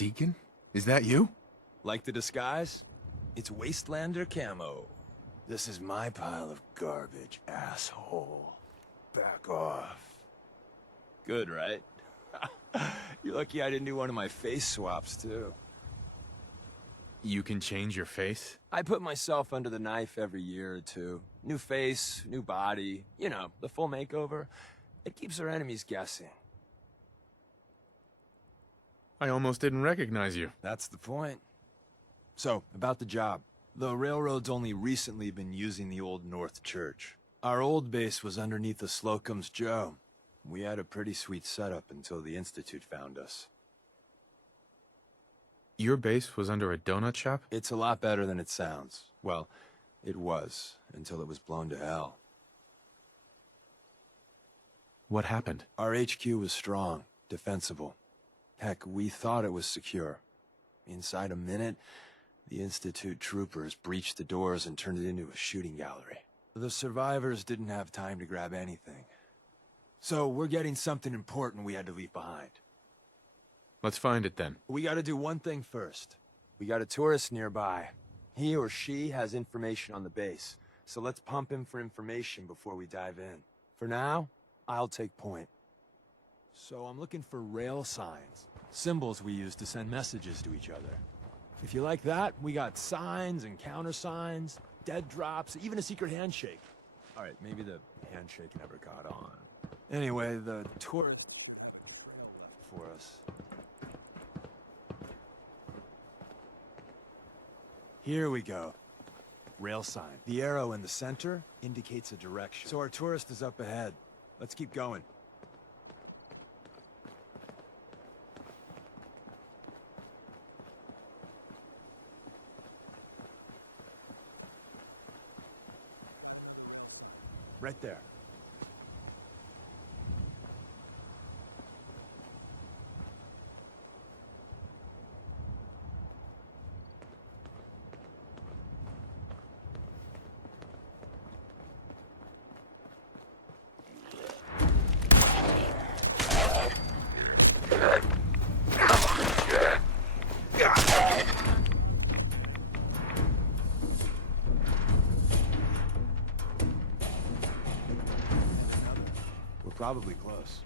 Deacon? Is that you? Like the disguise? It's Wastelander camo. This is my pile of garbage, asshole. Back off. Good, right? You're lucky I didn't do one of my face swaps, too. You can change your face? I put myself under the knife every year or two. New face, new body, you know, the full makeover. It keeps our enemies guessing. I almost didn't recognize you. That's the point. So, about the job. The railroad's only recently been using the old North Church. Our old base was underneath the Slocum's Joe. We had a pretty sweet setup until the Institute found us. Your base was under a donut shop? It's a lot better than it sounds. Well, it was, until it was blown to hell. What happened? Our HQ was strong, defensible. Heck, we thought it was secure. Inside a minute, the Institute troopers breached the doors and turned it into a shooting gallery. The survivors didn't have time to grab anything. So we're getting something important we had to leave behind. Let's find it then. We gotta do one thing first. We got a tourist nearby. He or she has information on the base, so let's pump him for information before we dive in. For now, I'll take point. So I'm looking for rail signs, symbols we use to send messages to each other. If you like that, we got signs and countersigns, dead drops, even a secret handshake. All right, maybe the handshake never caught on. Anyway, the tour had a trail left for us. Here we go. Rail sign. The arrow in the center indicates a direction. So our tourist is up ahead. Let's keep going. Right there. We're probably close.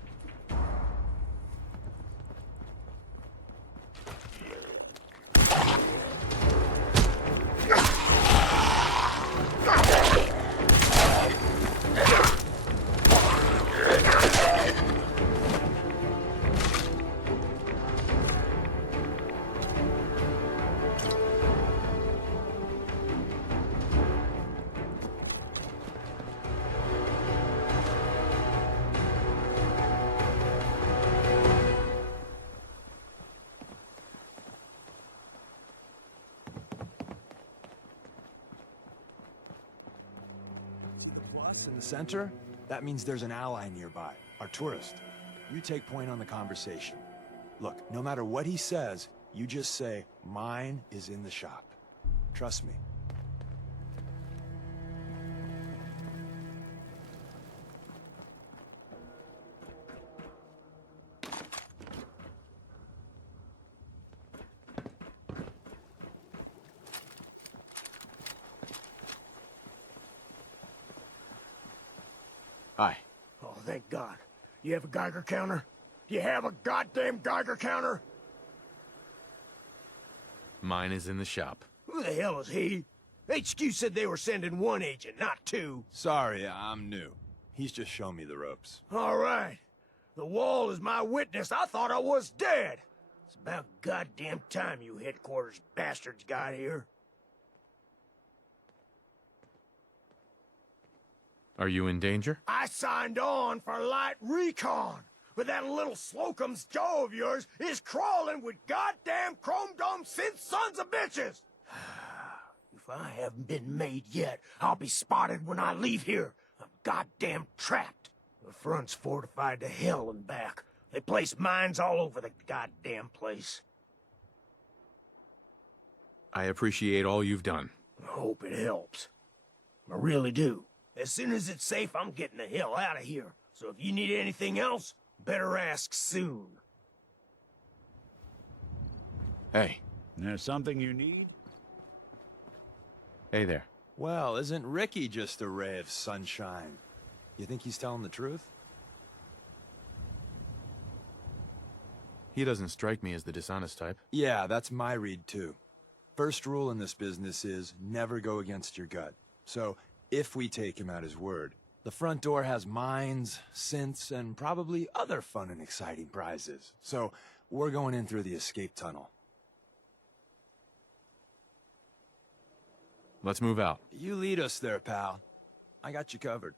In the center, that means there's an ally nearby, our tourist. You take point on the conversation. Look, no matter what he says, you just say, "Mine is in the shop." Trust me. Hi. Oh, thank God. You have a Geiger counter? Do you have a goddamn Geiger counter? Mine is in the shop. Who the hell is he? HQ said they were sending one agent, not two. Sorry, I'm new. He's just showing me the ropes. All right. The wall is my witness. I thought I was dead. It's about goddamn time you headquarters bastards got here. Are you in danger? I signed on for light recon, but that little Slocum's Joe of yours is crawling with goddamn chrome dome synth sons of bitches! If I haven't been made yet, I'll be spotted when I leave here. I'm goddamn trapped. The front's fortified to hell and back. They place mines all over the goddamn place. I appreciate all you've done. I hope it helps. I really do. As soon as it's safe, I'm getting the hell out of here. So if you need anything else, better ask soon. Hey. There's something you need? Hey there. Well, isn't Ricky just a ray of sunshine? You think he's telling the truth? He doesn't strike me as the dishonest type. Yeah, that's my read too. First rule in this business is never go against your gut. So, if we take him at his word, the front door has mines, synths, and probably other fun and exciting prizes. So, we're going in through the escape tunnel. Let's move out. You lead us there, pal. I got you covered.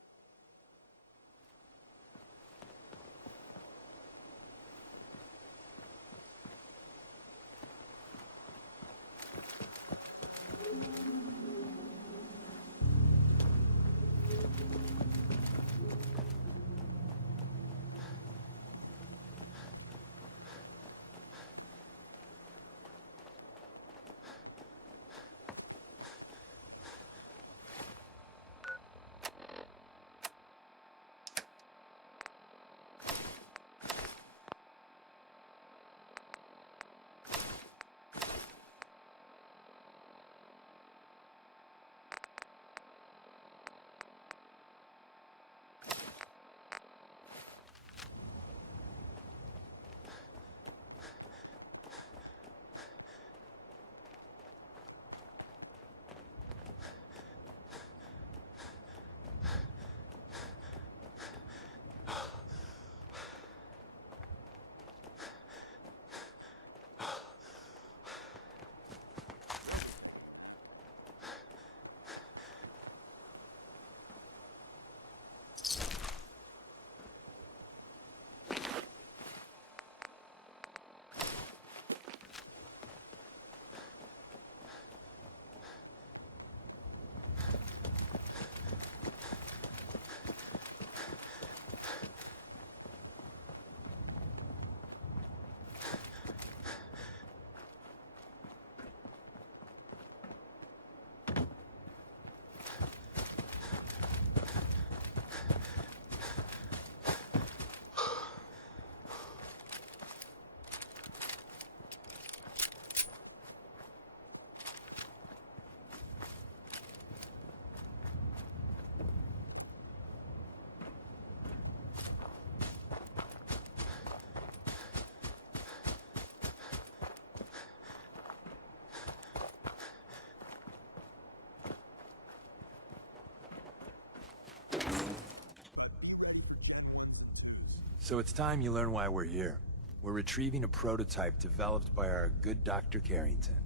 So it's time you learn why we're here. We're retrieving a prototype developed by our good Dr. Carrington.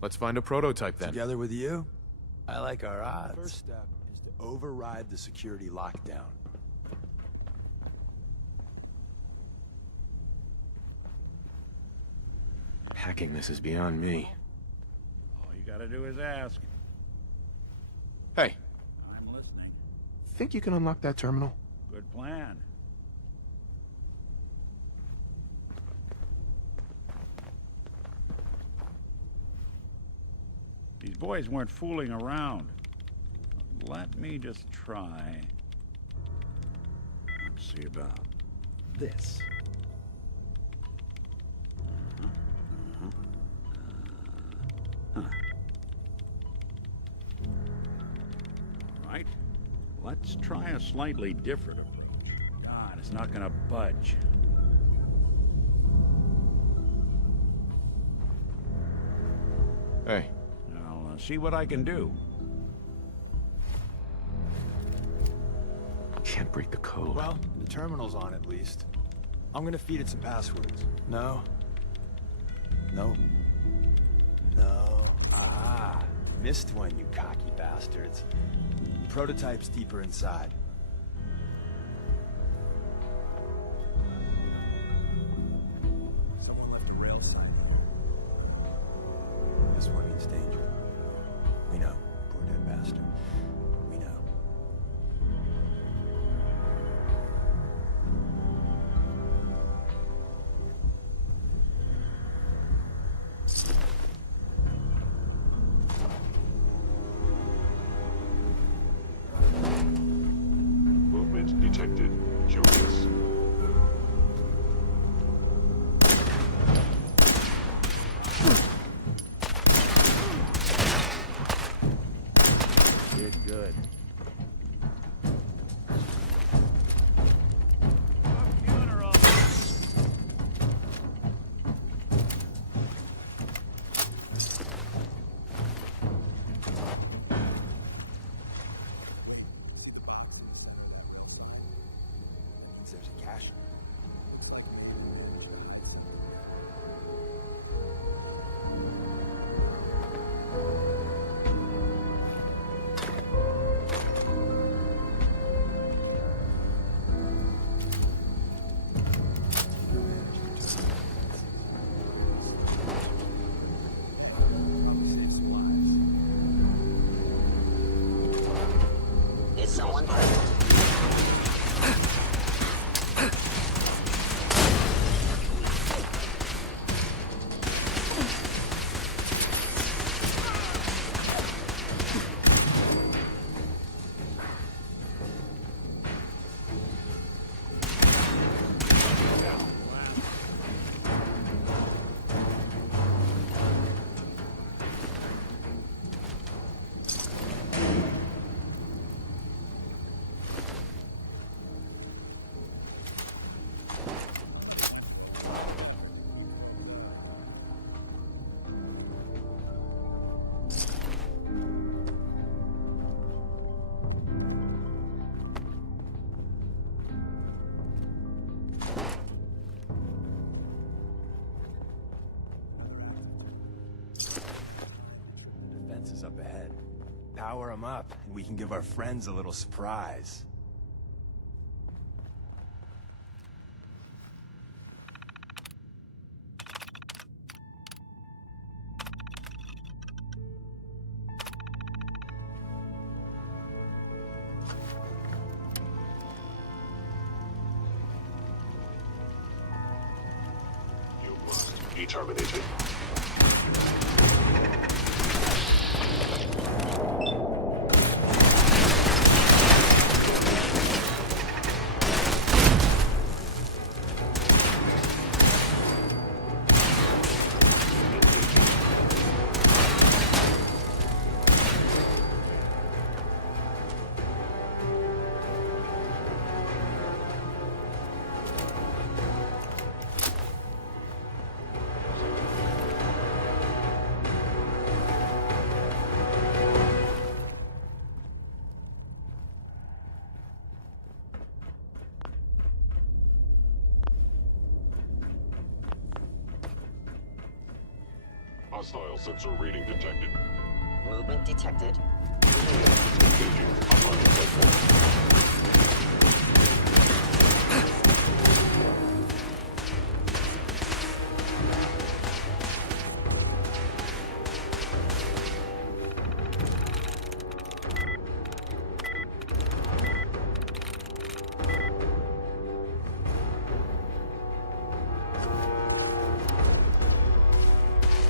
Let's find a prototype then. Together with you, I like our odds. First step is to override the security lockdown. Hacking this is beyond me. All you gotta do is ask. Hey, I'm listening. think you can unlock that terminal? Good plan. These boys weren't fooling around. Let me just try. Let's see about this. Right. Let's try a slightly different approach. God, it's not gonna budge. Hey. I'll see what I can do. Can't break the code. Well, the terminal's on at least. I'm gonna feed it some passwords. No. No. No. Ah. Missed one, you cocky bastards. The prototype's deeper inside. Someone left a rail sign. This one means danger. We know. Poor dead bastard. We know. Movement detected. Curious. Did good. There's a cache. Is someone Defenses up ahead. Power them up, and we can give our friends a little surprise. You must be terminated. Hostile sensor reading detected. Movement detected. Engaging online platform.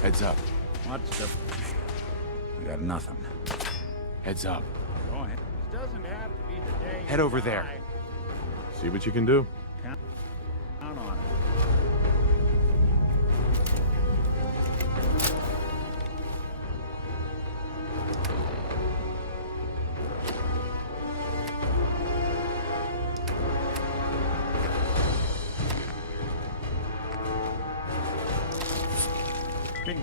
Heads up. What's the... We got nothing. Heads up. Go ahead. This doesn't have to be the day. Head over there. See what you can do. Count on it. Bing.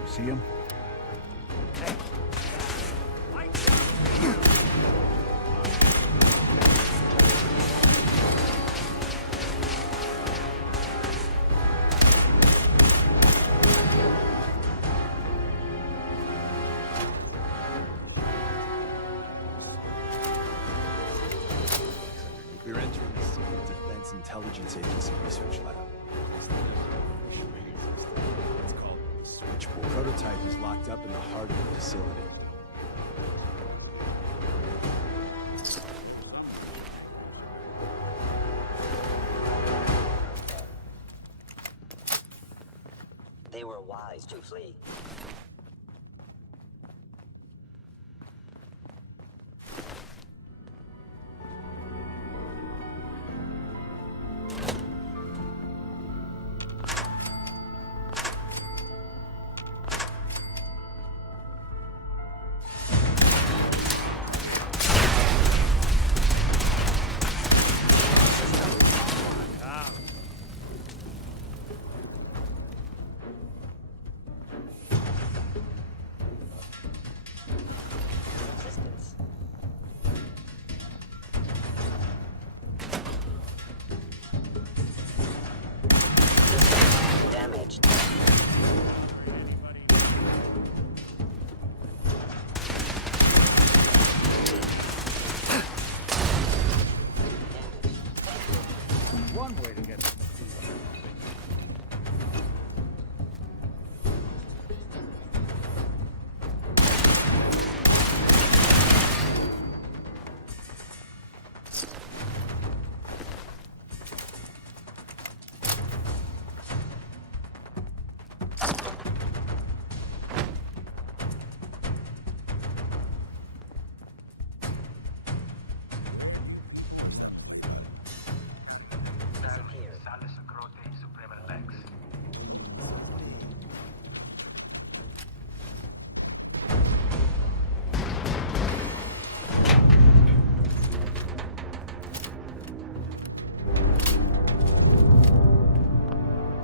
You see him? We're entering the Secret Defense Intelligence Agency research lab. It's called Switchboard. Prototype is locked up in the heart of the facility. They were wise to flee. One way to get...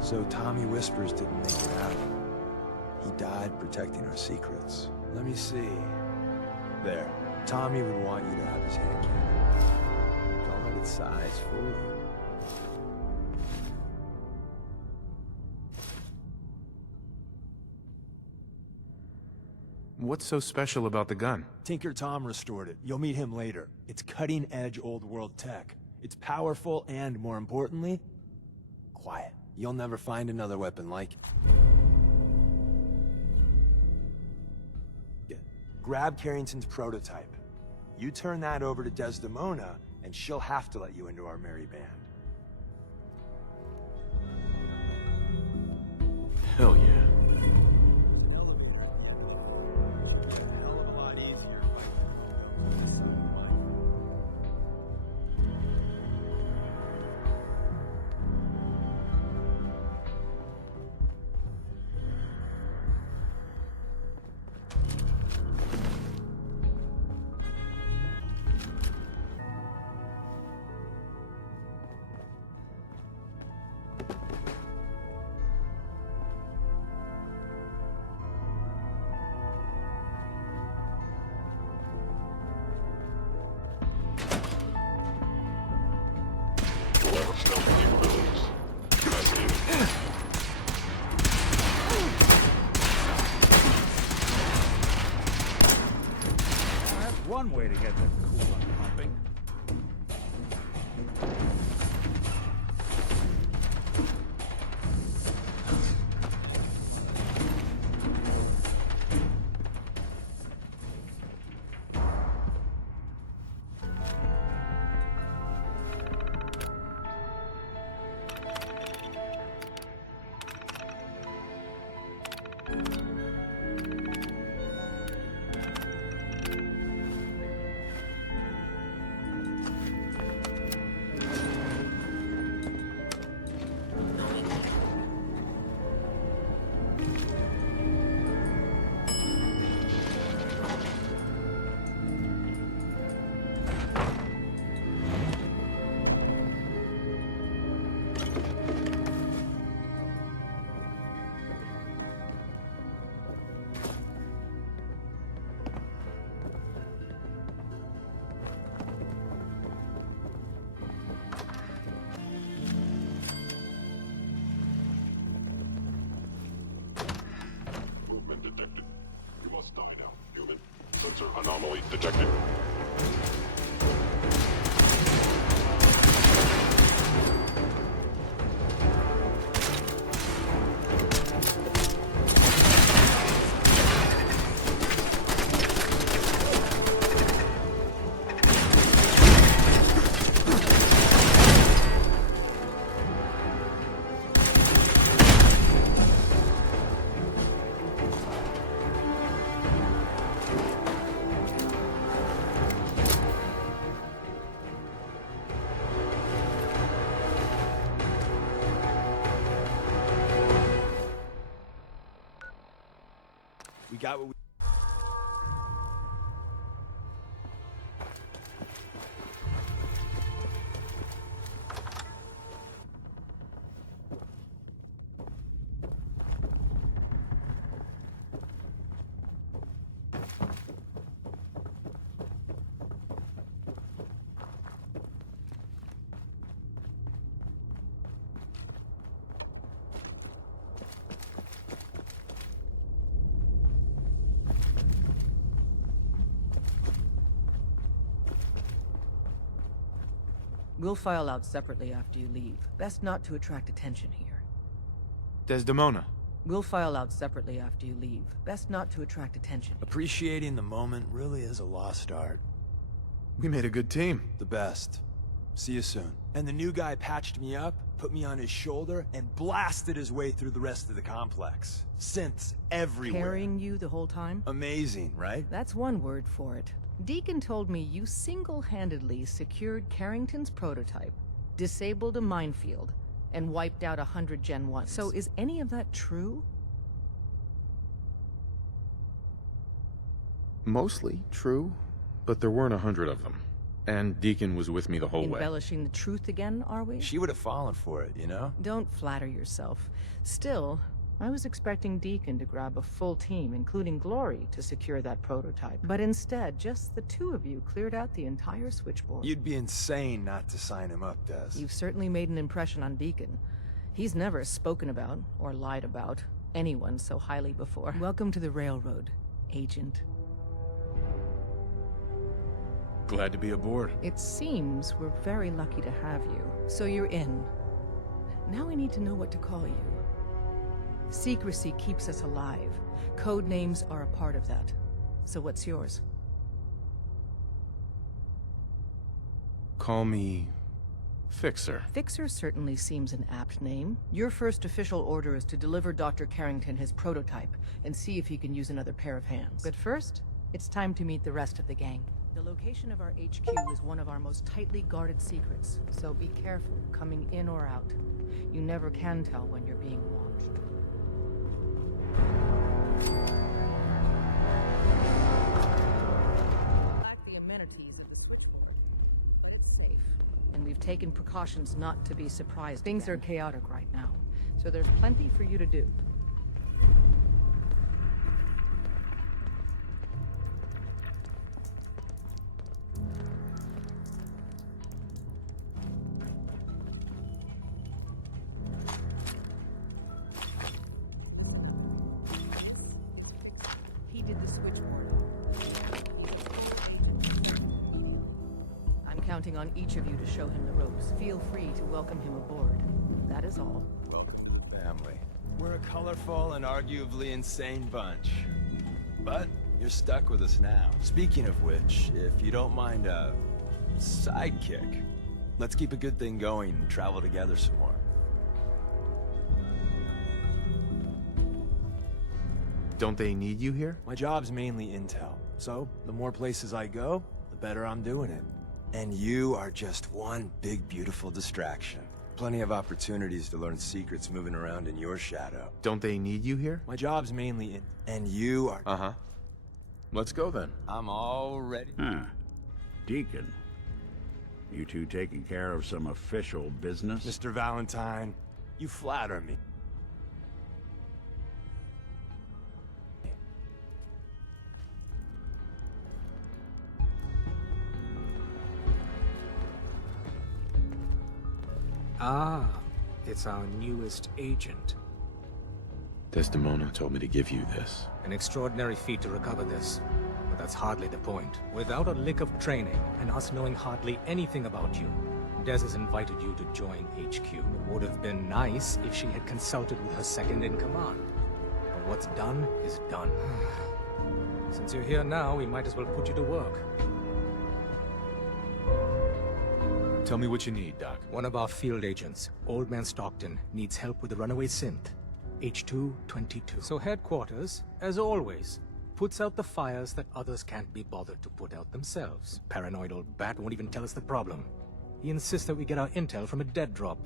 So Tommy Whispers didn't make it out. He died protecting our secrets. Let me see. There. Tommy would want you to have his hand cannon. Don't let its size fool you. What's so special about the gun? Tinker Tom restored it. You'll meet him later. It's cutting-edge old-world tech. It's powerful and, more importantly, quiet. You'll never find another weapon like it. Grab Carrington's prototype. You turn that over to Desdemona, and she'll have to let you into our merry band. Hell yeah. one way to get the coolant pumping. Detected. You must die now, human. Sensor anomaly detected. We got what we... We'll file out separately after you leave. Best not to attract attention here. Desdemona. We'll file out separately after you leave. Best not to attract attention. Appreciating the moment really is a lost art. We made a good team. The best. See you soon. And the new guy patched me up, put me on his shoulder, and blasted his way through the rest of the complex. Synths everywhere. Carrying you the whole time? Amazing, right? That's one word for it. Deacon told me you single-handedly secured Carrington's prototype, disabled a minefield, and wiped out 100 Gen 1s. So is any of that true? Mostly true, but there weren't 100 of them. And Deacon was with me the whole way. Embellishing the truth again, are we? She would have fallen for it, you know? Don't flatter yourself. Still, I was expecting Deacon to grab a full team, including Glory, to secure that prototype. But instead, just the two of you cleared out the entire switchboard. You'd be insane not to sign him up, Des. You've certainly made an impression on Deacon. He's never spoken about, or lied about, anyone so highly before. Welcome to the Railroad, Agent. Glad to be aboard. It seems we're very lucky to have you. So you're in. Now we need to know what to call you. Secrecy keeps us alive. Code names are a part of that. So what's yours? Call me... Fixer. Fixer certainly seems an apt name. Your first official order is to deliver Dr. Carrington his prototype and see if he can use another pair of hands. But first, it's time to meet the rest of the gang. The location of our HQ is one of our most tightly guarded secrets, so be careful coming in or out. You never can tell when you're being watched. Lack the amenities of the switchboard, but it's safe, and we've taken precautions not to be surprised. Things are chaotic right now, so there's plenty for you to do. He did the switchboard. He's a full agent. counting on each of you to show him the ropes. Feel free to welcome him aboard. That is all. Welcome, family. We're a colorful and arguably insane bunch. But you're stuck with us now. Speaking of which, if you don't mind a sidekick, let's keep a good thing going and travel together some more. Don't they need you here? My job's mainly intel, so the more places I go, the better I'm doing it. And you are just one big, beautiful distraction. Plenty of opportunities to learn secrets moving around in your shadow. Don't they need you here? My job's mainly in... And you are... Uh-huh. Let's go then. I'm all ready. Huh. Deacon. You two taking care of some official business? Mr. Valentine, you flatter me. Ah, it's our newest agent. Desdemona told me to give you this. An extraordinary feat to recover this. But that's hardly the point. Without a lick of training, and us knowing hardly anything about you, Des has invited you to join HQ. It would have been nice if she had consulted with her second-in-command. But what's done is done. Since you're here now, we might as well put you to work. Tell me what you need, Doc. One of our field agents, Old Man Stockton, needs help with the runaway synth. H222. So headquarters, as always, puts out the fires that others can't be bothered to put out themselves. Paranoid old bat won't even tell us the problem. He insists that we get our intel from a dead drop.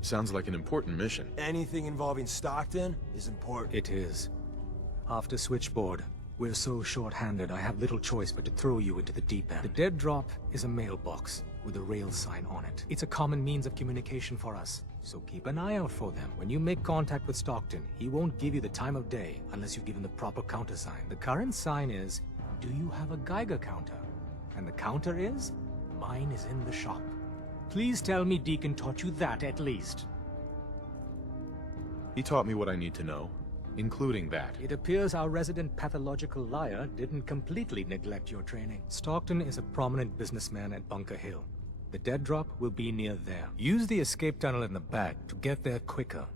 Sounds like an important mission. Anything involving Stockton is important. It is. After Switchboard, we're so short-handed I have little choice but to throw you into the deep end. The dead drop is a mailbox with a rail sign on it. It's a common means of communication for us, so keep an eye out for them. When you make contact with Stockton, he won't give you the time of day unless you give him the proper countersign. The current sign is, do you have a Geiger counter? And the counter is, mine is in the shop. Please tell me Deacon taught you that at least. He taught me what I need to know, including that. It appears our resident pathological liar didn't completely neglect your training. Stockton is a prominent businessman at Bunker Hill. The dead drop will be near there. Use the escape tunnel in the back to get there quicker.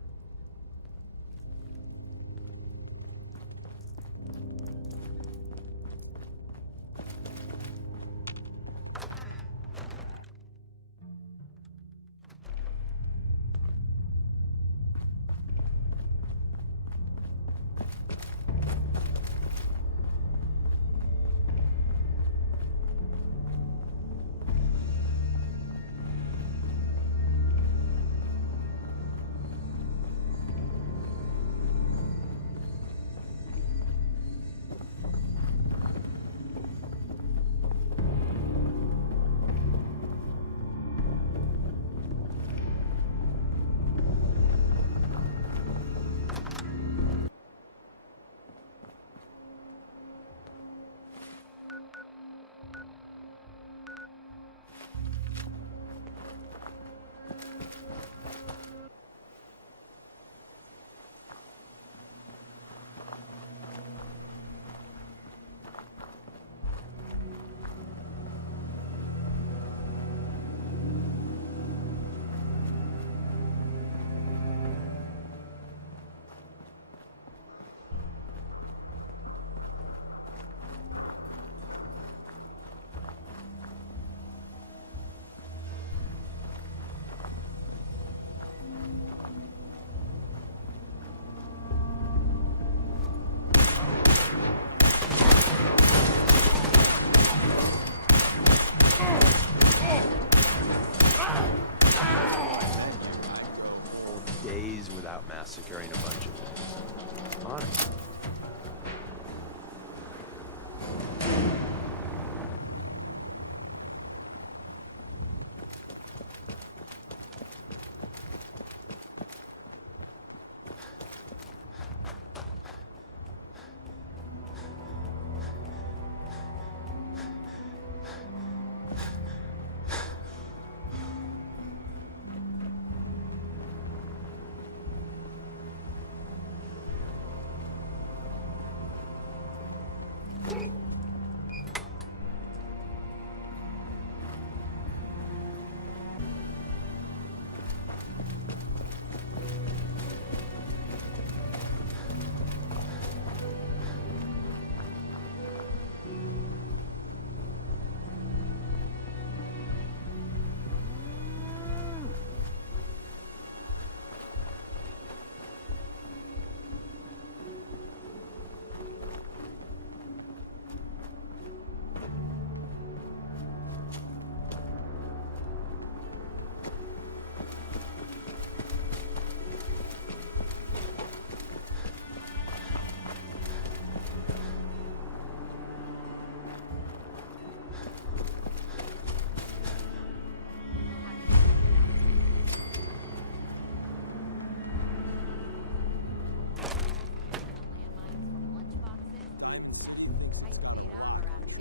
Without massacring a bunch of things. Honestly.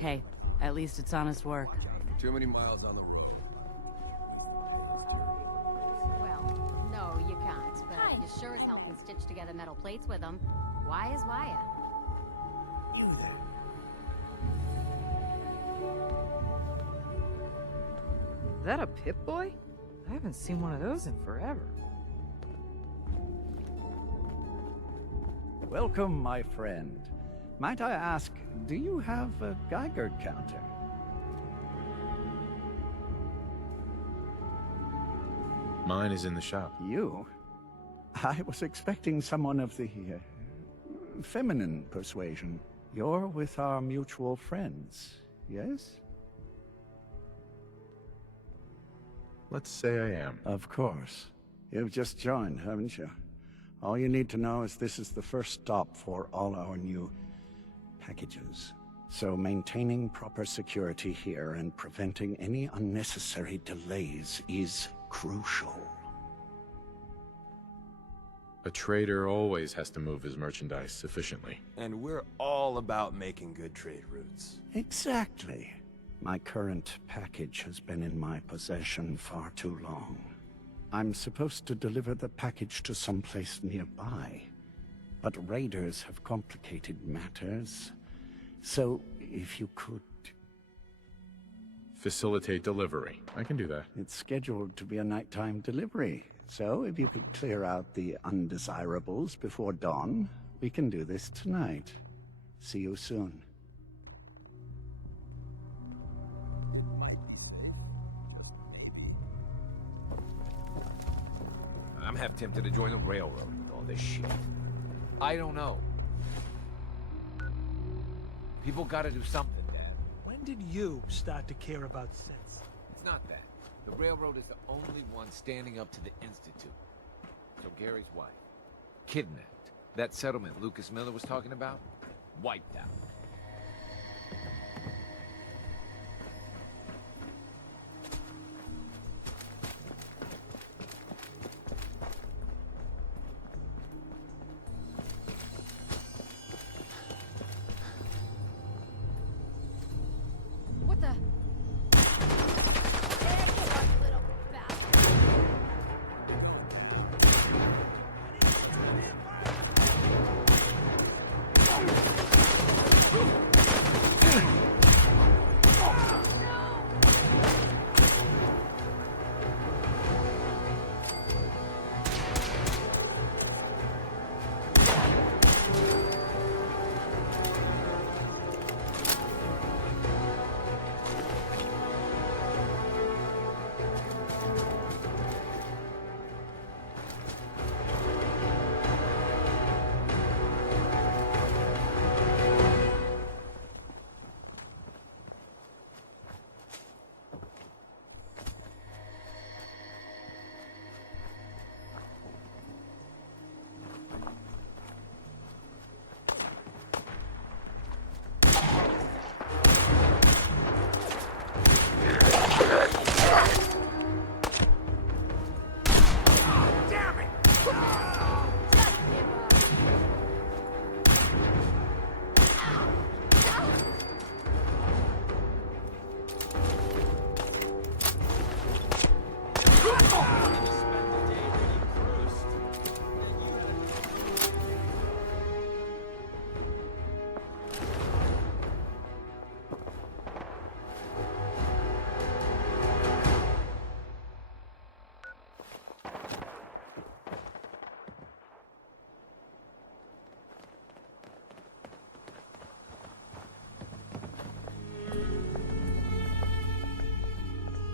Hey, at least it's honest work. Too many miles on the road. Well, no, you can't, but you sure as hell can stitch together metal plates with them. Why is Wyatt? You there. Is that a Pip-Boy? I haven't seen one of those in forever. Welcome, my friend. Might I ask, do you have a Geiger counter? Mine is in the shop. You? I was expecting someone of the feminine persuasion. You're with our mutual friends, yes? Let's say I am. Of course. You've just joined, haven't you? All you need to know is this is the first stop for all our new packages. So maintaining proper security here and preventing any unnecessary delays is crucial. A trader always has to move his merchandise efficiently. And we're all about making good trade routes. Exactly. My current package has been in my possession far too long. I'm supposed to deliver the package to someplace nearby, but raiders have complicated matters. So, if you could... Facilitate delivery. I can do that. It's scheduled to be a nighttime delivery, so if you could clear out the undesirables before dawn, we can do this tonight. See you soon. I'm half tempted to join the railroad with all this shit. I don't know. People gotta do something, Dad. When did you start to care about sense? It's not that. The railroad is the only one standing up to the Institute. So Gary's wife, kidnapped. That settlement Lucas Miller was talking about, wiped out. What the?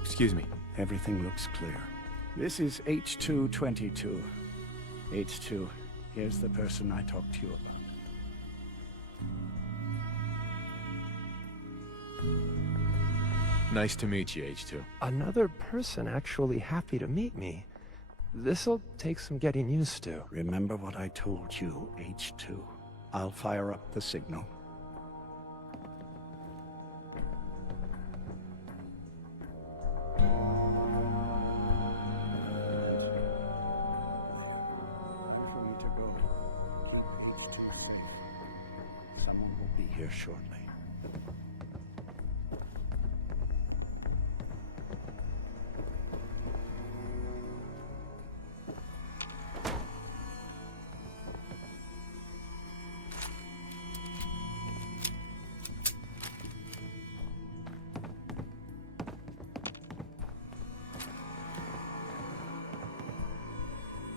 Excuse me. Everything looks clear. This is H222. H2, here's the person I talked to you about. Nice to meet you, H2. Another person actually happy to meet me. This'll take some getting used to. Remember what I told you, H2. I'll fire up the signal. For me to go. Keep H2 safe. Someone will be here shortly.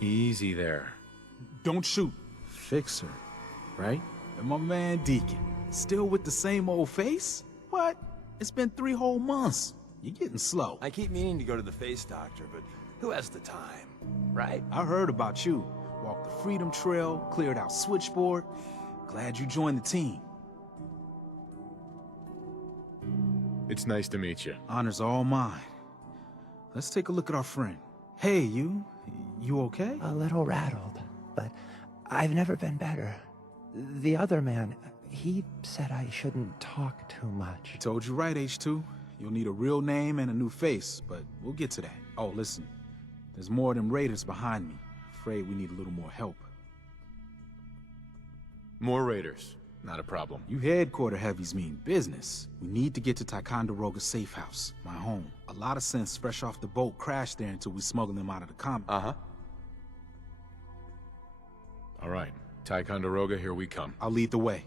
Easy there. Don't shoot. Fixer, right? And my man Deacon. Still with the same old face? What? It's been 3 whole months. You're getting slow. I keep meaning to go to the face doctor, but who has the time, right? I heard about you. Walked the Freedom Trail, cleared out Switchboard. Glad you joined the team. It's nice to meet you. Honor's all mine. Let's take a look at our friend. Hey, you okay? A little rattled, but I've never been better. The other man, he said I shouldn't talk too much. I told you right, H2. You'll need a real name and a new face, but we'll get to that. Oh, listen. There's more of them raiders behind me. Afraid we need a little more help. More raiders. Not a problem. You headquarter heavies mean business. We need to get to Ticonderoga's safe house, my home. A lot of sense fresh off the boat crashed there until we smuggle them out of the combat. Uh-huh. All right. Ticonderoga, here we come. I'll lead the way.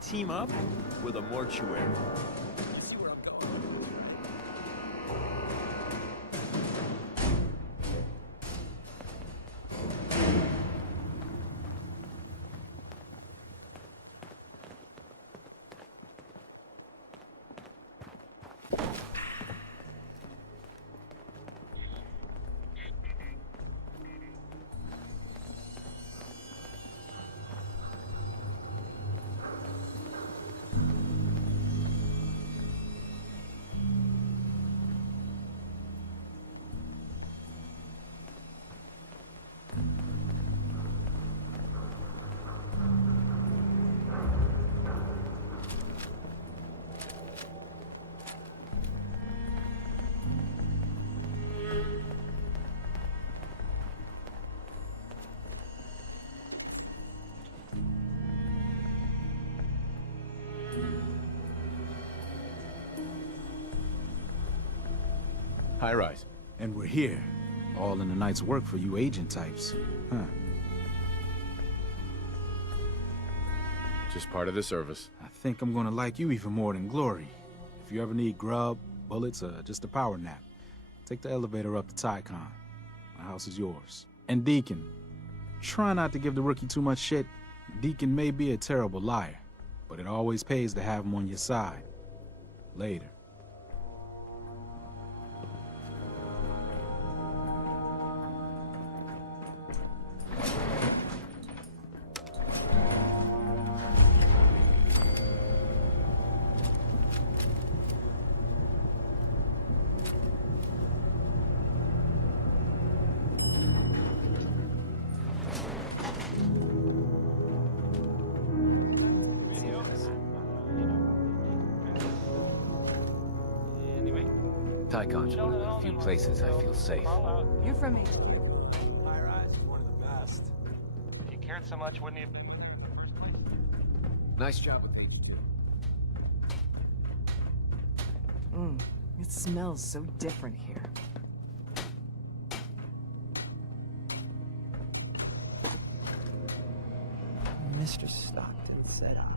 Team up with a mortuary. You see where I'm going? High-rise. And we're here. All in the night's work for you agent types. Huh. Just part of the service. I think I'm gonna like you even more than Glory. If you ever need grub, bullets, or just a power nap, take the elevator up to Tycon. My house is yours. And Deacon, try not to give the rookie too much shit. Deacon may be a terrible liar, but it always pays to have him on your side. Later. Tycon's one of the few places I feel safe. You're from HQ. High-rise is one of the best. If you cared so much, wouldn't you have been moving here in the first place? Nice job with H2. It smells so different here. Mr. Stockton set up.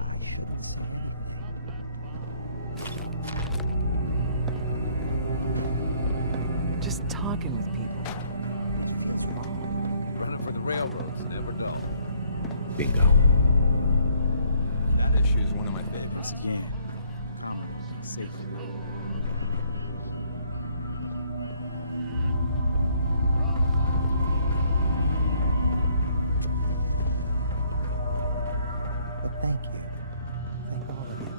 Just talking with people. What's wrong? Running for the railroads, never dull. Bingo. Once again, safely. But thank you. Thank all of you.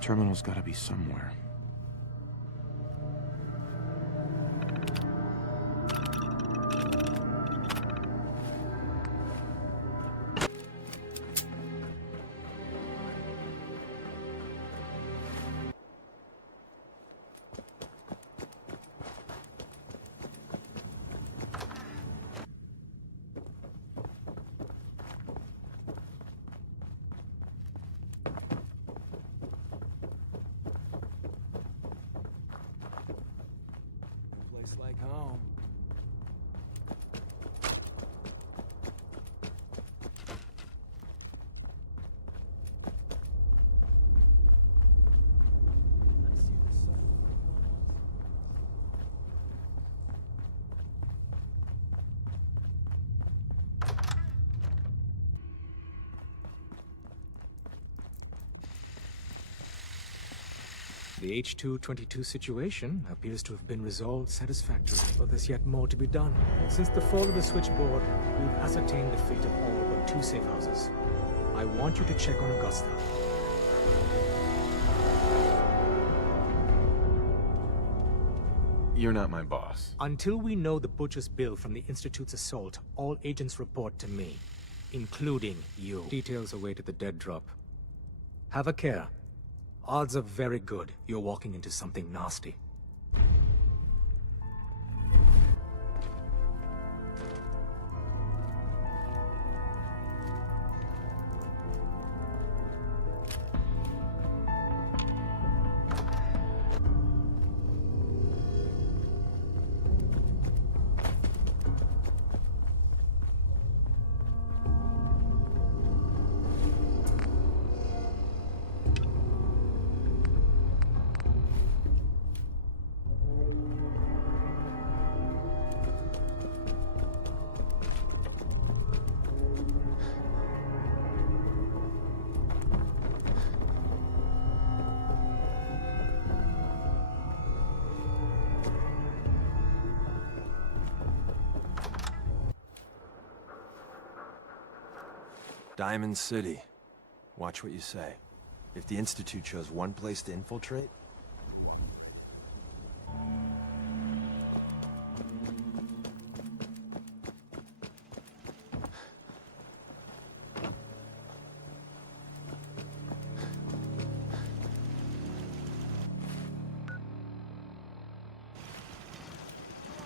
Terminal's gotta be somewhere. Place like home. The H-222 situation appears to have been resolved satisfactorily, but there's yet more to be done. Since the fall of the switchboard, we've ascertained the fate of all but 2 safe houses. I want you to check on Augusta. You're not my boss. Until we know the butcher's bill from the Institute's assault, all agents report to me, including you. Details await at the dead drop. Have a care. Odds are very good you're walking into something nasty. Diamond City. Watch what you say. If the Institute chose one place to infiltrate,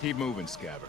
Keep moving, Scabber.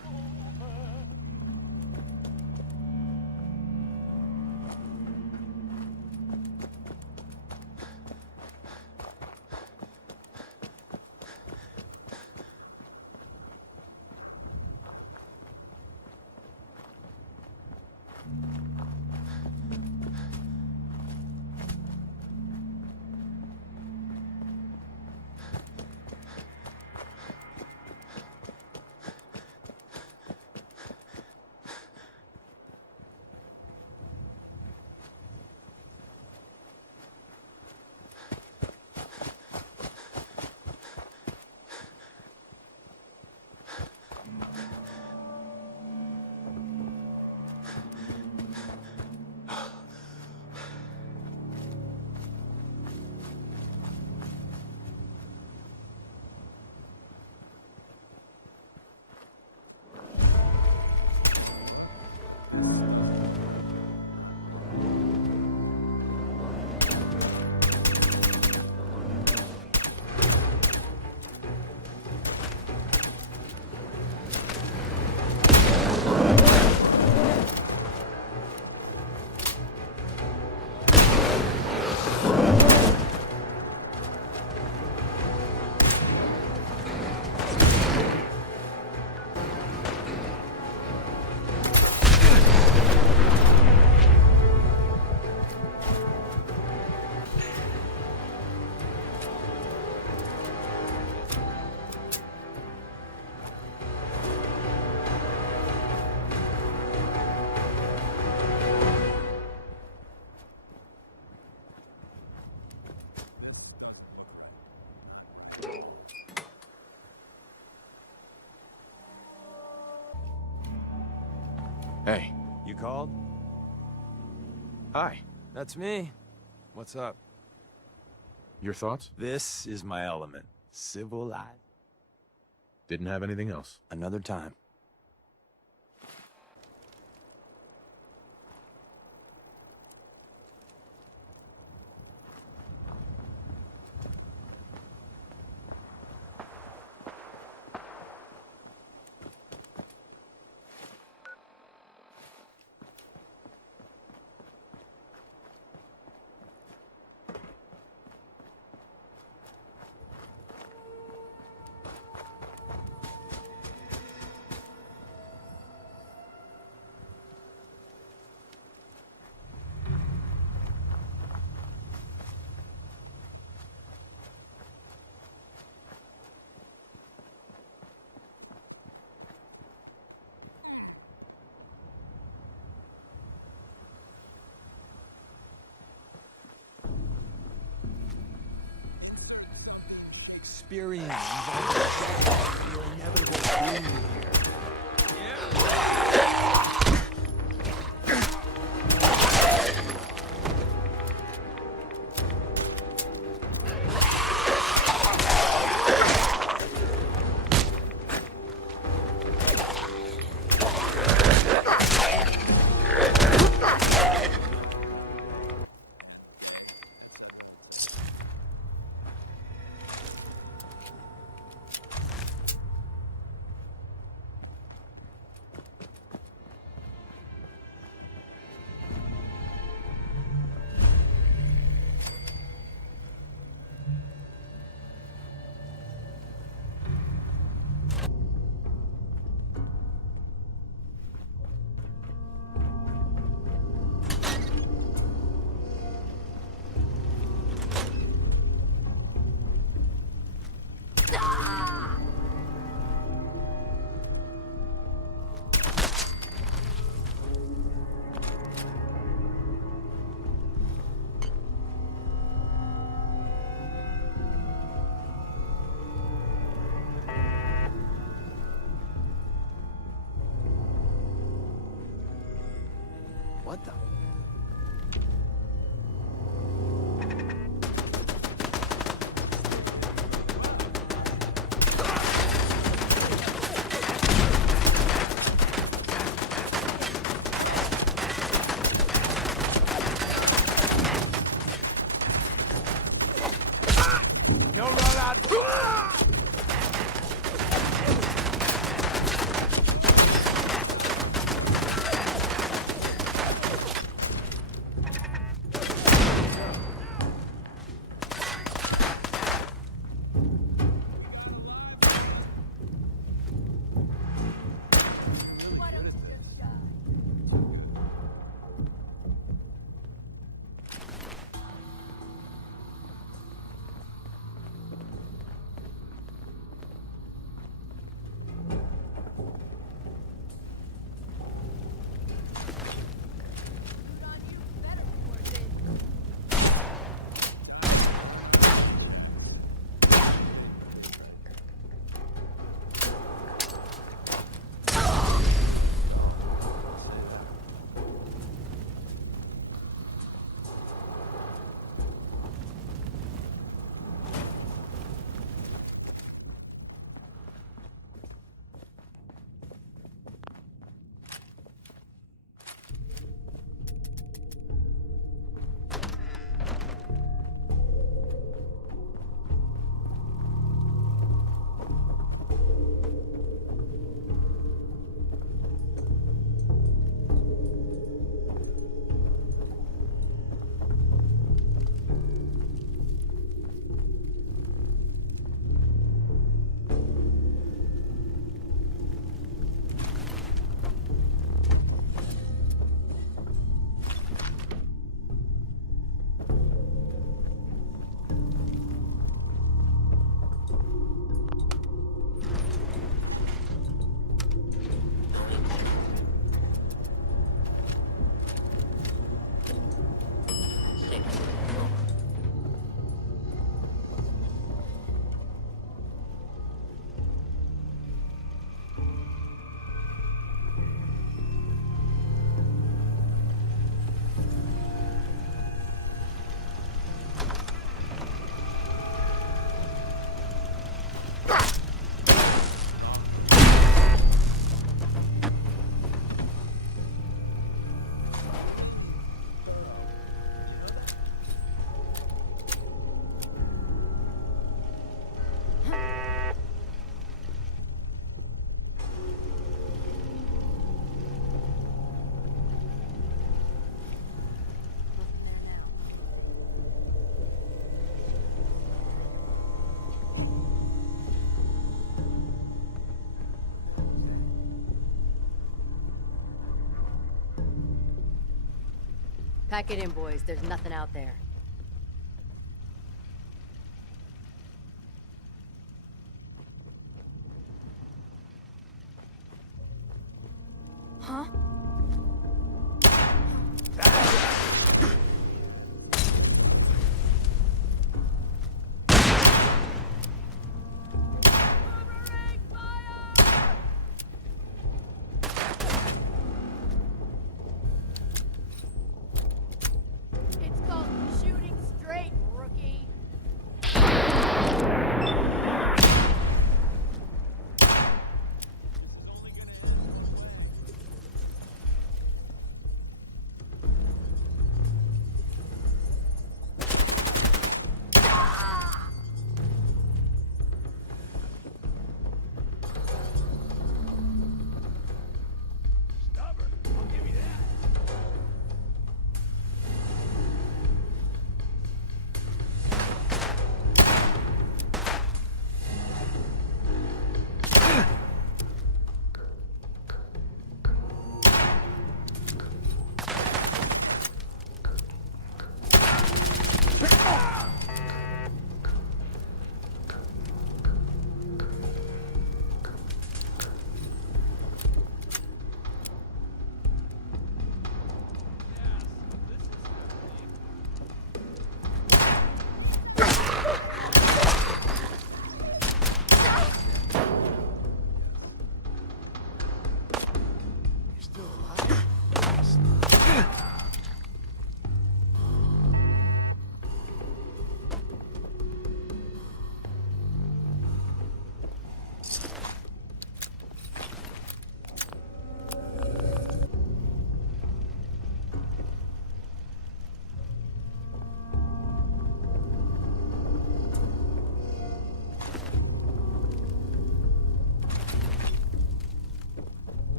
Hey. You called? Hi. That's me. What's up? Your thoughts? This is my element. Civilized. Didn't have anything else. Another time. Experience the inevitable doom here. What the? You'll run out. Pack it in, boys. There's nothing out there. Huh? It's called shooting straight, rookie.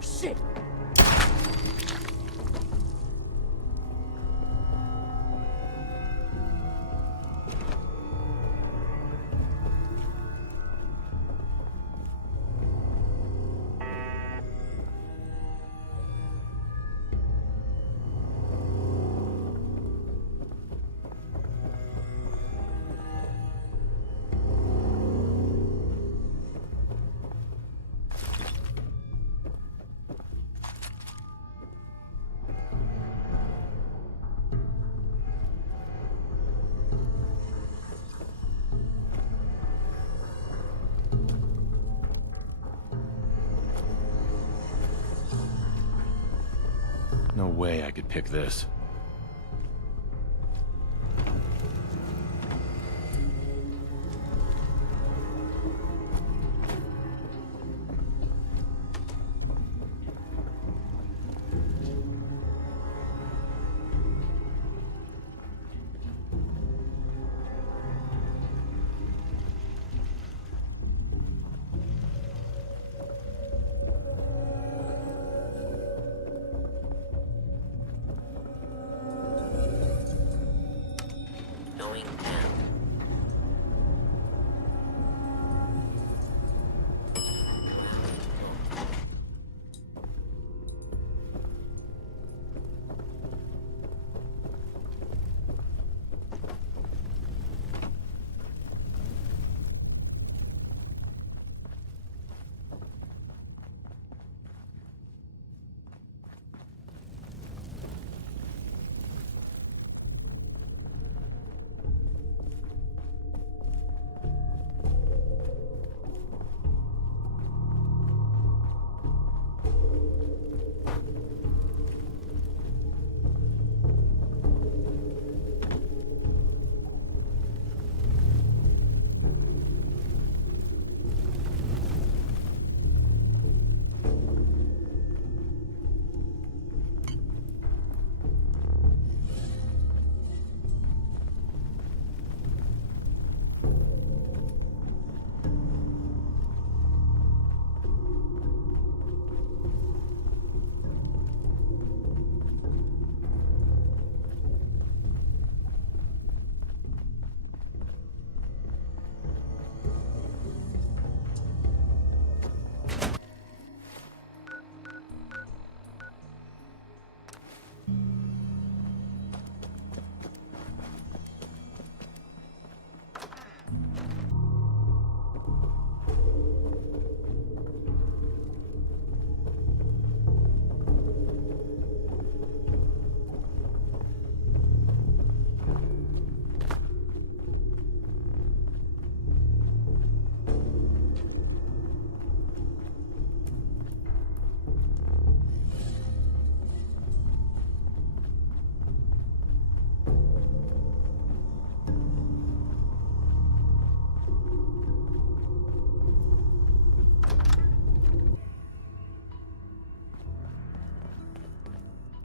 Shit! No way I could pick this. Knowing and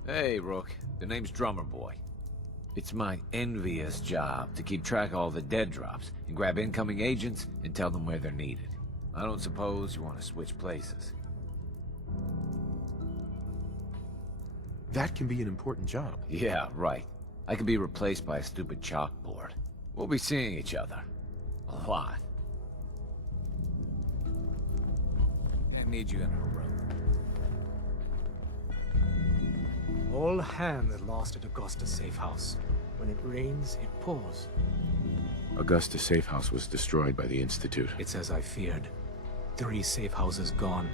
Hey, Rook. The name's Drummer Boy. It's my envious job to keep track of all the dead drops and grab incoming agents and tell them where they're needed. I don't suppose you want to switch places. That can be an important job. Yeah, right. I could be replaced by a stupid chalkboard. We'll be seeing each other. A lot. I need you in her room. All hands lost at Augusta's safe house. When it rains, it pours. Augusta's safe house was destroyed by the Institute. It's as I feared. 3 safe houses gone.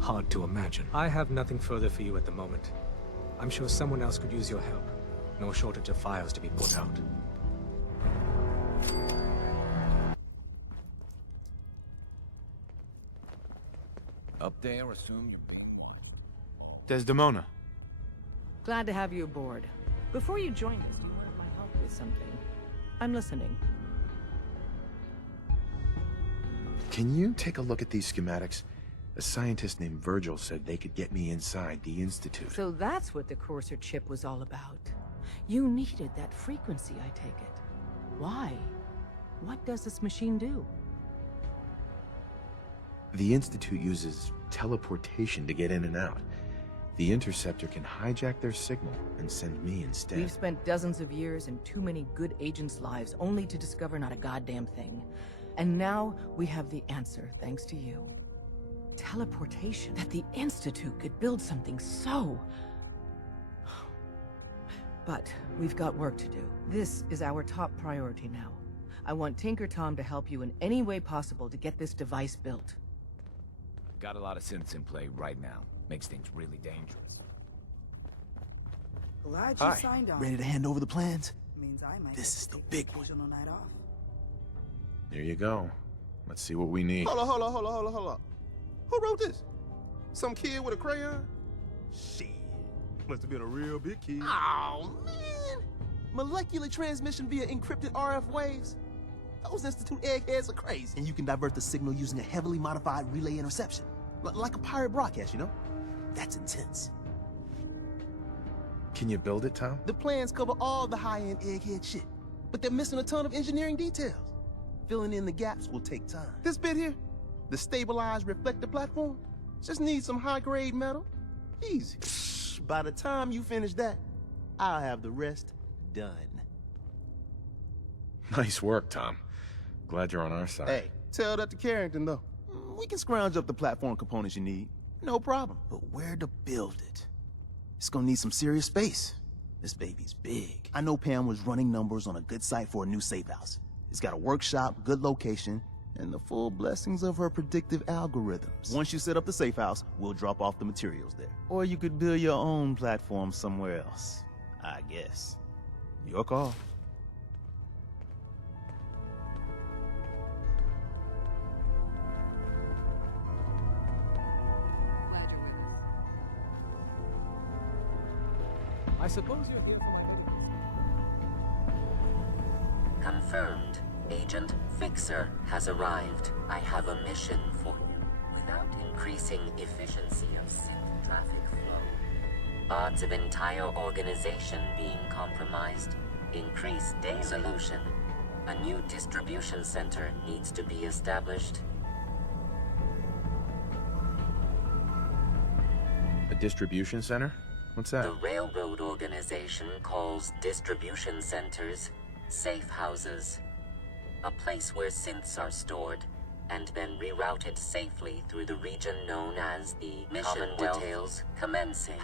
Hard to imagine. I have nothing further for you at the moment. I'm sure someone else could use your help. No shortage of fires to be put out. Up there, assume you're big. Desdemona. Glad to have you aboard. Before you join us, do you want my help with something? I'm listening. Can you take a look at these schematics? A scientist named Virgil said they could get me inside the Institute. So that's what the Courser chip was all about. You needed that frequency, I take it. Why? What does this machine do? The Institute uses teleportation to get in and out. The Interceptor can hijack their signal and send me instead. We've spent dozens of years and too many good agents' lives only to discover not a goddamn thing. And now we have the answer, thanks to you. Teleportation. That the Institute could build something so... But we've got work to do. This is our top priority now. I want Tinker Tom to help you in any way possible to get this device built. Got a lot of synths in play right now. Makes things really dangerous. Glad you signed on. Ready to hand over the plans? Means I might This is the big one. night off. There you go. Let's see what we need. Hold on. Who wrote this? Some kid with a crayon? Shit. Must have been a real big kid. Oh, man. Molecular transmission via encrypted RF waves? Those Institute eggheads are crazy. And you can divert the signal using a heavily modified relay interception. Like a pirate broadcast, you know? That's intense. Can you build it, Tom? The plans cover all the high-end egghead shit, but they're missing a ton of engineering details. Filling in the gaps will take time. This bit here, the stabilized reflector platform, just needs some high-grade metal. Easy. By the time you finish that, I'll have the rest done. Nice work, Tom. Glad you're on our side. Hey, tell that to Carrington, though. We can scrounge up the platform components you need. No problem. But where to build it? It's gonna need some serious space. This baby's big. I know Pam was running numbers on a good site for a new safe house. It's got a workshop, good location, and the full blessings of her predictive algorithms. Once you set up the safe house, we'll drop off the materials there. Or you could build your own platform somewhere else, I guess. Your call. I suppose you're here for my... Confirmed. Agent Fixer has arrived. I have a mission for you. Without increasing efficiency of synth traffic flow, odds of entire organization being compromised, increase daily. Solution. A new distribution center needs to be established. A distribution center? What's that? The railroad organization calls distribution centers safe houses. A place where synths are stored and then rerouted safely through the region known as the mission. Details commencing.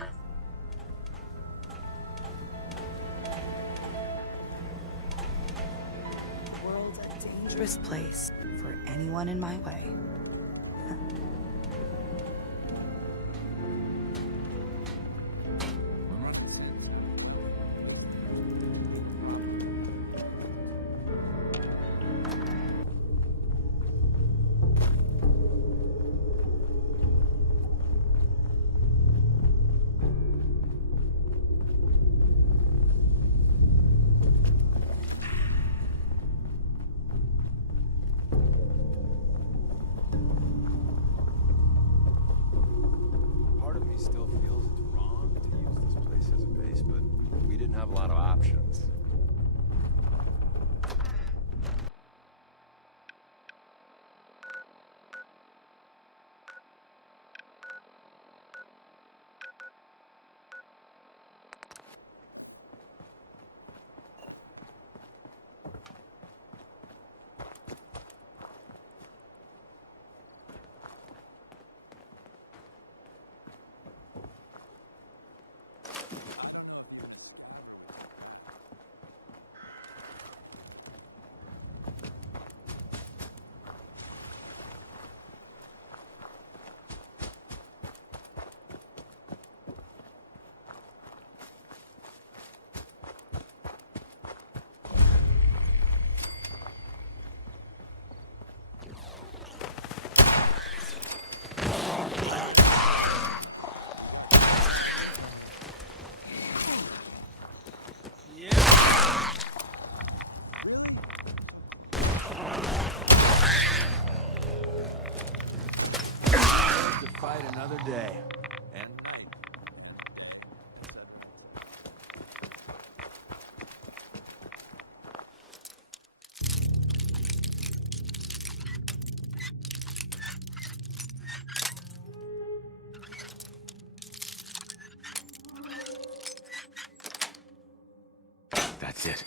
The world's a dangerous place for anyone in my way. didn't have a lot of options. Another day and night. That's it.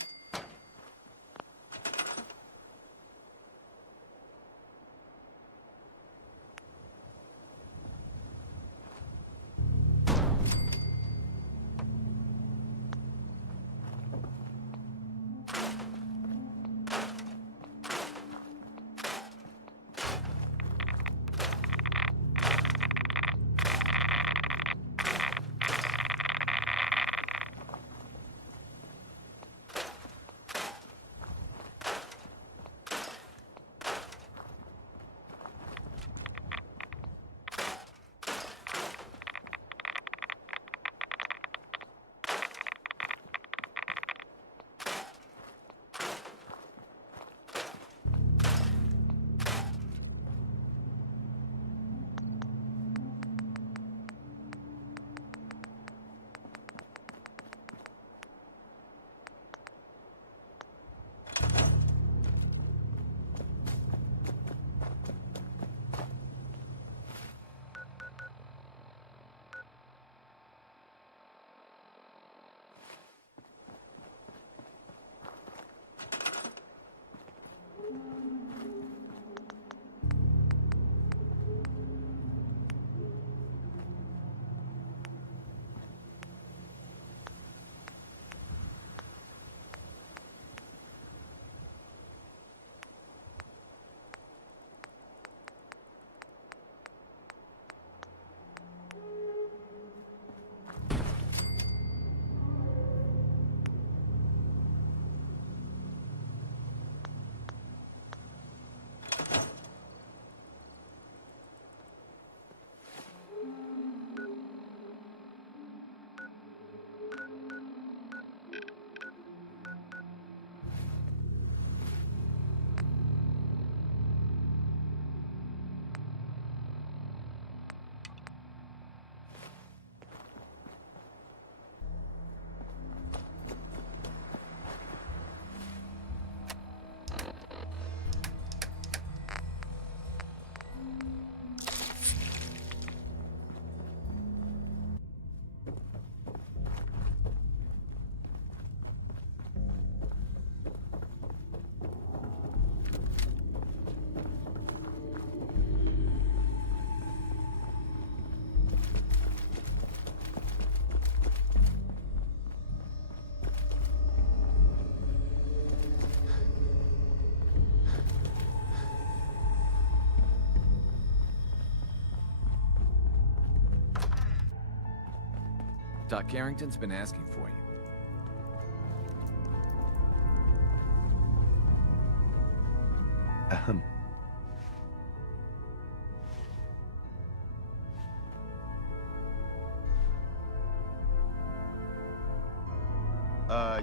Doc Carrington's been asking for you.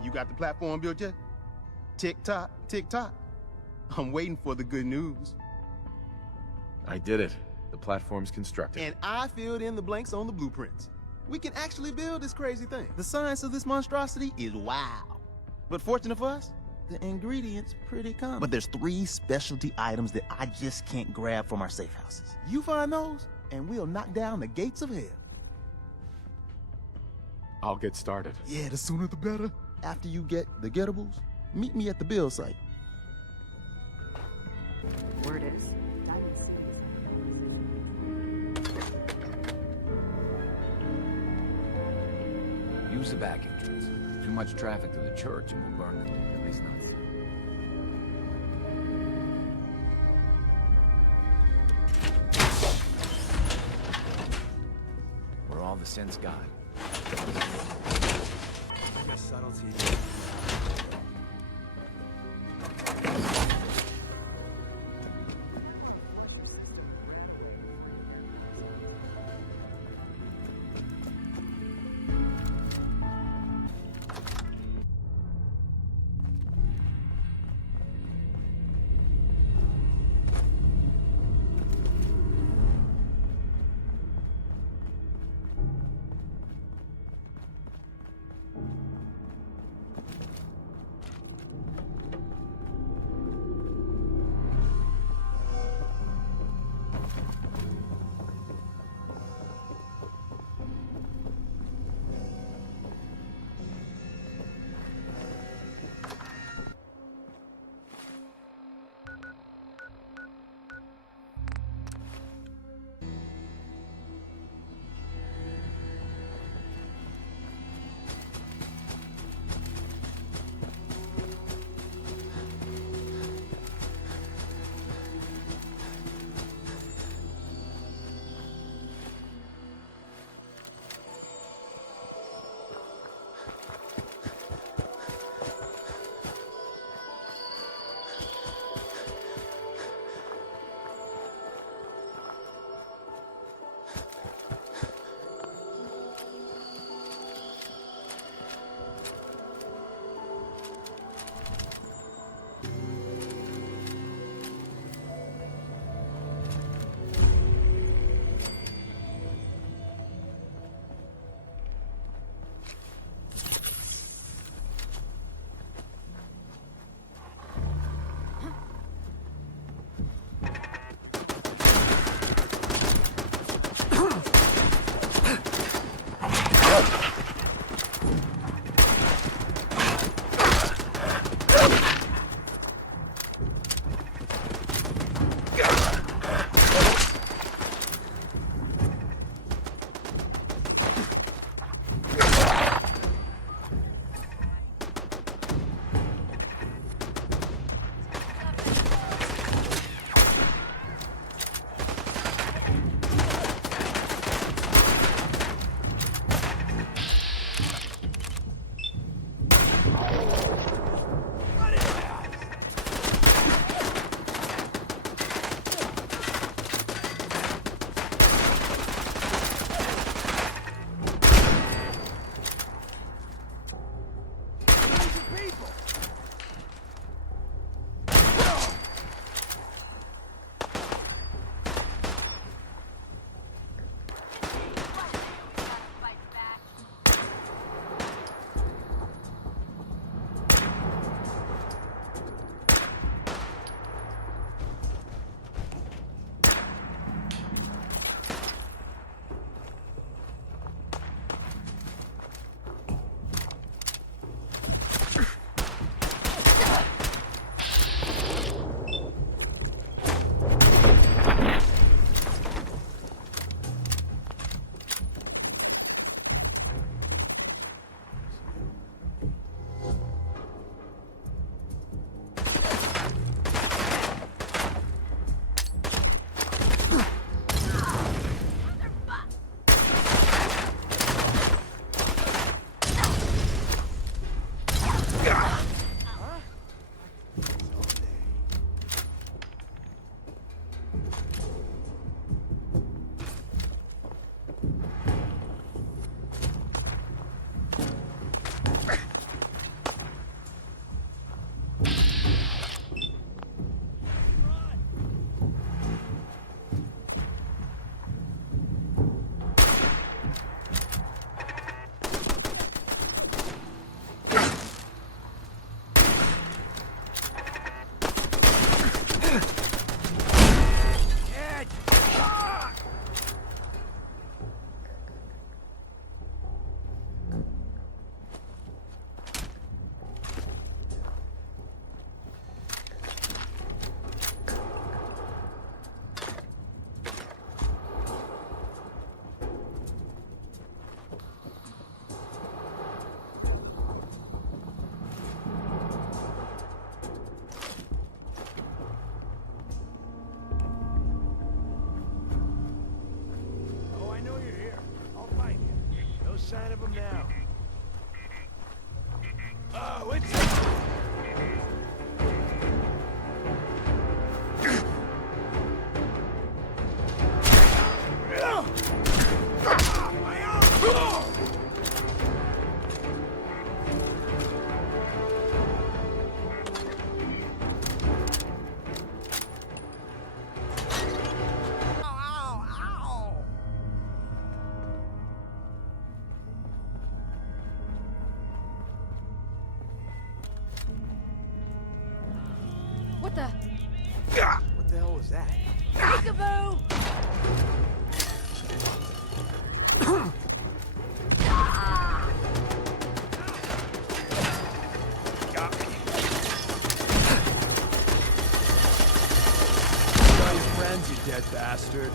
You got the platform built yet? Tick-tock, tick-tock. I'm waiting for the good news. I did it. The platform's constructed. And I filled in the blanks on the blueprints. We can actually build this crazy thing. The science of this monstrosity is wow. But fortunate for us, the ingredients pretty common. But there's 3 specialty items that I just can't grab from our safe houses. You find those, and we'll knock down the gates of hell. I'll get started. Yeah, the sooner the better. After you get the getables, meet me at the build site. Word is, Use the back entrance. Too much traffic to the church and we'll burn them. At least not soon. We're all the sense got. Like a subtlety. sign of him now. Oh, it's... What the? What the hell was that? Peekaboo! Got me. Got your friends, you dead bastard.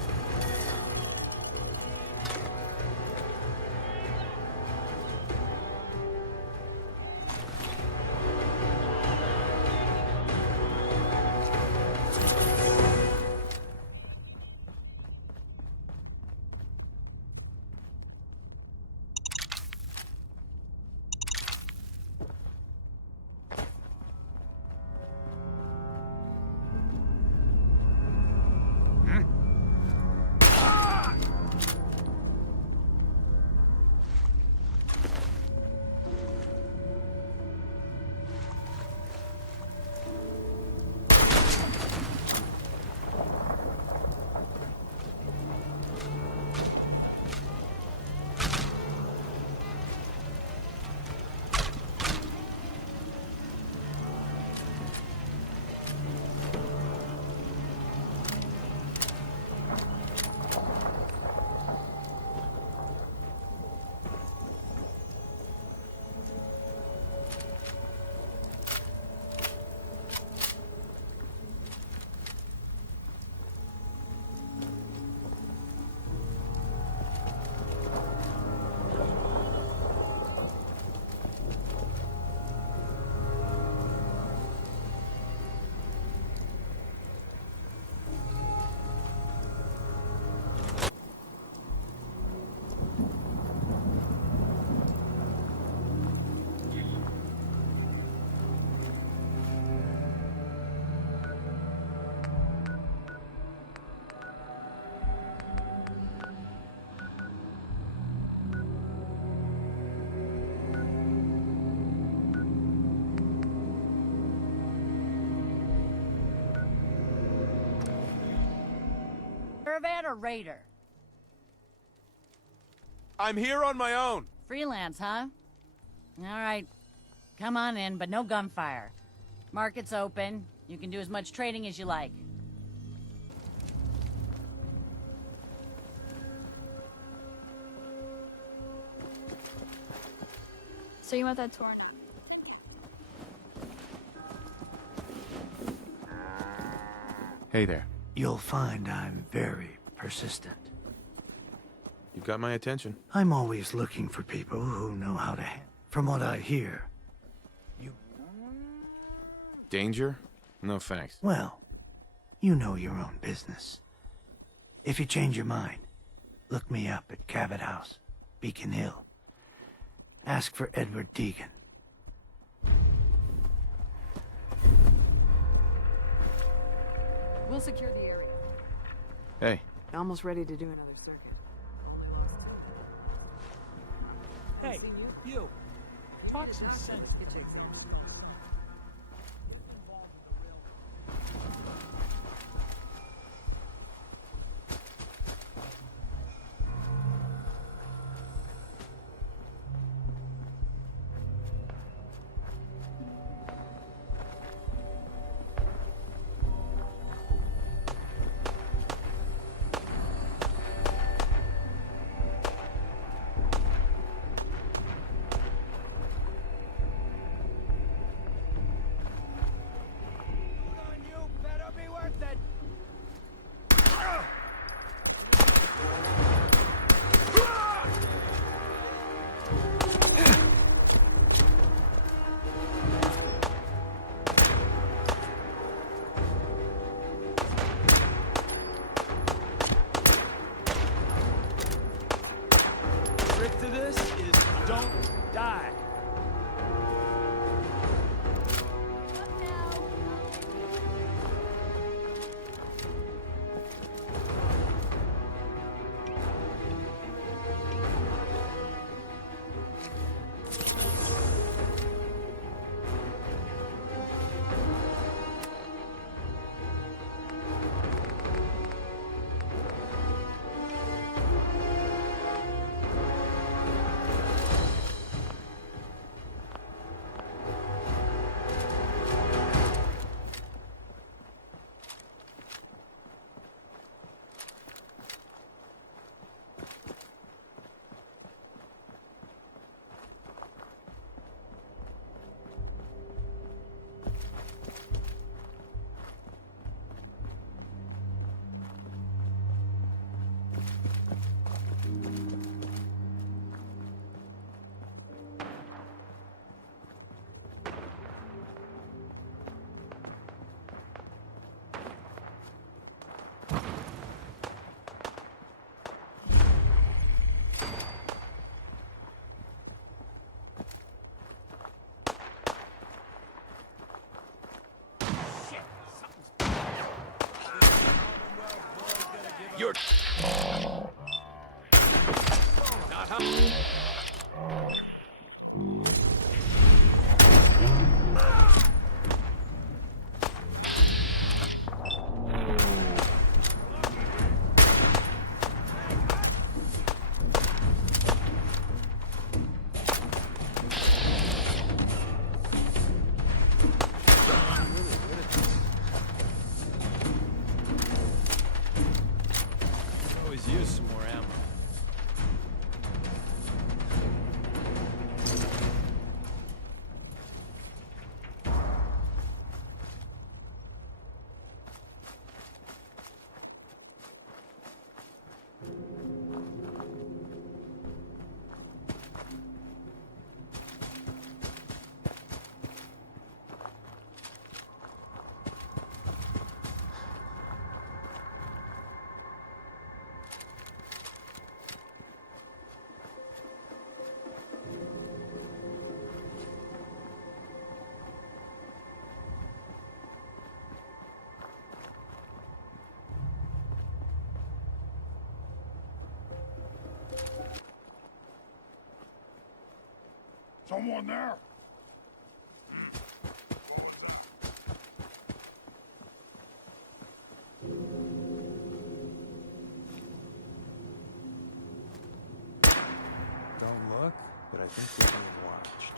Caravan or raider? I'm here on my own. Freelance, huh? All right. Come on in, but no gunfire. Market's open. You can do as much trading as you like. So you want that torn up? Hey there. You'll find I'm very persistent. You've got my attention. I'm always looking for people who know how to From what I hear, Danger? No thanks. well, you know your own business. If you change your mind, look me up at Cabot House, Beacon Hill. Ask for Edward Deegan. We'll secure the area. Hey. Almost ready to do another circuit. Hey, you. Talk some sense. Get your exam. You're... Not how... Always use some more ammo. Someone there? Don't look, but I think we're being watched.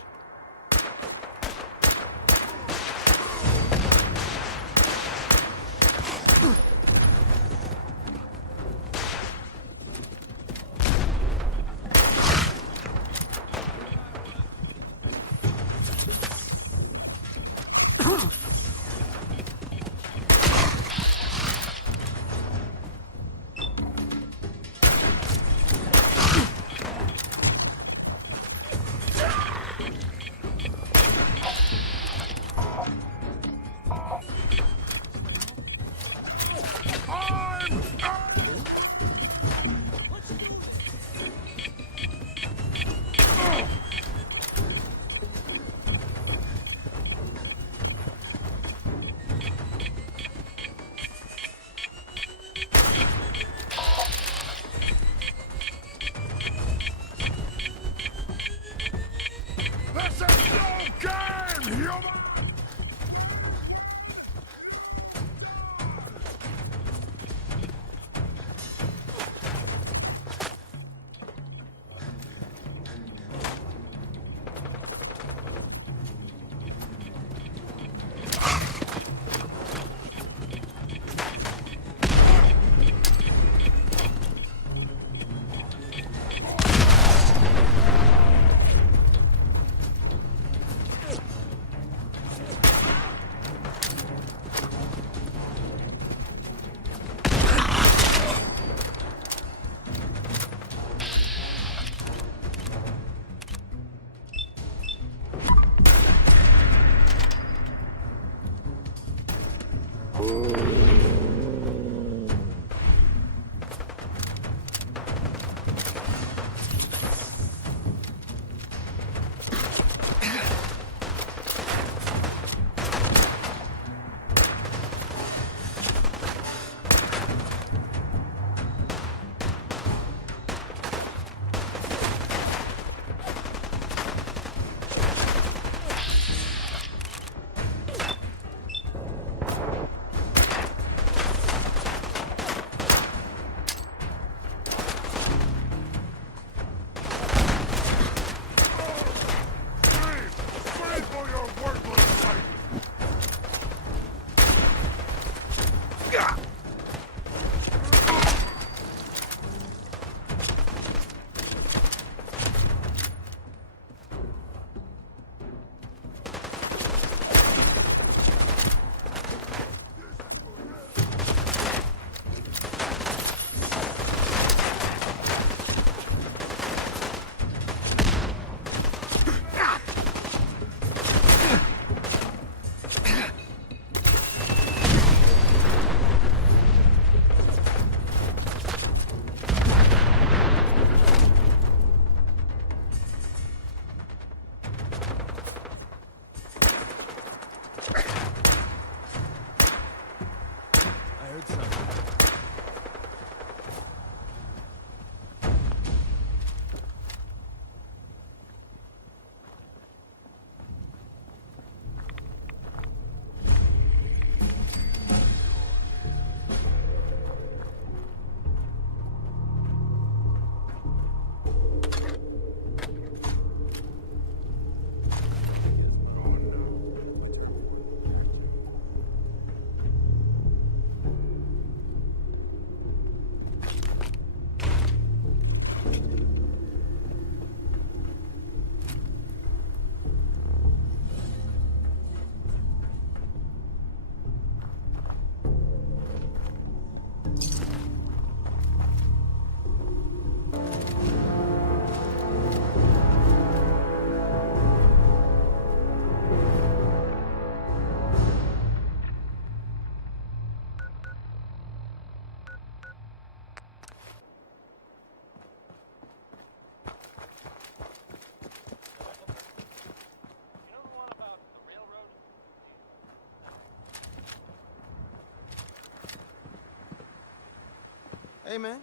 Hey, man.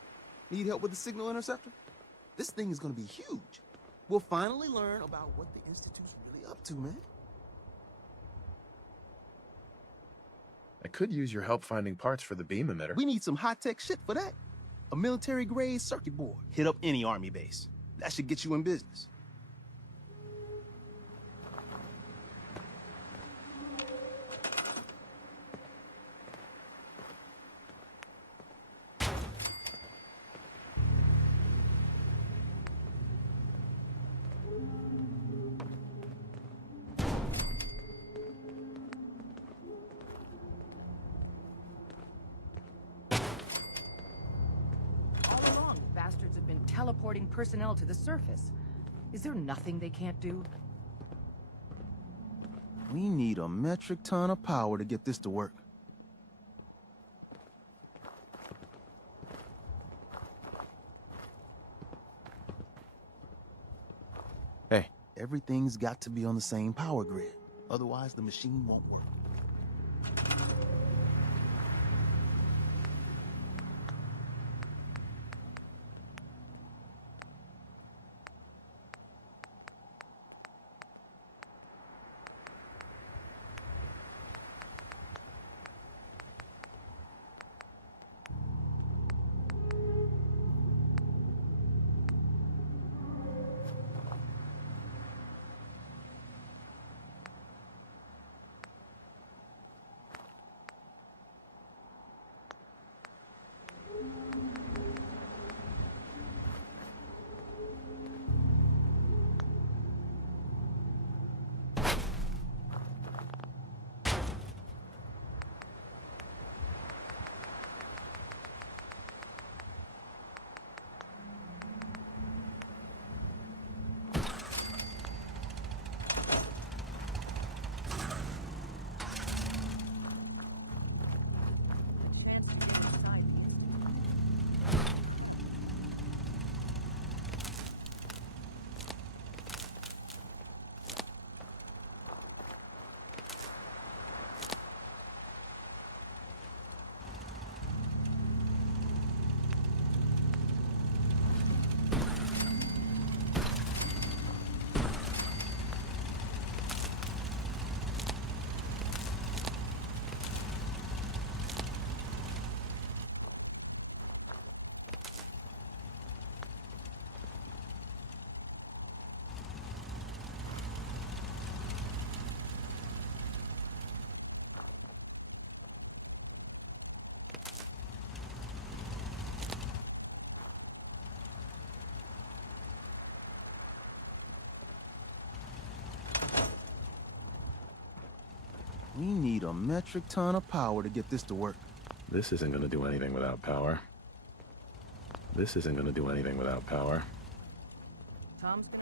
Need help with the signal interceptor? This thing is gonna be huge. We'll finally learn about what the Institute's really up to, man. I could use your help finding parts for the beam emitter. We need some high-tech shit for that. A military-grade circuit board. Hit up any army base. That should get you in business. Bastards have been teleporting personnel to the surface. Is there nothing they can't do? We need a metric ton of power to get this to work. Hey. Everything's got to be on the same power grid. Otherwise, the machine won't work. We need a metric ton of power to get this to work. This isn't gonna do anything without power. This isn't gonna do anything without power. Tom's been...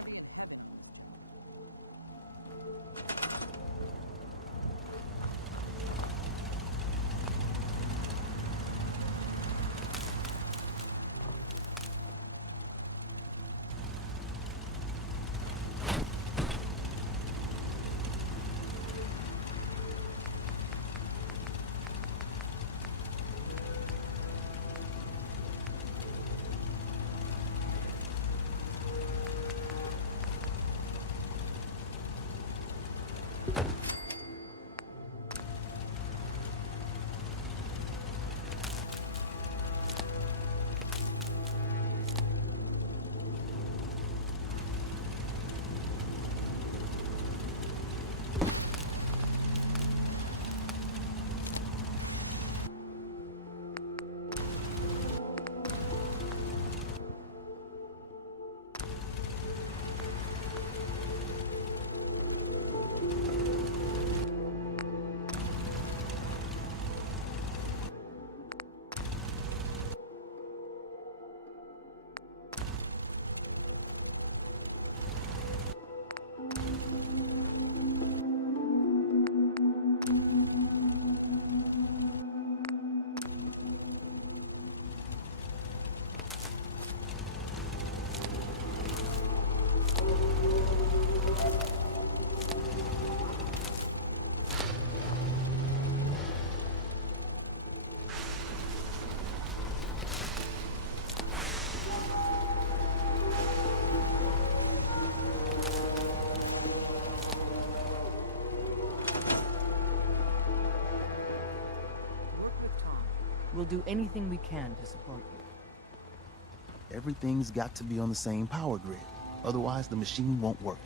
We'll do anything we can to support you. Everything's got to be on the same power grid. Otherwise, the machine won't work.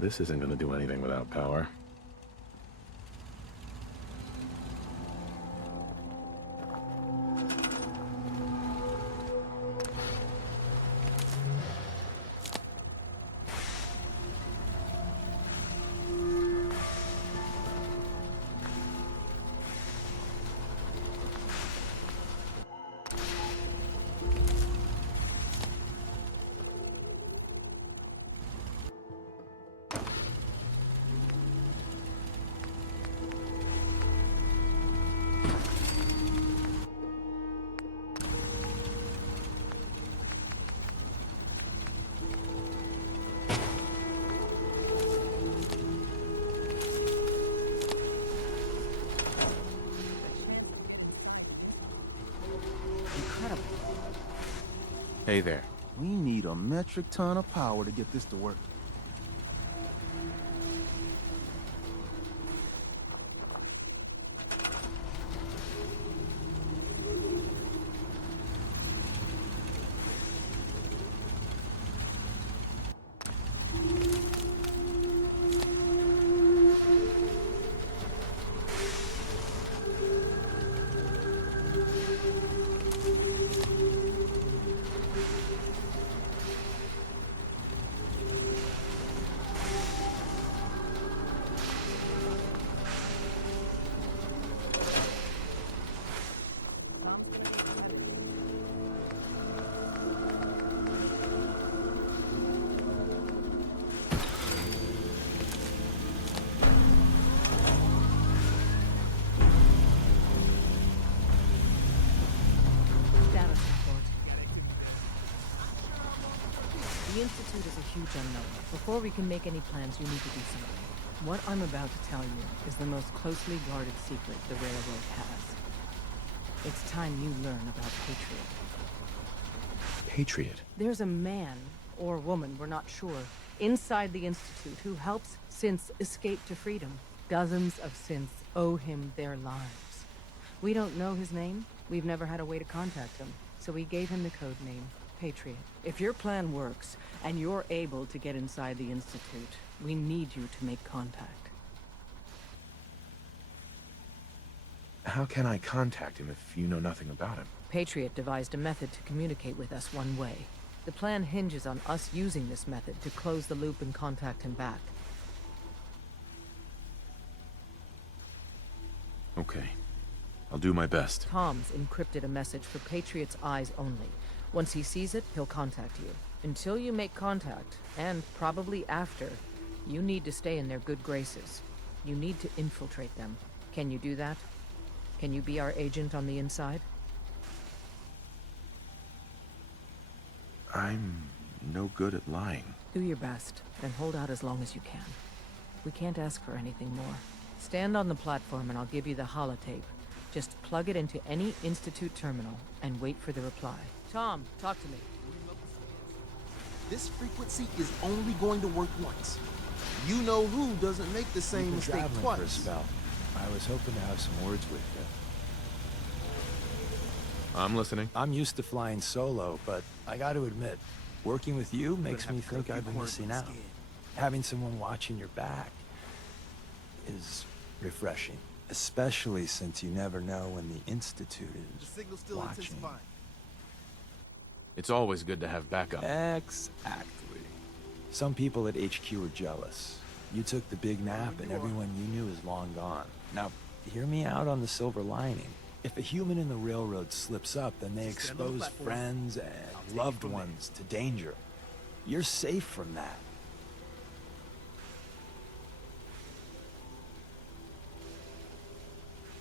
This isn't gonna do anything without power. Hey there. We need a metric ton of power to get this to work. The Institute is a huge unknown. Before we can make any plans, you need to do something. What I'm about to tell you is the most closely guarded secret the Railroad has. It's time you learn about Patriot. Patriot? There's a man, or woman, we're not sure, inside the Institute who helps synths escape to freedom. Dozens of synths owe him their lives. We don't know his name. We've never had a way to contact him, so we gave him the code name, Patriot. If your plan works, and you're able to get inside the Institute, we need you to make contact. How can I contact him if you know nothing about him? Patriot devised a method to communicate with us one way. The plan hinges on us using this method to close the loop and contact him back. Okay. I'll do my best. Tom's encrypted a message for Patriot's eyes only. Once he sees it, he'll contact you. Until you make contact, and probably after, you need to stay in their good graces. You need to infiltrate them. Can you do that? Can you be our agent on the inside? I'm no good at lying. Do your best, and hold out as long as you can. We can't ask for anything more. Stand on the platform and I'll give you the holotape. Just plug it into any Institute terminal and wait for the reply. Tom, talk to me. This frequency is only going to work once. You know who doesn't make the same mistake traveling twice. for a spell. I was hoping to have some words with you. I'm listening. I'm used to flying solo, but I got to admit, working with you makes me think I've been missing out. Having someone watching your back is refreshing, especially since you never know when the Institute is watching. It's always good to have backup. Exactly. Some people at HQ are jealous. You took the big nap and everyone you knew is long gone. Now, hear me out on the silver lining. If a human in the Railroad slips up, then they expose friends and loved ones to danger. You're safe from that.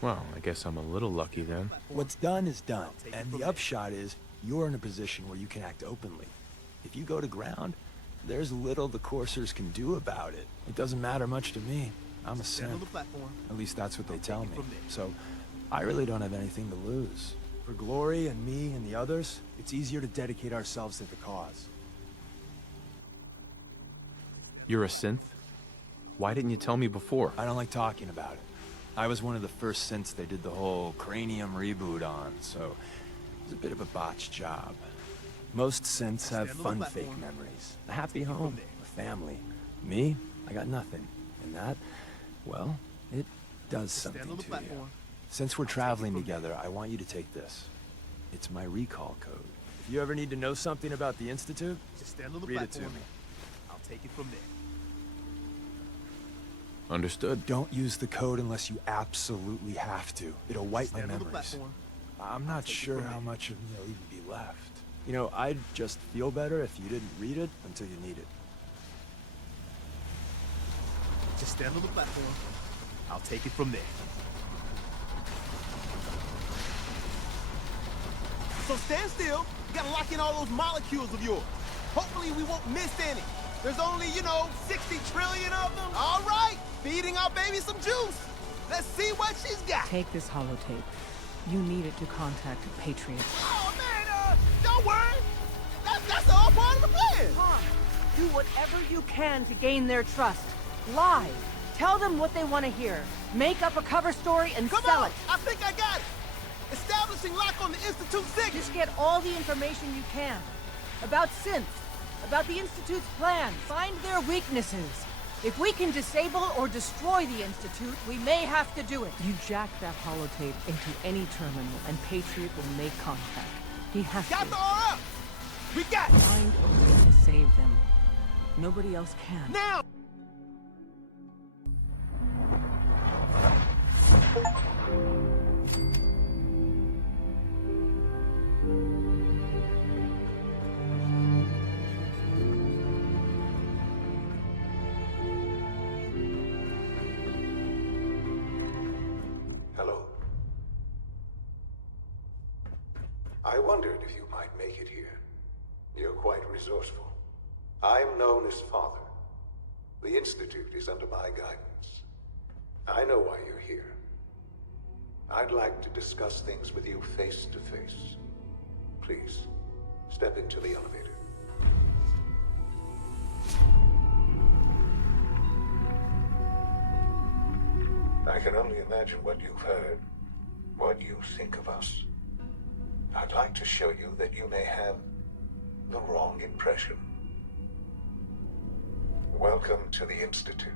Well, I guess I'm a little lucky then. What's done is done, and the upshot is you're in a position where you can act openly. If you go to ground, there's little the coursers can do about it. It doesn't matter much to me. I'm a synth. At least that's what they tell me. So I really don't have anything to lose. For Glory and me and the others, it's easier to dedicate ourselves to the cause. You're a synth? Why didn't you tell me before? I don't like talking about it. I was one of the first synths they did the whole cranium reboot on, so it was a bit of a botched job. Most synths have fun fake memories. A happy home, a family. Me, I got nothing. And that, well, it does something to you. Since we're traveling together, I want you to take this. It's my recall code. If you ever need to know something about the Institute, read it to me. I'll take it from there. Understood. Don't use the code unless you absolutely have to. It'll wipe my memories. I'm not sure how much of me will even be left. You know, I'd just feel better if you didn't read it until you need it. Just stand on the platform. I'll take it from there. So stand still. You gotta lock in all those molecules of yours. Hopefully we won't miss any. There's only, 60 trillion of them. All right, feeding our baby some juice. Let's see what she's got. Take this holotape. You need it to contact Patriot. Oh, man, don't worry. That's all part of the plan. Tom, do whatever you can to gain their trust. Lie. Tell them what they want to hear. Make up a cover story and sell it. I think I got it. Establishing lock on the Institute signature. Just get all the information you can. About synths. About the Institute's plan. Find their weaknesses. If we can disable or destroy the Institute, we may have to do it. You jack that holotape into any terminal, and Patriot will make contact. He has to. Got the aura! We got it! Find a way to save them. Nobody else can. Now! I wondered if you might make it here. You're quite resourceful. I'm known as Father. The Institute is under my guidance. I know why you're here. I'd like to discuss things with you face to face. Please, step into the elevator. I can only imagine what you've heard, what you think of us. I'd like to show you that you may have the wrong impression. Welcome to the Institute.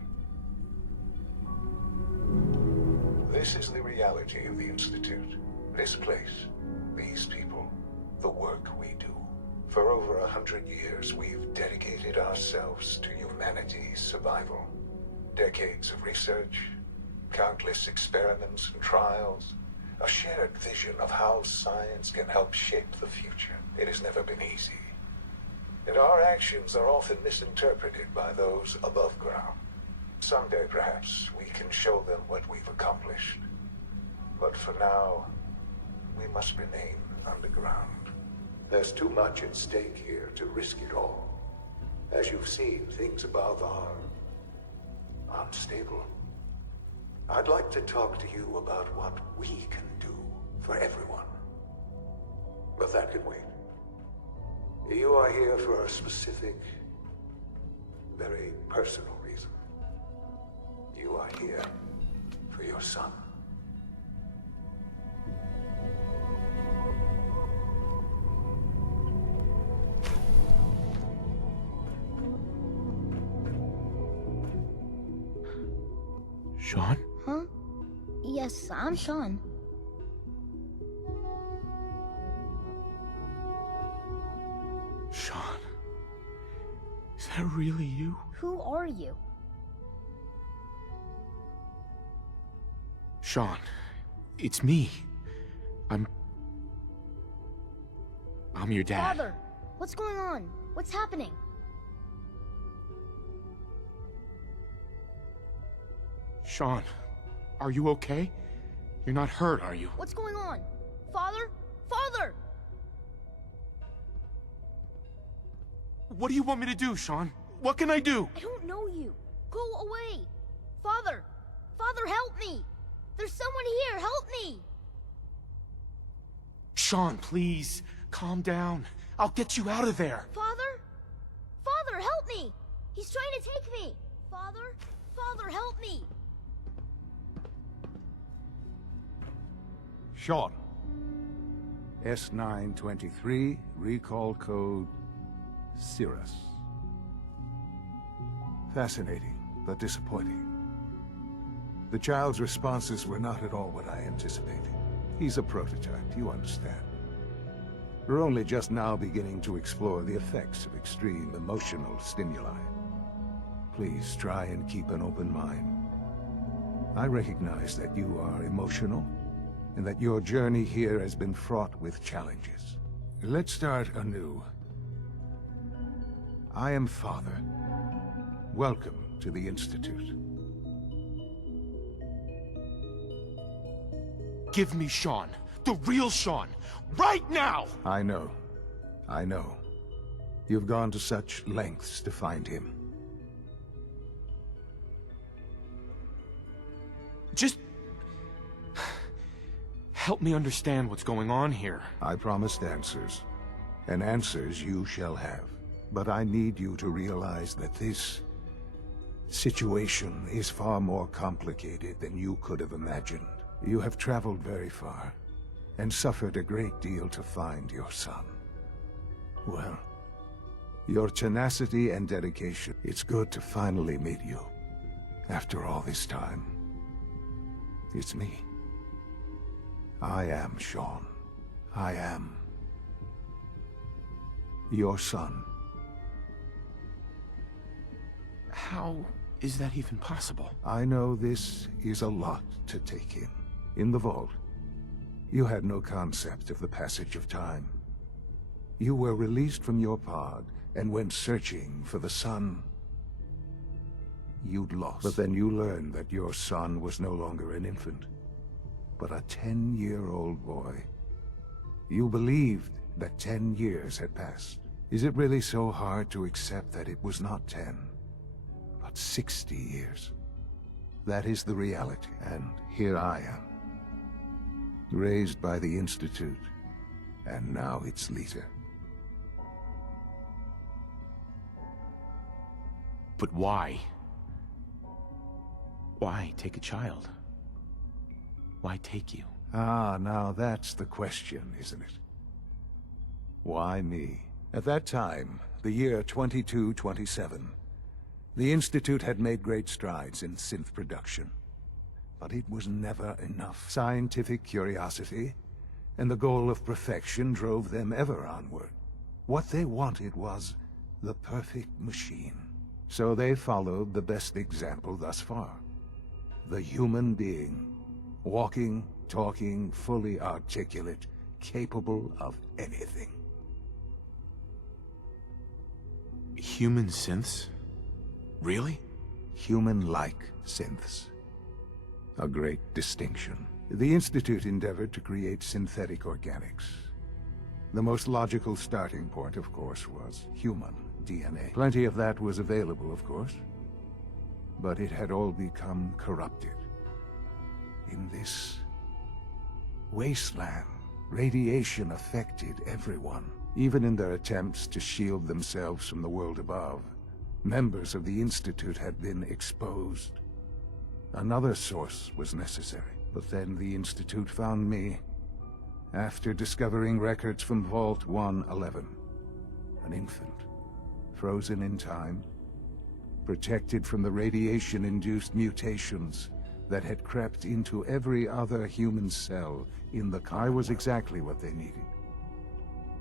This is the reality of the Institute. This place, these people, the work we do. For over 100 years, we've dedicated ourselves to humanity's survival. Decades of research, countless experiments and trials, a shared vision of how science can help shape the future. It has never been easy. And our actions are often misinterpreted by those above ground. Someday, perhaps, we can show them what we've accomplished. But for now, we must remain underground. There's too much at stake here to risk it all. As you've seen, things above are unstable. I'd like to talk to you about what we can do for everyone. But that can wait. You are here for a specific, very personal reason. You are here for your son. Shaun? Huh? Yes, I'm Shaun. Shaun? Is that really you? Who are you? Shaun, it's me. I'm your dad. Father, what's going on? What's happening? Shaun, are you okay? You're not hurt, are you? What's going on? Father? Father! What do you want me to do, Shaun? What can I do? I don't know you. Go away. Father! Father, help me! There's someone here, help me! Shaun, please, calm down. I'll get you out of there. Father? Father, help me! He's trying to take me! Father? Father, help me! Shaun. S923, recall code Sirens. Fascinating, but disappointing. The child's responses were not at all what I anticipated. He's a prototype, you understand. We're only just now beginning to explore the effects of extreme emotional stimuli. Please try and keep an open mind. I recognize that you are emotional, and that your journey here has been fraught with challenges. Let's start anew. I am Father. Welcome to the Institute. Give me Shaun. The real Shaun. Right now! I know. I know. You've gone to such lengths to find him. Just... help me understand what's going on here. I promised answers. And answers you shall have. But I need you to realize that this situation is far more complicated than you could have imagined. You have traveled very far, and suffered a great deal to find your son. Well, your tenacity and dedication, it's good to finally meet you. After all this time, it's me. I am Shaun. I am your son. How is that even possible? I know this is a lot to take in. In the vault, you had no concept of the passage of time. You were released from your pod and went searching for the son you'd lost. But then you learned that your son was no longer an infant, but a 10-year-old boy. You believed that 10 years had passed. Is it really so hard to accept that it was not 10, but 60 years? That is the reality, and here I am. Raised by the Institute, and now its leader. But why? Why take a child? Why take you? Ah, now that's the question, isn't it? Why me? At that time, the year 2227, the Institute had made great strides in synth production. But it was never enough. Scientific curiosity and the goal of perfection drove them ever onward. What they wanted was the perfect machine. So they followed the best example thus far. The human being. Walking, talking, fully articulate, capable of anything. Human synths? Really? Human-like synths. A great distinction. The Institute endeavored to create synthetic organics. The most logical starting point, of course, was human DNA. Plenty of that was available, of course. But it had all become corrupted. In this wasteland, radiation affected everyone. Even in their attempts to shield themselves from the world above, members of the Institute had been exposed. Another source was necessary, but then the Institute found me after discovering records from Vault 111. An infant, frozen in time, protected from the radiation-induced mutations that had crept into every other human cell in the... I was exactly what they needed.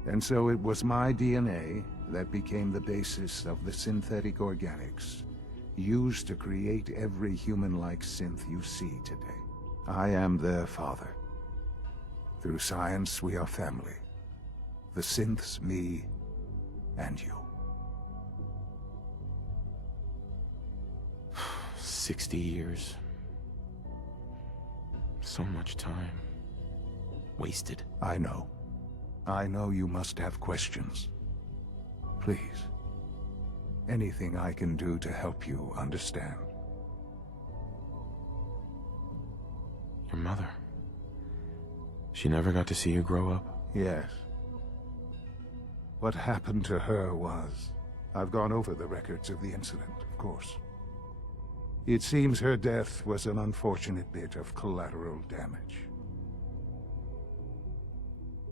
And so it was my DNA that became the basis of the synthetic organics used to create every human-like synth you see today. I am their father. Through science, we are family. The synths, me, and you. 60 years. So much time. Wasted. I know. I know you must have questions. Please. Anything I can do to help you understand. Your mother. She never got to see you grow up? Yes. What happened to her was... I've gone over the records of the incident, of course. It seems her death was an unfortunate bit of collateral damage.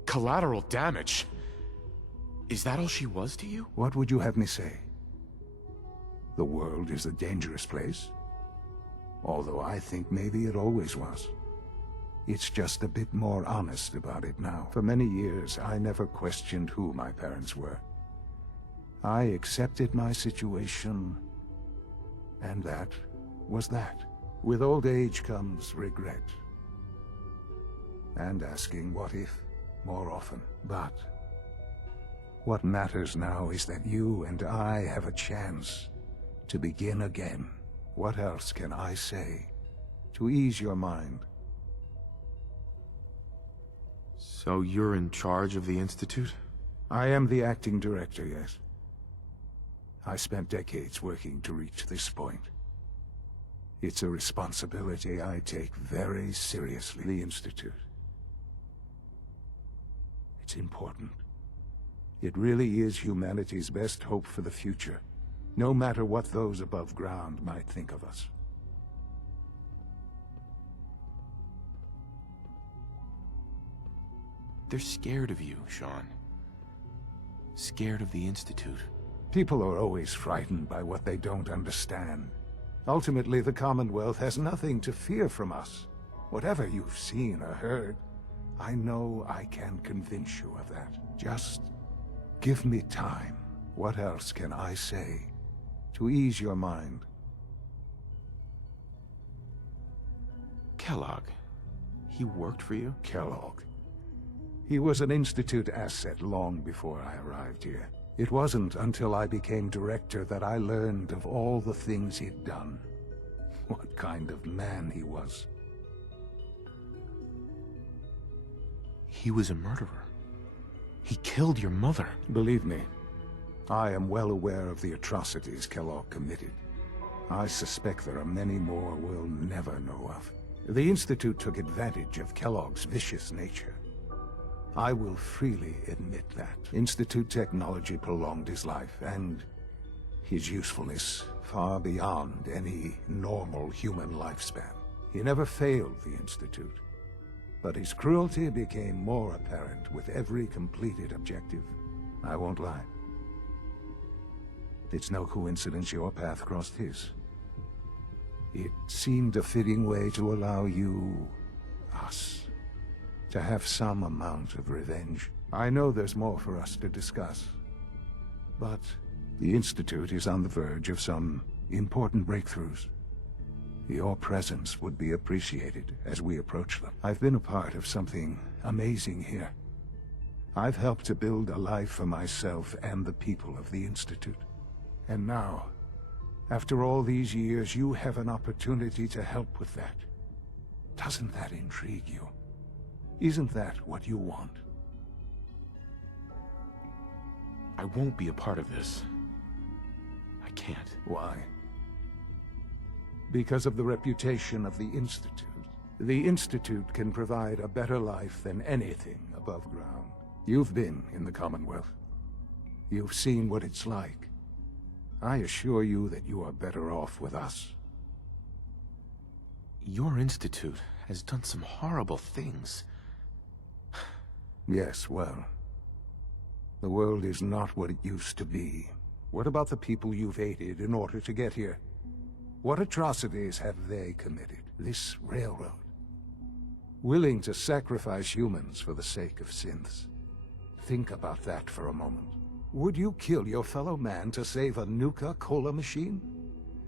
collateral damage. Is that all she was to you? What would you have me say? The world is a dangerous place? Although I think maybe it always was. It's just a bit more honest about it now. For many years, I never questioned who my parents were. I accepted my situation, and that was that. With old age comes regret. And asking what if more often. But what matters now is that you and I have a chance to begin again. What else can I say to ease your mind? So you're in charge of the Institute? I am the acting director, yes. I spent decades working to reach this point. It's a responsibility I take very seriously. The Institute. It's important. It really is humanity's best hope for the future, no matter what those above ground might think of us. They're scared of you, Shaun. Scared of the Institute. People are always frightened by what they don't understand. Ultimately, the Commonwealth has nothing to fear from us. Whatever you've seen or heard, I know I can convince you of that. Just give me time. What else can I say to ease your mind? Kellogg. He worked for you? Kellogg. He was an Institute asset long before I arrived here. It wasn't until I became director that I learned of all the things he'd done. What kind of man he was. He was a murderer. He killed your mother. Believe me, I am well aware of the atrocities Kellogg committed. I suspect there are many more we'll never know of. The Institute took advantage of Kellogg's vicious nature. I will freely admit that. Institute technology prolonged his life, and his usefulness far beyond any normal human lifespan. He never failed the Institute, but his cruelty became more apparent with every completed objective. I won't lie. It's no coincidence your path crossed his. It seemed a fitting way to allow you, us, to have some amount of revenge. I know there's more for us to discuss, but the Institute is on the verge of some important breakthroughs. Your presence would be appreciated as we approach them. I've been a part of something amazing here. I've helped to build a life for myself and the people of the Institute. And now, after all these years, you have an opportunity to help with that. Doesn't that intrigue you? Isn't that what you want? I won't be a part of this. I can't. Why? Because of the reputation of the Institute. The Institute can provide a better life than anything above ground. You've been in the Commonwealth. You've seen what it's like. I assure you that you are better off with us. Your Institute has done some horrible things. Yes, well, the world is not what it used to be. What about the people you've aided in order to get here? What atrocities have they committed? This railroad. Willing to sacrifice humans for the sake of synths. Think about that for a moment. Would you kill your fellow man to save a Nuka-Cola machine?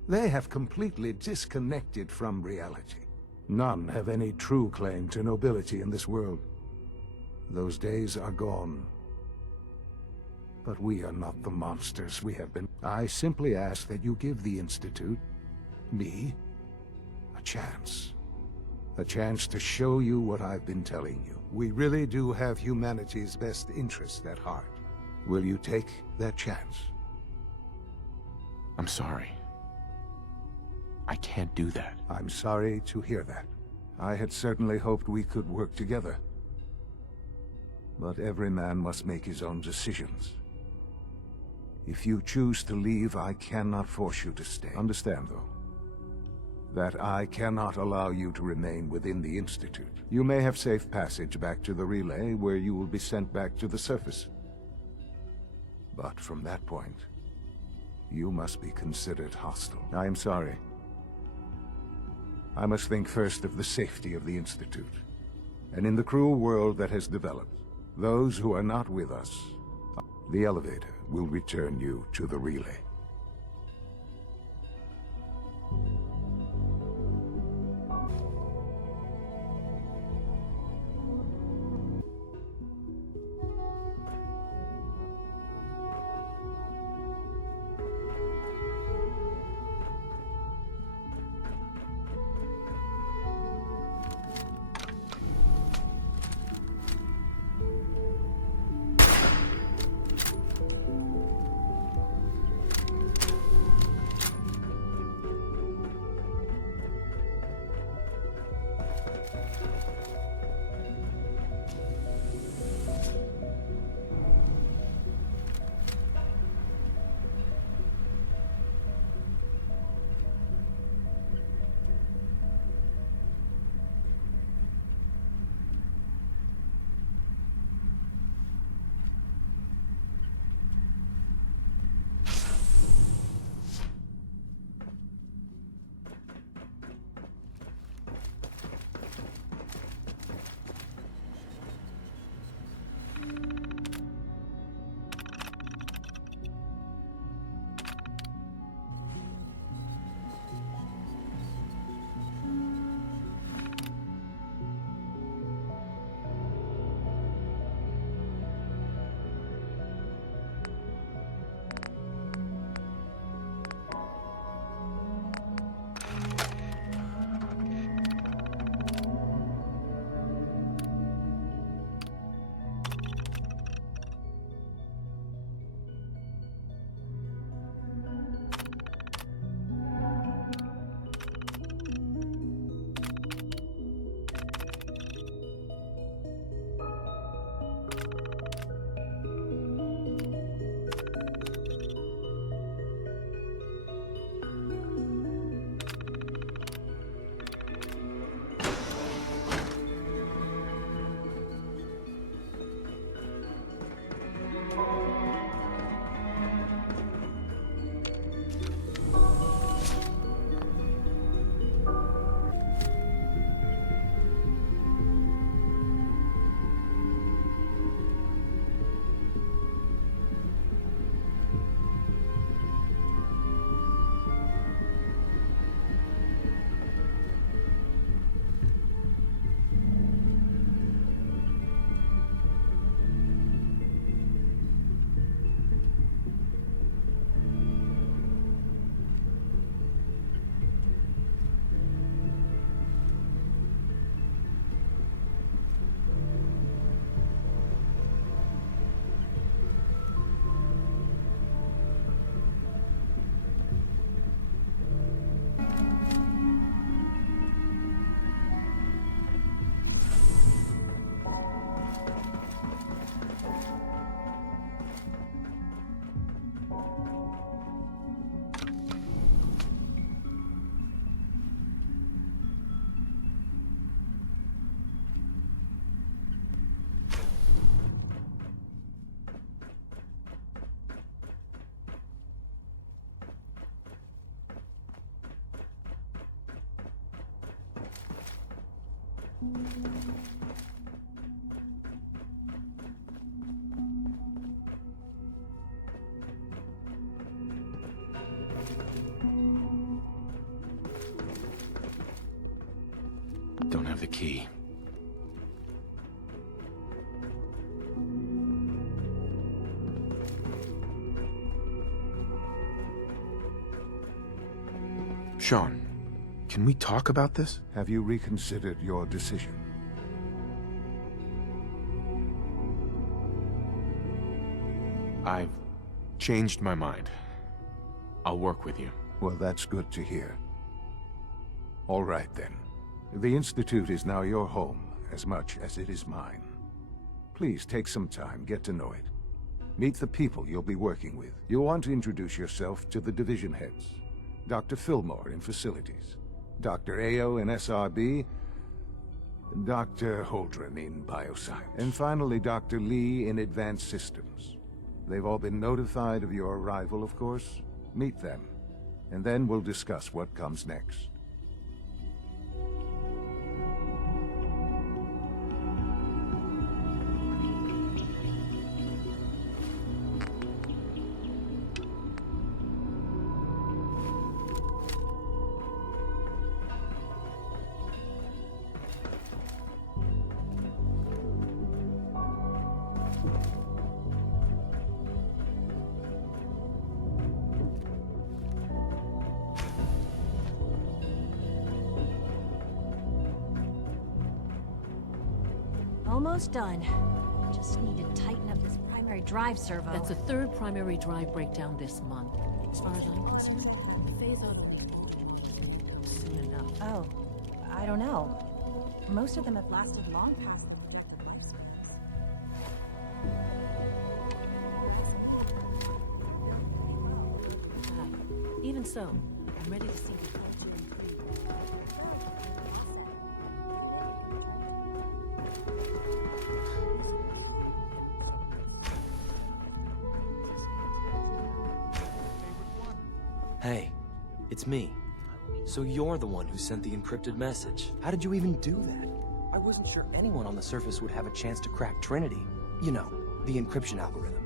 They have completely disconnected from reality. None have any true claim to nobility in this world. Those days are gone. But we are not the monsters we have been. I simply ask that you give the Institute, me, a chance. A chance to show you what I've been telling you. We really do have humanity's best interest at heart. Will you take that chance? I'm sorry. I can't do that. I'm sorry to hear that. I had certainly hoped we could work together. But every man must make his own decisions. If you choose to leave, I cannot force you to stay. Understand, though. that I cannot allow you to remain within the Institute. You may have safe passage back to the relay, where you will be sent back to the surface. But from that point, you must be considered hostile. I am sorry. I must think first of the safety of the Institute. And in the cruel world that has developed, those who are not with us, the elevator will return you to the relay. Don't have the key. Shaun, can we talk about this? Have you reconsidered your decision? I've changed my mind. I'll work with you. Well, that's good to hear. All right, then. The Institute is now your home, as much as it is mine. Please take some time, get to know it. Meet the people you'll be working with. You'll want to introduce yourself to the division heads. Dr. Fillmore in facilities. Dr. Ao in SRB, Dr. Holdren in bioscience, and finally Dr. Lee in advanced systems. They've all been notified of your arrival, of course. Meet them, and then we'll discuss what comes next. Almost done. Just need to tighten up this primary drive servo. That's the third primary drive breakdown this month. As far as I'm concerned, the phase out soon enough. Oh, I don't know. Most of them have lasted long past the projected lifespan. Even so, I'm ready to see. Hey, it's me. So you're the one who sent the encrypted message. How did you even do that? I wasn't sure anyone on the surface would have a chance to crack Trinity. You know, the encryption algorithm.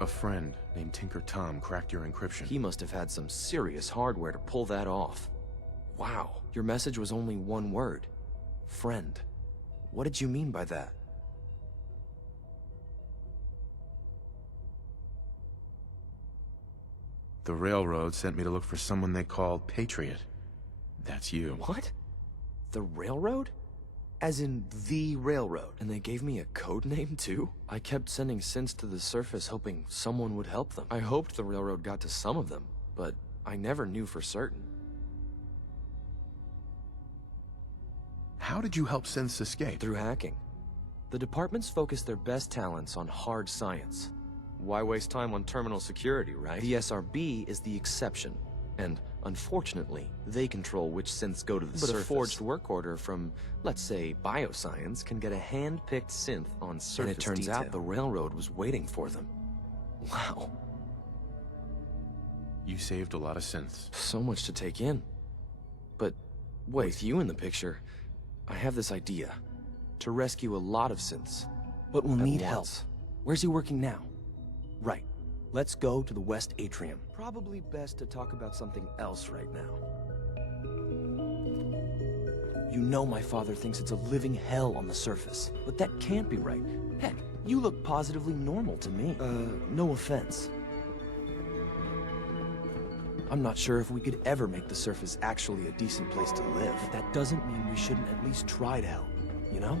A friend named Tinker Tom cracked your encryption. He must have had some serious hardware to pull that off. Wow, your message was only one word. Friend. What did you mean by that? The Railroad sent me to look for someone they called Patriot. That's you. What? The Railroad? As in the Railroad? And they gave me a code name too? I kept sending synths to the surface hoping someone would help them. I hoped the Railroad got to some of them, but I never knew for certain. How did you help synths escape? Through hacking. The departments focus their best talents on hard science. Why waste time on terminal security, right? The SRB is the exception, and unfortunately, they control which synths go to the surface. But a forged work order from, let's say, bioscience can get a hand-picked synth on surface and it turns out the Railroad was waiting for them. Wow. You saved a lot of synths. So much to take in. But wait, with you in the picture, I have this idea. To rescue a lot of synths. But we'll need help. Where's he working now? Right. Let's go to the West Atrium. Probably best to talk about something else right now. You know my father thinks it's a living hell on the surface, but that can't be right. Heck, you look positively normal to me. No offense. I'm not sure if we could ever make the surface actually a decent place to live. But that doesn't mean we shouldn't at least try to help, you know?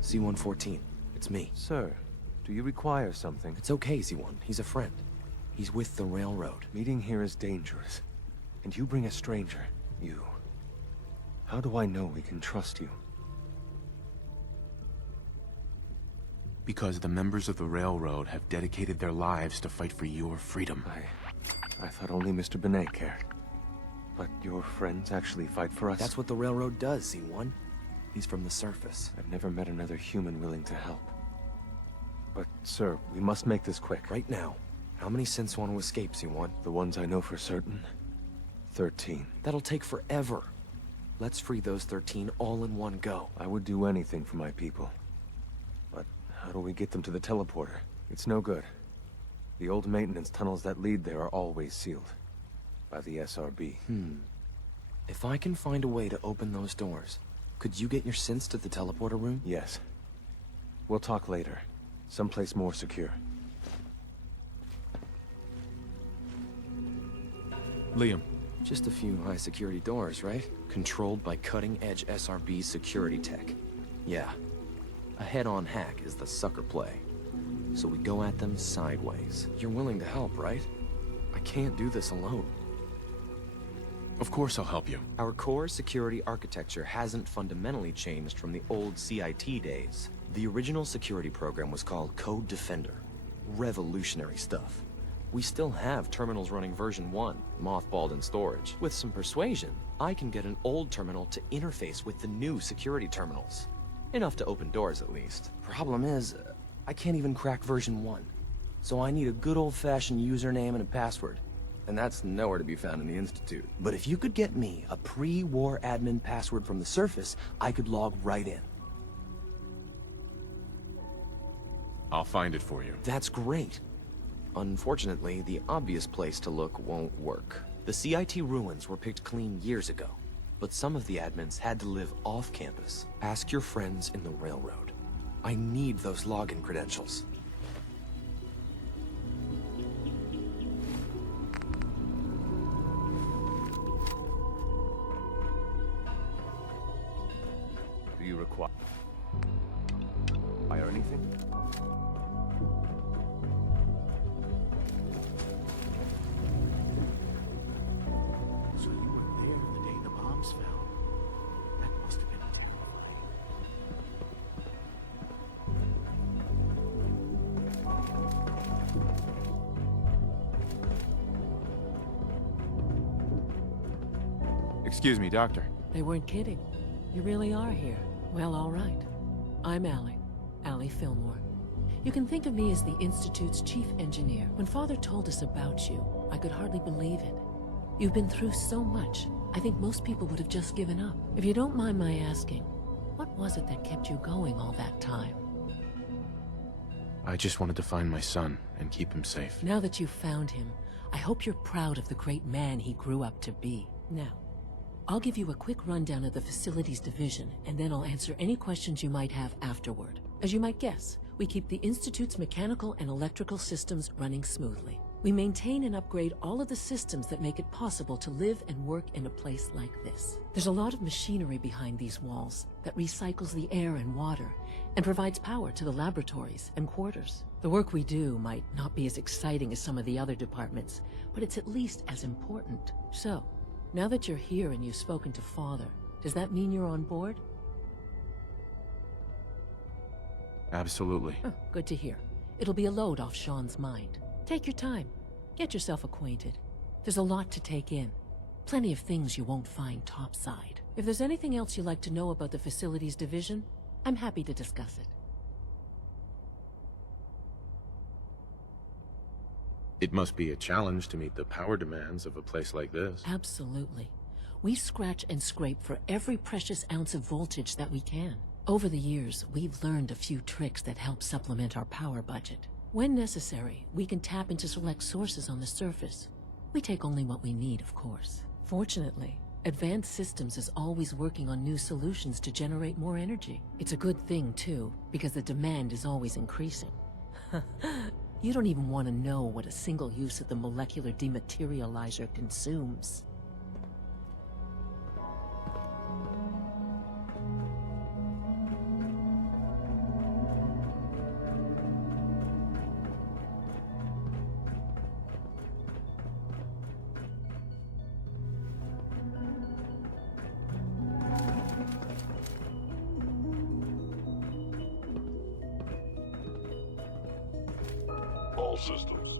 C-114, it's me. Sir, do you require something? It's okay, Z1. He's a friend. He's with the Railroad. Meeting here is dangerous. And you bring a stranger. You. How do I know we can trust you? Because the members of the Railroad have dedicated their lives to fight for your freedom. I thought only Mr. Benet cared. But your friends actually fight for us? That's what the Railroad does, Z1. He's from the surface. I've never met another human willing to help. But, sir, we must make this quick. Right now. How many synths want to escape, Z1? The ones I know for certain. 13. That'll take forever. Let's free those 13 all in one go. I would do anything for my people. But how do we get them to the teleporter? It's no good. The old maintenance tunnels that lead there are always sealed. By the SRB. If I can find a way to open those doors, could you get your synths to the teleporter room? Yes. We'll talk later. Someplace more secure. Liam. Just a few high-security doors, right? Controlled by cutting-edge SRB security tech. Yeah. A head-on hack is the sucker play. So we go at them sideways. You're willing to help, right? I can't do this alone. Of course I'll help you. Our core security architecture hasn't fundamentally changed from the old CIT days. The original security program was called Code Defender. Revolutionary stuff. We still have terminals running version 1, mothballed in storage. With some persuasion, I can get an old terminal to interface with the new security terminals. Enough to open doors, at least. Problem is, I can't even crack version 1. So I need a good old-fashioned username and a password. And that's nowhere to be found in the Institute. But if you could get me a pre-war admin password from the surface, I could log right in. I'll find it for you. That's great. Unfortunately, the obvious place to look won't work. The CIT ruins were picked clean years ago, but some of the admins had to live off campus. Ask your friends in the railroad. I need those login credentials. Do you require anything? So you were there the day the bombs fell. That must have been Excuse me, Doctor. They weren't kidding. You really are here. Well, all right. I'm Allie Fillmore. You can think of me as the Institute's chief engineer. When Father told us about you, I could hardly believe it. You've been through so much, I think most people would have just given up. If you don't mind my asking, what was it that kept you going all that time? I just wanted to find my son and keep him safe. Now that you've found him, I hope you're proud of the great man he grew up to be. Now, I'll give you a quick rundown of the facilities division, and then I'll answer any questions you might have afterward. As you might guess, we keep the Institute's mechanical and electrical systems running smoothly. We maintain and upgrade all of the systems that make it possible to live and work in a place like this. There's a lot of machinery behind these walls that recycles the air and water and provides power to the laboratories and quarters. The work we do might not be as exciting as some of the other departments, but it's at least as important. So, now that you're here and you've spoken to Father, does that mean you're on board? Absolutely. Oh, good to hear. It'll be a load off Shaun's mind. Take your time. Get yourself acquainted. There's a lot to take in. Plenty of things you won't find topside. If there's anything else you'd like to know about the facilities division, I'm happy to discuss it. It must be a challenge to meet the power demands of a place like this. Absolutely. We scratch and scrape for every precious ounce of voltage that we can. Over the years, we've learned a few tricks that help supplement our power budget. When necessary, we can tap into select sources on the surface. We take only what we need, of course. Fortunately, Advanced Systems is always working on new solutions to generate more energy. It's a good thing, too, because the demand is always increasing. You don't even want to know what a single use of the molecular dematerializer consumes. All systems.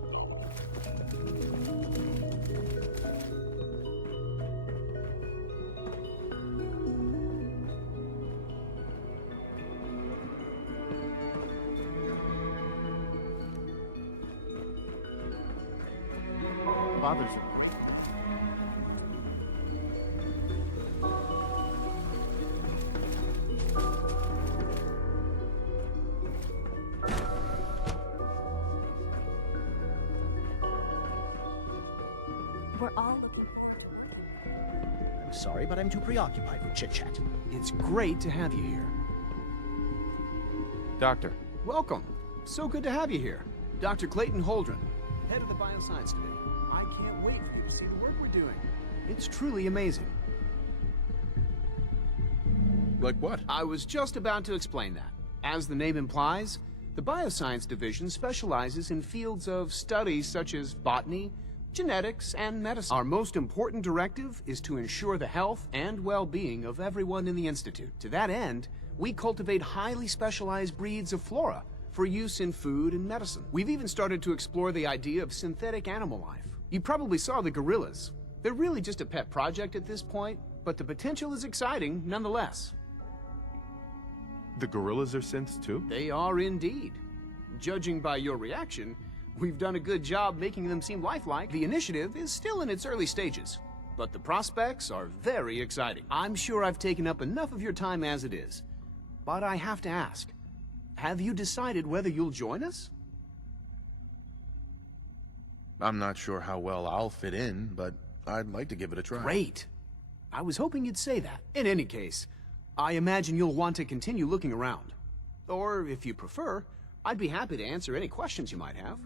Bothers him. We're all looking forward. I'm sorry, but I'm too preoccupied for chit-chat. It's great to have you here. Doctor. Welcome. So good to have you here. Dr. Clayton Holdren, head of the Bioscience Division. I can't wait for you to see the work we're doing. It's truly amazing. Like what? I was just about to explain that. As the name implies, the Bioscience Division specializes in fields of studies such as botany, genetics, and medicine. Our most important directive is to ensure the health and well-being of everyone in the Institute. To that end, we cultivate highly specialized breeds of flora for use in food and medicine. We've even started to explore the idea of synthetic animal life. You probably saw the gorillas. They're really just a pet project at this point, but the potential is exciting nonetheless. The gorillas are synths too? They are indeed. Judging by your reaction, we've done a good job making them seem lifelike. The initiative is still in its early stages, but the prospects are very exciting. I'm sure I've taken up enough of your time as it is, but I have to ask, have you decided whether you'll join us? I'm not sure how well I'll fit in, but I'd like to give it a try. Great. I was hoping you'd say that. In any case, I imagine you'll want to continue looking around. Or, if you prefer, I'd be happy to answer any questions you might have.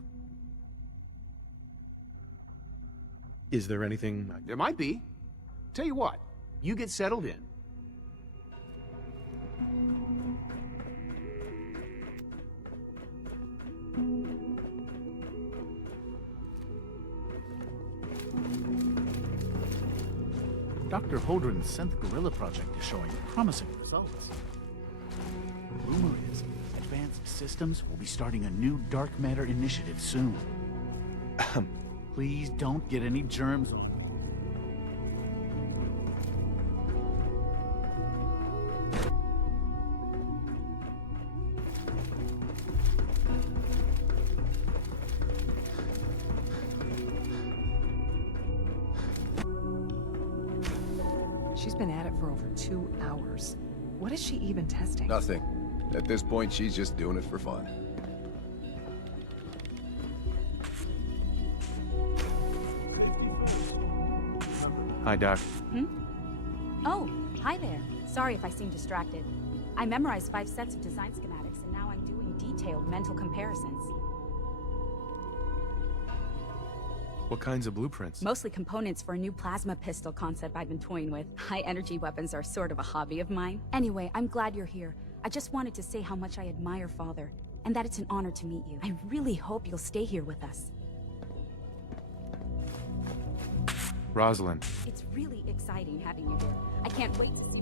Is there anything... There might be. Tell you what, you get settled in. Dr. Holdren's synth gorilla project is showing promising results. Rumor is Advanced Systems will be starting a new dark matter initiative soon. Please don't get any germs on. She's been at it for over 2 hours. What is she even testing? Nothing. At this point, she's just doing it for fun. Hi, Doc. Oh, hi there. Sorry if I seem distracted. I memorized 5 sets of design schematics, and now I'm doing detailed mental comparisons. What kinds of blueprints? Mostly components for a new plasma pistol concept I've been toying with. High-energy weapons are sort of a hobby of mine. Anyway, I'm glad you're here. I just wanted to say how much I admire Father, and that it's an honor to meet you. I really hope you'll stay here with us. Rosalind. It's really exciting having you here. I can't wait to see you.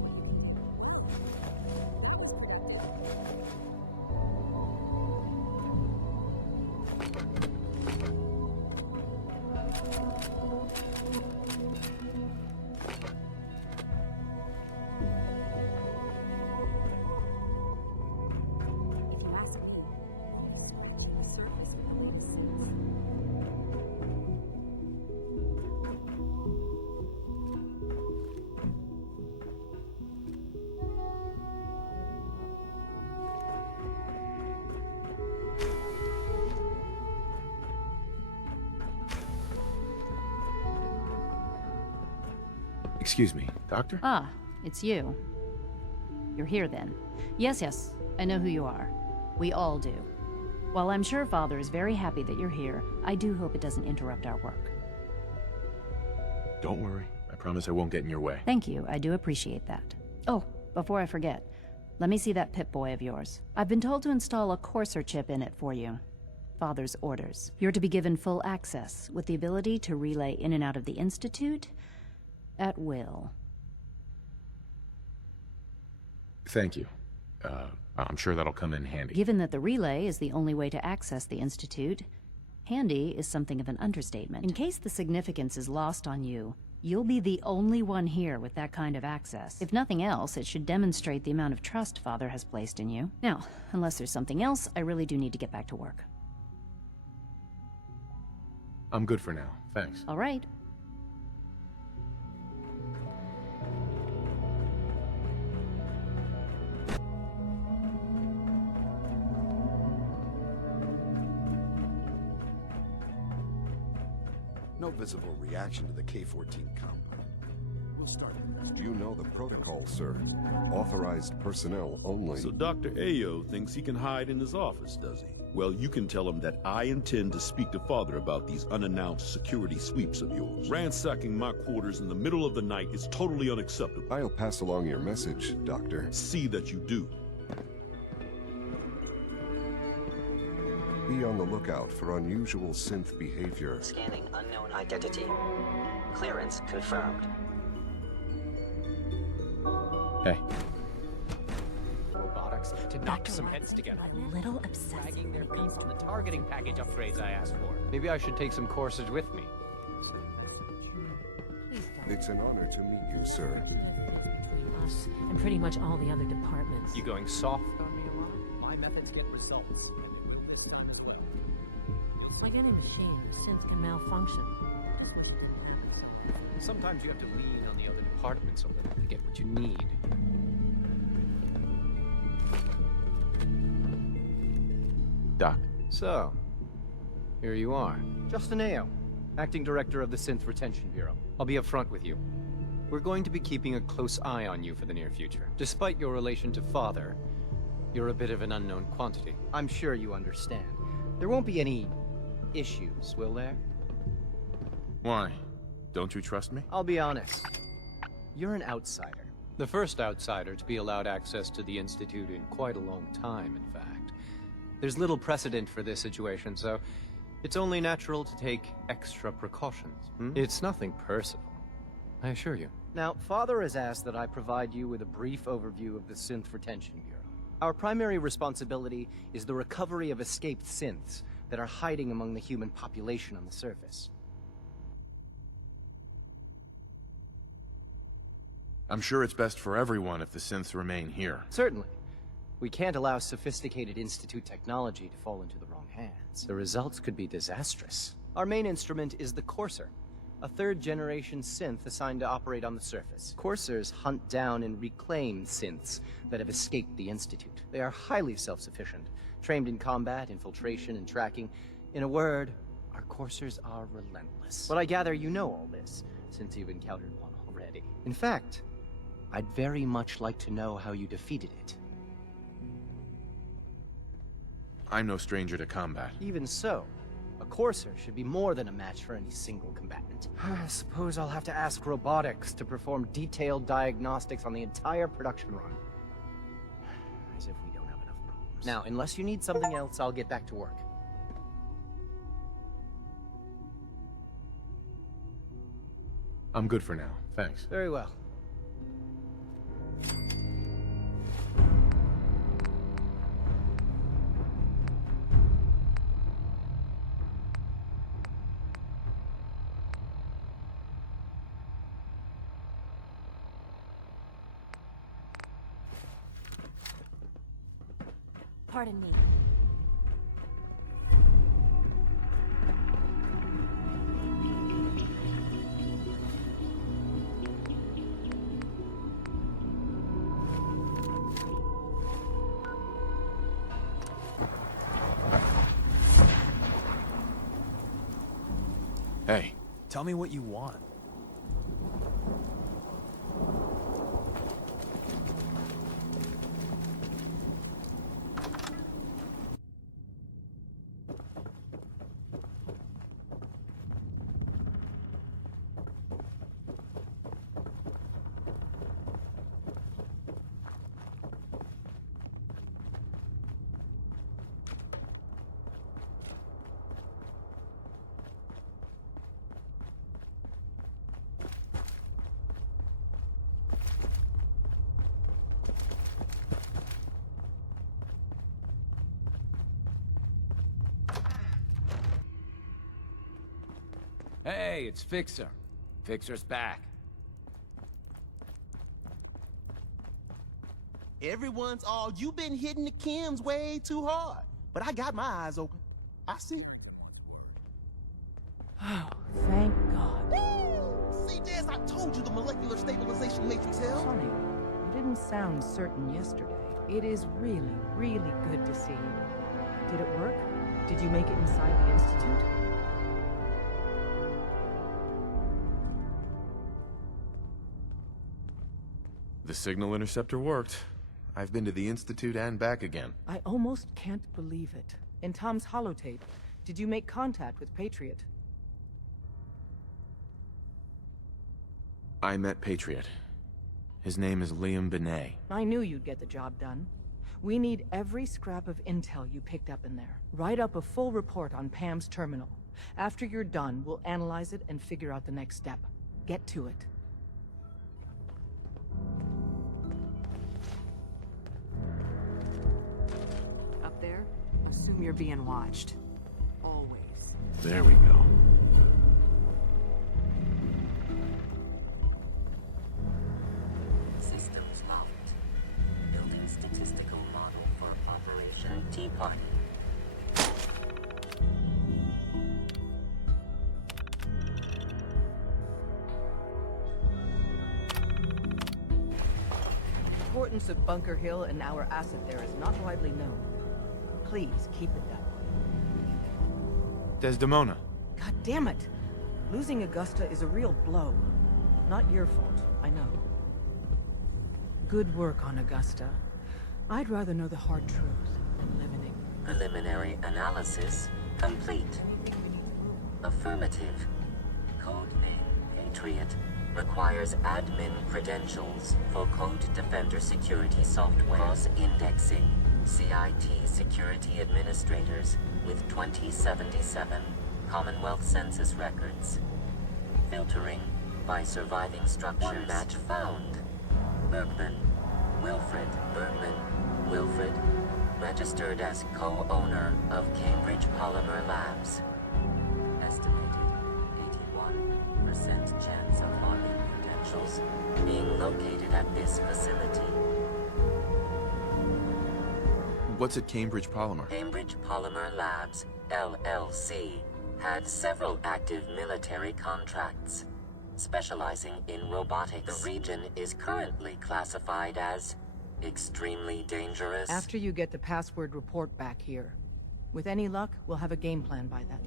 If you ask me, the surface of the latest scenes. Excuse me, Doctor? Ah, it's you. You're here then. Yes, I know who you are. We all do. While I'm sure Father is very happy that you're here, I do hope it doesn't interrupt our work. Don't worry. I promise I won't get in your way. Thank you, I do appreciate that. Oh, before I forget, let me see that Pip-Boy of yours. I've been told to install a Courser chip in it for you. Father's orders. You're to be given full access, with the ability to relay in and out of the Institute at will. Thank you. I'm sure that'll come in handy. Given that the relay is the only way to access the Institute, handy is something of an understatement. In case the significance is lost on you, you'll be the only one here with that kind of access. If nothing else, it should demonstrate the amount of trust Father has placed in you. Now, unless there's something else, I really do need to get back to work. I'm good for now. Thanks. All right. No visible reaction to the K-14 compound. We'll will start. You know the protocol, sir. Authorized personnel only. So Dr. Ayo thinks he can hide in his office, does he? Well, you can tell him that I intend to speak to Father about these unannounced security sweeps of yours. Ransacking my quarters in the middle of the night is totally unacceptable. I'll pass along your message, Doctor. See that you do. Be on the lookout for unusual synth behavior. Scanning unknown identity. Clearance confirmed. Hey. Robotics to knock some heads together. A little obsessive. Dragging their beats to the targeting package upgrades I asked for. Maybe I should take some courses with me. It's an honor to meet you, sir. Us and pretty much all the other departments. You going soft on me a lot? My methods get results. This time as well. It's like any machine, synth can malfunction. Sometimes you have to lean on the other departments a little to get what you need. Doc. So, here you are. Justin Ayo, Acting Director of the Synth Retention Bureau. I'll be upfront with you. We're going to be keeping a close eye on you for the near future. Despite your relation to Father, you're a bit of an unknown quantity. I'm sure you understand. There won't be any issues, will there? Why? Don't you trust me? I'll be honest. You're an outsider. The first outsider to be allowed access to the Institute in quite a long time, in fact. There's little precedent for this situation, so it's only natural to take extra precautions. It's nothing personal, I assure you. Now, Father has asked that I provide you with a brief overview of the Synth Retention Bureau. Our primary responsibility is the recovery of escaped synths that are hiding among the human population on the surface. I'm sure it's best for everyone if the synths remain here. Certainly. We can't allow sophisticated Institute technology to fall into the wrong hands. The results could be disastrous. Our main instrument is the Courser, a third-generation synth assigned to operate on the surface. Coursers hunt down and reclaim synths that have escaped the Institute. They are highly self-sufficient, trained in combat, infiltration, and tracking. In a word, our Coursers are relentless. But I gather you know all this, since you've encountered one already. In fact, I'd very much like to know how you defeated it. I'm no stranger to combat. Even so, a Courser should be more than a match for any single combatant. I suppose I'll have to ask robotics to perform detailed diagnostics on the entire production run. As if we don't have enough problems. Now, unless you need something else, I'll get back to work. I'm good for now, thanks. Very well. Pardon me. Hey. Tell me what you want. Hey, it's Fixer. Fixer's back. Everyone's all, you've been hitting the chems way too hard. But I got my eyes open. I see. Oh, thank God. See, Jess, I told you the molecular stabilization matrix held. Funny, you didn't sound certain yesterday. It is really, really good to see you. Did it work? Did you make it inside the Institute? The signal interceptor worked. I've been to the Institute and back again. I almost can't believe it. In Tom's holotape, did you make contact with Patriot? I met Patriot. His name is Liam Benet. I knew you'd get the job done. We need every scrap of intel you picked up in there. Write up a full report on Pam's terminal. After you're done, we'll analyze it and figure out the next step. Get to it. Up there, assume you're being watched. Always. There we go. Systems locked. Building statistical model for Operation Tea Party. The importance of Bunker Hill and our asset there is not widely known. Please keep it that way. Desdemona. God damn it! Losing Augusta is a real blow. Not your fault, I know. Good work on Augusta. I'd rather know the hard truth than live in ignorance. Preliminary analysis complete. Affirmative. Codename Patriot requires admin credentials for Code Defender security software. Cross-indexing CIT security administrators with 2077 Commonwealth Census records. Filtering by surviving structures. One match found. Bergman. Wilfred Bergman. Wilfred, registered as co-owner of Cambridge Polymer Labs. Estimated 81% chance of login credentials being located at this facility. What's at Cambridge Polymer? Cambridge Polymer Labs, LLC, had several active military contracts, specializing in robotics. The region is currently classified as extremely dangerous. After you get the password report back here. With any luck, we'll have a game plan by then.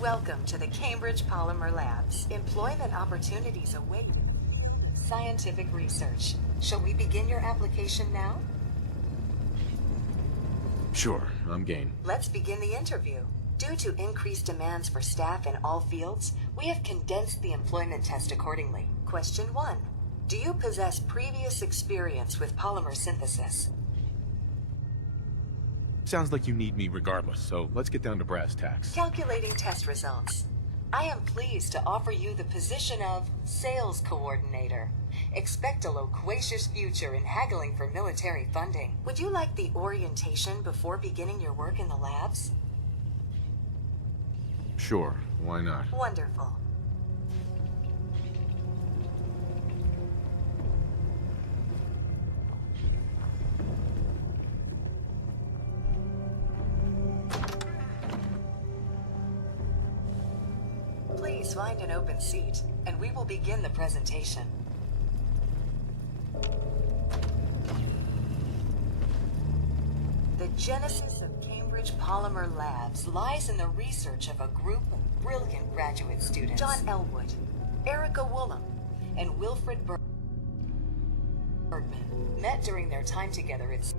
Welcome to the Cambridge Polymer Labs. Employment opportunities await. Scientific research. Shall we begin your application now? Sure, I'm game. Let's begin the interview. Due to increased demands for staff in all fields, we have condensed the employment test accordingly. Question 1. Do you possess previous experience with polymer synthesis? Sounds like you need me regardless, so let's get down to brass tacks. Calculating test results. I am pleased to offer you the position of sales coordinator. Expect a loquacious future in haggling for military funding. Would you like the orientation before beginning your work in the labs? Sure, why not? Wonderful. Please find an open seat, and we will begin the presentation. The genesis of Cambridge Polymer Labs lies in the research of a group of brilliant graduate students. John Elwood, Erica Woolham, and Wilfred Bergman met during their time together at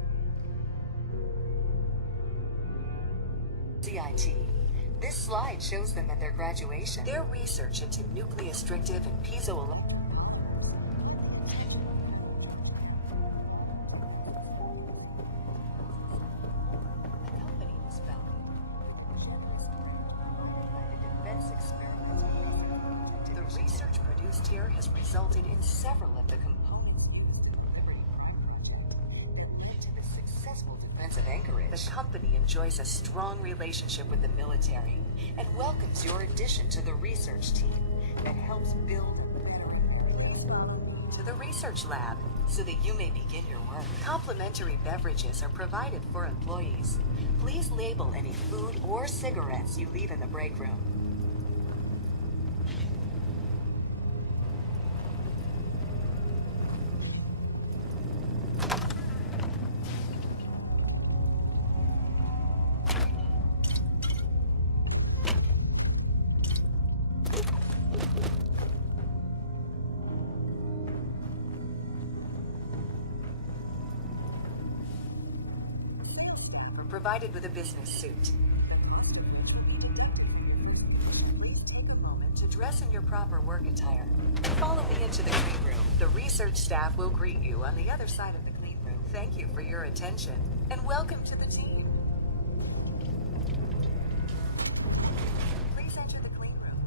CIT. This slide shows them at their graduation. Their research into nucleostrictive and piezoelectric The research produced here has resulted in several of the components used in the Liberty Prime project that led to the successful defense of Anchorage. The company enjoys a strong relationship with the military and welcomes your addition to the research team that helps build a better America. Please follow me to the research lab so that you may begin your work. Complimentary beverages are provided for employees. Please label any food or cigarettes you leave in the break room. Provided with a business suit. Please take a moment to dress in your proper work attire. Follow me into the clean room. The research staff will greet you on the other side of the clean room. Thank you for your attention, and welcome to the team. Please enter the clean room.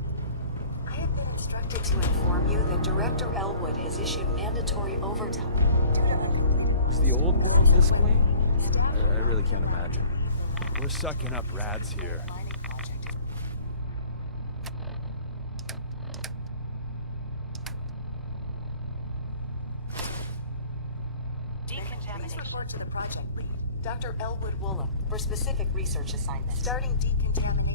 I have been instructed to inform you that Director Elwood has issued mandatory overtime due to... Is the old world this clean? I really can't imagine. We're sucking up rads here. Please report to the project lead, Dr. Elwood Woolham, for specific research assignments. Starting decontamination.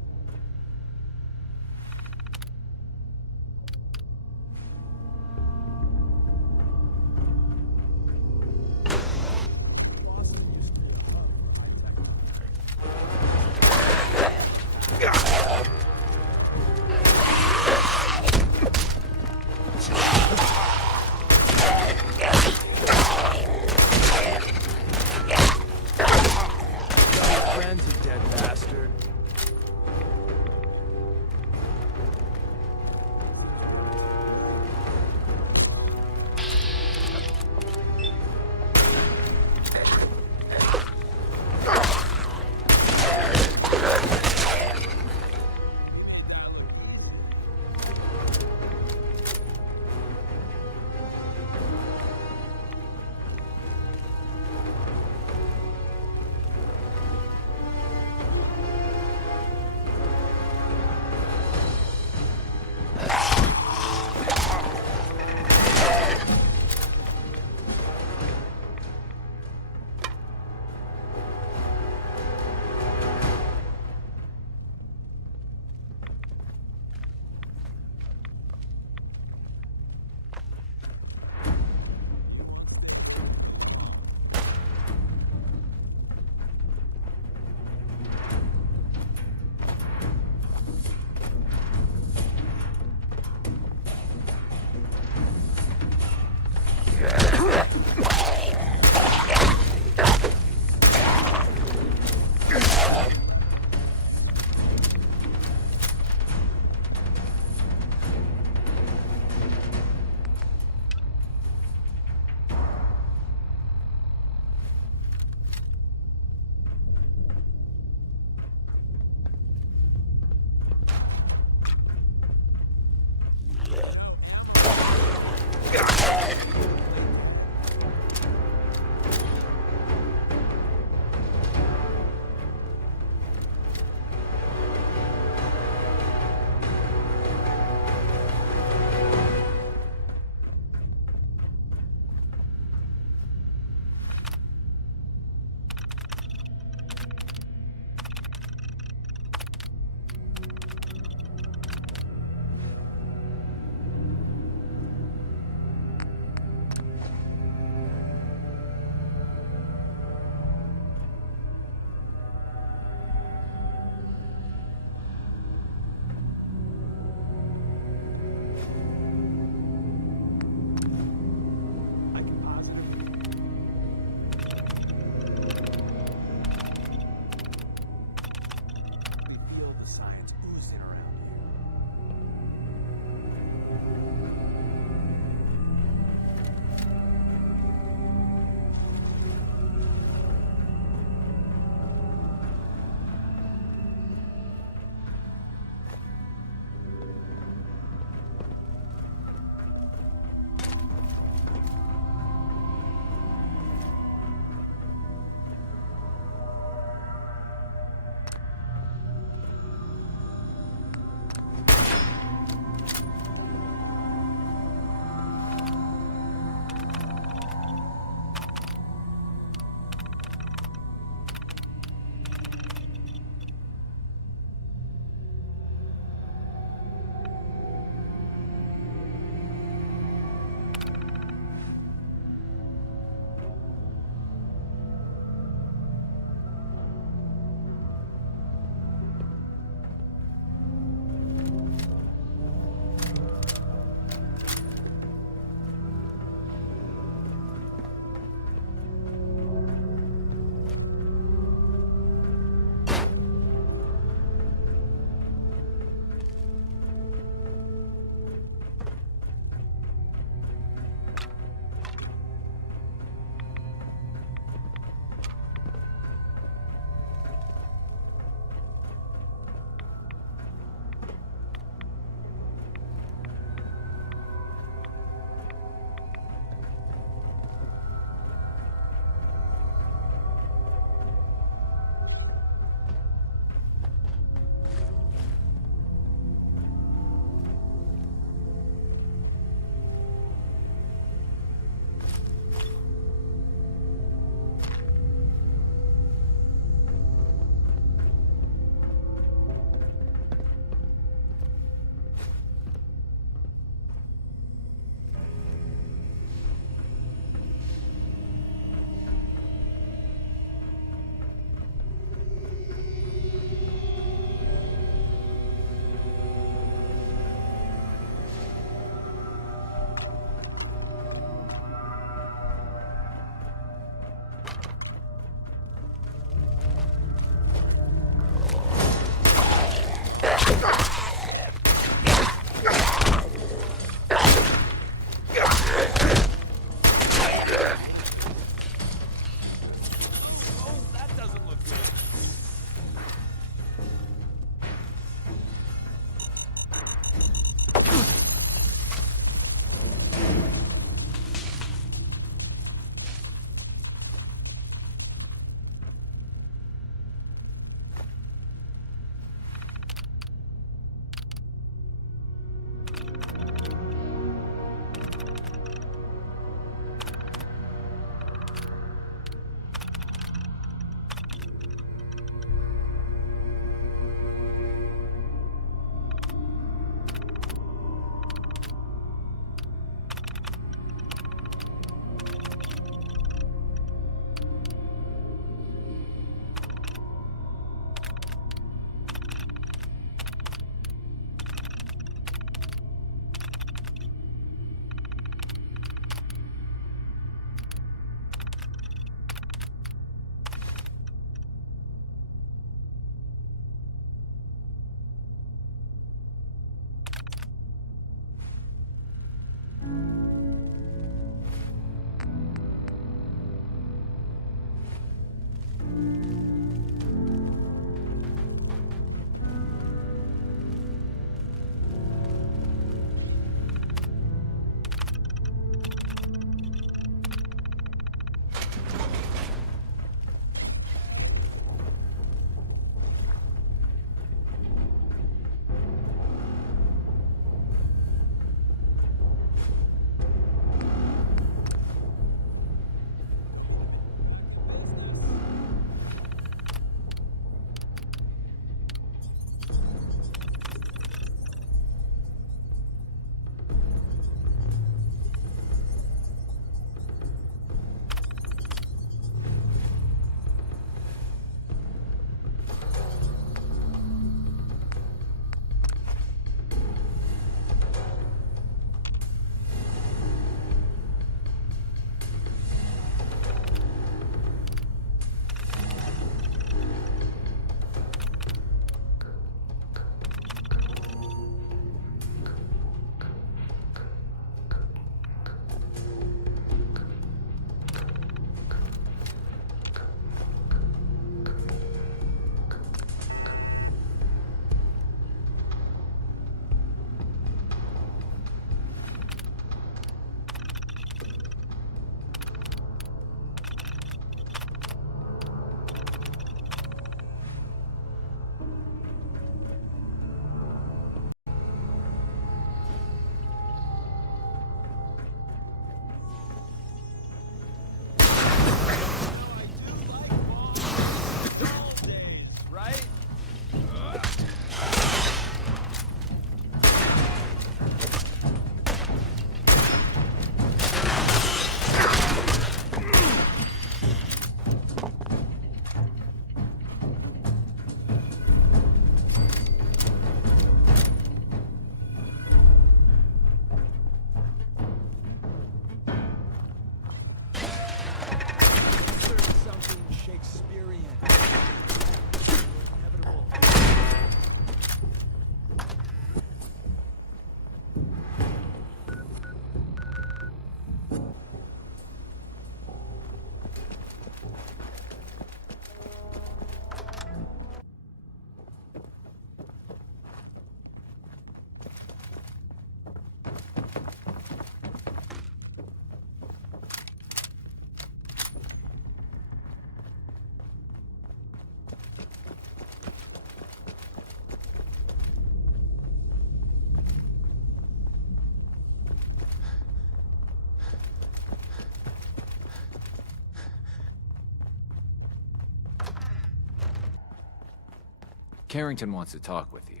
Carrington wants to talk with you.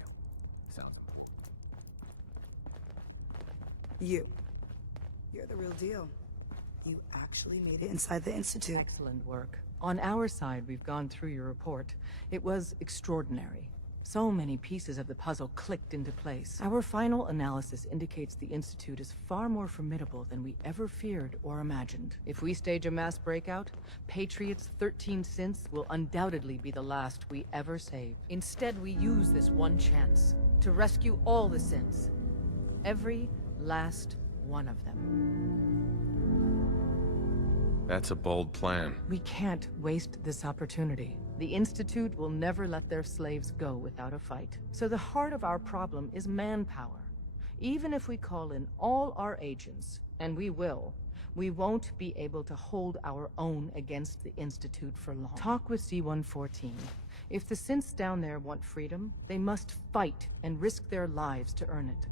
Sounds... You're the real deal. You actually made it inside the Institute. Excellent work. On our side, we've gone through your report. It was extraordinary. So many pieces of the puzzle clicked into place. Our final analysis indicates the Institute is far more formidable than we ever feared or imagined. If we stage a mass breakout, Patriot's 13 synths will undoubtedly be the last we ever save. Instead, we use this one chance to rescue all the synths. Every last one of them. That's a bold plan. We can't waste this opportunity. The Institute will never let their slaves go without a fight. So the heart of our problem is manpower. Even if we call in all our agents, and we will, we won't be able to hold our own against the Institute for long. Talk with C-114. If the synths down there want freedom, they must fight and risk their lives to earn it.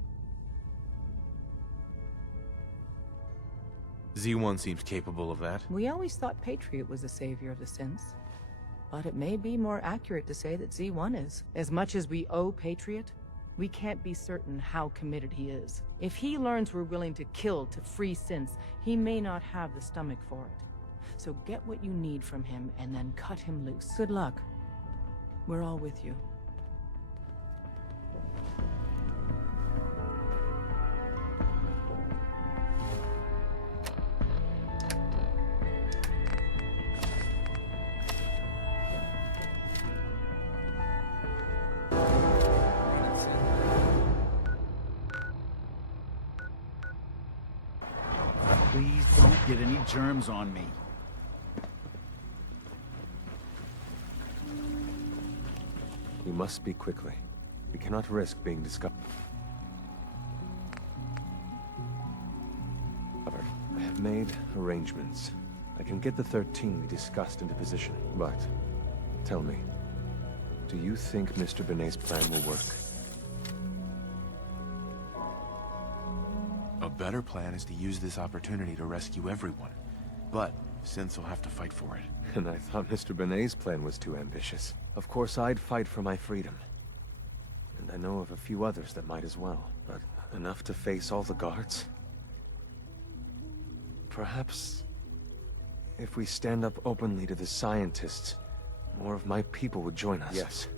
Z1 seems capable of that. We always thought Patriot was the savior of the synths. But it may be more accurate to say that Z1 is. As much as we owe Patriot, we can't be certain how committed he is. If he learns we're willing to kill to free synths, he may not have the stomach for it. So get what you need from him and then cut him loose. Good luck. We're all with you. Please don't get any germs on me. We must speak quickly. We cannot risk being discovered. I have made arrangements. I can get the 13 we discussed into position. But, tell me, do you think Mr. Benet's plan will work? A better plan is to use this opportunity to rescue everyone. But synths will have to fight for it. And I thought Mr. Benet's plan was too ambitious. Of course, I'd fight for my freedom. And I know of a few others that might as well. But enough to face all the guards? Perhaps... if we stand up openly to the scientists, more of my people would join us. Yes.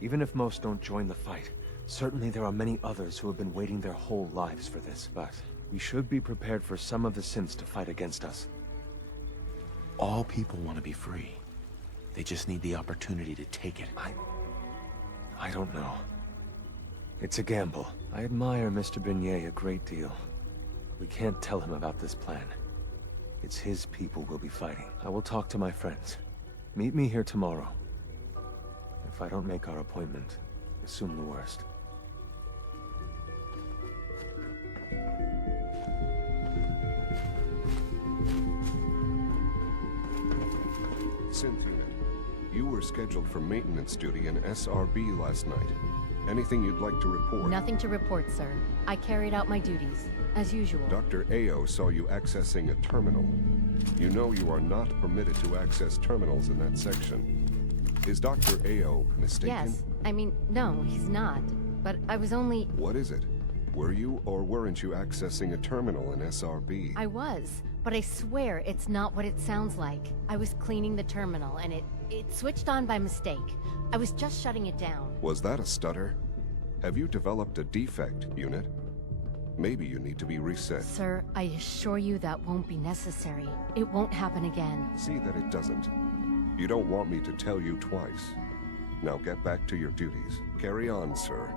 Even if most don't join the fight, certainly there are many others who have been waiting their whole lives for this. But we should be prepared for some of the synths to fight against us. All people want to be free. They just need the opportunity to take it. I don't know. It's a gamble. I admire Mr. Benet a great deal. We can't tell him about this plan. It's his people we'll be fighting. I will talk to my friends. Meet me here tomorrow. If I don't make our appointment, assume the worst. Synth unit, you were scheduled for maintenance duty in SRB last night. Anything you'd like to report? Nothing to report, sir. I carried out my duties, as usual. Dr. Ao saw you accessing a terminal. You know you are not permitted to access terminals in that section. Is Dr. Ao mistaken? Yes. I mean, no, he's not. But I was only... What is it? Were you or weren't you accessing a terminal in SRB? I was, but I swear it's not what it sounds like. I was cleaning the terminal, and it switched on by mistake. I was just shutting it down. Was that a stutter? Have you developed a defect, unit? Maybe you need to be reset. Sir, I assure you that won't be necessary. It won't happen again. See that it doesn't. You don't want me to tell you twice. Now get back to your duties. Carry on, sir.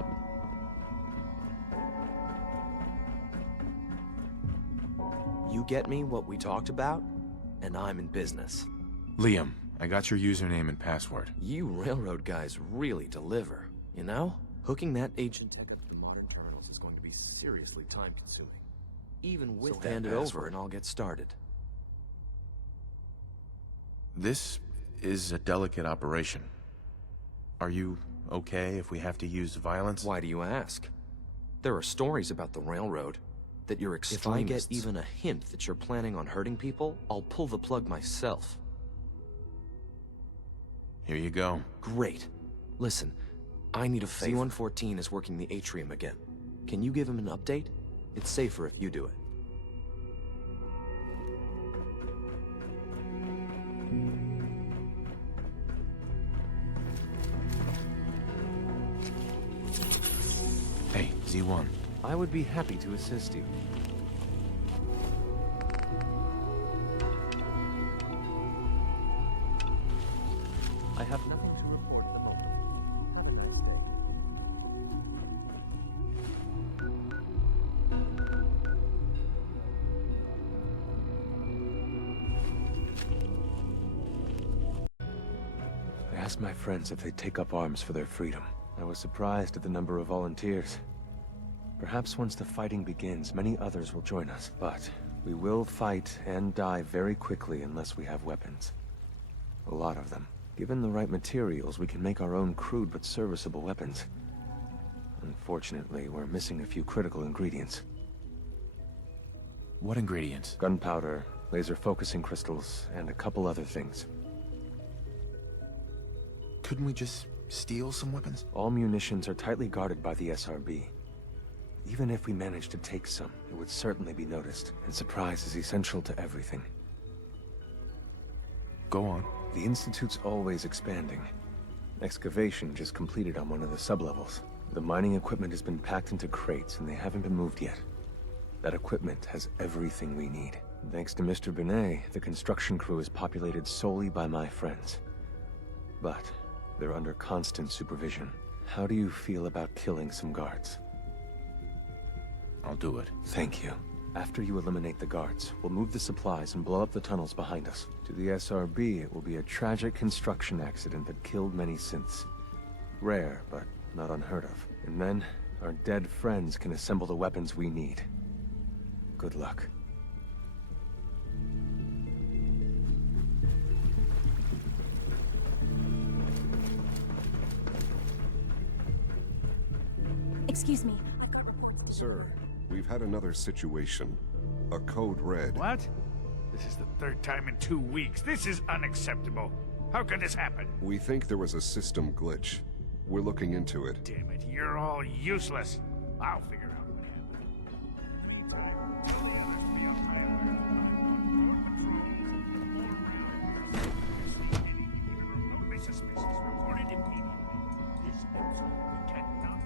You get me what we talked about, and I'm in business. Liam, I got your username and password. You railroad guys really deliver, you know? Hooking that agent tech up to the modern terminals is going to be seriously time-consuming. Even with that hand it over and I'll get started. This is a delicate operation. Are you okay if we have to use violence? Why do you ask? There are stories about the railroad. That you're extremists. If I get even a hint that you're planning on hurting people, I'll pull the plug myself. Here you go. Great. Listen, I need a favor. C-114 is working the atrium again. Can you give him an update? It's safer if you do it. Hey, Z1. I would be happy to assist you. I have nothing to report at the moment. Have a nice day. I asked my friends if they'd take up arms for their freedom. I was surprised at the number of volunteers. Perhaps once the fighting begins, many others will join us. But we will fight and die very quickly unless we have weapons. A lot of them. Given the right materials, we can make our own crude but serviceable weapons. Unfortunately, we're missing a few critical ingredients. What ingredients? Gunpowder, laser focusing crystals, and a couple other things. Couldn't we just steal some weapons? All munitions are tightly guarded by the SRB. Even if we managed to take some, it would certainly be noticed, and surprise is essential to everything. Go on. The Institute's always expanding. Excavation just completed on one of the sublevels. The mining equipment has been packed into crates, and they haven't been moved yet. That equipment has everything we need. Thanks to Mr. Binet, the construction crew is populated solely by my friends. But they're under constant supervision. How do you feel about killing some guards? I'll do it. Thank you. After you eliminate the guards, we'll move the supplies and blow up the tunnels behind us. To the SRB, it will be a tragic construction accident that killed many synths. Rare, but not unheard of. And then, our dead friends can assemble the weapons we need. Good luck. Excuse me, I've got reports. Sir, we've had another situation. A code red. What? This is the third time in 2 weeks. This is unacceptable. How could this happen? We think there was a system glitch. We're looking into it. Damn it, you're all useless. I'll figure out what happened. Suspicious reported immediately. This absolutely cannot happen.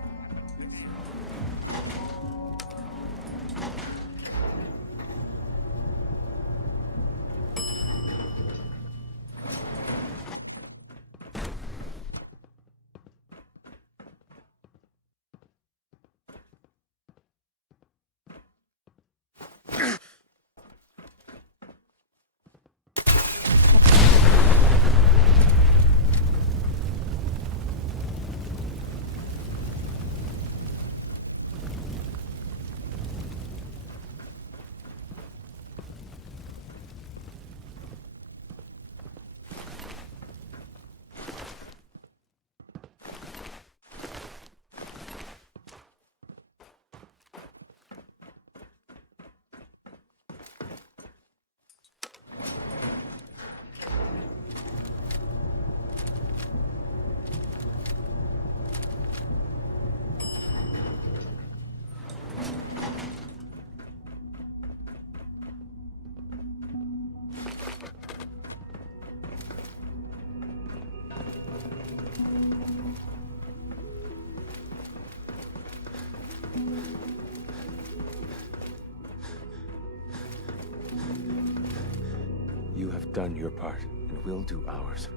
You have done your part, and we'll do ours.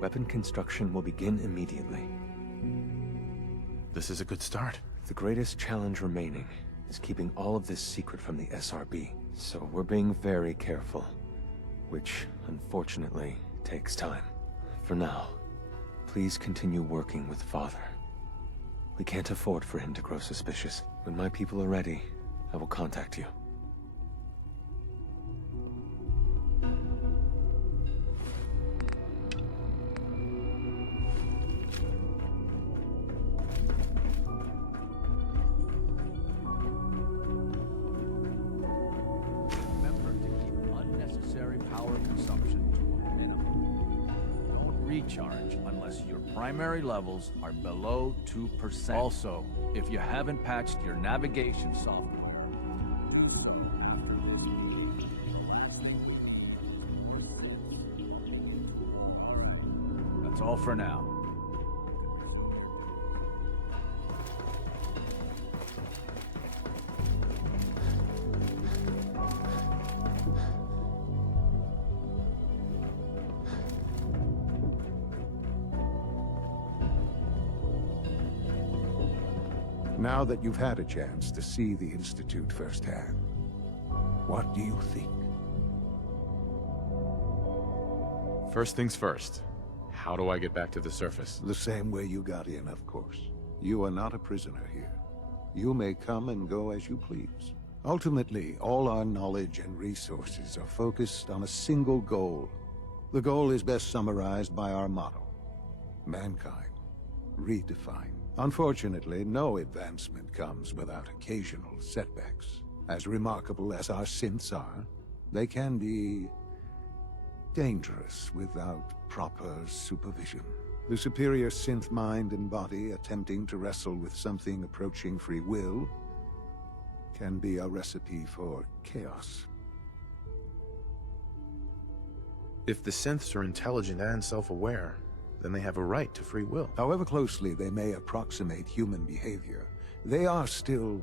Weapon construction will begin immediately. This is a good start. The greatest challenge remaining is keeping all of this secret from the SRB. So we're being very careful, which, unfortunately, takes time. For now, please continue working with Father. We can't afford for him to grow suspicious. When my people are ready, I will contact you. Remember to keep unnecessary power consumption to a minimum. Don't recharge unless your primary levels are below 2%. Also, if you haven't patched your navigation software. That's all for now. Now that you've had a chance to see the Institute firsthand, what do you think? First things first. How do I get back to the surface? The same way you got in, of course. You are not a prisoner here. You may come and go as you please. Ultimately, all our knowledge and resources are focused on a single goal. The goal is best summarized by our motto: mankind, redefined. Unfortunately, no advancement comes without occasional setbacks. As remarkable as our synths are, they can be dangerous without proper supervision. The superior synth mind and body attempting to wrestle with something approaching free will can be a recipe for chaos. If the synths are intelligent and self-aware, then they have a right to free will. However closely they may approximate human behavior, they are still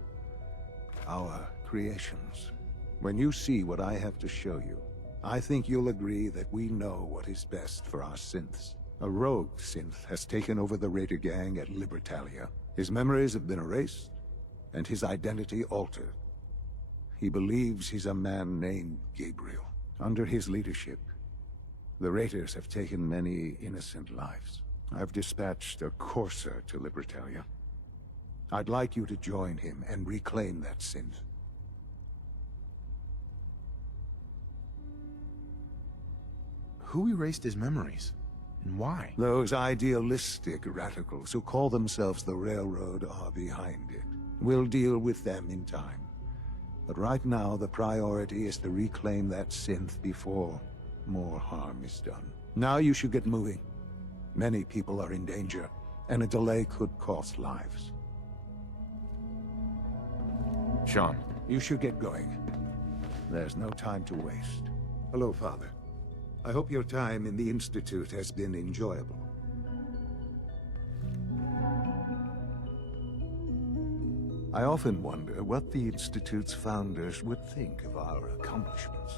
our creations. When you see what I have to show you, I think you'll agree that we know what is best for our synths. A rogue synth has taken over the Raider gang at Libertalia. His memories have been erased, and his identity altered. He believes he's a man named Gabriel. Under his leadership, the Raiders have taken many innocent lives. I've dispatched a courser to Libertalia. I'd like you to join him and reclaim that synth. Who erased his memories? And why? Those idealistic radicals who call themselves the Railroad are behind it. We'll deal with them in time. But right now, the priority is to reclaim that synth before more harm is done. Now you should get moving. Many people are in danger, and a delay could cost lives. Shaun. You should get going. There's no time to waste. Hello, Father. I hope your time in the Institute has been enjoyable. I often wonder what the Institute's founders would think of our accomplishments.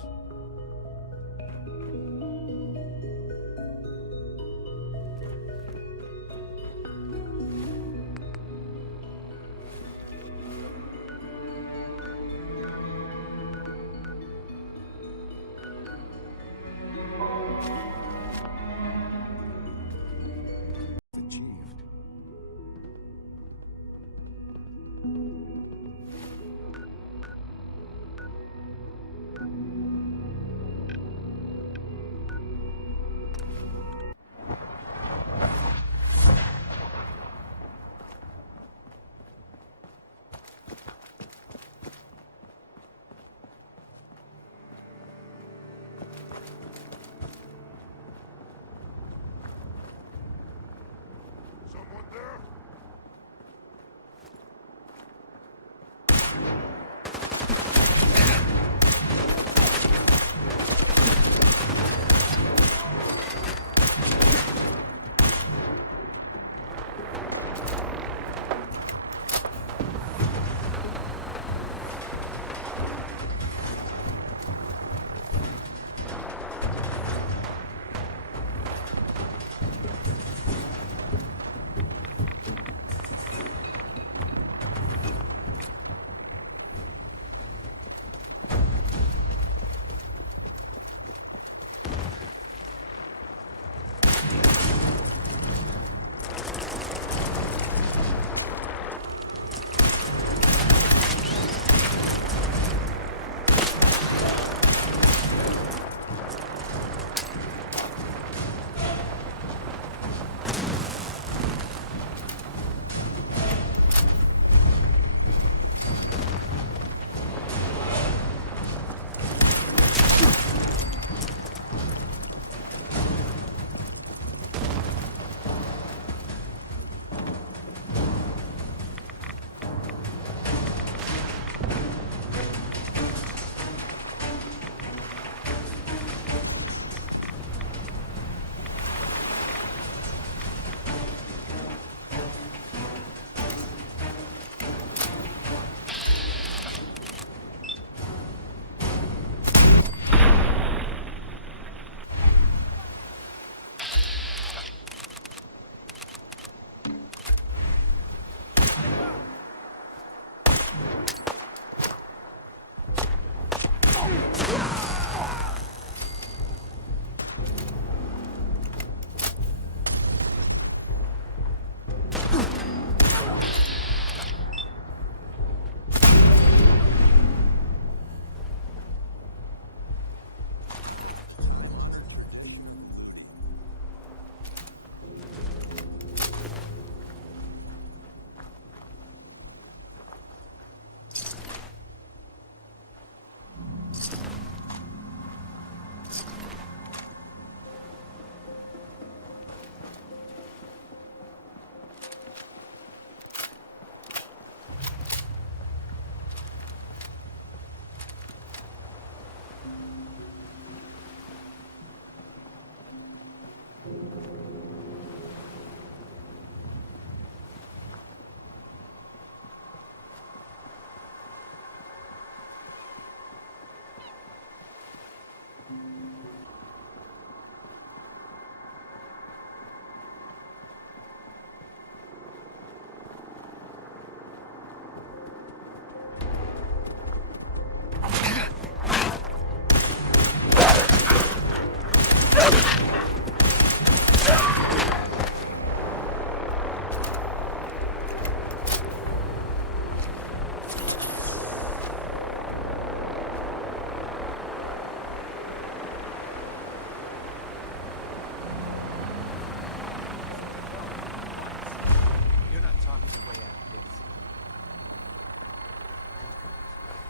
talk is a way out of this.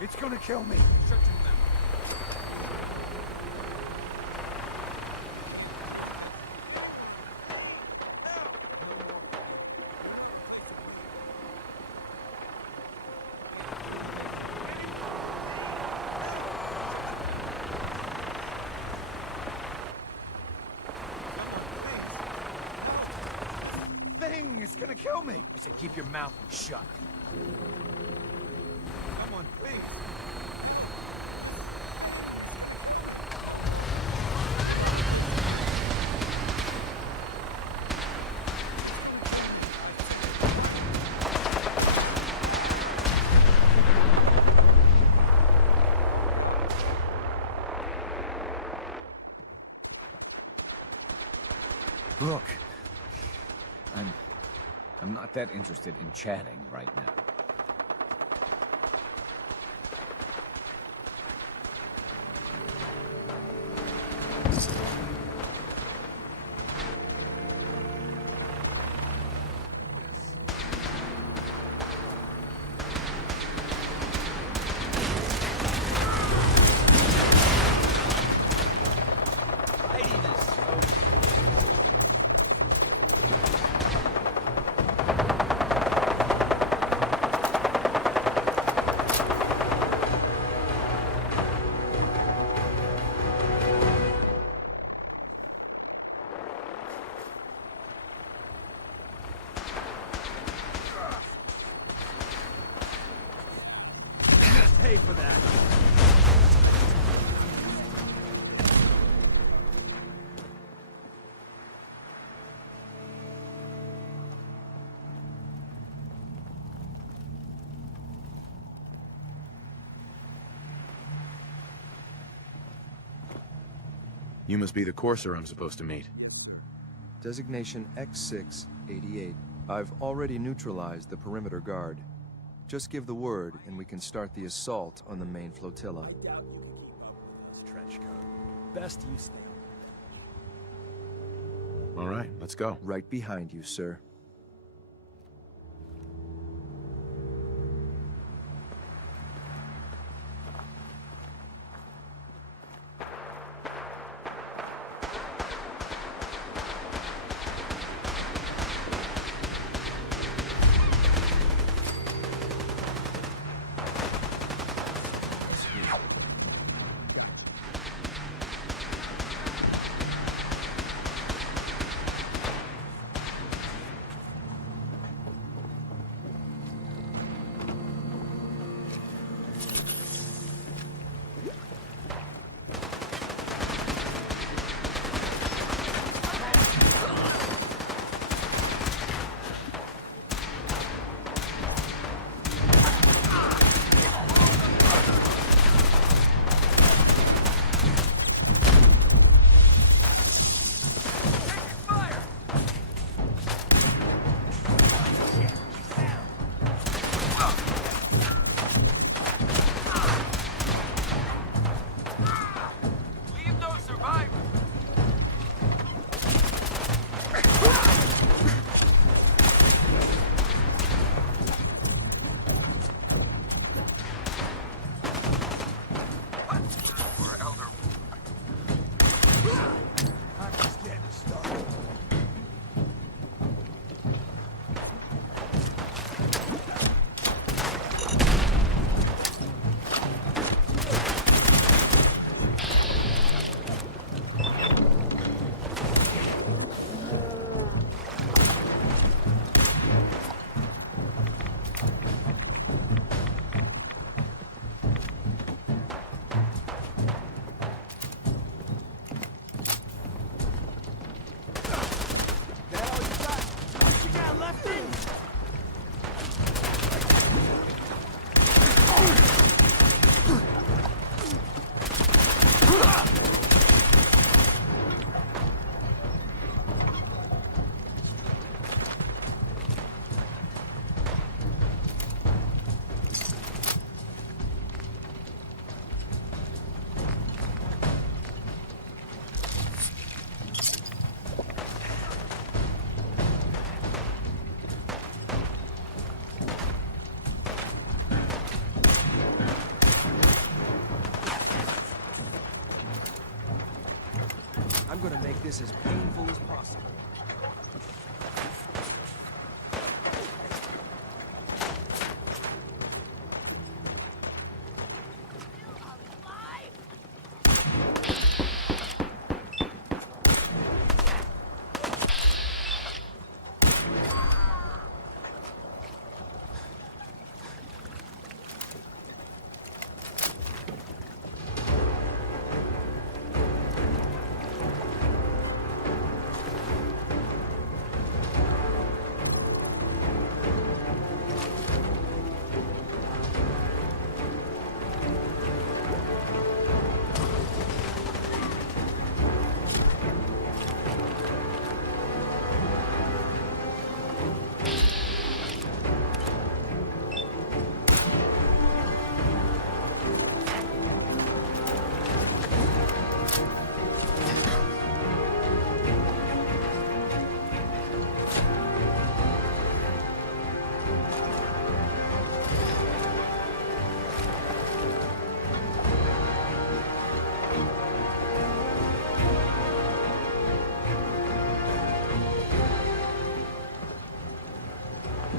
It's gonna kill me. Shut your mouth. It's gonna kill me! I said keep your mouth shut. Come on, please. Look, I'm not that interested in chatting right now. For that. You must be the courser I'm supposed to meet. Designation X688. I've already neutralized the perimeter guard. Just give the word, and we can start the assault on the main flotilla. I doubt you can keep up with this trench coat. Best you stay. All right, let's go. Right behind you, sir. this as painful as possible.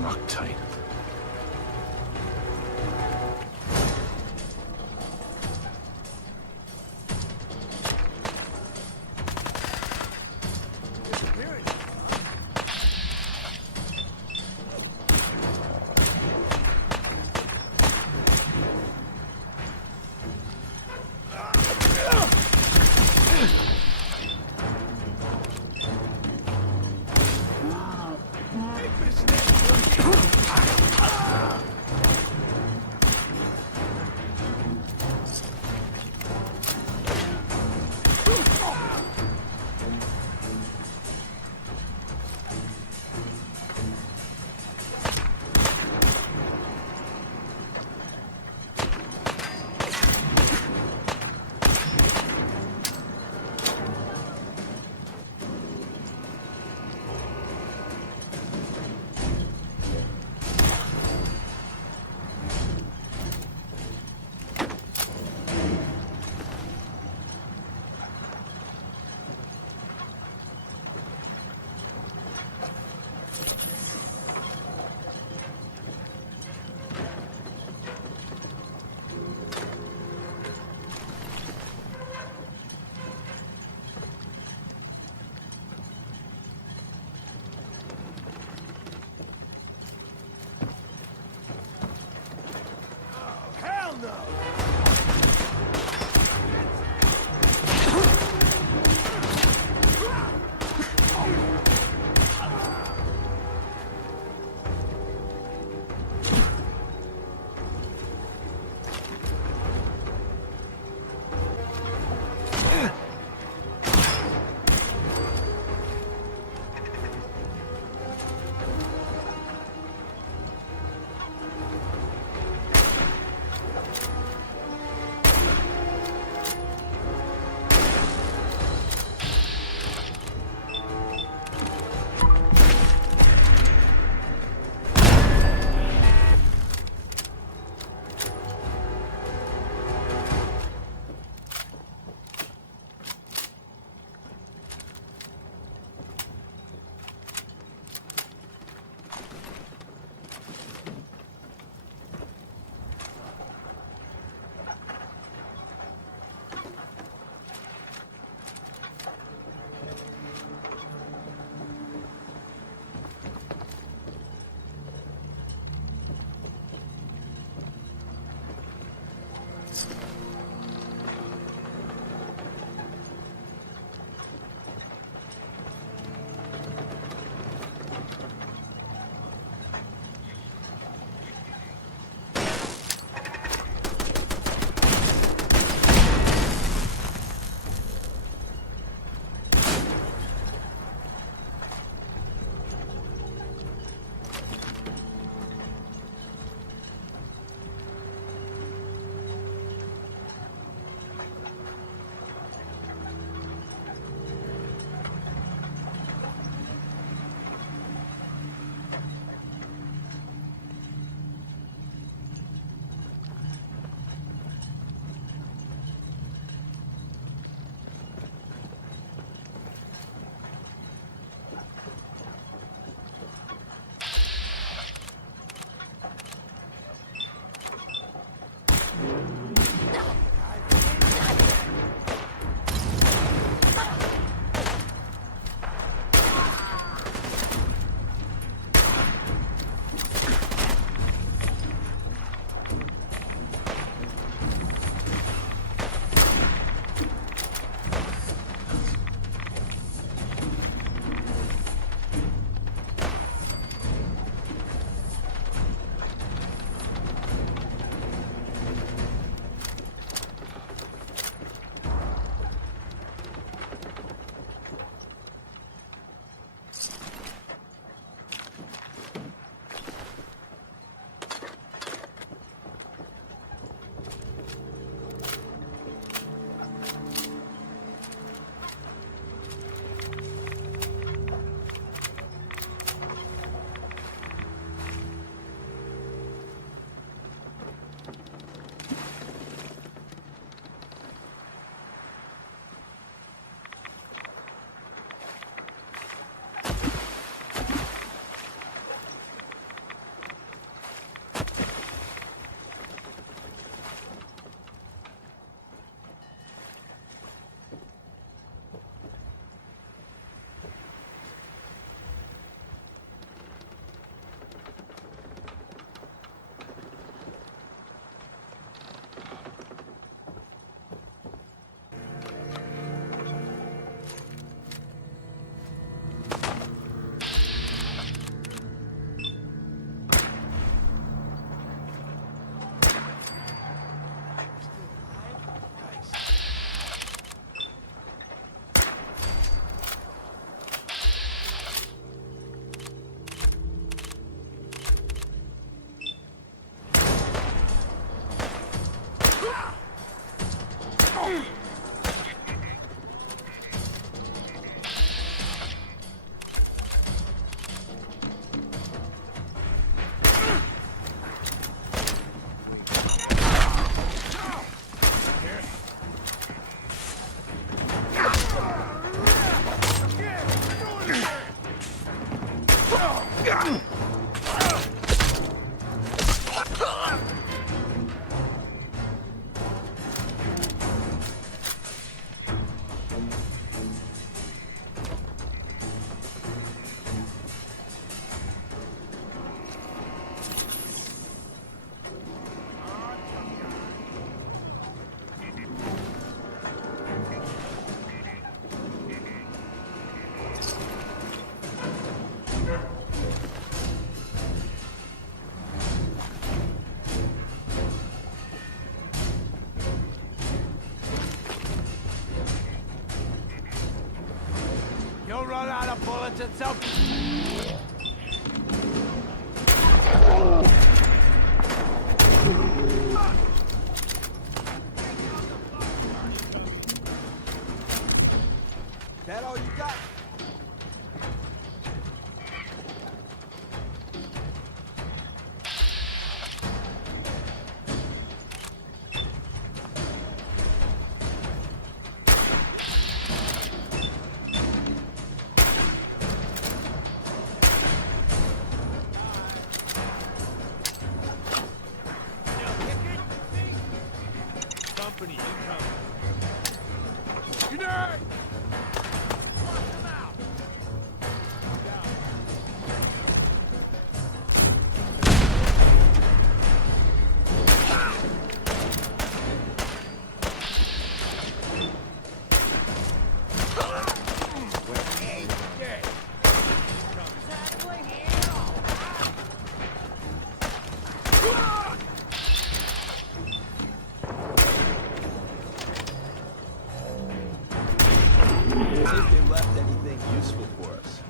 Lock tight. You'll run out of bullets and so... That all you got? Company incoming. Unite! Flush them out! See if they left anything useful for us.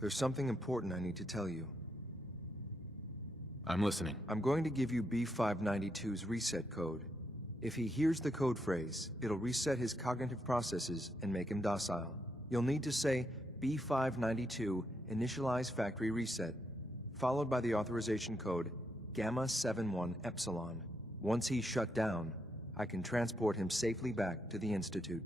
There's something important I need to tell you. I'm listening. I'm going to give you B592's reset code. If he hears the code phrase, it'll reset his cognitive processes and make him docile. You'll need to say B592 initialize factory reset, followed by the authorization code Gamma 71 Epsilon. Once he's shut down, I can transport him safely back to the Institute.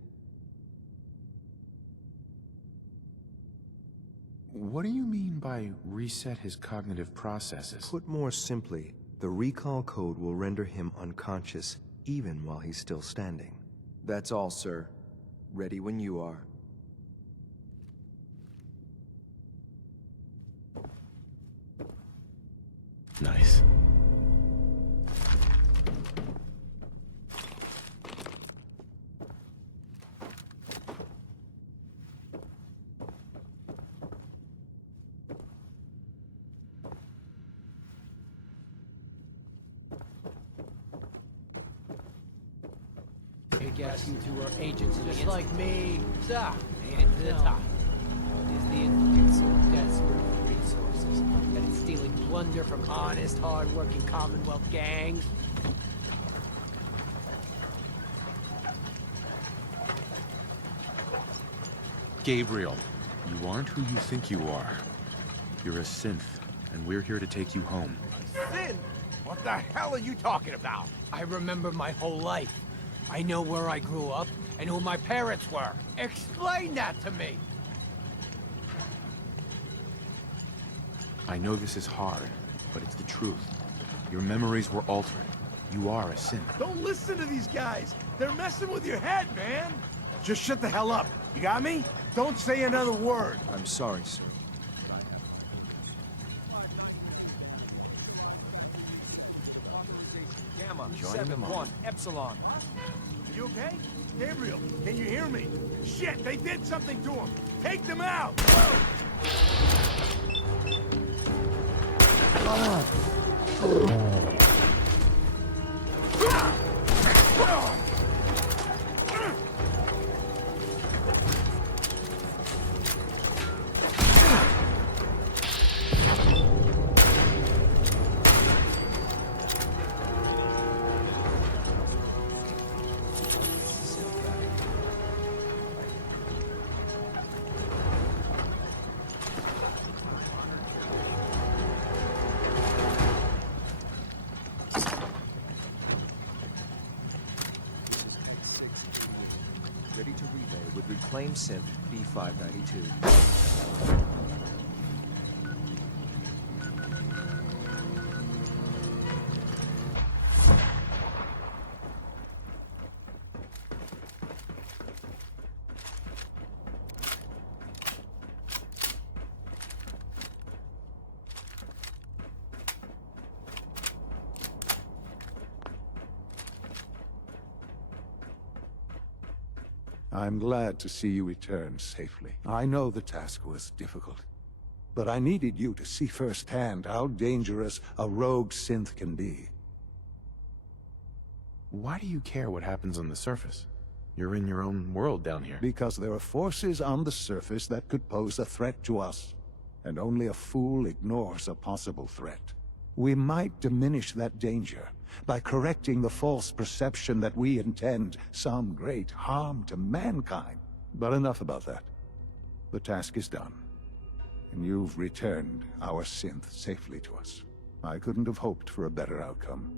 What do you mean by reset his cognitive processes? Put more simply, the recall code will render him unconscious even while he's still standing. That's all, sir. Ready when you are. Nice. Asking to our agents just like me. So, made it to the top. Is the Institute so desperate for resources that it's stealing plunder from honest, hard-working Commonwealth gangs? Gabriel, you aren't who you think you are. You're a synth, and we're here to take you home. Sin? What the hell are you talking about? I remember my whole life. I know where I grew up and who my parents were. Explain that to me! I know this is hard, but it's the truth. Your memories were altered. You are a synth. Don't listen to these guys! They're messing with your head, man! Just shut the hell up. You got me? Don't say another word. I'm sorry, sir. Gamma Join them 7-1 Epsilon. You okay? Gabriel, can you hear me? Shit, they did something to him! Take them out! Ready to relay with reclaimed synth B592. I'm glad to see you return safely. I know the task was difficult, but I needed you to see firsthand how dangerous a rogue synth can be. Why do you care what happens on the surface? You're in your own world down here. Because there are forces on the surface that could pose a threat to us, and only a fool ignores a possible threat. We might diminish that danger by correcting the false perception that we intend some great harm to mankind. But enough about that. The task is done, and you've returned our synth safely to us. I couldn't have hoped for a better outcome.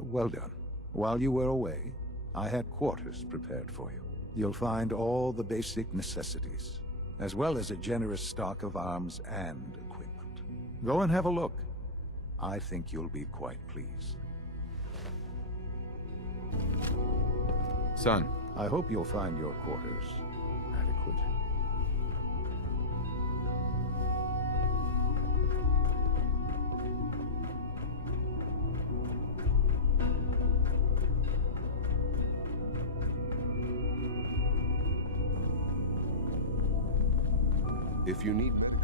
Well done. While you were away, I had quarters prepared for you. You'll find all the basic necessities, as well as a generous stock of arms and equipment. Go and have a look. I think you'll be quite pleased. Son. I hope you'll find your quarters adequate. If you need medical...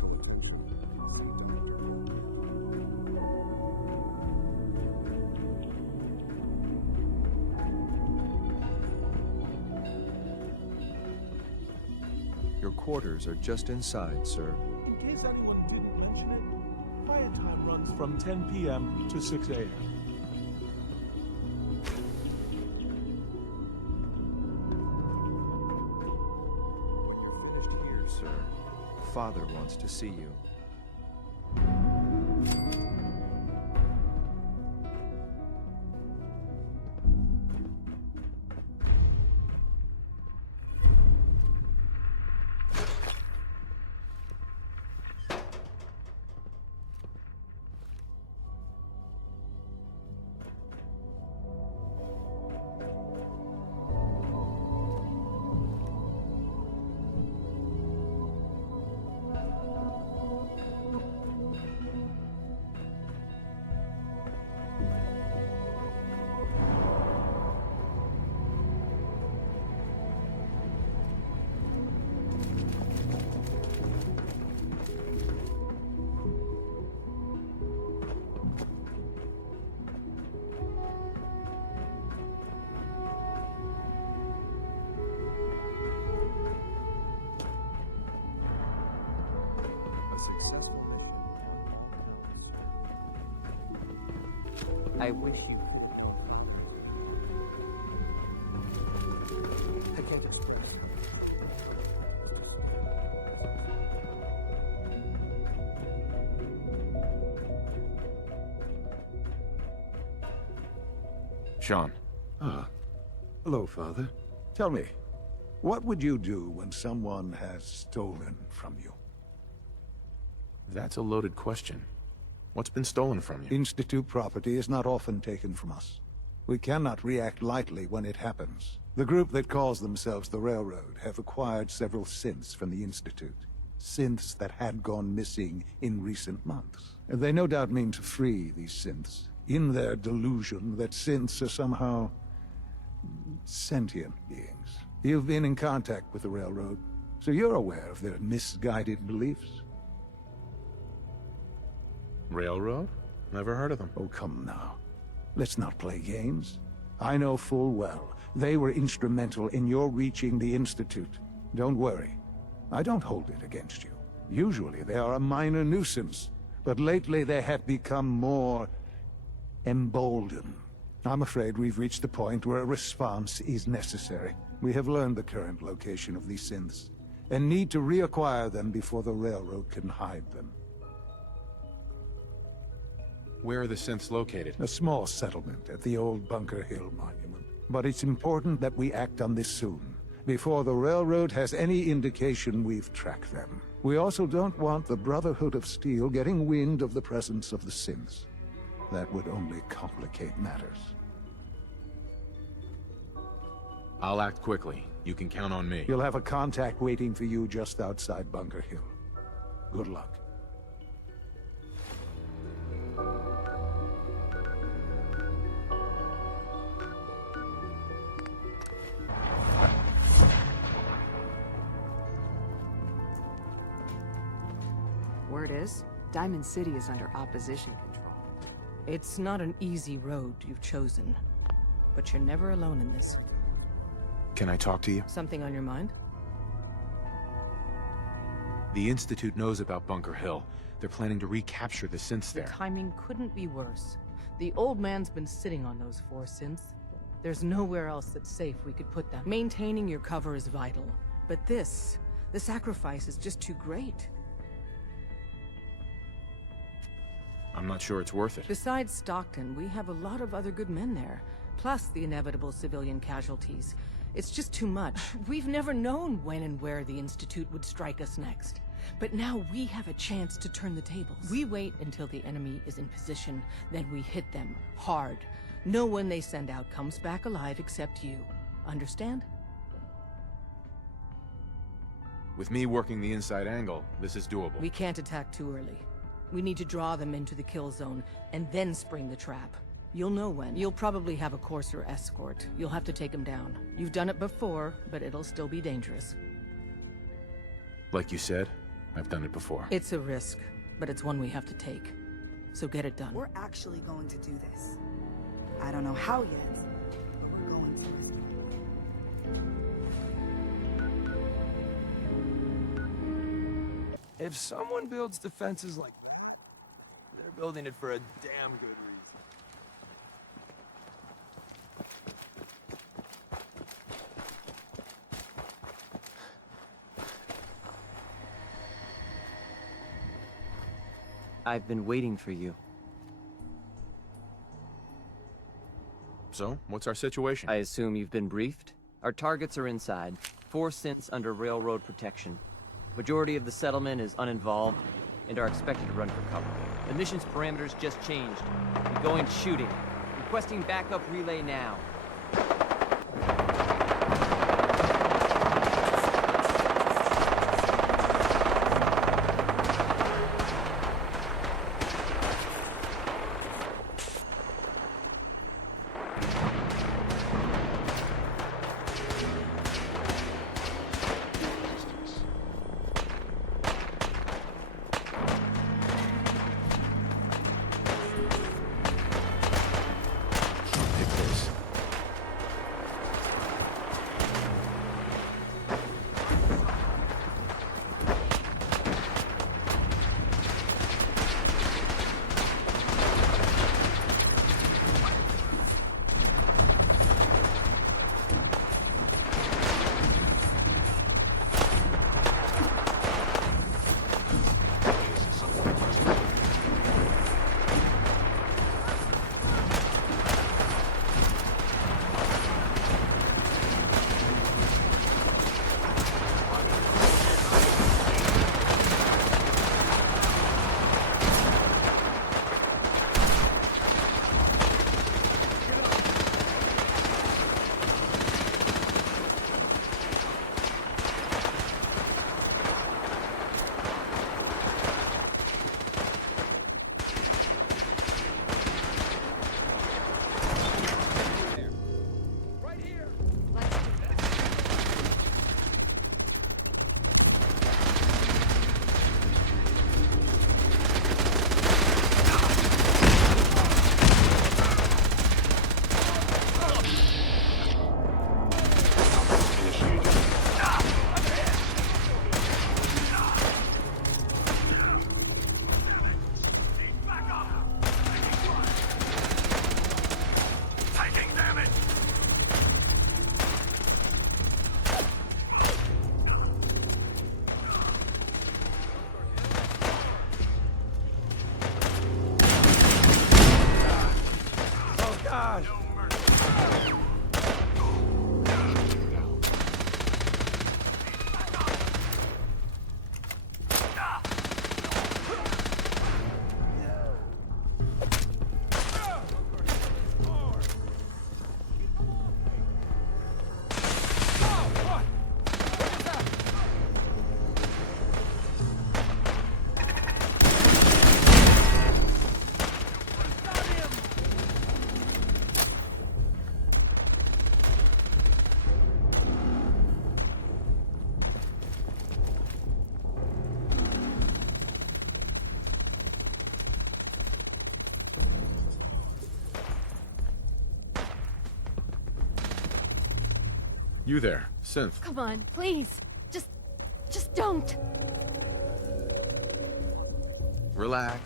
Your quarters are just inside, sir. In case anyone didn't mention it, quiet time runs from 10 p.m. to 6 a.m. You're finished here, sir. Father wants to see you. Successful mission. I wish you... I can't just... Shaun. Ah. Hello, Father. Tell me, what would you do when someone has stolen from you? That's a loaded question. What's been stolen from you? Institute property is not often taken from us. We cannot react lightly when it happens. The group that calls themselves the Railroad have acquired several synths from the Institute. Synths that had gone missing in recent months. They no doubt mean to free these synths, in their delusion that synths are somehow... sentient beings. You've been in contact with the Railroad, so you're aware of their misguided beliefs. Railroad? Never heard of them. Oh, come now. Let's not play games. I know full well they were instrumental in your reaching the Institute. Don't worry. I don't hold it against you. Usually they are a minor nuisance, but lately they have become more emboldened. I'm afraid we've reached the point where a response is necessary. We have learned the current location of these synths, and need to reacquire them before the Railroad can hide them. Where are the synths located? A small settlement at the old Bunker Hill Monument. But it's important that we act on this soon, before the Railroad has any indication we've tracked them. We also don't want the Brotherhood of Steel getting wind of the presence of the synths. That would only complicate matters. I'll act quickly. You can count on me. You'll have a contact waiting for you just outside Bunker Hill. Good luck. Word is, Diamond City is under opposition control. It's not an easy road you've chosen, but you're never alone in this. Can I talk to you? Something on your mind? The Institute knows about Bunker Hill. They're planning to recapture the synths The there. timing couldn't be worse. The old man's been sitting on those 4 synths. There's nowhere else that's safe we could put them. Maintaining your cover is vital, but the sacrifice is just too great. I'm not sure it's worth it. Besides Stockton, we have a lot of other good men there, plus the inevitable civilian casualties. It's just too much. We've never known when and where the Institute would strike us next. But now we have a chance to turn the tables. We wait until the enemy is in position, then we hit them hard. No one they send out comes back alive except you. Understand? With me working the inside angle, this is doable. We can't attack too early. We need to draw them into the kill zone, and then spring the trap. You'll know when. You'll probably have a Courser escort. You'll have to take them down. You've done it before, but it'll still be dangerous. Like you said, I've done it before. It's a risk, but it's one we have to take. So get it done. We're actually going to do this. I don't know how yet, but we're going to. If someone builds defenses like that, they're building it for a damn good reason. I've been waiting for you. So, what's our situation? I assume you've been briefed? Our targets are inside. 4 synths under railroad protection. Majority of the settlement is uninvolved and are expected to run for cover. The mission's parameters just changed. We're going shooting. Requesting backup relay now. You there, Synth. Come on, please. Just don't. Relax.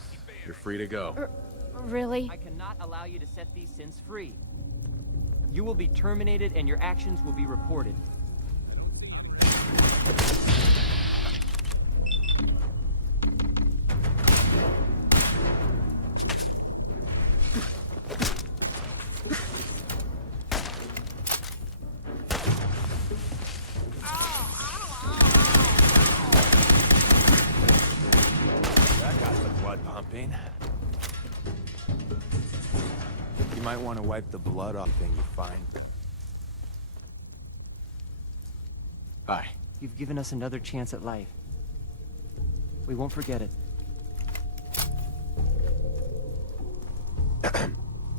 You're free to go. Really? I cannot allow you to set these synths free. You will be terminated and your actions will be reported. That got the blood pumping. You might want to wipe the blood off thing you find. Hi. You've given us another chance at life. We won't forget it.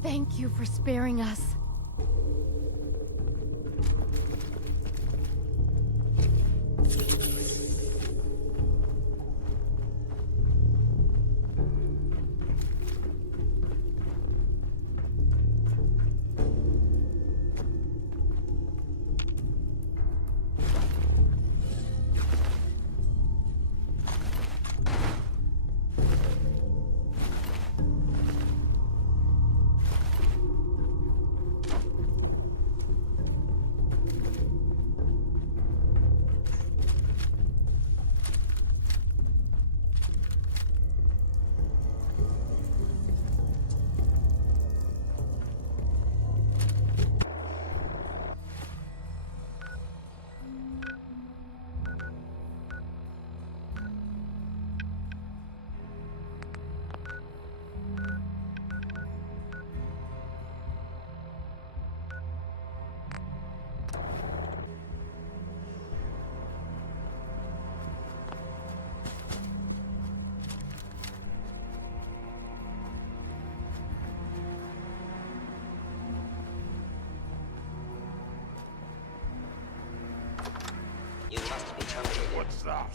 Thank you for sparing us. You must be terminated. What's that?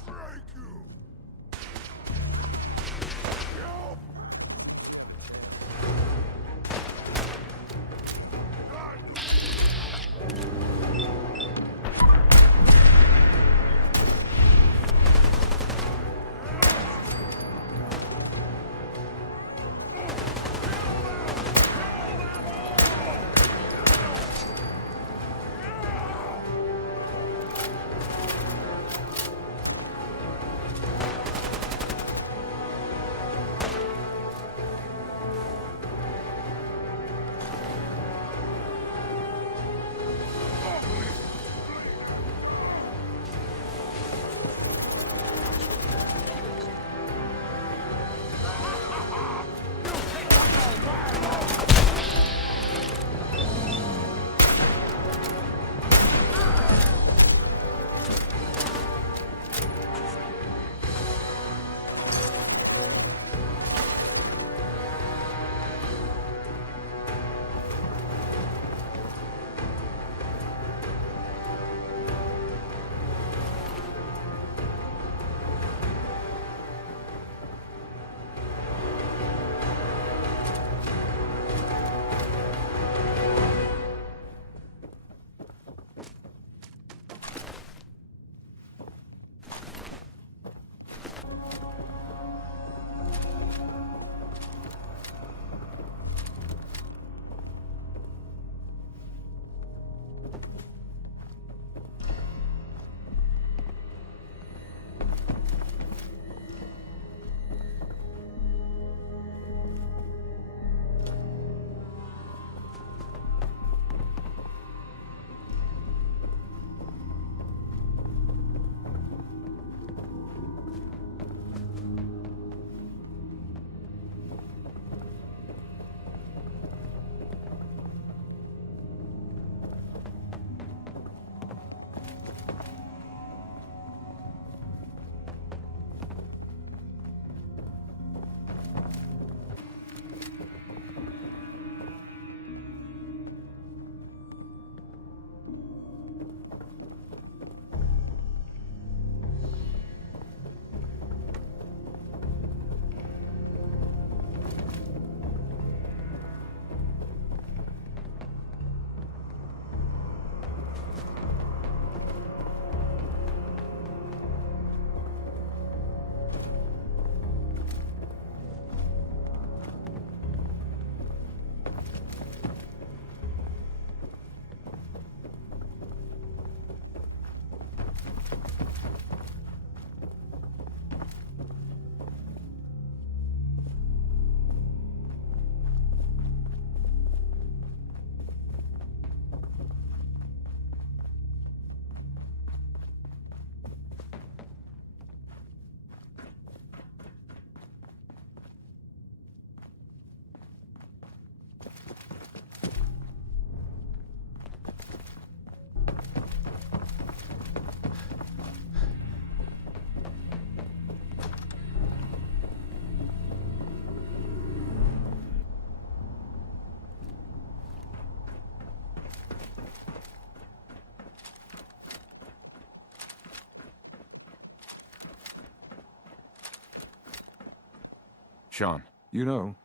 Shaun. You know,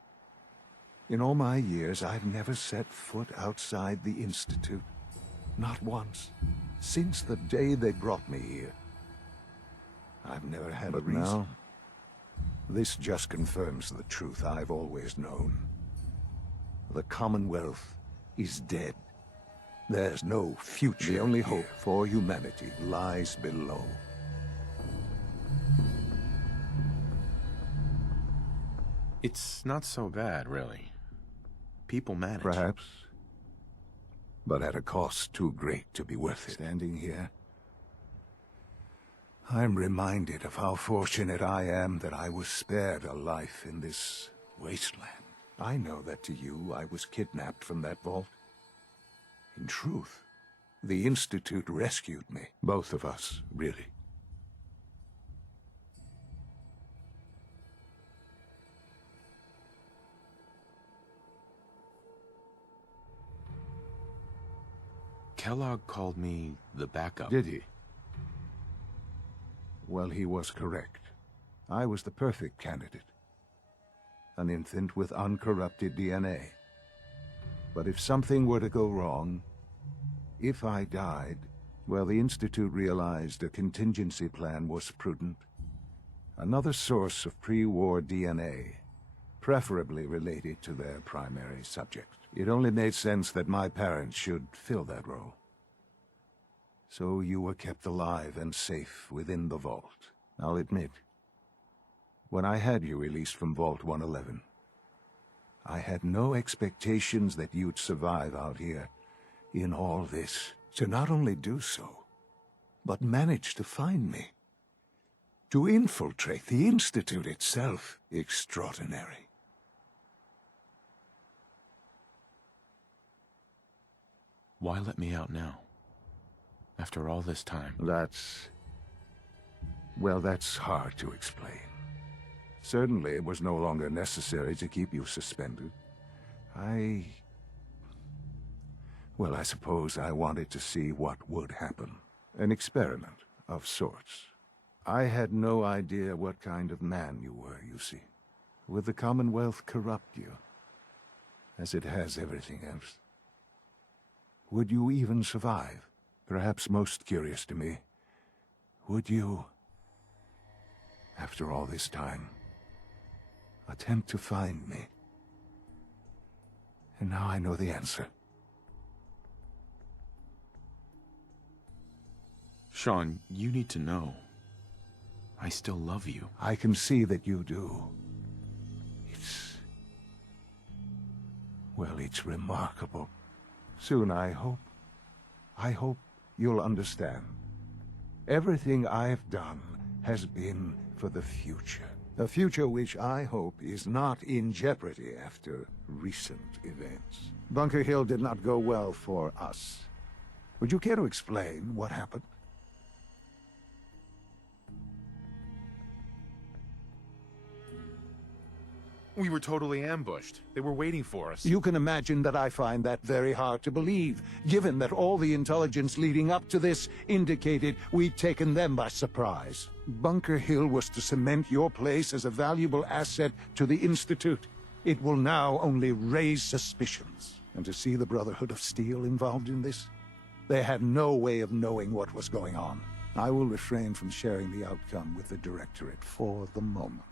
in all my years, I've never set foot outside the Institute. Not once. Since the day they brought me here. I've never had a reason. Now, this just confirms the truth I've always known. The Commonwealth is dead. There's no future. The only hope for humanity lies below. It's not so bad, really. People manage. Perhaps. But at a cost too great to be worth it. Standing here, I'm reminded of how fortunate I am that I was spared a life in this wasteland. I know that to you, I was kidnapped from that vault. In truth, the Institute rescued me. Both of us, really. Kellogg called me the backup. Did he? Well, he was correct. I was the perfect candidate. An infant with uncorrupted DNA. But if something were to go wrong, if I died, well, the Institute realized a contingency plan was prudent. Another source of pre-war DNA, preferably related to their primary subject. It only made sense that my parents should fill that role. So you were kept alive and safe within the vault. I'll admit, when I had you released from Vault 111, I had no expectations that you'd survive out here in all this. To not only do so, but manage to find me. To infiltrate the Institute itself. Extraordinary. Why let me out now? After all this time? Well, that's hard to explain. Certainly, it was no longer necessary to keep you suspended. Well, I suppose I wanted to see what would happen. An experiment of sorts. I had no idea what kind of man you were, you see. Would the Commonwealth corrupt you? As it has everything else? Would you even survive? Perhaps most curious to me, would you, after all this time, attempt to find me? And now I know the answer. Shaun, you need to know. I still love you. I can see that you do. Well, it's remarkable. Soon, I hope you'll understand. Everything I've done has been for the future. A future which I hope is not in jeopardy after recent events. Bunker Hill did not go well for us. Would you care to explain what happened? We were totally ambushed. They were waiting for us. You can imagine that I find that very hard to believe, given that all the intelligence leading up to this indicated we'd taken them by surprise. Bunker Hill was to cement your place as a valuable asset to the Institute. It will now only raise suspicions. And to see the Brotherhood of Steel involved in this? They had no way of knowing what was going on. I will refrain from sharing the outcome with the Directorate for the moment.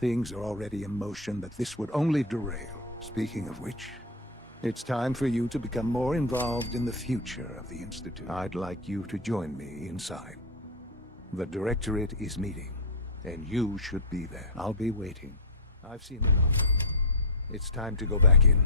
Things are already in motion that this would only derail. Speaking of which, it's time for you to become more involved in the future of the Institute. I'd like you to join me inside. The Directorate is meeting, and you should be there. I'll be waiting. I've seen enough. It's time to go back in.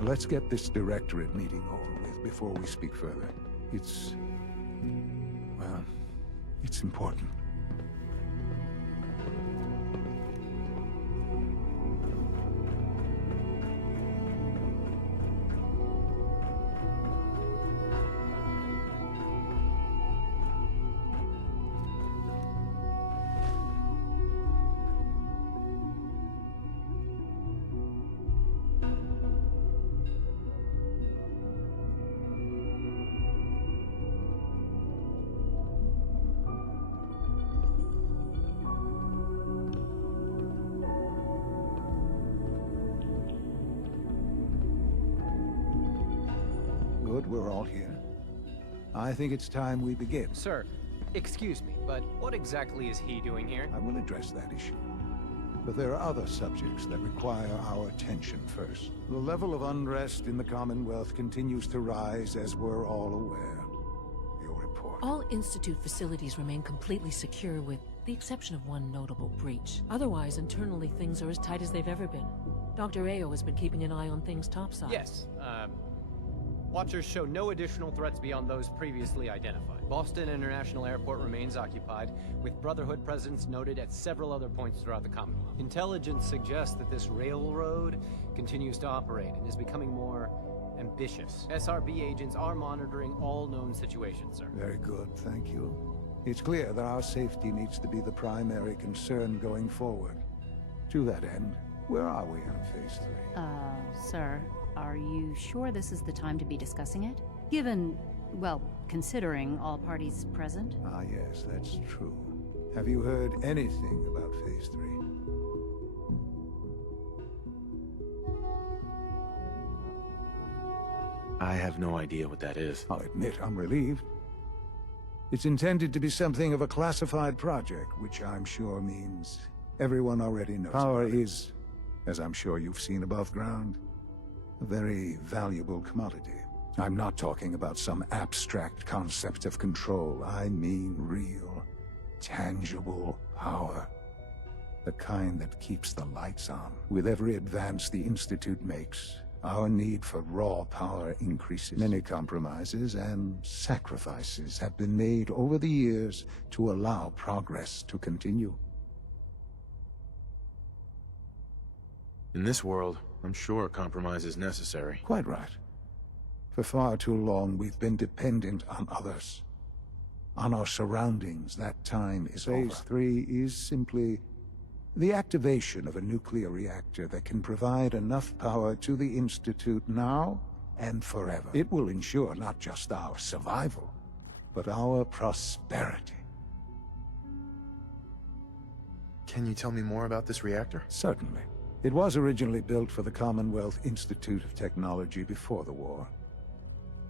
Let's get this Directorate meeting over with before we speak further. Well, it's important. I think it's time we begin. Sir, excuse me, but what exactly is he doing here? I will address that issue. But there are other subjects that require our attention first. The level of unrest in the Commonwealth continues to rise, as we're all aware. Your report. All Institute facilities remain completely secure with the exception of one notable breach. Otherwise, internally, things are as tight as they've ever been. Dr. Ao has been keeping an eye on things topside. Yes, Watchers show no additional threats beyond those previously identified. Boston International Airport remains occupied, with Brotherhood presence noted at several other points throughout the Commonwealth. Intelligence suggests that this railroad continues to operate and is becoming more ambitious. SRB agents are monitoring all known situations, sir. Very good, thank you. It's clear that our safety needs to be the primary concern going forward. To that end, where are we on Phase 3? Sir, are you sure this is the time to be discussing it? Given, well, considering all parties present? Ah, yes, that's true. Have you heard anything about Phase 3? I have no idea what that is. I'll admit I'm relieved. It's intended to be something of a classified project, which I'm sure means everyone already knows. Power is, as I'm sure you've seen above ground, a very valuable commodity. I'm not talking about some abstract concept of control. I mean real, tangible power. The kind that keeps the lights on. With every advance the Institute makes, our need for raw power increases. Many compromises and sacrifices have been made over the years to allow progress to continue. In this world, I'm sure compromise is necessary. Quite right. For far too long, we've been dependent on others. On our surroundings. That time is over. Phase 3 is simply the activation of a nuclear reactor that can provide enough power to the Institute now and forever. It will ensure not just our survival, but our prosperity. Can you tell me more about this reactor? Certainly. It was originally built for the Commonwealth Institute of Technology before the war,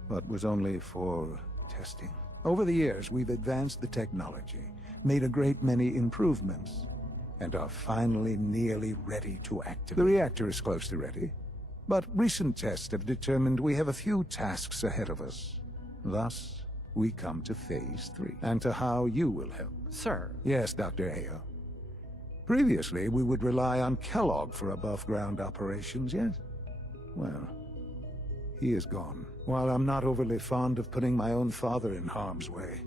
but was only for testing. Over the years, we've advanced the technology, made a great many improvements, and are finally nearly ready to activate. The reactor is close to ready, but recent tests have determined we have a few tasks ahead of us. Thus, we come to Phase 3, and to how you will help. Sir. Yes, Dr. Ao. Previously, we would rely on Kellogg for above-ground operations, yes? Well, he is gone. While I'm not overly fond of putting my own father in harm's way,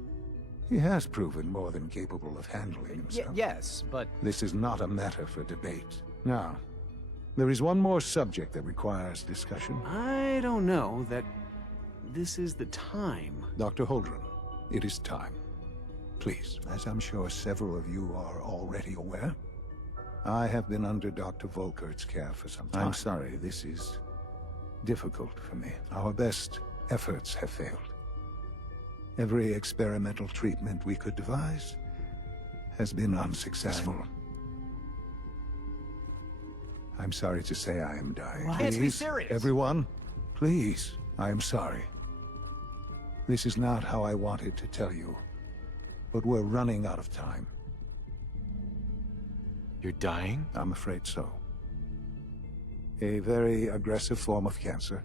he has proven more than capable of handling himself. Yes, but... This is not a matter for debate. Now, there is one more subject that requires discussion. I don't know that this is the time. Dr. Holdren, it is time. Please, as I'm sure several of you are already aware, I have been under Dr. Volkert's care for some time. I'm sorry, this is difficult for me. Our best efforts have failed. Every experimental treatment we could devise has been unsuccessful. I'm sorry to say I am dying. What? Can't be serious. Everyone, please, I am sorry. This is not how I wanted to tell you, but we're running out of time. You're dying? I'm afraid so. A very aggressive form of cancer.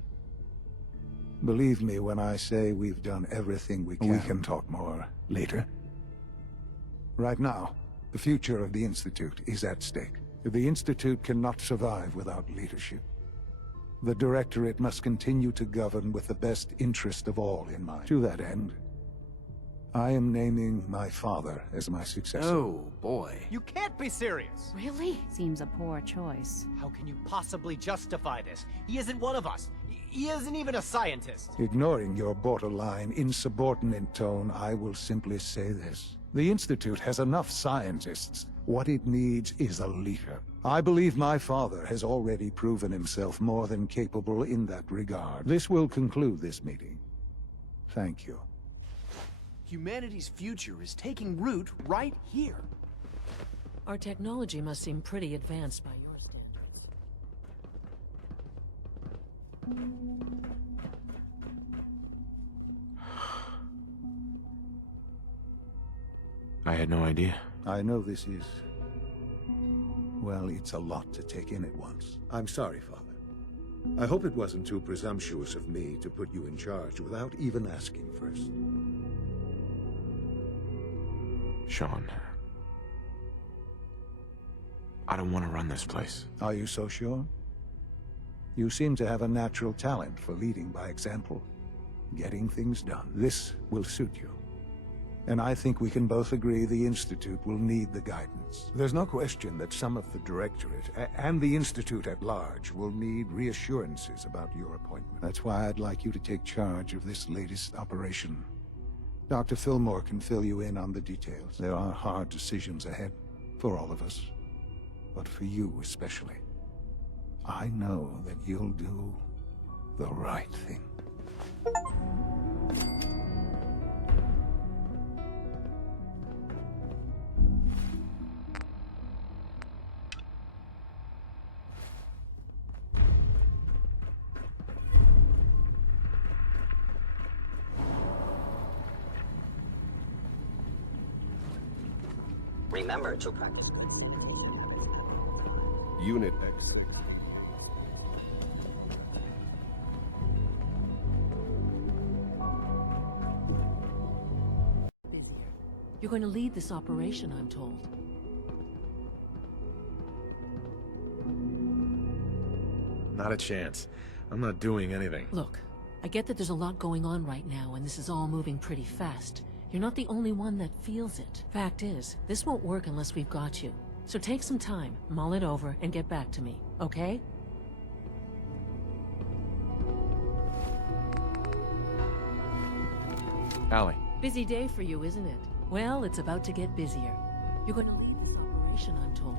Believe me when I say we've done everything we can. We can talk more later. Right now, the future of the Institute is at stake. The Institute cannot survive without leadership. The Directorate must continue to govern with the best interest of all in mind. To that end, I am naming my father as my successor. Oh, boy. You can't be serious! Really? Seems a poor choice. How can you possibly justify this? He isn't one of us. He isn't even a scientist. Ignoring your borderline, insubordinate tone, I will simply say this. The Institute has enough scientists. What it needs is a leader. I believe my father has already proven himself more than capable in that regard. This will conclude this meeting. Thank you. Humanity's future is taking root right here. Our technology must seem pretty advanced by your standards. I had no idea. I know this is... well, it's a lot to take in at once. I'm sorry, Father. I hope it wasn't too presumptuous of me to put you in charge without even asking first. Shaun. I don't want to run this place. Are you so sure? You seem to have a natural talent for leading by example. Getting things done. This will suit you. And I think we can both agree the Institute will need the guidance. There's no question that some of the Directorate, and the Institute at large, will need reassurances about your appointment. That's why I'd like you to take charge of this latest operation. Dr. Fillmore can fill you in on the details. There are hard decisions ahead, for all of us. But for you especially. I know that you'll do the right thing. Remember to practice. Unit exit. You're going to lead this operation, I'm told. Not a chance. I'm not doing anything. Look, I get that there's a lot going on right now, and this is all moving pretty fast. You're not the only one that feels it. Fact is, this won't work unless we've got you. So take some time, mull it over, and get back to me, okay? Allie. Busy day for you, isn't it? Well, it's about to get busier. You're going to lead this operation, I'm told.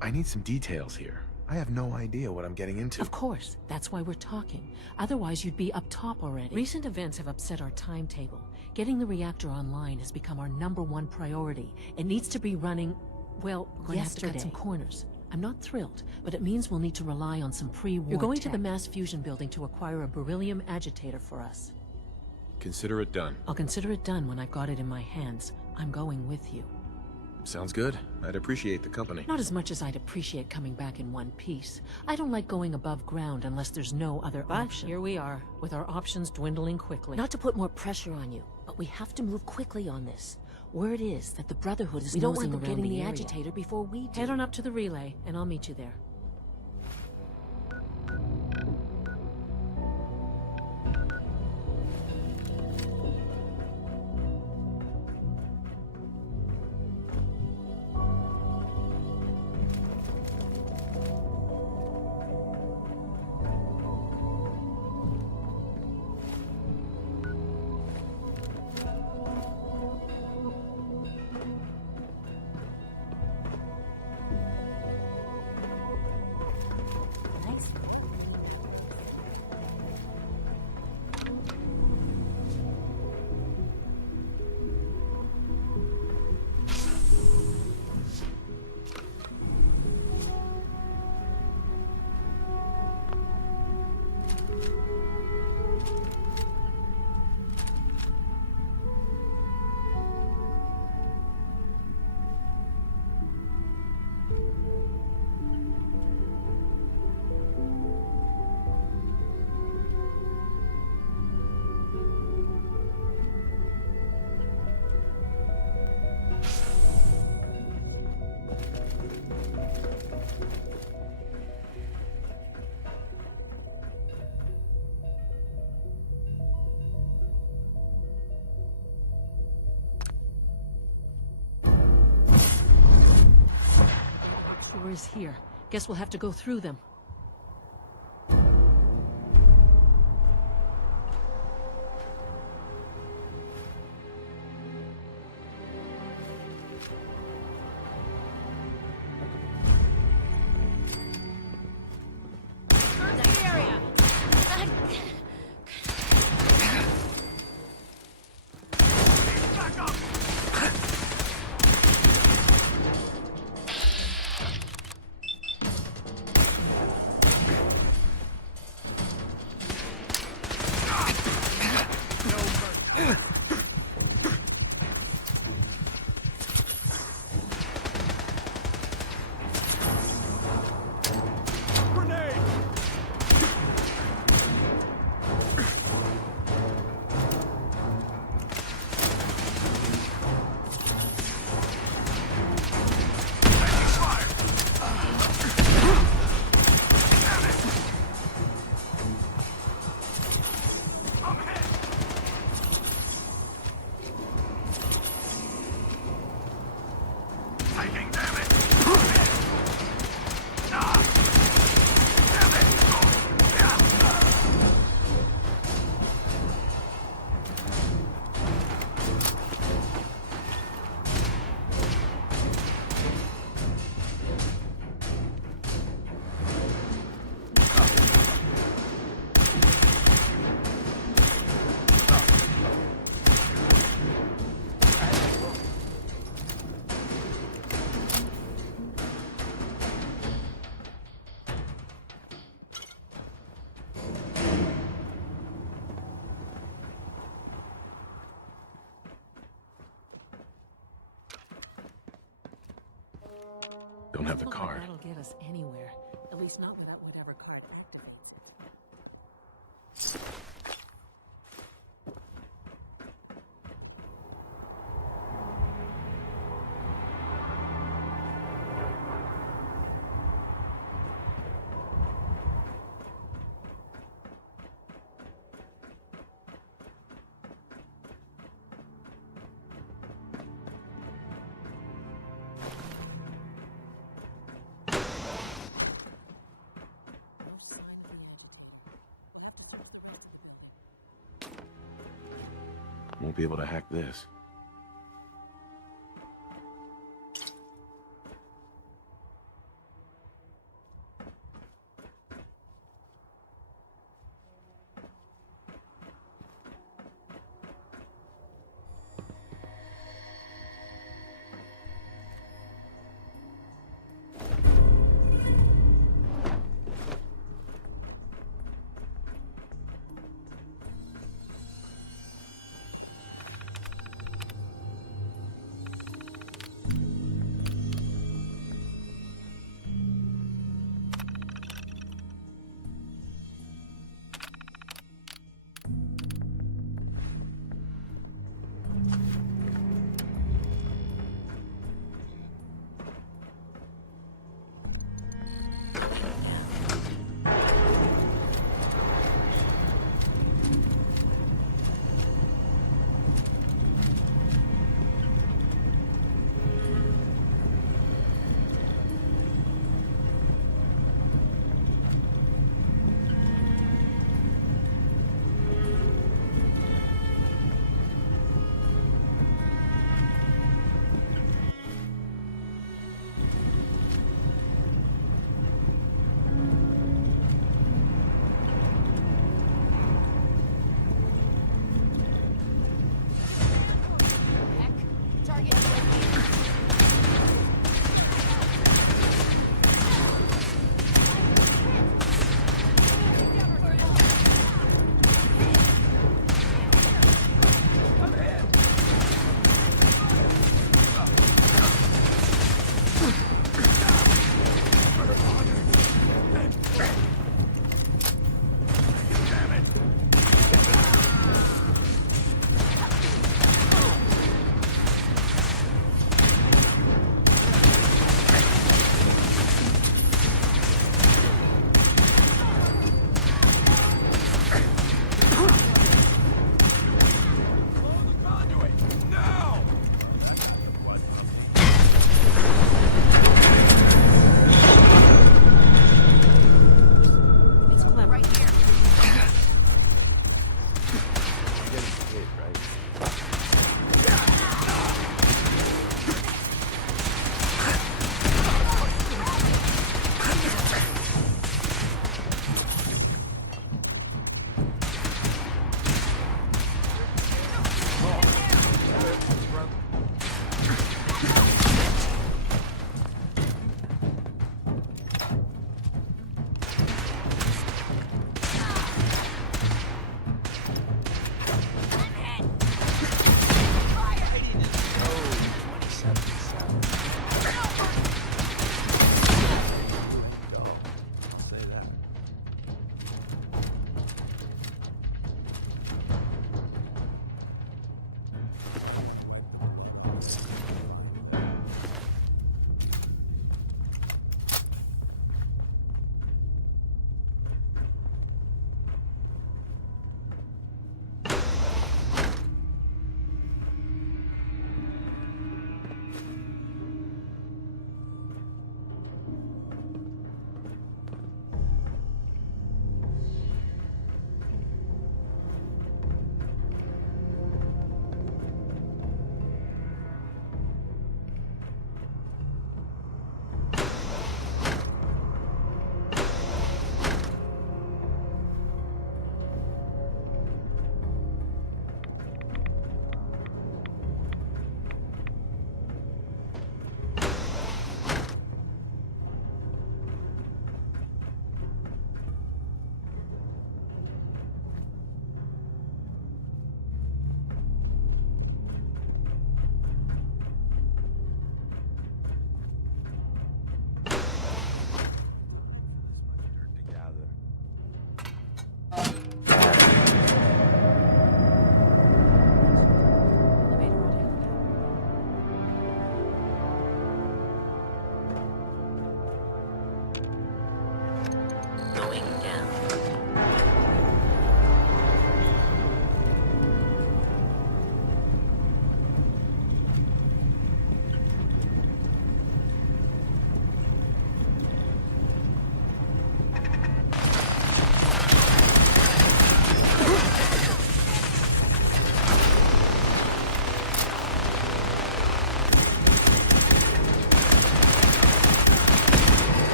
I need some details here. I have no idea what I'm getting into. Of course. That's why we're talking. Otherwise, you'd be up top already. Recent events have upset our timetable. Getting the reactor online has become our #1 priority. It needs to be running, well, we're going to have to cut some corners. I'm not thrilled, but it means we'll need to rely on some pre-war You're going to the mass fusion building to acquire a beryllium agitator for us. Consider it done. I'll consider it done when I've got it in my hands. I'm going with you. Sounds good. I'd appreciate the company. Not as much as I'd appreciate coming back in one piece. I don't like going above ground unless there's no other option. Here we are, with our options dwindling quickly. Not to put more pressure on you, but we have to move quickly on this. Word is that the Brotherhood is nosing around getting the agitator before we do. Head on up to the relay, and I'll meet you there. Is here. Guess we'll have to go through them. Don't have the Doesn't look like card. that'll get us anywhere. At least not without whatever card. Won't be able to hack this.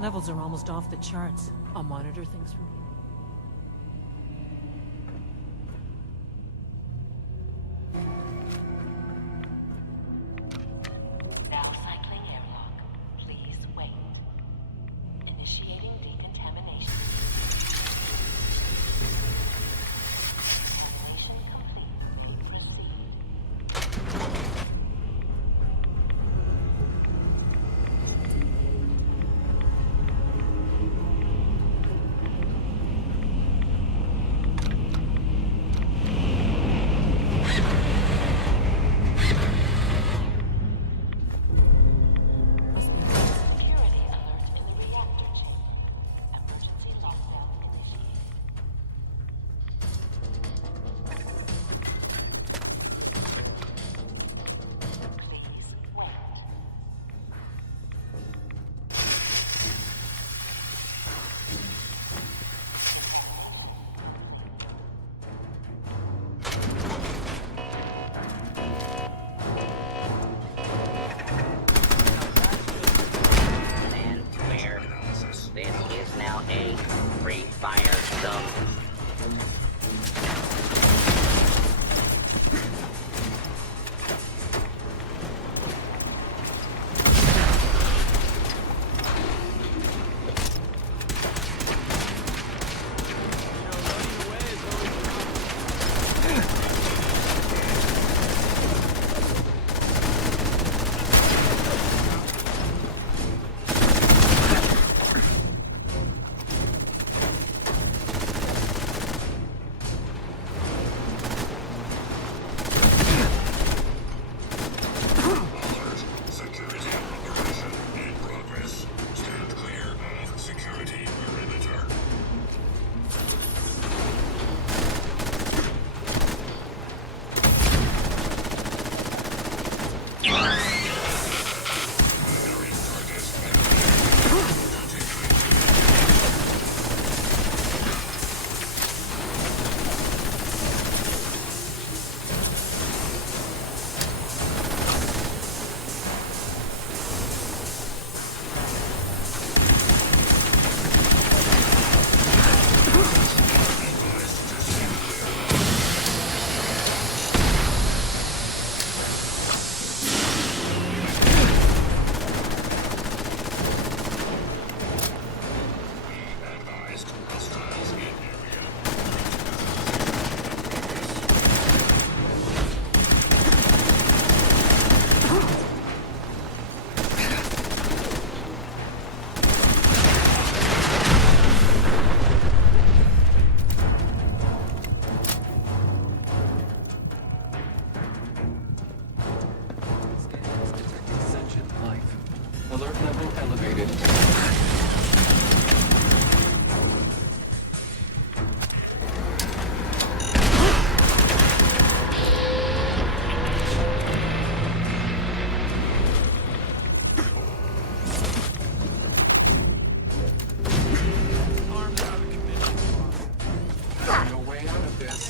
Levels are almost off the charts. I'll monitor things from here. Now cycling airlock. Please wait. Initiating decontamination. Translation complete. Security alert in the reactor chamber. Emergency lockdown initiated. Please wait. And clear. This is now a free fire zone. Security operation in progress. Stand clear of security perimeter. Advised, hostiles in area. Sentient life. Alert level elevated. No way out of this.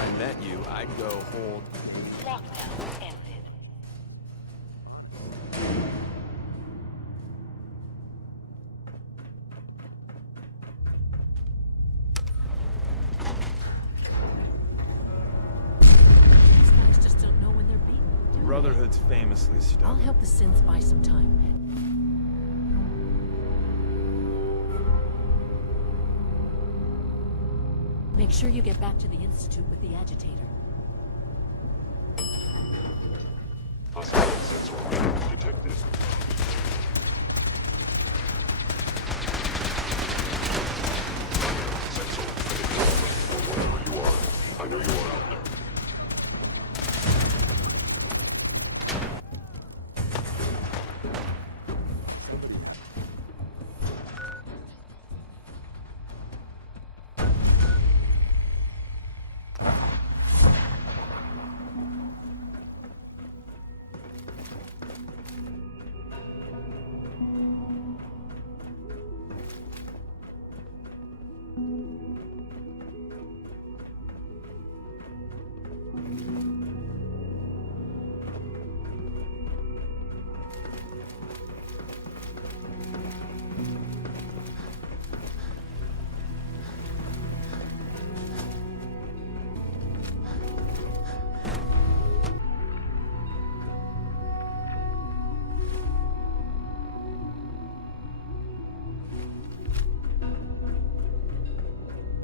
I met you, I'd go hold... Lockdown ended. These guys just don't know when they're beaten. do they? Brotherhood's famously I'll stubborn. help the synths buy some time. Make sure you get back to the Institute with the agitator. Hostile sensor weapon detected. Sensor ready for wherever you are. I know you are out there.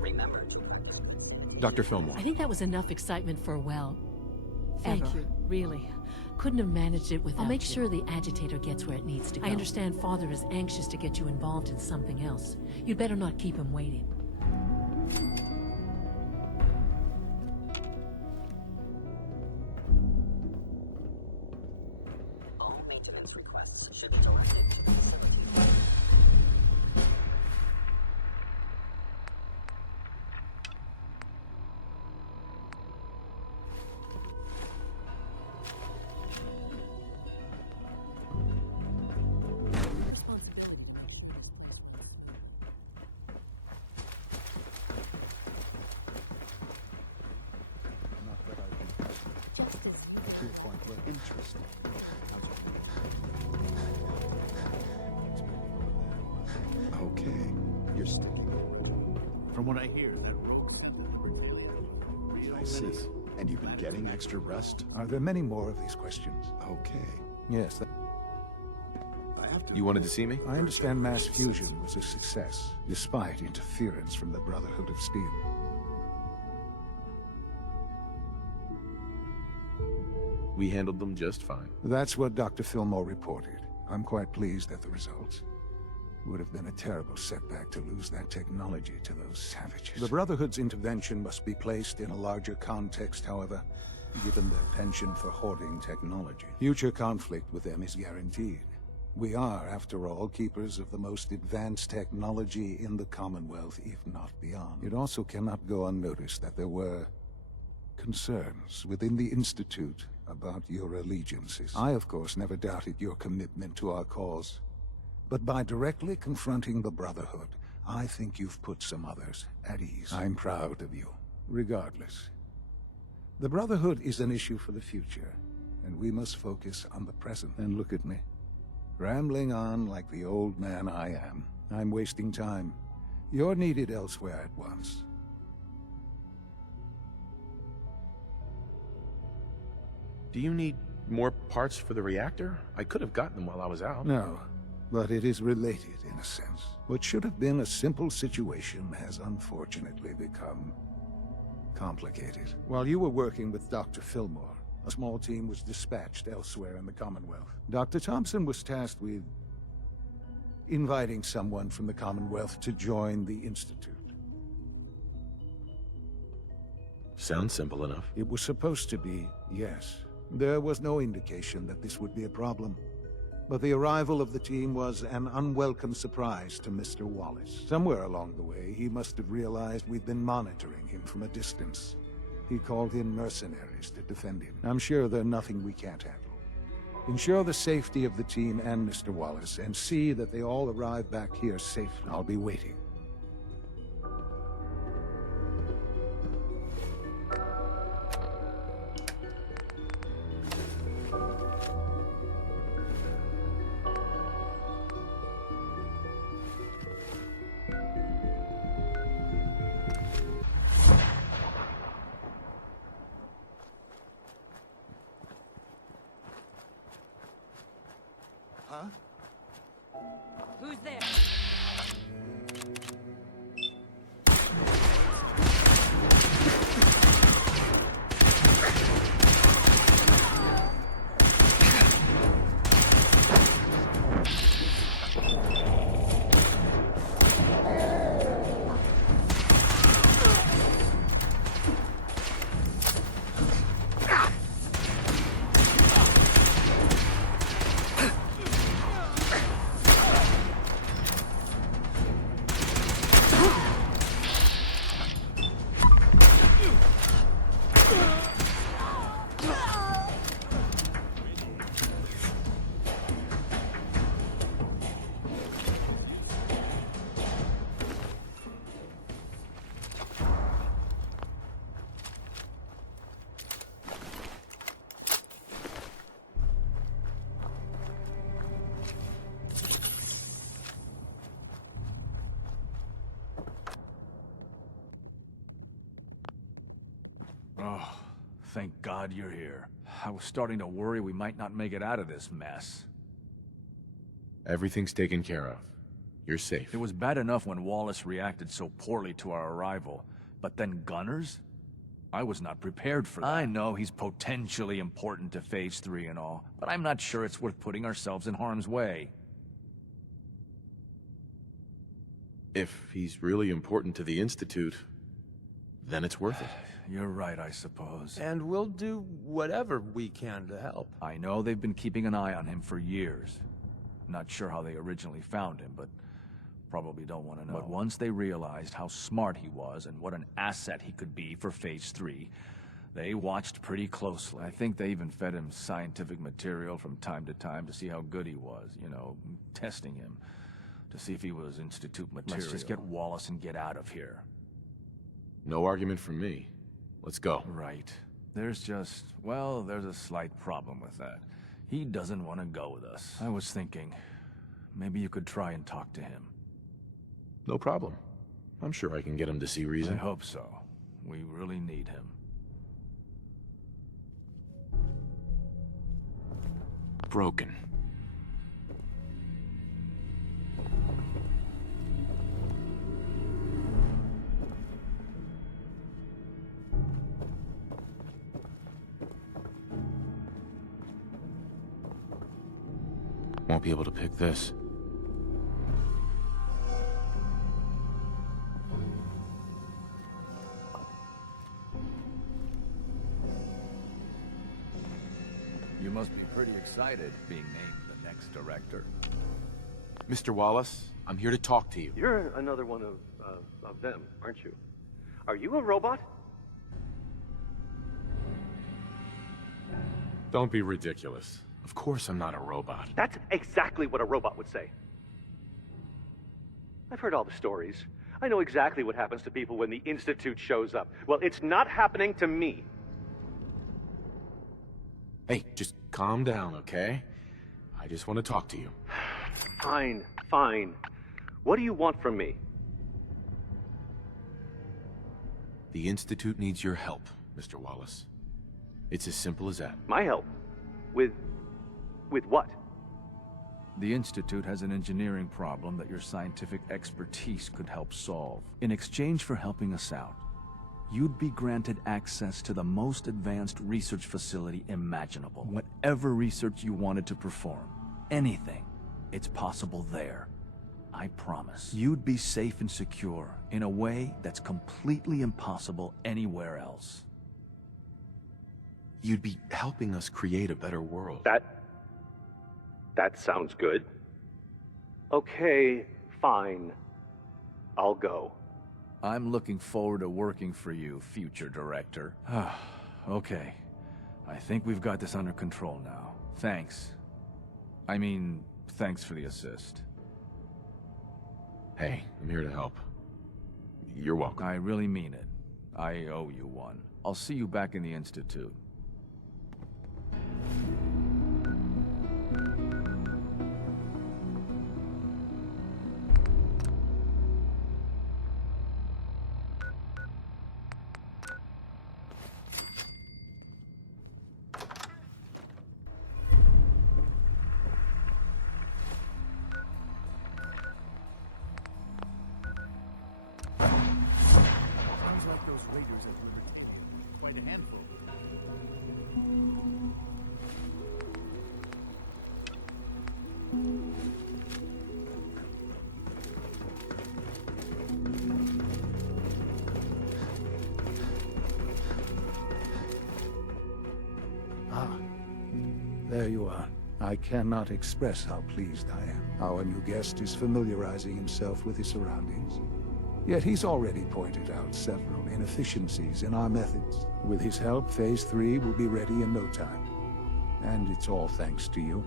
Remember to Dr. Fillmore. I think that was enough excitement for, well... Thank Ever. you, really. Couldn't have managed it without I'll make sure the agitator gets where it needs to go. I understand Father is anxious to get you involved in something else. You'd better not keep him waiting. all maintenance requests should be directed to the facility. Not that I've been present. I feel quite well. Interesting. Okay, you're sticking. From what I hear, that rogue sentence alien real I see. menace. And you've been getting extra rest? Are there many more of these questions? Okay. Yes. I have to... You wanted to see me? I understand mass fusion was a success, despite interference from the Brotherhood of Steel. We handled them just fine. That's what Dr. Fillmore reported. I'm quite pleased at the results. Would have been a terrible setback to lose that technology to those savages. The Brotherhood's intervention must be placed in a larger context, however, given their penchant for hoarding technology. Future conflict with them is guaranteed. We are, after all, keepers of the most advanced technology in the Commonwealth, if not beyond. It also cannot go unnoticed that there were concerns within the Institute about your allegiances. I, of course, never doubted your commitment to our cause. But by directly confronting the Brotherhood, I think you've put some others at ease. I'm proud of you, regardless. The Brotherhood is an issue for the future, and we must focus on the present. And look at me, rambling on like the old man I am. I'm wasting time. You're needed elsewhere at once. Do you need more parts for the reactor? I could have gotten them while I was out. No, but it is related in a sense. What should have been a simple situation has unfortunately become complicated. While you were working with Dr. Fillmore, a small team was dispatched elsewhere in the Commonwealth. Dr. Thompson was tasked with inviting someone from the Commonwealth to join the Institute. Sounds simple enough. It was supposed to be, yes. There was no indication that this would be a problem. But the arrival of the team was an unwelcome surprise to Mr. Wallace. Somewhere along the way, he must have realized we'd been monitoring him from a distance. He called in mercenaries to defend him. I'm sure there's nothing we can't handle. Ensure the safety of the team and Mr. Wallace, and see that they all arrive back here safely. I'll be waiting. Oh, thank God you're here. I was starting to worry we might not make it out of this mess. Everything's taken care of. You're safe. It was bad enough when Wallace reacted so poorly to our arrival, but then Gunners? I was not prepared for that. I know he's potentially important to Phase 3 and all, but I'm not sure it's worth putting ourselves in harm's way. If he's really important to the Institute, then it's worth it. You're right, I suppose. And we'll do whatever we can to help. I know they've been keeping an eye on him for years. Not sure how they originally found him, but probably don't want to know. But once they realized how smart he was and what an asset he could be for Phase 3, they watched pretty closely. I think they even fed him scientific material from time to time to see how good he was, you know, testing him, to see if he was Institute material. Let's just get Wallace and get out of here. No argument from me. Let's go. Right. There's just, well, there's a slight problem with that. He doesn't want to go with us. I was thinking, maybe you could try and talk to him. No problem. I'm sure I can get him to see reason. I hope so. We really need him. Broken. Won't be able to pick this. You must be pretty excited being named the next director. Mr. Wallace, I'm here to talk to you. You're another one of them, aren't you? Are you a robot? Don't be ridiculous. Of course I'm not a robot. That's exactly what a robot would say. I've heard all the stories. I know exactly what happens to people when the Institute shows up. Well, it's not happening to me. Hey, just calm down, okay? I just want to talk to you. Fine, fine. What do you want from me? The Institute needs your help, Mr. Wallace. It's as simple as that. My help? With what? The Institute has an engineering problem that your scientific expertise could help solve. In exchange for helping us out, you'd be granted access to the most advanced research facility imaginable. Whatever research you wanted to perform, anything, it's possible there. I promise. You'd be safe and secure in a way that's completely impossible anywhere else. You'd be helping us create a better world. That sounds good. Okay, fine. I'll go. I'm looking forward to working for you, future director. Okay. I think we've got this under control now. Thanks. I mean, thanks for the assist. Hey, I'm here to help. You're welcome. I really mean it. I owe you one. I'll see you back in the Institute. Quite a handful. There you are. I cannot express how pleased I am. Our new guest is familiarizing himself with his surroundings. Yet he's already pointed out several inefficiencies in our methods. With his help, Phase 3 will be ready in no time. And it's all thanks to you.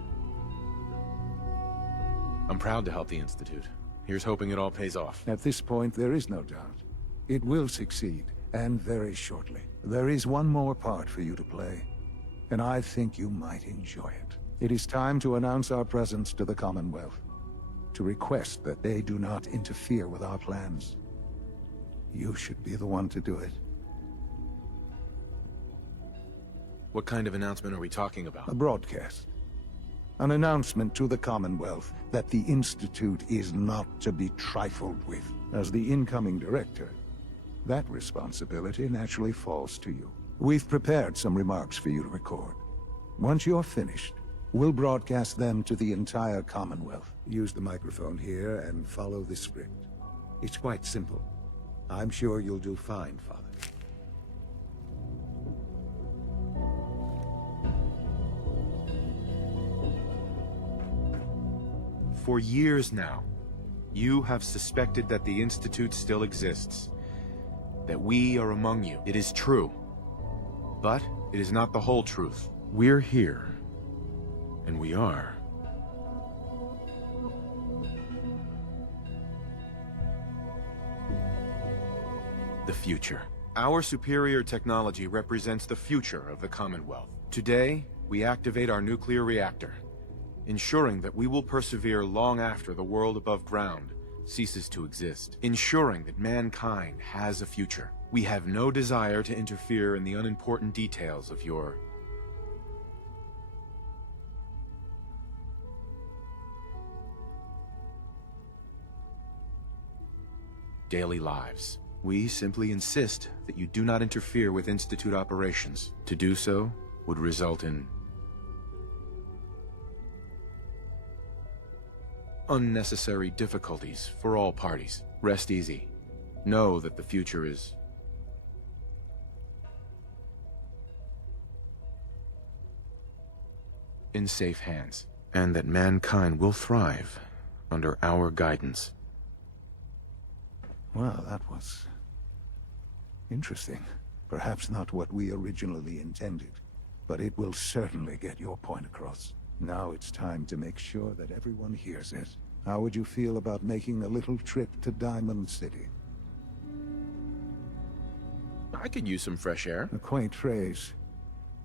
I'm proud to help the Institute. Here's hoping it all pays off. At this point, there is no doubt. It will succeed, and very shortly. There is one more part for you to play, and I think you might enjoy it. It is time to announce our presence to the Commonwealth, to request that they do not interfere with our plans. You should be the one to do it. What kind of announcement are we talking about? A broadcast. An announcement to the Commonwealth that the Institute is not to be trifled with. As the incoming director, that responsibility naturally falls to you. We've prepared some remarks for you to record. Once you're finished, we'll broadcast them to the entire Commonwealth. Use the microphone here and follow the script. It's quite simple. I'm sure you'll do fine, Father. For years now, you have suspected that the Institute still exists. That we are among you. It is true. But it is not the whole truth. We're here. And we are. The future. Our superior technology represents the future of the Commonwealth. Today, we activate our nuclear reactor, ensuring that we will persevere long after the world above ground ceases to exist, ensuring that mankind has a future. We have no desire to interfere in the unimportant details of your daily lives. We simply insist that you do not interfere with Institute operations. To do so would result in unnecessary difficulties for all parties. Rest easy. Know that the future is in safe hands, and that mankind will thrive under our guidance. Well, that was interesting. Perhaps not what we originally intended, but it will certainly get your point across. Now it's time to make sure that everyone hears it. How would you feel about making a little trip to Diamond City? I could use some fresh air. A quaint phrase,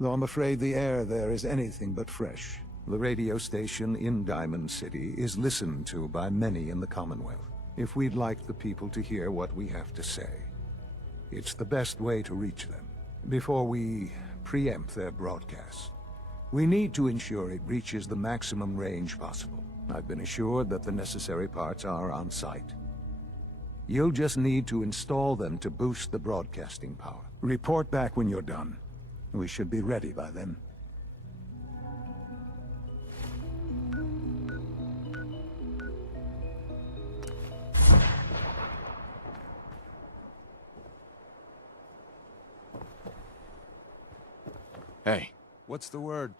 though I'm afraid the air there is anything but fresh. The radio station in Diamond City is listened to by many in the Commonwealth. If we'd like the people to hear what we have to say, it's the best way to reach them. Before we preempt their broadcast, we need to ensure it reaches the maximum range possible. I've been assured that the necessary parts are on site. You'll just need to install them to boost the broadcasting power. Report back when you're done. We should be ready by then. Hey. What's the word?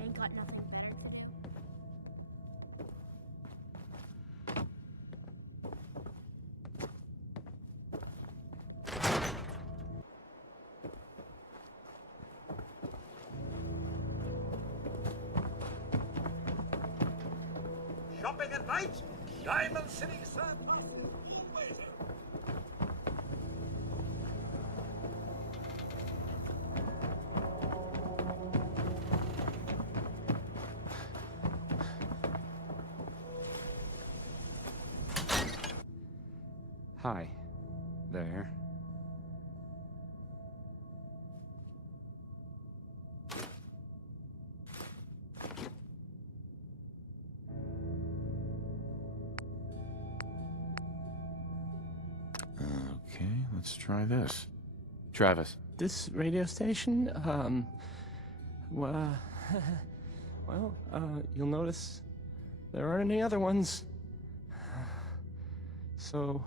Ain't got nothing better. Shopping at night? Diamond City, sir. Always. Hi. There. Okay, let's try this. Travis. This radio station, well, you'll notice there aren't any other ones. So,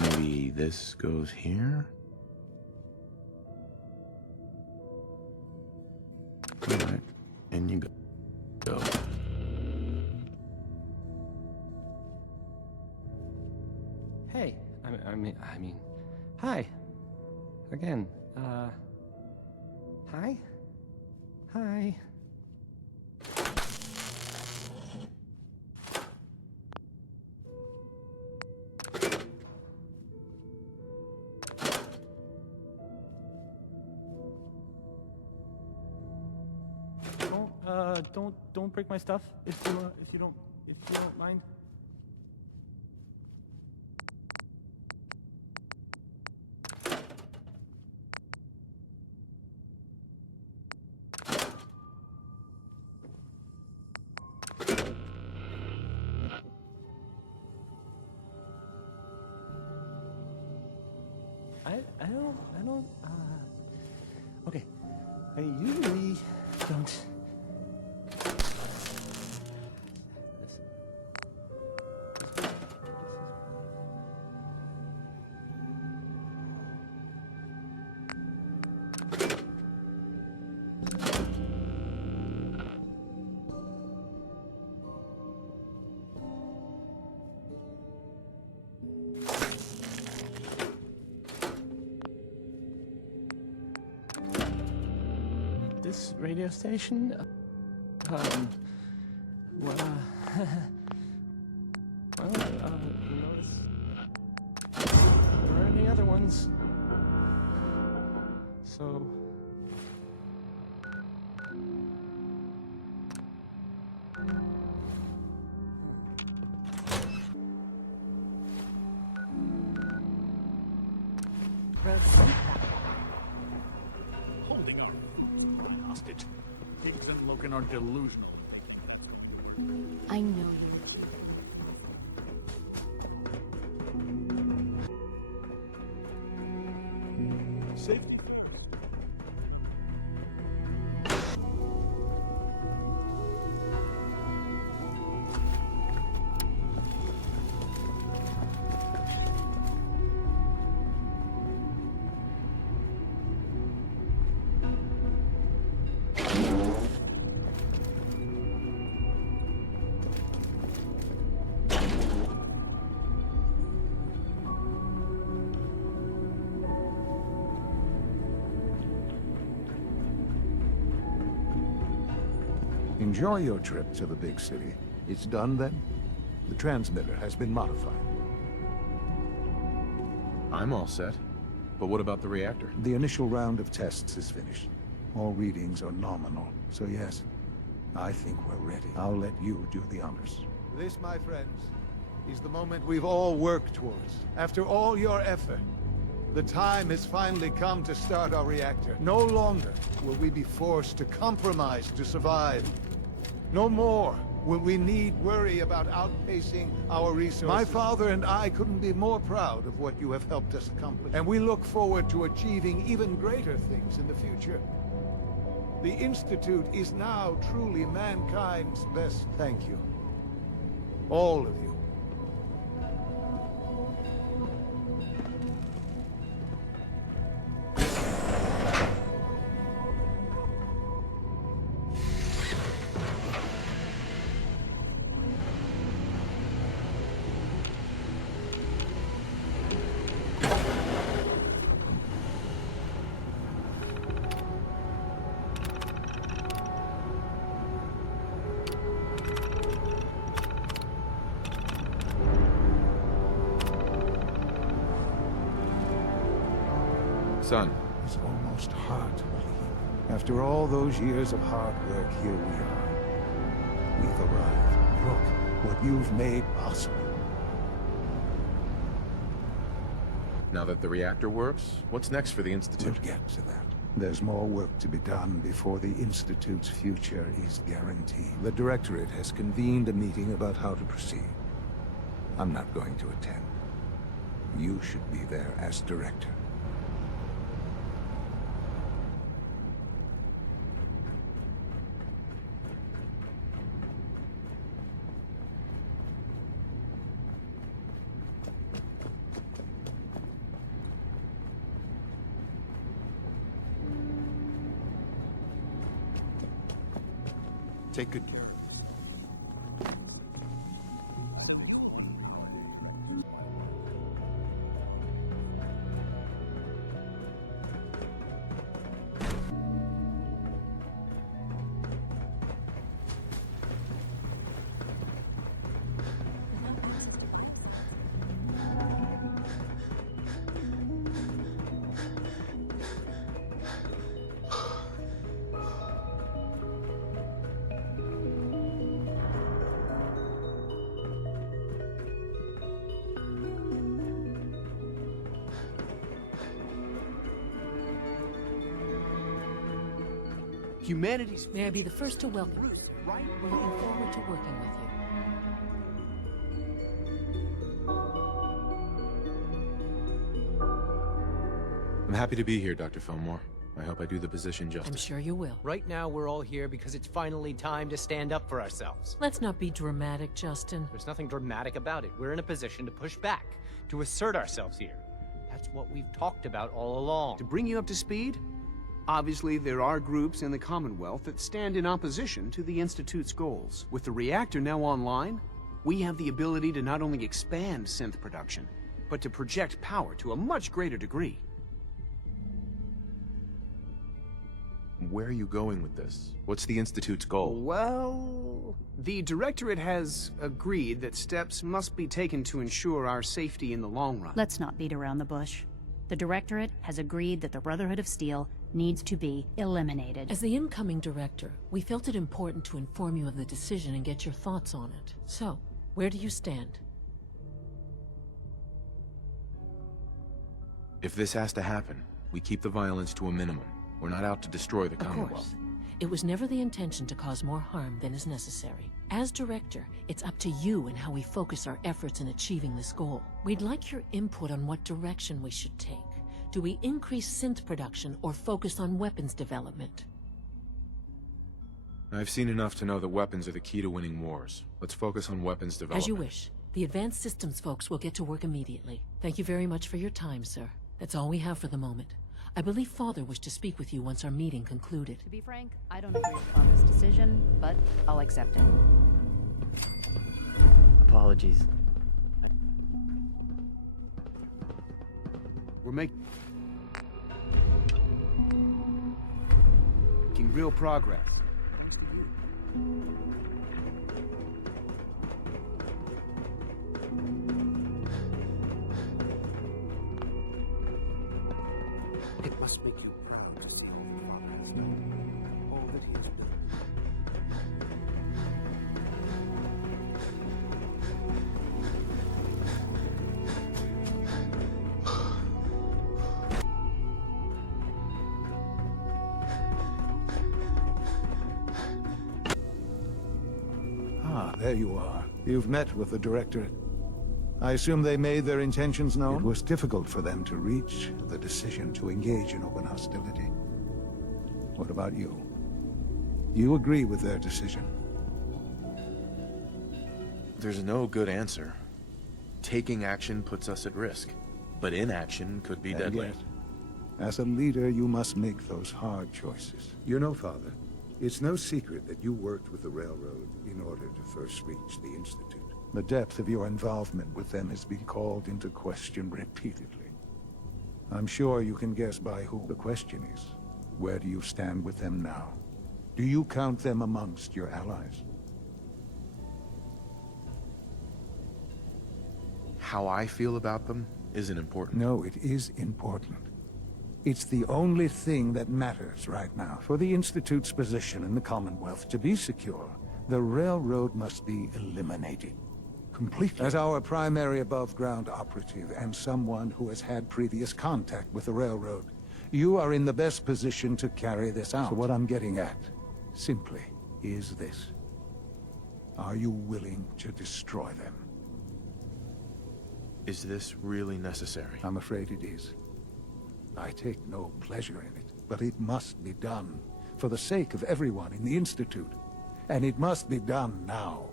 Maybe this goes here? Alright, and you go. hey, I mean, hi. Again, hi? Hi. Don't break my stuff if you don't mind. I don't, okay. I usually don't. This radio station, well, you notice there aren't any other ones, so. Holding our hostage. Higgs and Logan are delusional. I know you. Safety. Enjoy your trip to the big city. It's done then? The transmitter has been modified. I'm all set. But what about the reactor? The initial round of tests is finished. All readings are nominal, so yes, I think we're ready. I'll let you do the honors. This, my friends, is the moment we've all worked towards. After all your effort, the time has finally come to start our reactor. No longer will we be forced to compromise to survive. No more will we need worry about outpacing our resources. My father and I couldn't be more proud of what you have helped us accomplish. And we look forward to achieving even greater things in the future. The Institute is now truly mankind's best. Thank you. All of you. Son. It's almost hard to believe. After all those years of hard work, here we are. We've arrived. Look what you've made possible. Now that the reactor works, what's next for the Institute? We'll get to that. There's more work to be done before the Institute's future is guaranteed. The Directorate has convened a meeting about how to proceed. I'm not going to attend. You should be there as Director. Take good care of it. Humanity's... May I be the first to welcome you? We're looking forward to working with you. I'm happy to be here, Dr. Fillmore. I hope I do the position justice. I'm sure you will. Right now, we're all here because it's finally time to stand up for ourselves. Let's not be dramatic, Justin. There's nothing dramatic about it. We're in a position to push back, to assert ourselves here. That's what we've talked about all along. To bring you up to speed, obviously there are groups in the Commonwealth that stand in opposition to the Institute's goals. With the reactor now online, we have the ability to not only expand synth production, but to project power to a much greater degree. Where are you going with this? What's the Institute's goal? Well, the Directorate has agreed that steps must be taken to ensure our safety in the long run. Let's not beat around the bush. The Directorate has agreed that the Brotherhood of Steel needs to be eliminated. As the incoming director, we felt it important to inform you of the decision and get your thoughts on it. So, where do you stand? If this has to happen, we keep the violence to a minimum. We're not out to destroy the Commonwealth. Of course. It was never the intention to cause more harm than is necessary. As director, it's up to you and how we focus our efforts in achieving this goal. We'd like your input on what direction we should take. Do we increase synth production or focus on weapons development? I've seen enough to know that weapons are the key to winning wars. Let's focus on weapons development. As you wish. The advanced systems folks will get to work immediately. Thank you very much for your time, sir. That's all we have for the moment. I believe Father wished to speak with you once our meeting concluded. To be frank, I don't agree with Father's decision, but I'll accept it. Apologies. We're making real progress. It must make you proud to see the progress made. All that he has built. Ah, there you are. You've met with the Directorate. I assume they made their intentions known? It was difficult for them to reach the decision to engage in open hostility. What about you? You agree with their decision? There's no good answer. Taking action puts us at risk, but inaction could be deadly. Yet, as a leader, you must make those hard choices. You know, Father, it's no secret that you worked with the Railroad in order to first reach the Institute. The depth of your involvement with them has been called into question repeatedly. I'm sure you can guess by who. The question is, where do you stand with them now? Do you count them amongst your allies? How I feel about them isn't important. No, it is important. It's the only thing that matters right now. For the Institute's position in the Commonwealth to be secure, the Railroad must be eliminated. Completely. As our primary above-ground operative and someone who has had previous contact with the Railroad, you are in the best position to carry this out. So what I'm getting at, simply, is this. Are you willing to destroy them? Is this really necessary? I'm afraid it is. I take no pleasure in it, but it must be done, for the sake of everyone in the Institute. And it must be done now.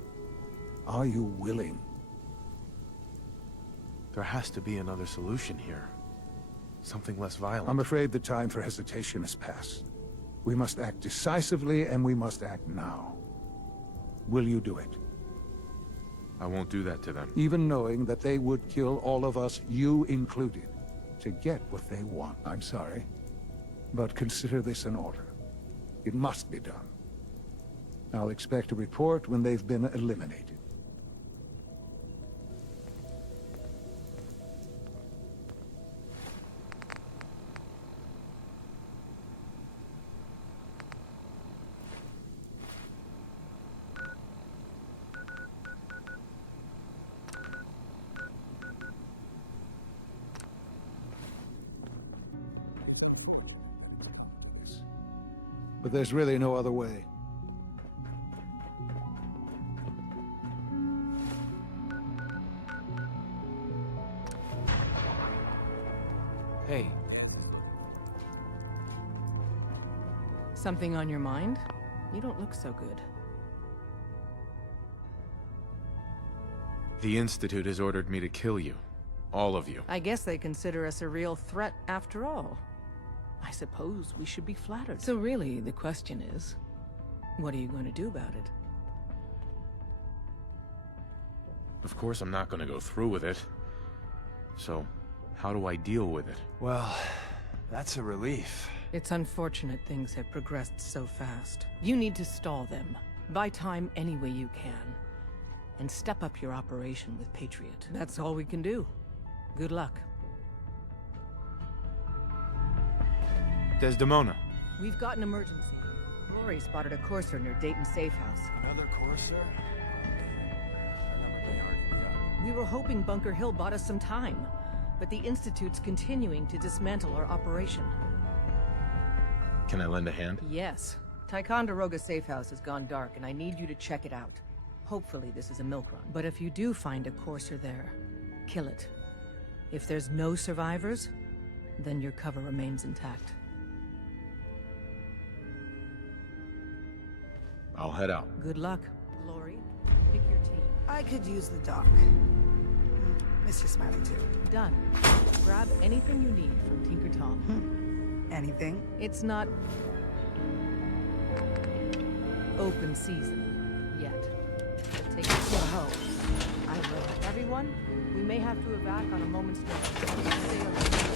Are you willing? There has to be another solution here. Something less violent. I'm afraid the time for hesitation has passed. We must act decisively, and we must act now. Will you do it? I won't do that to them. Even knowing that they would kill all of us, you included, to get what they want. I'm sorry, but consider this an order. It must be done. I'll expect a report when they've been eliminated. but there's really no other way. Hey. Something on your mind? You don't look so good. The Institute has ordered me to kill you. All of you. I guess they consider us a real threat after all. I suppose we should be flattered. So really, the question is, what are you going to do about it? Of course I'm not going to go through with it. So, how do I deal with it? Well, that's a relief. It's unfortunate things have progressed so fast. You need to stall them. Buy time any way you can. And step up your operation with Patriot. That's all we can do. Good luck. Desdemona. We've got an emergency. Lori spotted a courser near Dayton's safe house. Another courser? We were hoping Bunker Hill bought us some time, but the Institute's continuing to dismantle our operation. Can I lend a hand? Yes. Ticonderoga safe house has gone dark, and I need you to check it out. Hopefully this is a milk run. But if you do find a courser there, kill it. If there's no survivors, then your cover remains intact. I'll head out. Good luck. Lori, pick your team. I could use the dock. Mr. Smiley, too. Done. Grab anything you need from Tinker Tom. Anything? It's not open season yet. Take it slow. I will. Everyone, we may have to evac on a moment's notice. Stay alert.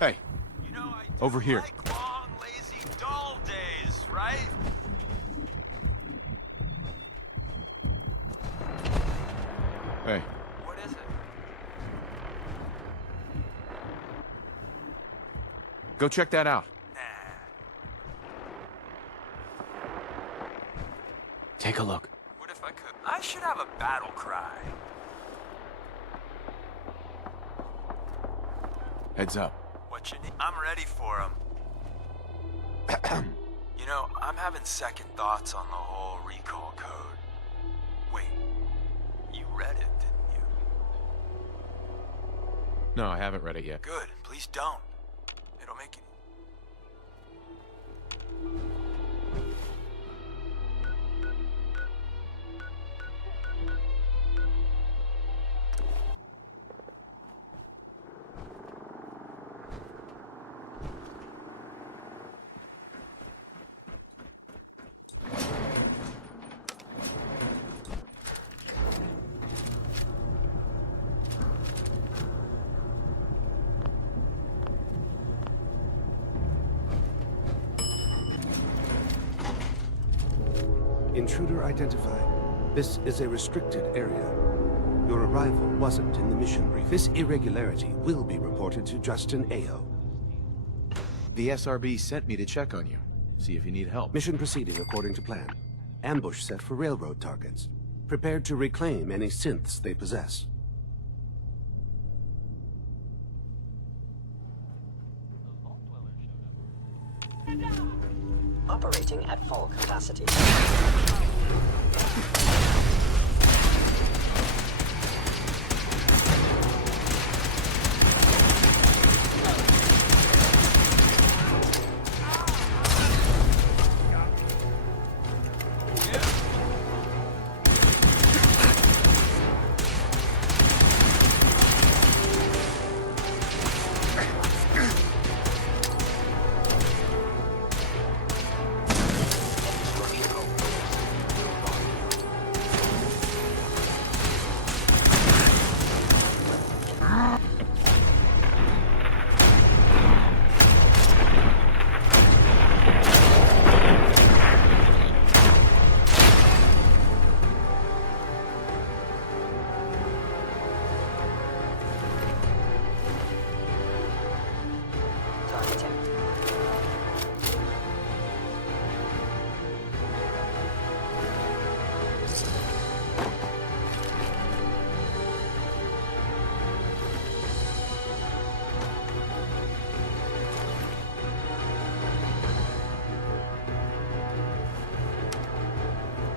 Hey, over here. Like long, lazy, dull days, right? Hey. What is it? Go check that out. Take a look. What if I could? I should have a battle cry. Heads up. What you need? I'm ready for him. You know, I'm having second thoughts on the whole recall code. Wait, you read it, didn't you? No, I haven't read it yet. Good, please don't. It'll make it... Intruder identified. This is a restricted area. Your arrival wasn't in the mission brief. This irregularity will be reported to Justin Ayo. The SRB sent me to check on you. See if you need help. Mission proceeding according to plan. Ambush set for railroad targets. Prepared to reclaim any synths they possess. Operating at full capacity.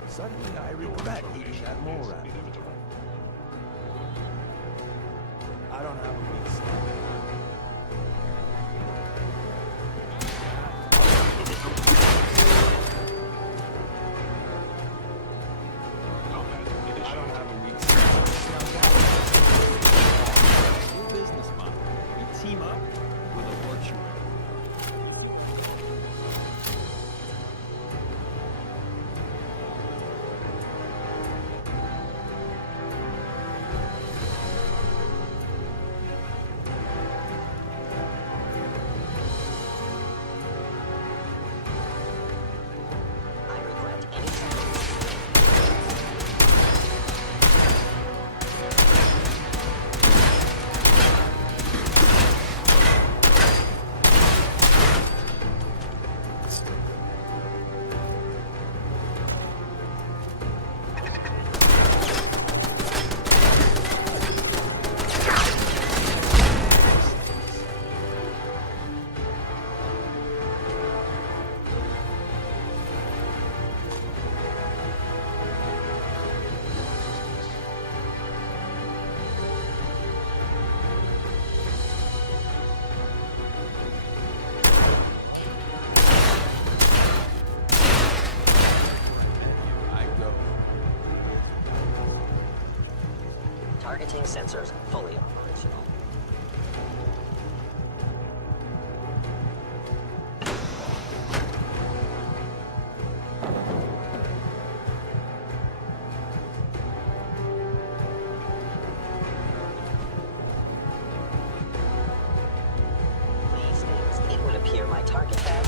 Suddenly I regret eating that mole rat. I don't have a weak stomach. I don't have a weak stomach. New business model. We team up with a mortuary. Targeting sensors fully operational. These days, it would appear my target has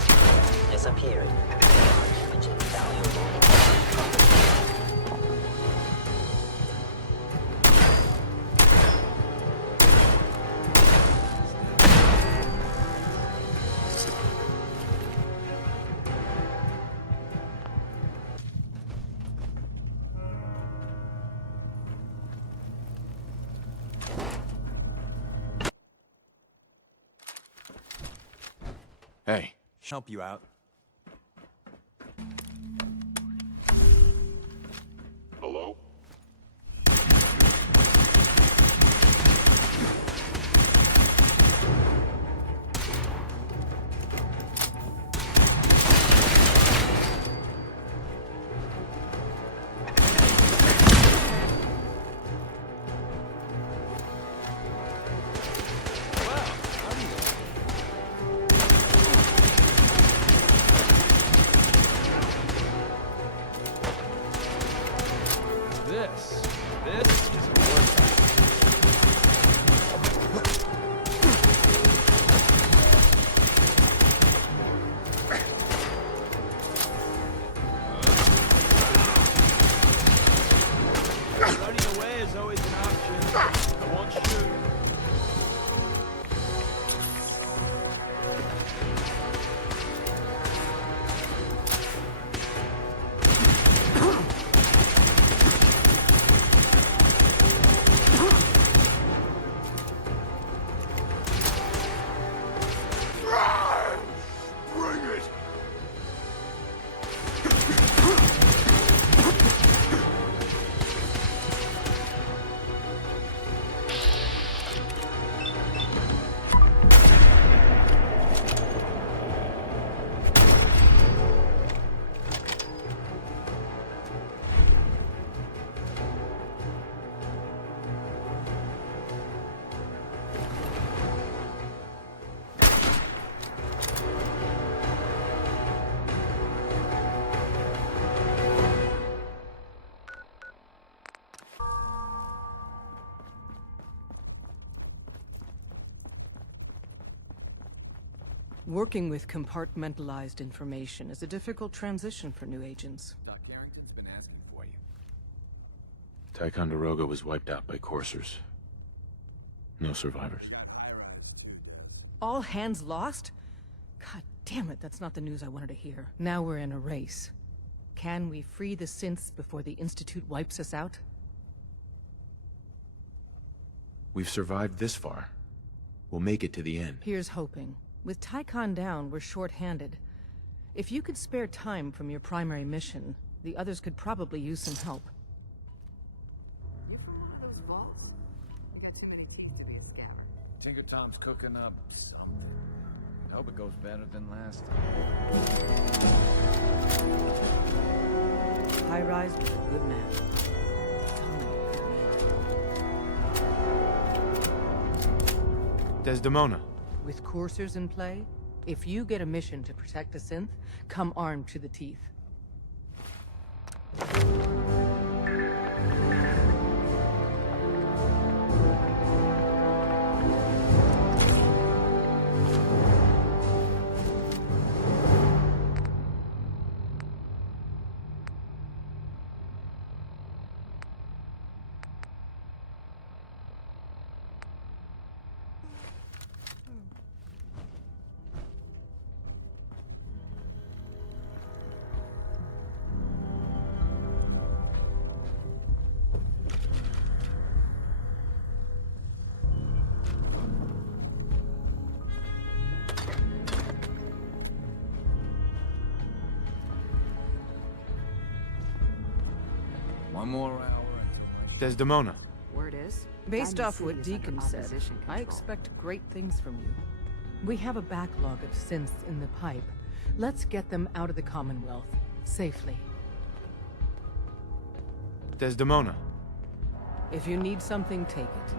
disappeared. Damaging valuable property. Hey. Help you out. Hello? Working with compartmentalized information is a difficult transition for new agents. Doc Carrington's been asking for you. Ticonderoga was wiped out by coursers. No survivors. All hands lost? God damn it, that's not the news I wanted to hear. Now we're in a race. Can we free the synths before the Institute wipes us out? We've survived this far. We'll make it to the end. Here's hoping. With Tycon down, we're short-handed. If you could spare time from your primary mission, the others could probably use some help. You from one of those vaults? You got too many teeth to be a scabbard. Tinker Tom's cooking up something. I hope it goes better than last time. High-Rise was a good man. Desdemona. With coursers in play, if you get a mission to protect a synth, come armed to the teeth. One more hour. Desdemona. Word is, Based Diamond off what City is under Deacon said, opposition I control. expect great things from you. We have a backlog of synths in the pipe. Let's get them out of the Commonwealth, safely. Desdemona. If you need something, take it.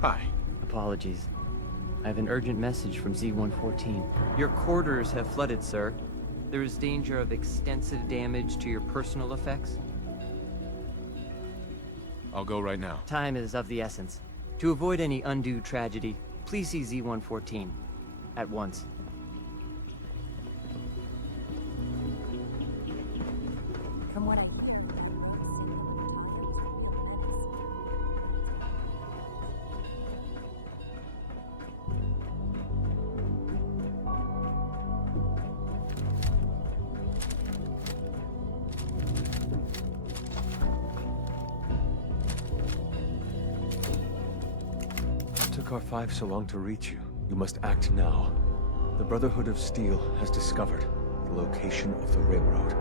Hi. Apologies. I have an urgent message from Z-114. Your quarters have flooded, sir. There is danger of extensive damage to your personal effects. I'll go right now. Time is of the essence. To avoid any undue tragedy, please see Z-114. At once. From what I Took our 5 so long to reach you. You must act now. The Brotherhood of Steel has discovered the location of the railroad.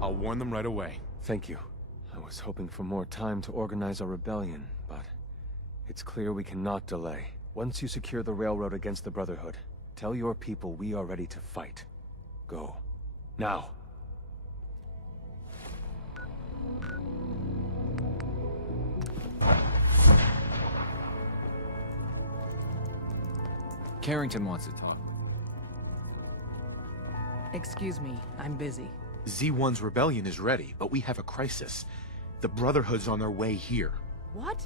I'll warn them right away. Thank you. I was hoping for more time to organize a rebellion, but it's clear we cannot delay. Once you secure the railroad against the Brotherhood, tell your people we are ready to fight. Go. Now. Carrington wants to talk. Excuse me, I'm busy. Z1's rebellion is ready, but we have a crisis. The Brotherhood's on their way here. What?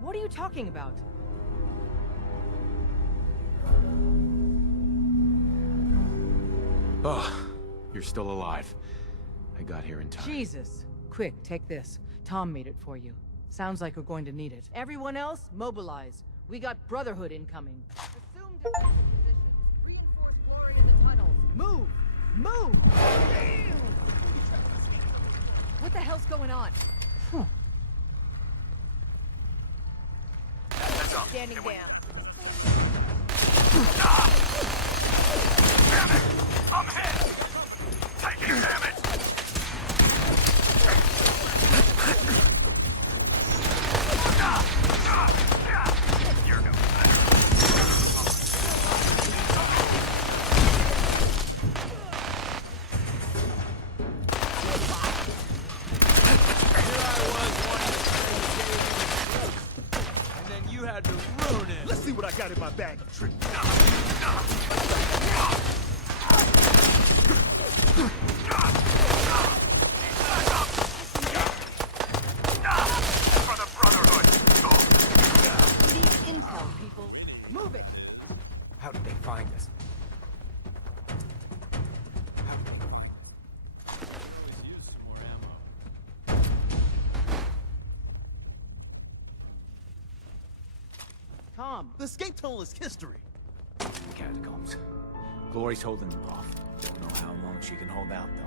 What are you talking about? Oh, you're still alive. I got here in time. Jesus. Quick, take this. Tom made it for you. Sounds like we're going to need it. Everyone else, mobilize. We got Brotherhood incoming. Assume defensive positions. Reinforce glory in the tunnels. Move! Move! What the hell's going on? Standing down. Damn it! I'm hit! Taking damage! You're no better. you had to ruin it. Let's see what I got in my bag of tricks. For the Brotherhood. We need intel, people. Move it! How did they find us? Tom! The escape tunnel is history. Catacombs. Glory's holding them off. Don't know how long she can hold out, though.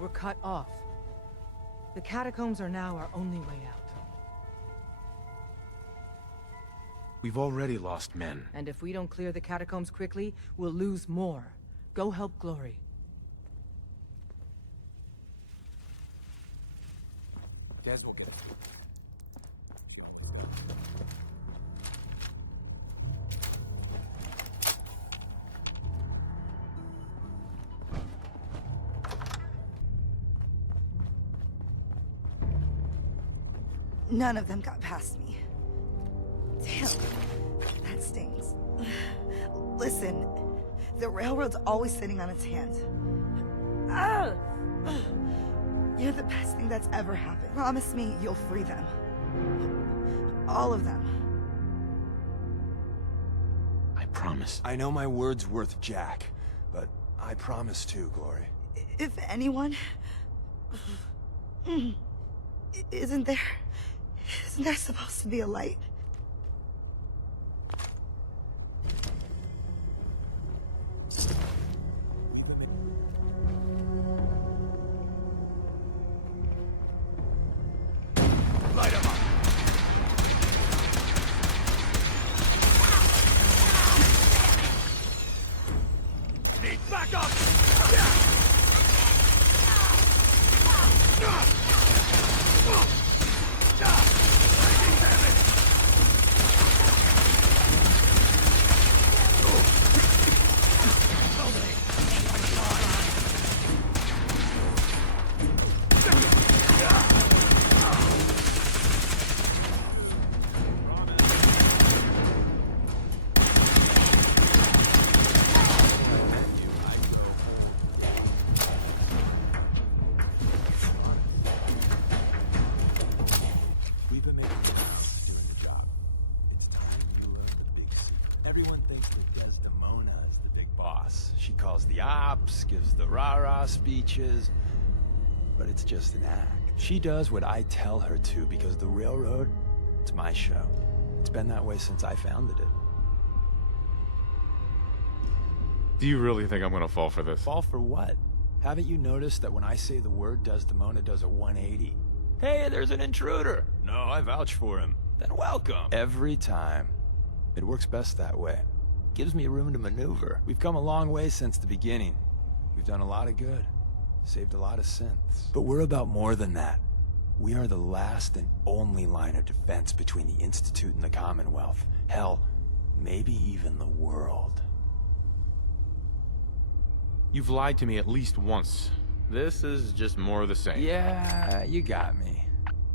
We're cut off. The catacombs are now our only way out. We've already lost men. And if we don't clear the catacombs quickly, we'll lose more. Go help Glory. Des will get it. None of them got past me. Damn, that stings. Listen, the railroad's always sitting on its hands. You're the best thing that's ever happened. Promise me you'll free them. All of them. I promise. I know my word's worth jack, but I promise too, Glory. If anyone... Isn't there supposed to be a light? Light him up. Need backup. Everyone thinks that Desdemona is the big boss. She calls the ops, gives the rah-rah speeches, but it's just an act. She does what I tell her to because the railroad, it's my show. It's been that way since I founded it. Do you really think I'm gonna fall for this? Fall for what? Haven't you noticed that when I say the word, Desdemona does a 180? Hey, there's an intruder! No, I vouch for him. Then welcome! Every time. It works best that way. Gives me room to maneuver. We've come a long way since the beginning. We've done a lot of good. Saved a lot of synths. But we're about more than that. We are the last and only line of defense between the Institute and the Commonwealth. Hell, maybe even the world. You've lied to me at least once. This is just more of the same. Yeah, you got me.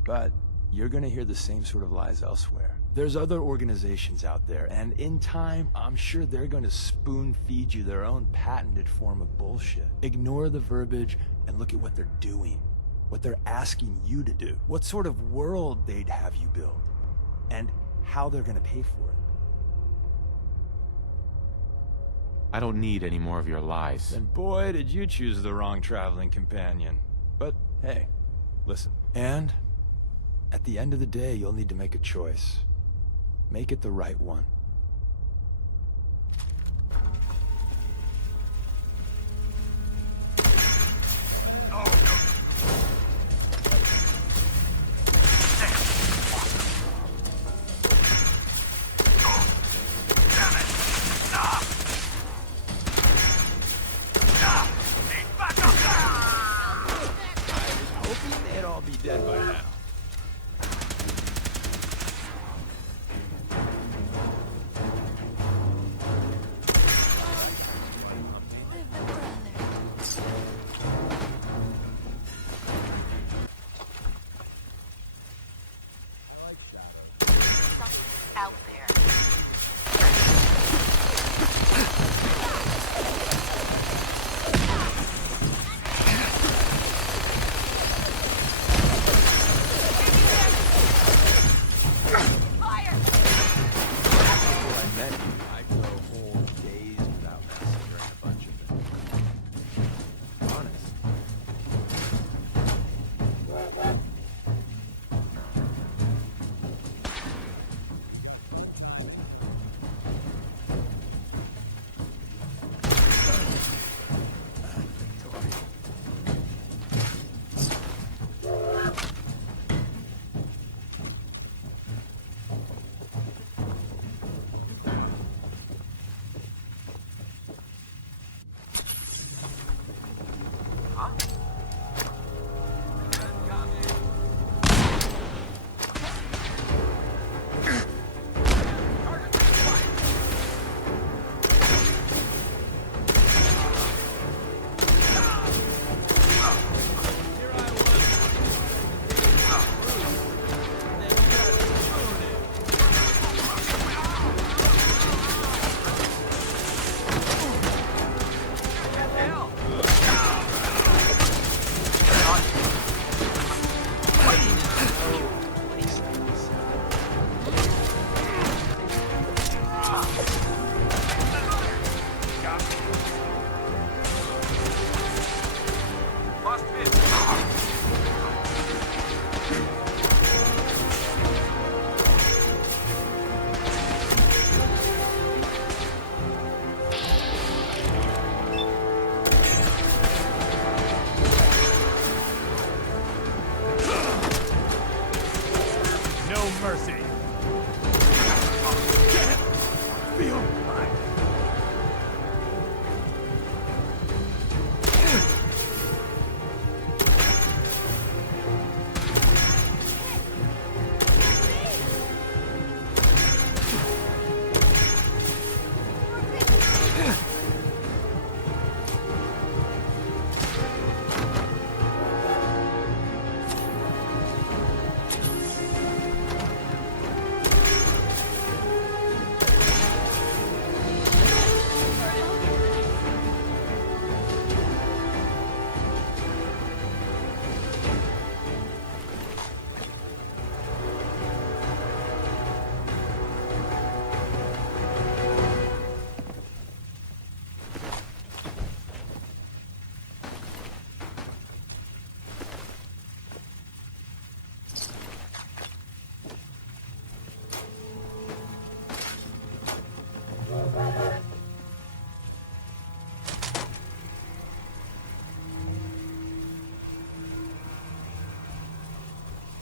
But you're gonna hear the same sort of lies elsewhere. There's other organizations out there, and in time, I'm sure they're gonna spoon-feed you their own patented form of bullshit. Ignore the verbiage and look at what they're doing. What they're asking you to do. What sort of world they'd have you build. And how they're gonna pay for it. I don't need any more of your lies. Then boy, did you choose the wrong traveling companion. But hey, listen. And at the end of the day, you'll need to make a choice. Make it the right one. No!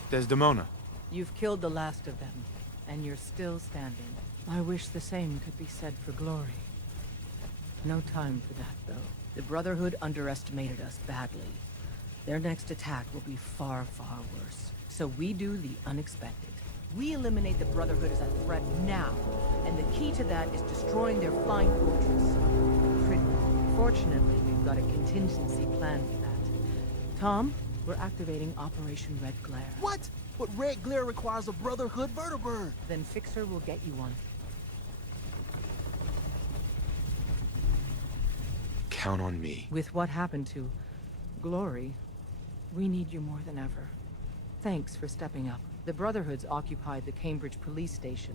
Desdemona. You've killed the last of them, and you're still standing. I wish the same could be said for Glory. No time for that, though. The Brotherhood underestimated us badly. Their next attack will be far, far worse. So we do the unexpected. We eliminate the Brotherhood as a threat now, and the key to that is destroying their flying fortress. Fortunately, we've got a contingency plan for that. Tom, we're activating Operation Red Glare. What? But Red Glare requires a Brotherhood vertibird. Then Fixer will get you one. Count on me. With what happened to Glory, we need you more than ever. Thanks for stepping up. The Brotherhood's occupied the Cambridge police station.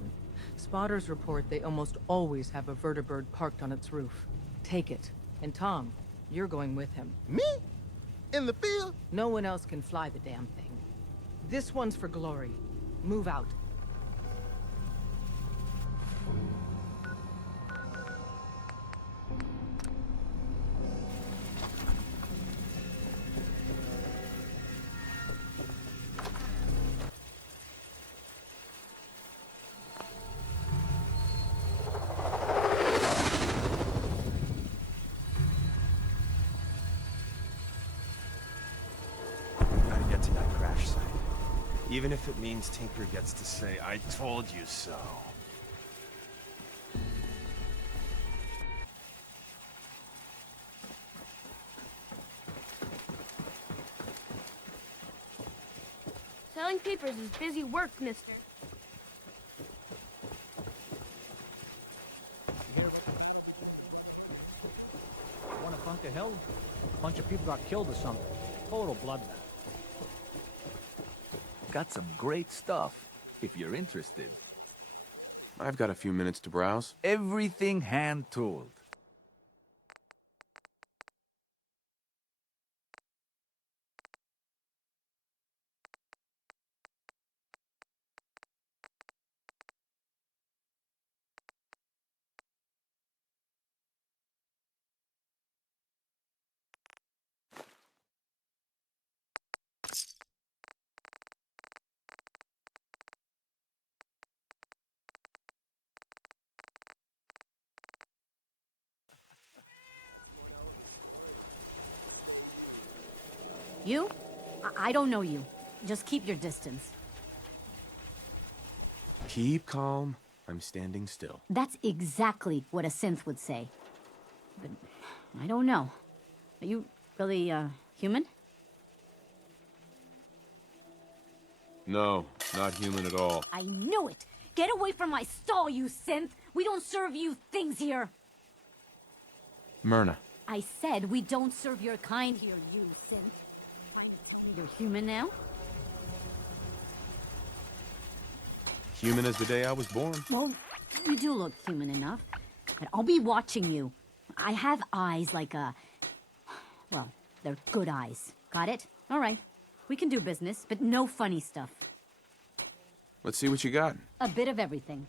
Spotters report they almost always have a vertibird parked on its roof. Take it. And Tom, you're going with him. Me? In the field? No one else can fly the damn thing. This one's for Glory. Move out. Even if it means Tinker gets to say, "I told you so." Selling papers is busy work, mister. Want to Bunker Hill? A bunch of people got killed or something. Total bloodbath. Got some great stuff, if you're interested. I've got a few minutes to browse. Everything hand-tooled. You? I don't know you. Just keep your distance. Keep calm. I'm standing still. That's exactly what a synth would say. But I don't know. Are you really, human? No, not human at all. I knew it! Get away from my stall, you synth! We don't serve you things here! Myrna. I said we don't serve your kind here, you synth. I'm telling you're human now? Human as the day I was born. Well, you do look human enough. But I'll be watching you. I have eyes like a... Well, they're good eyes. Got it? All right. We can do business, but no funny stuff. Let's see what you got. A bit of everything.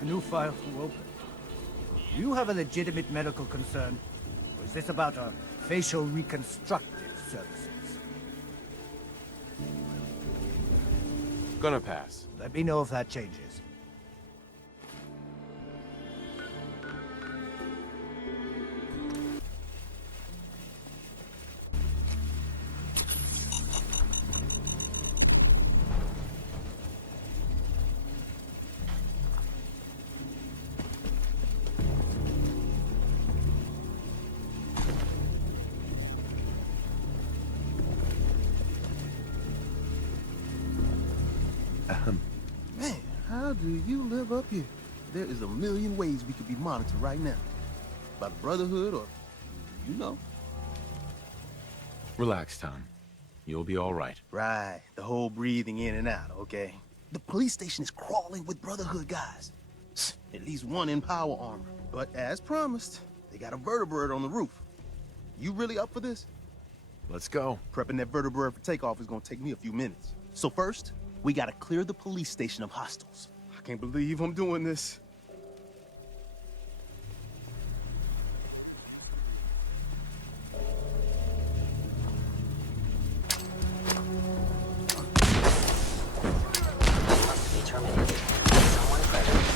A new file to open. Do you have a legitimate medical concern? Or is this about our facial reconstructive services? Gonna pass. Let me know if that changes. do you live up here? There is a million ways we could be monitored right now. By the Brotherhood or, you know. Relax, Tom. You'll be all right. Right, the whole breathing in and out, okay? The police station is crawling with Brotherhood guys. At least one in power armor. But as promised, they got a vertebrate on the roof. You really up for this? Let's go. Prepping that vertebrate for takeoff is gonna take me a few minutes. So first, we gotta clear the police station of hostiles. I can't believe I'm doing this. Must be terminated. Someone present.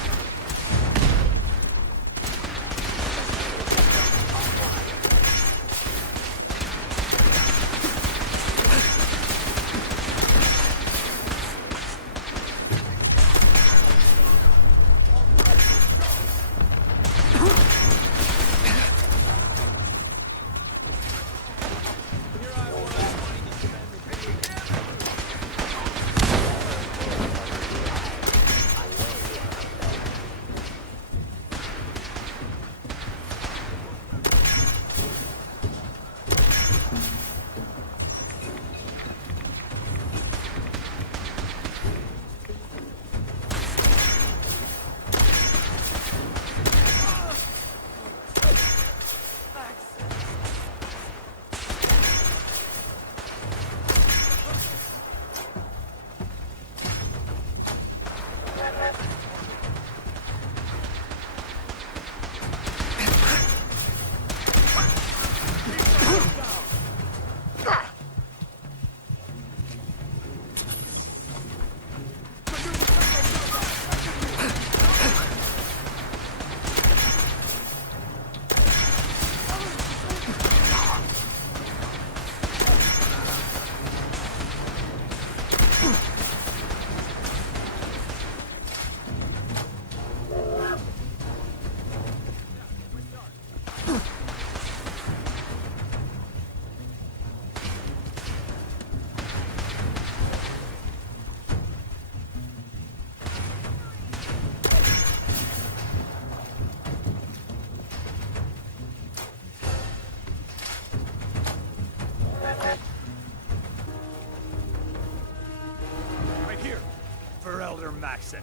Maxson.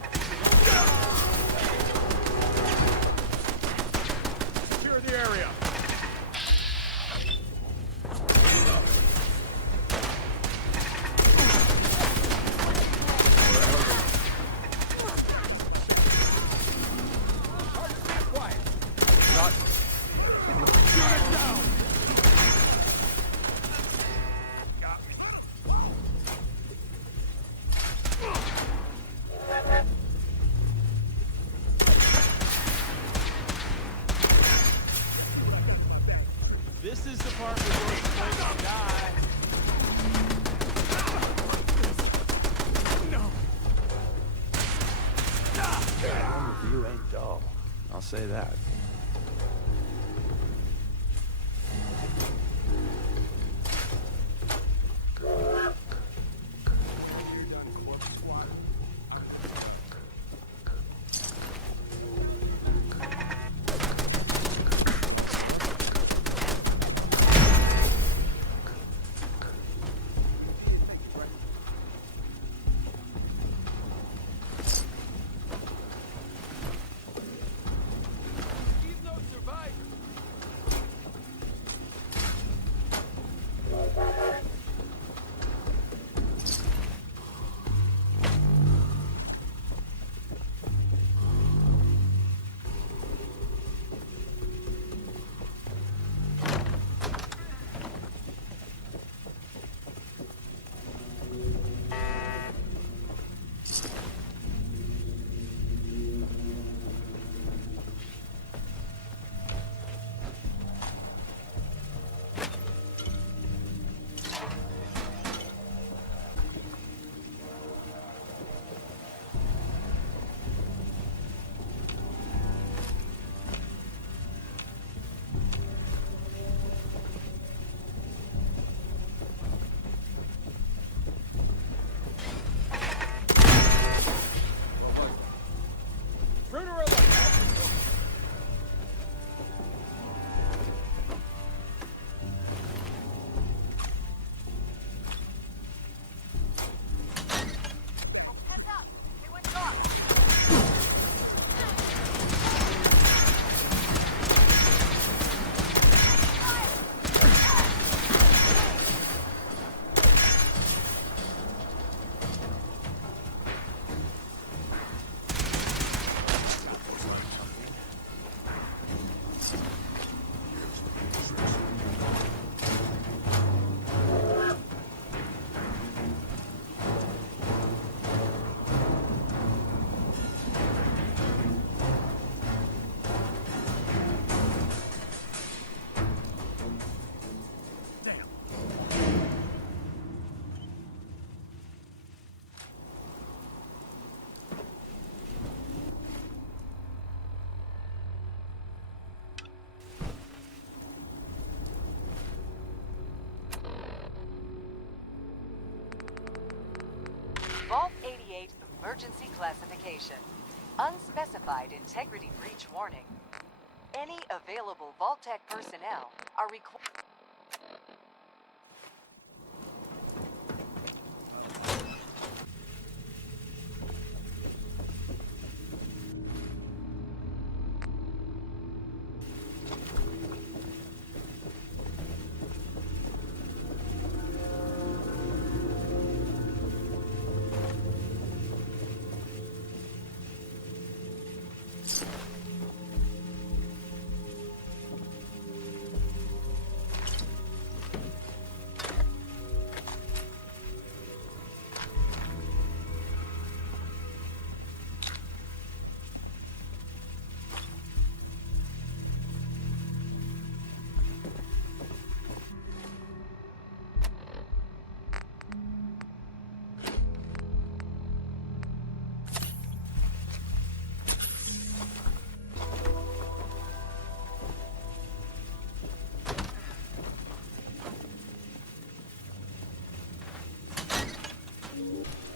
Secure the area. This is the part where we're supposed to die. No. That one with you ain't dull. I'll say that. Emergency classification. Unspecified integrity breach warning. Any available Vault-Tec personnel are required.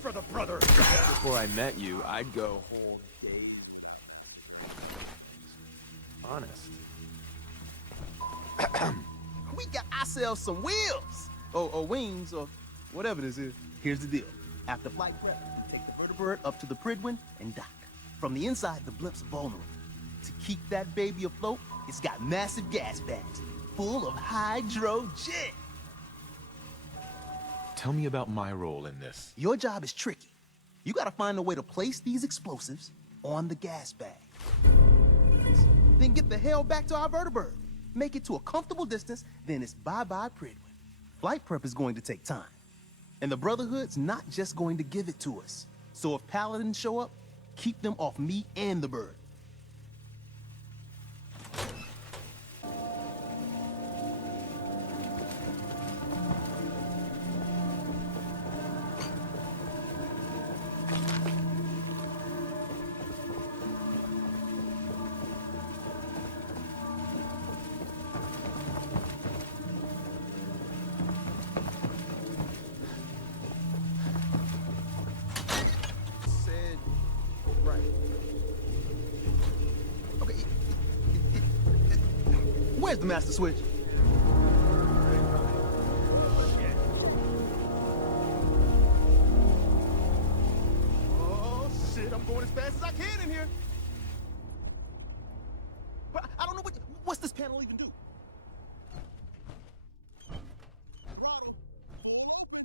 For the brother. Before I met you, I'd go whole day. Honest. We got ourselves some wheels! Or wings, or whatever this is. Here's the deal. After flight prep, we take the vertibird up to the Pridwin and dock. From the inside, the blimp's vulnerable. To keep that baby afloat, it's got massive gas bags full of hydrogen. Tell me about my role in this. Your job is tricky. You gotta find a way to place these explosives on the gas bag. Then get the hell back to our vertibird. Make it to a comfortable distance, then it's bye-bye Pridwin. Flight prep is going to take time. And the Brotherhood's not just going to give it to us. So if Paladins show up, keep them off me and the bird. Where's the master switch? Oh, shit, I'm going as fast as I can in here. But I don't know what's this panel even do? Throttle, full open.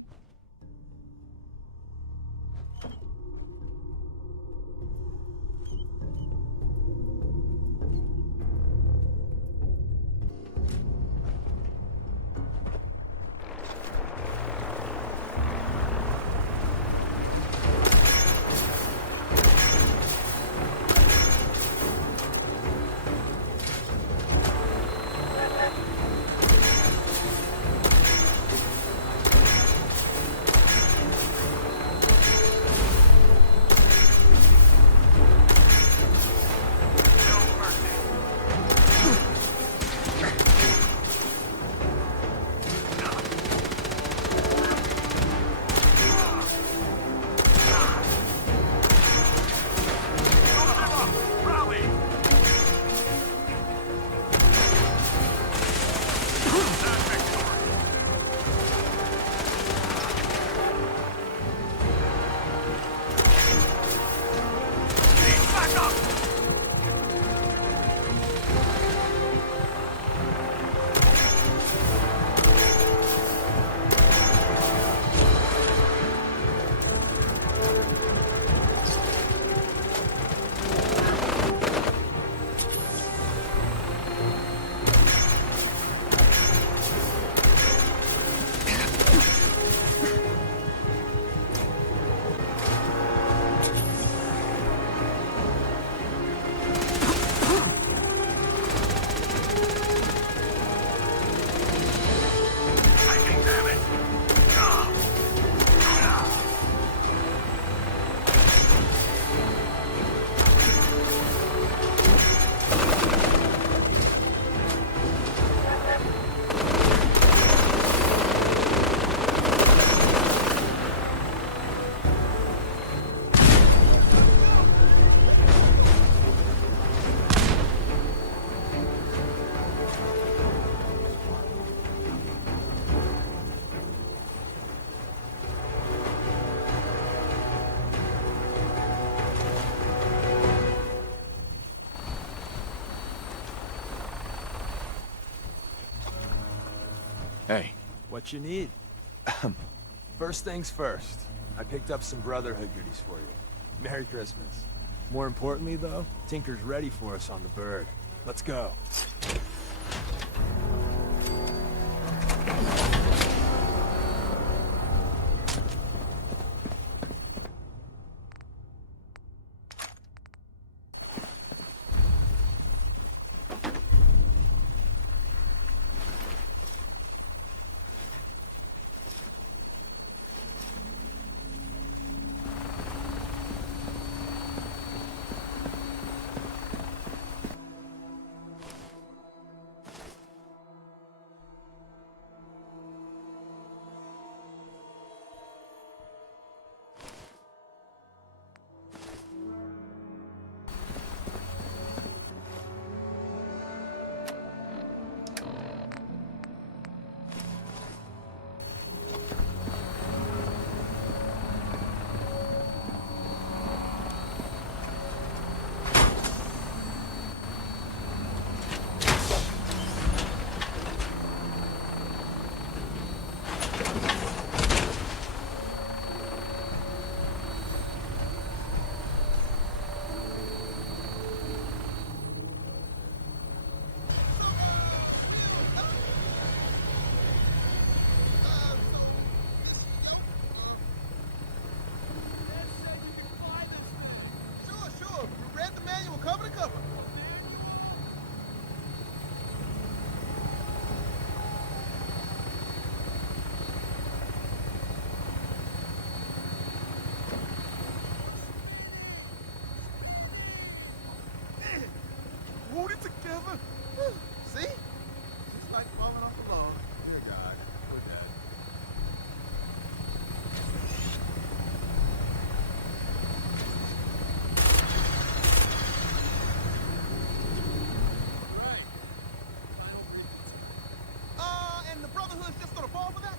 Hey. What you need? First things first. I picked up some Brotherhood goodies for you. Merry Christmas. More importantly, though, Tinker's ready for us on the bird. Let's go. Hold it together. See? Just like falling off the log. Dear God. Poor Dad. And the Brotherhood's just gonna fall for that?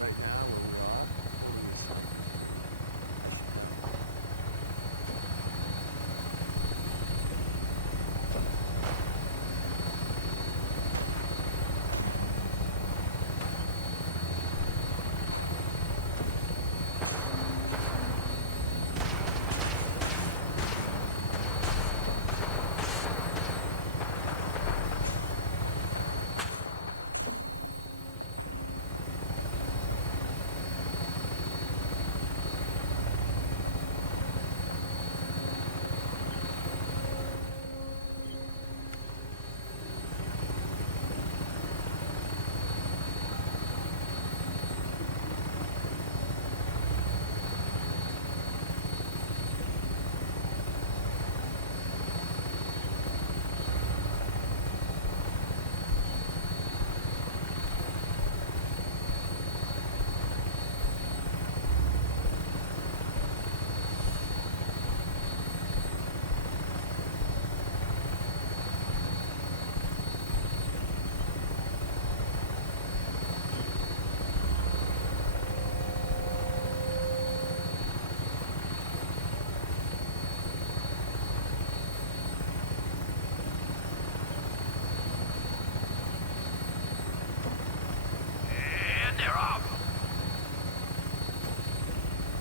Right now, we're all.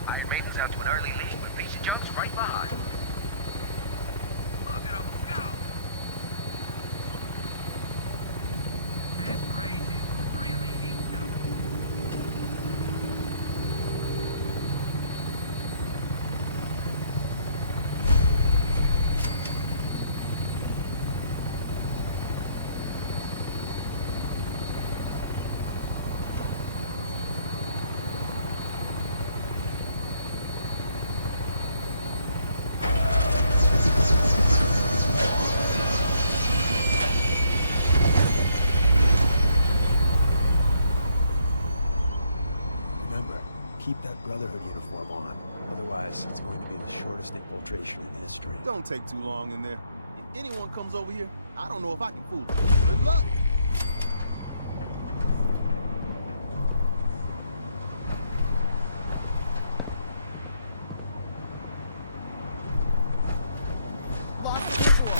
Iron Maiden's out to an early lead, but Pacey Junk's right behind. Keep that Brotherhood uniform on. Otherwise, it's going to be the shortest infiltration in history. Don't take too long in there. If anyone comes over here, I don't know if I can fool them. Lost visual.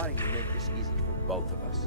wanting to make this easy for both of us.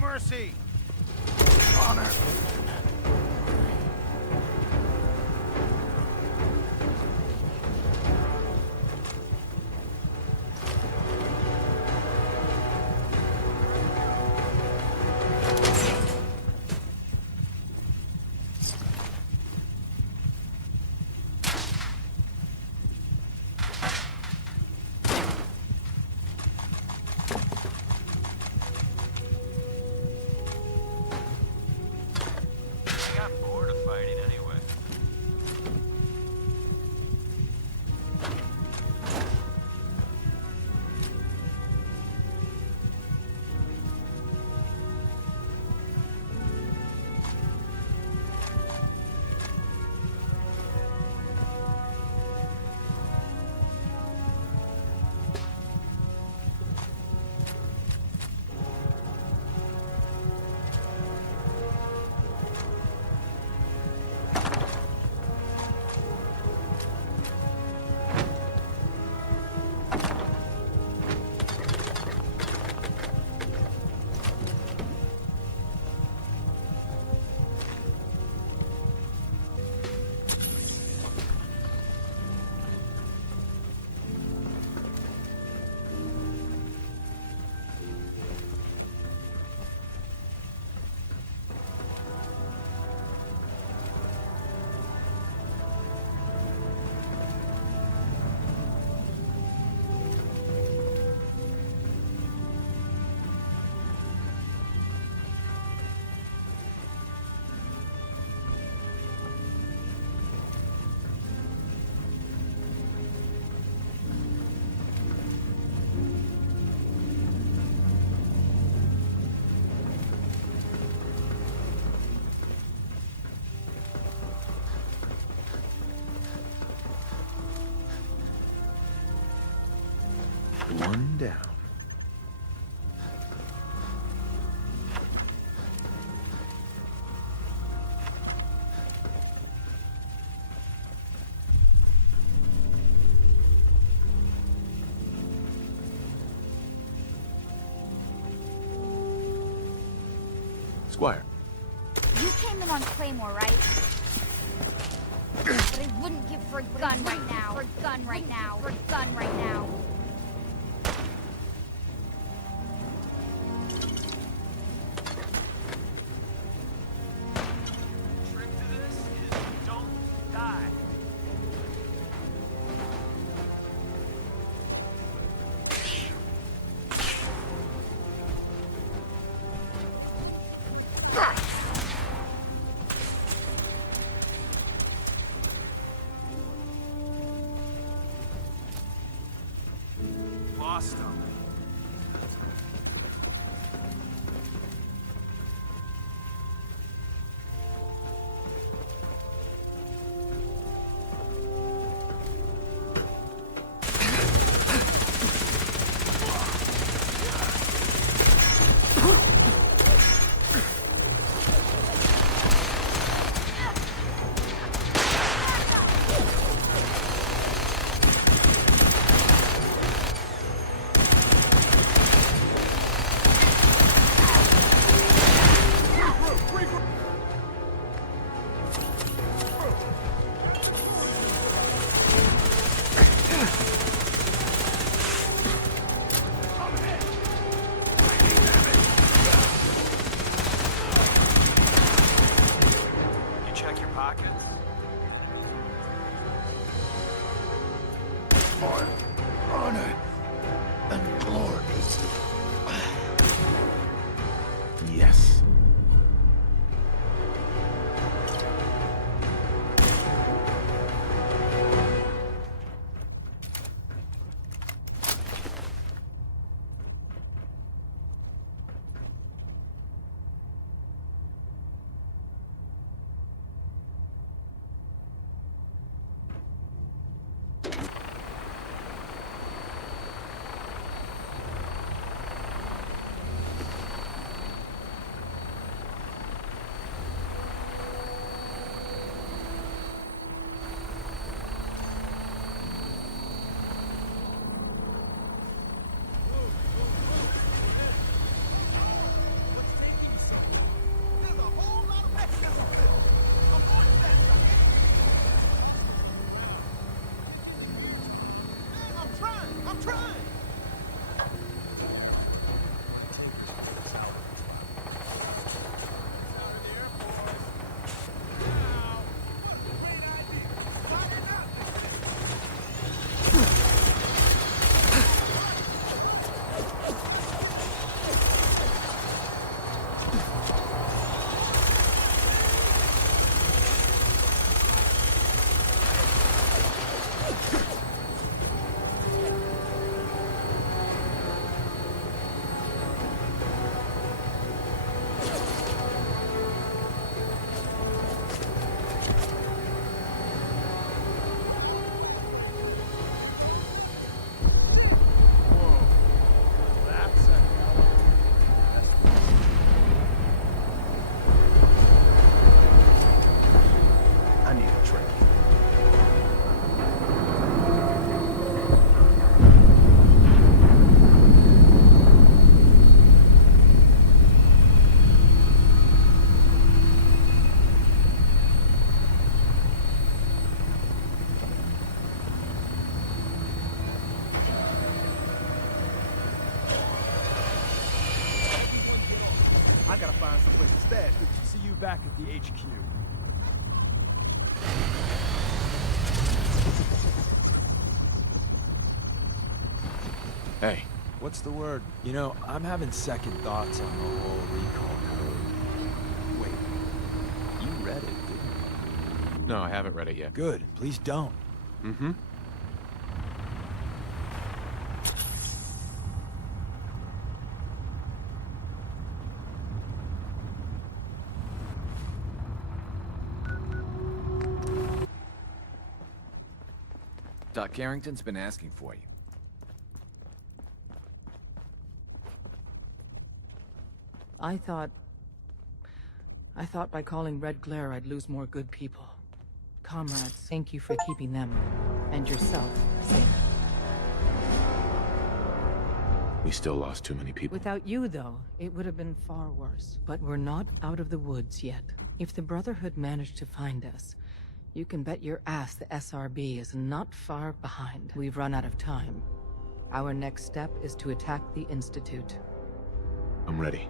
Mercy! Honor! One down. Squire. You came in on Claymore, right? But I wouldn't give for a gun right now. For a gun right now. For a gun right now. lost them. Yes. I'm trying! I gotta find someplace to stash this. See you back at the HQ. Hey. What's the word? You know, I'm having second thoughts on the whole recall code. Wait, you read it, didn't you? No, I haven't read it yet. Good. Please don't. Mm-hmm. Doc Carrington's been asking for you. I thought by calling Red Glare I'd lose more good people. Comrades, thank you for keeping them, and yourself, safe. We still lost too many people. Without you, though, it would have been far worse. But we're not out of the woods yet. If the Brotherhood managed to find us, you can bet your ass the SRB is not far behind. We've run out of time. Our next step is to attack the Institute. I'm ready.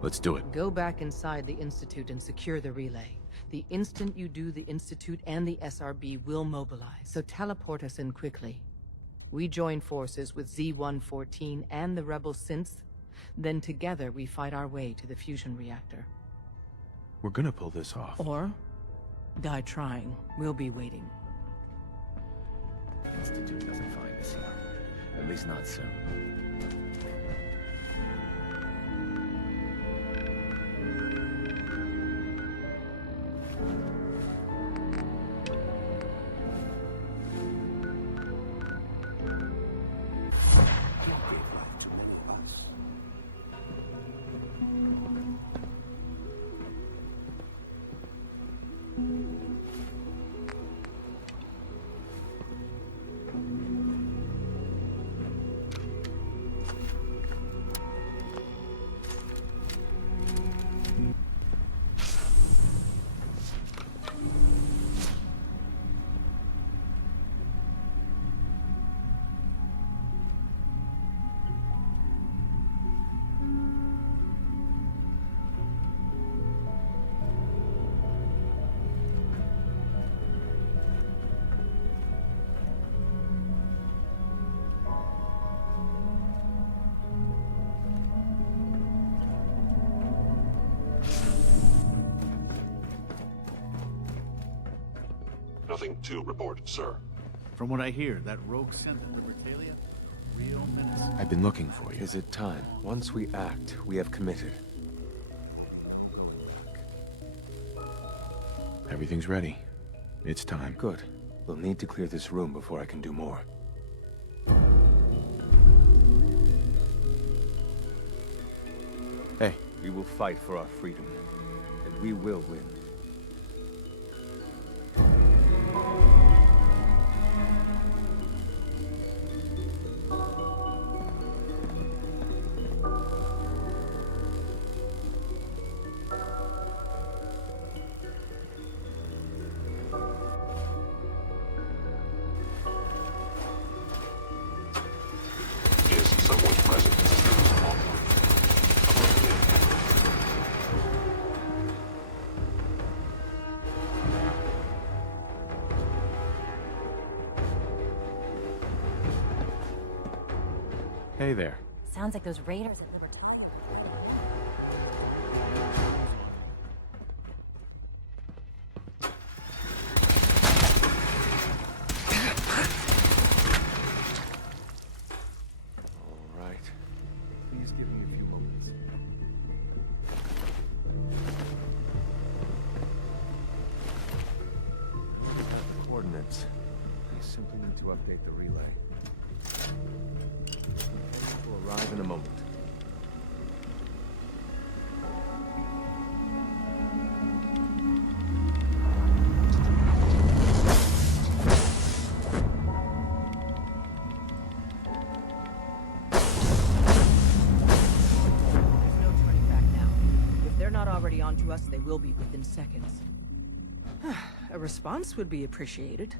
Let's do it. Go back inside the Institute and secure the relay. The instant you do, the Institute and the SRB will mobilize. So teleport us in quickly. We join forces with Z-114 and the rebel synths. Then together we fight our way to the fusion reactor. We're gonna pull this off. Or die trying. We'll be waiting. The Institute doesn't find us here. At least not soon. Nothing to report, sir. From what I hear, that rogue sent at the Bertalia, real menace. I've been looking for you. Is it time? Once we act, we have committed. Everything's ready. It's time. Good. We'll need to clear this room before I can do more. Hey. We will fight for our freedom, and we will win. Is someone present? Hey there. Sounds like those raiders at Libertad. All right. Please give me a few moments. The coordinates. We simply need to update the relay. We'll arrive in a moment. There's no turning back now. If they're not already onto us, they will be within seconds. A response would be appreciated.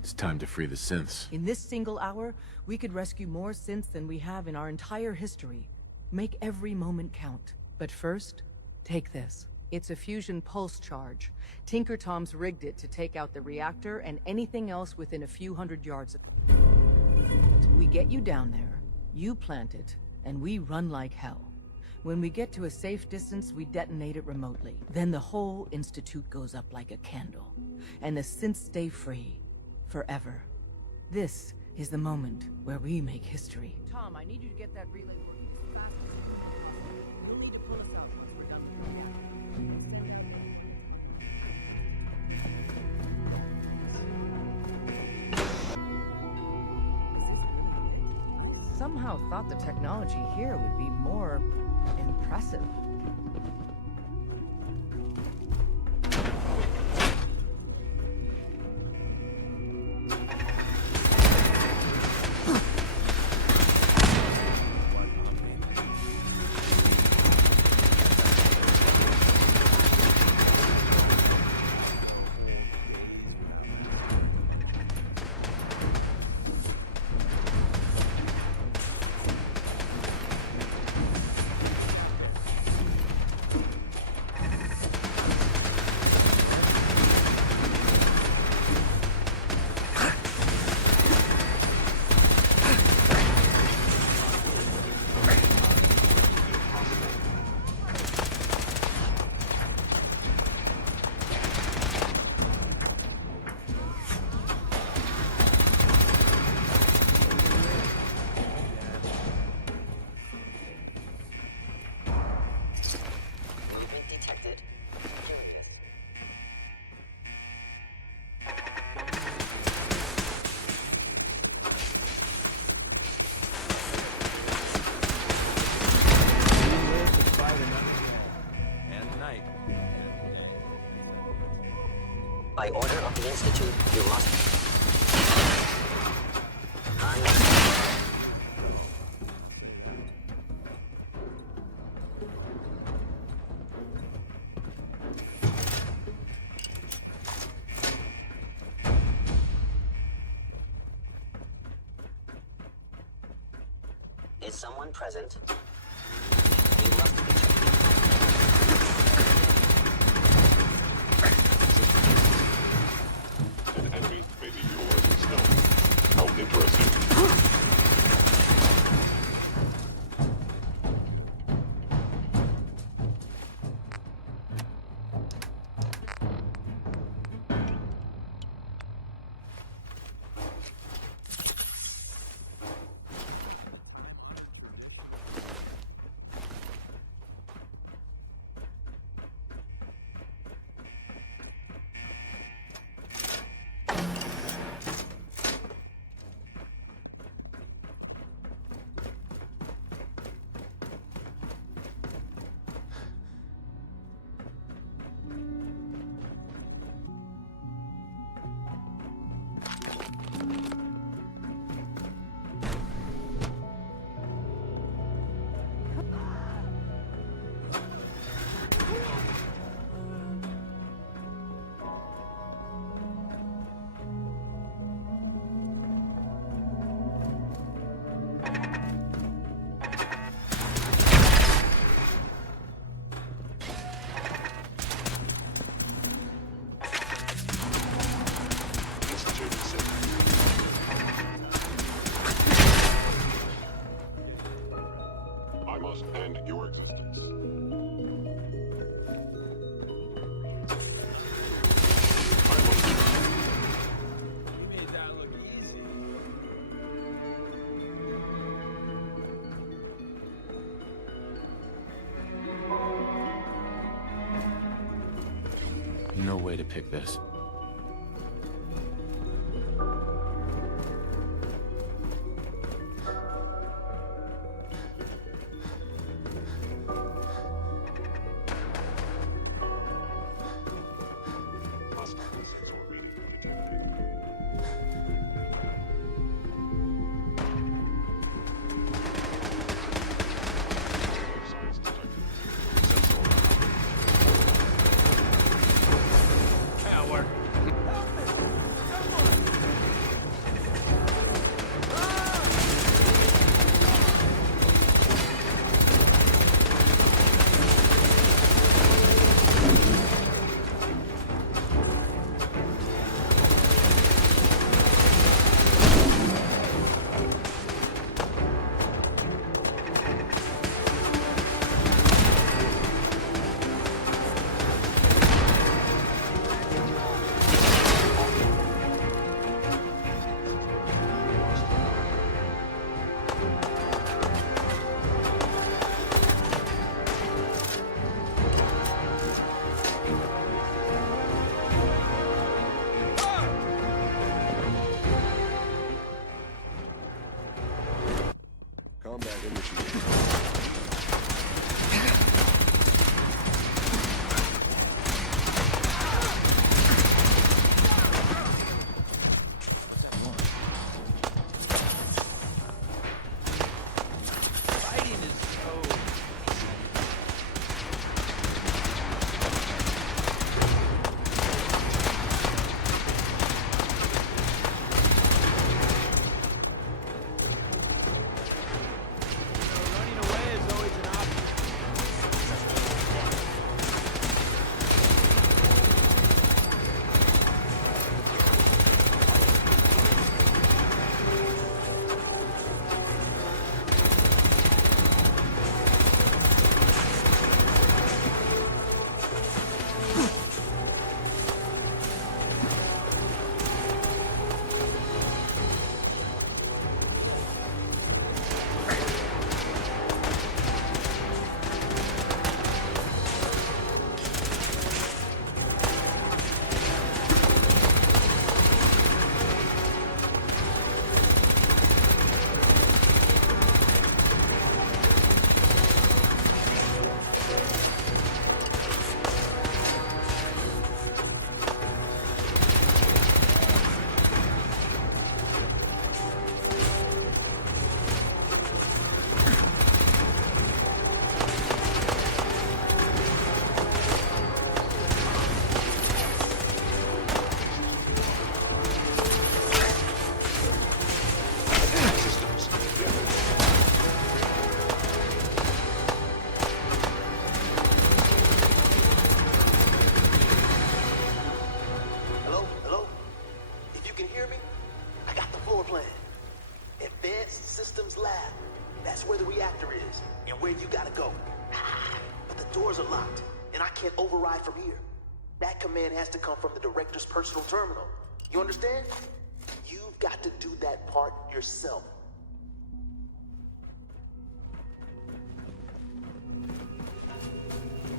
It's time to free the synths. In this single hour, we could rescue more synths than we have in our entire history. Make every moment count. But first, take this. It's a fusion pulse charge. Tinker Tom's rigged it to take out the reactor and anything else within a few hundred yards of it. We get you down there, you plant it, and we run like hell. When we get to a safe distance, we detonate it remotely. Then the whole Institute goes up like a candle, and the synths stay free. Forever. This is the moment where we make history. Tom, I need you to get that relay working as fast as possible. You'll need to pull us out once we're done with the reactor. Somehow thought the technology here would be more impressive. Institute, you must... Is someone present? You must be... An enemy may be yours in stealth. How interesting. I must end your existence. You made that look easy. No way to pick this. Running Advanced Systems Lab. That's where the reactor is, and where you gotta go. But the doors are locked, and I can't override from here. That command has to come from the director's personal terminal. You understand? You've got to do that part yourself.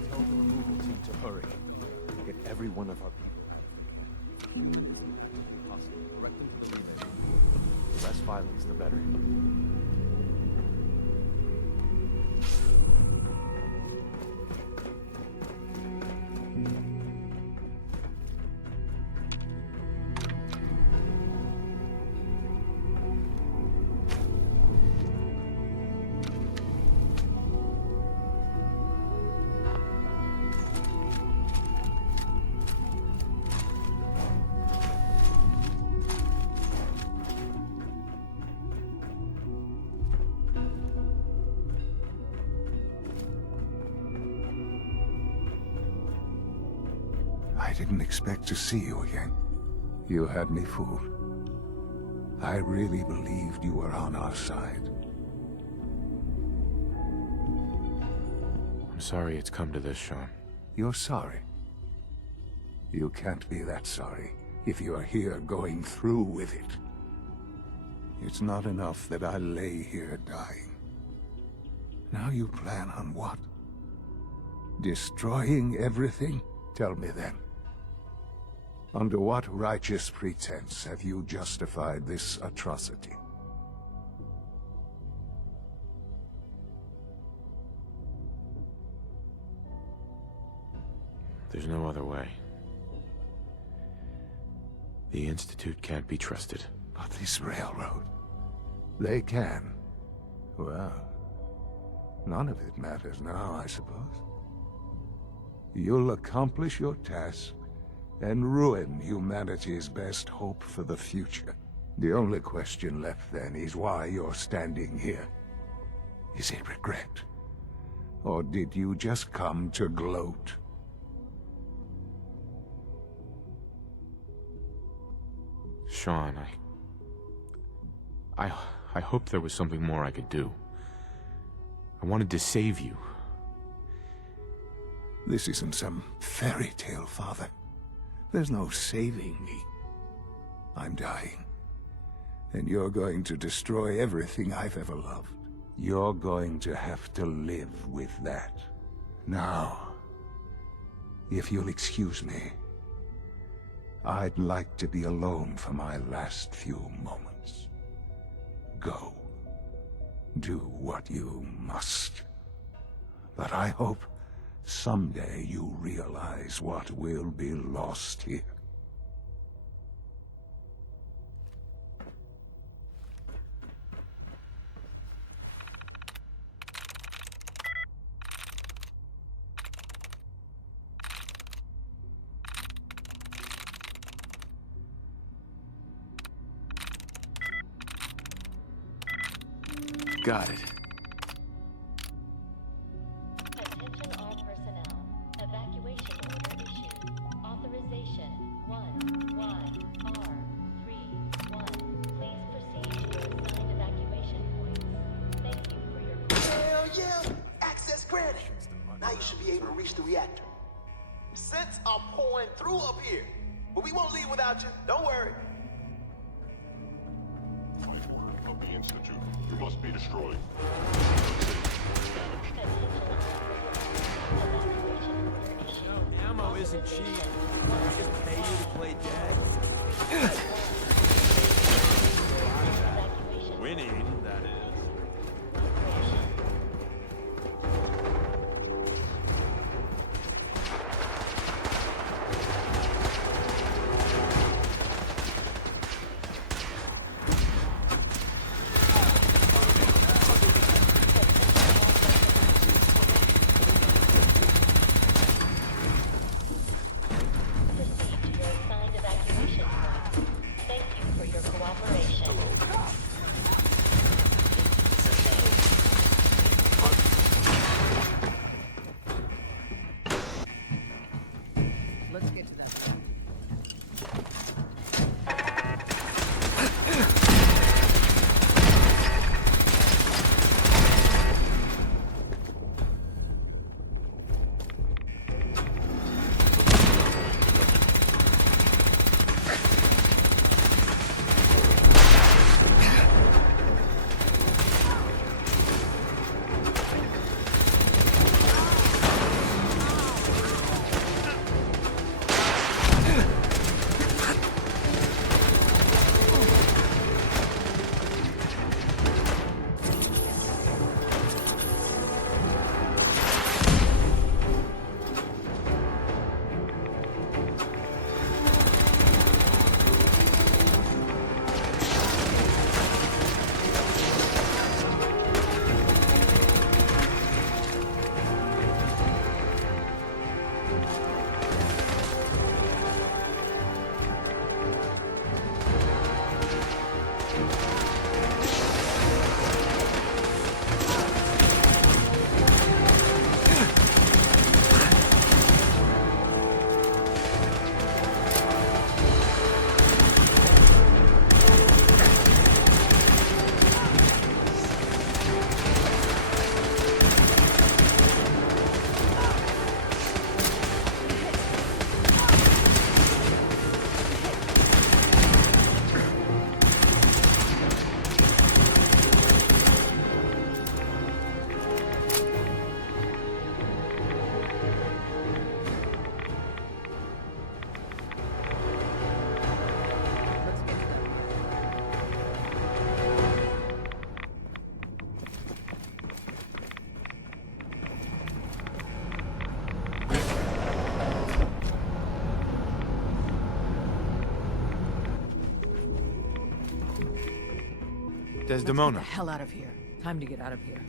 Tell the removal team to hurry. Get every one of our people. Possibly directly to the relay. The less violence, the better. I didn't expect to see you again. You had me fooled. I really believed you were on our side. I'm sorry it's come to this, Shaun. You're sorry? You can't be that sorry if you're here going through with it. It's not enough that I lay here dying. Now you plan on what? Destroying everything? Tell me then. Under what righteous pretense have you justified this atrocity? There's no other way. The Institute can't be trusted. But this railroad, they can. Well, none of it matters now, I suppose. You'll accomplish your task and ruin humanity's best hope for the future. The only question left then is why you're standing here. Is it regret? Or did you just come to gloat? Shaun, I hoped there was something more I could do. I wanted to save you. This isn't some fairy tale, Father. There's no saving me. I'm dying. And you're going to destroy everything I've ever loved. You're going to have to live with that. Now, if you'll excuse me, I'd like to be alone for my last few moments. Go. Do what you must. But I hope someday you realize what will be lost here. Got it. Attention all personnel. Evacuation order issued. Authorization 1YR31. Please proceed to your assigned evacuation points. Thank you for your... Hell yeah! Access granted! Now you should be able to reach the reactor. Scents are pouring through up here. But we won't leave without you. Don't worry. Of the Institute. You must be destroyed. Ammo isn't cheap. They just pay you to play dead. Winning, that is. Proceed to your assigned evacuation point. Thank Desdemona. Let's get the hell out of here. Time to get out of here.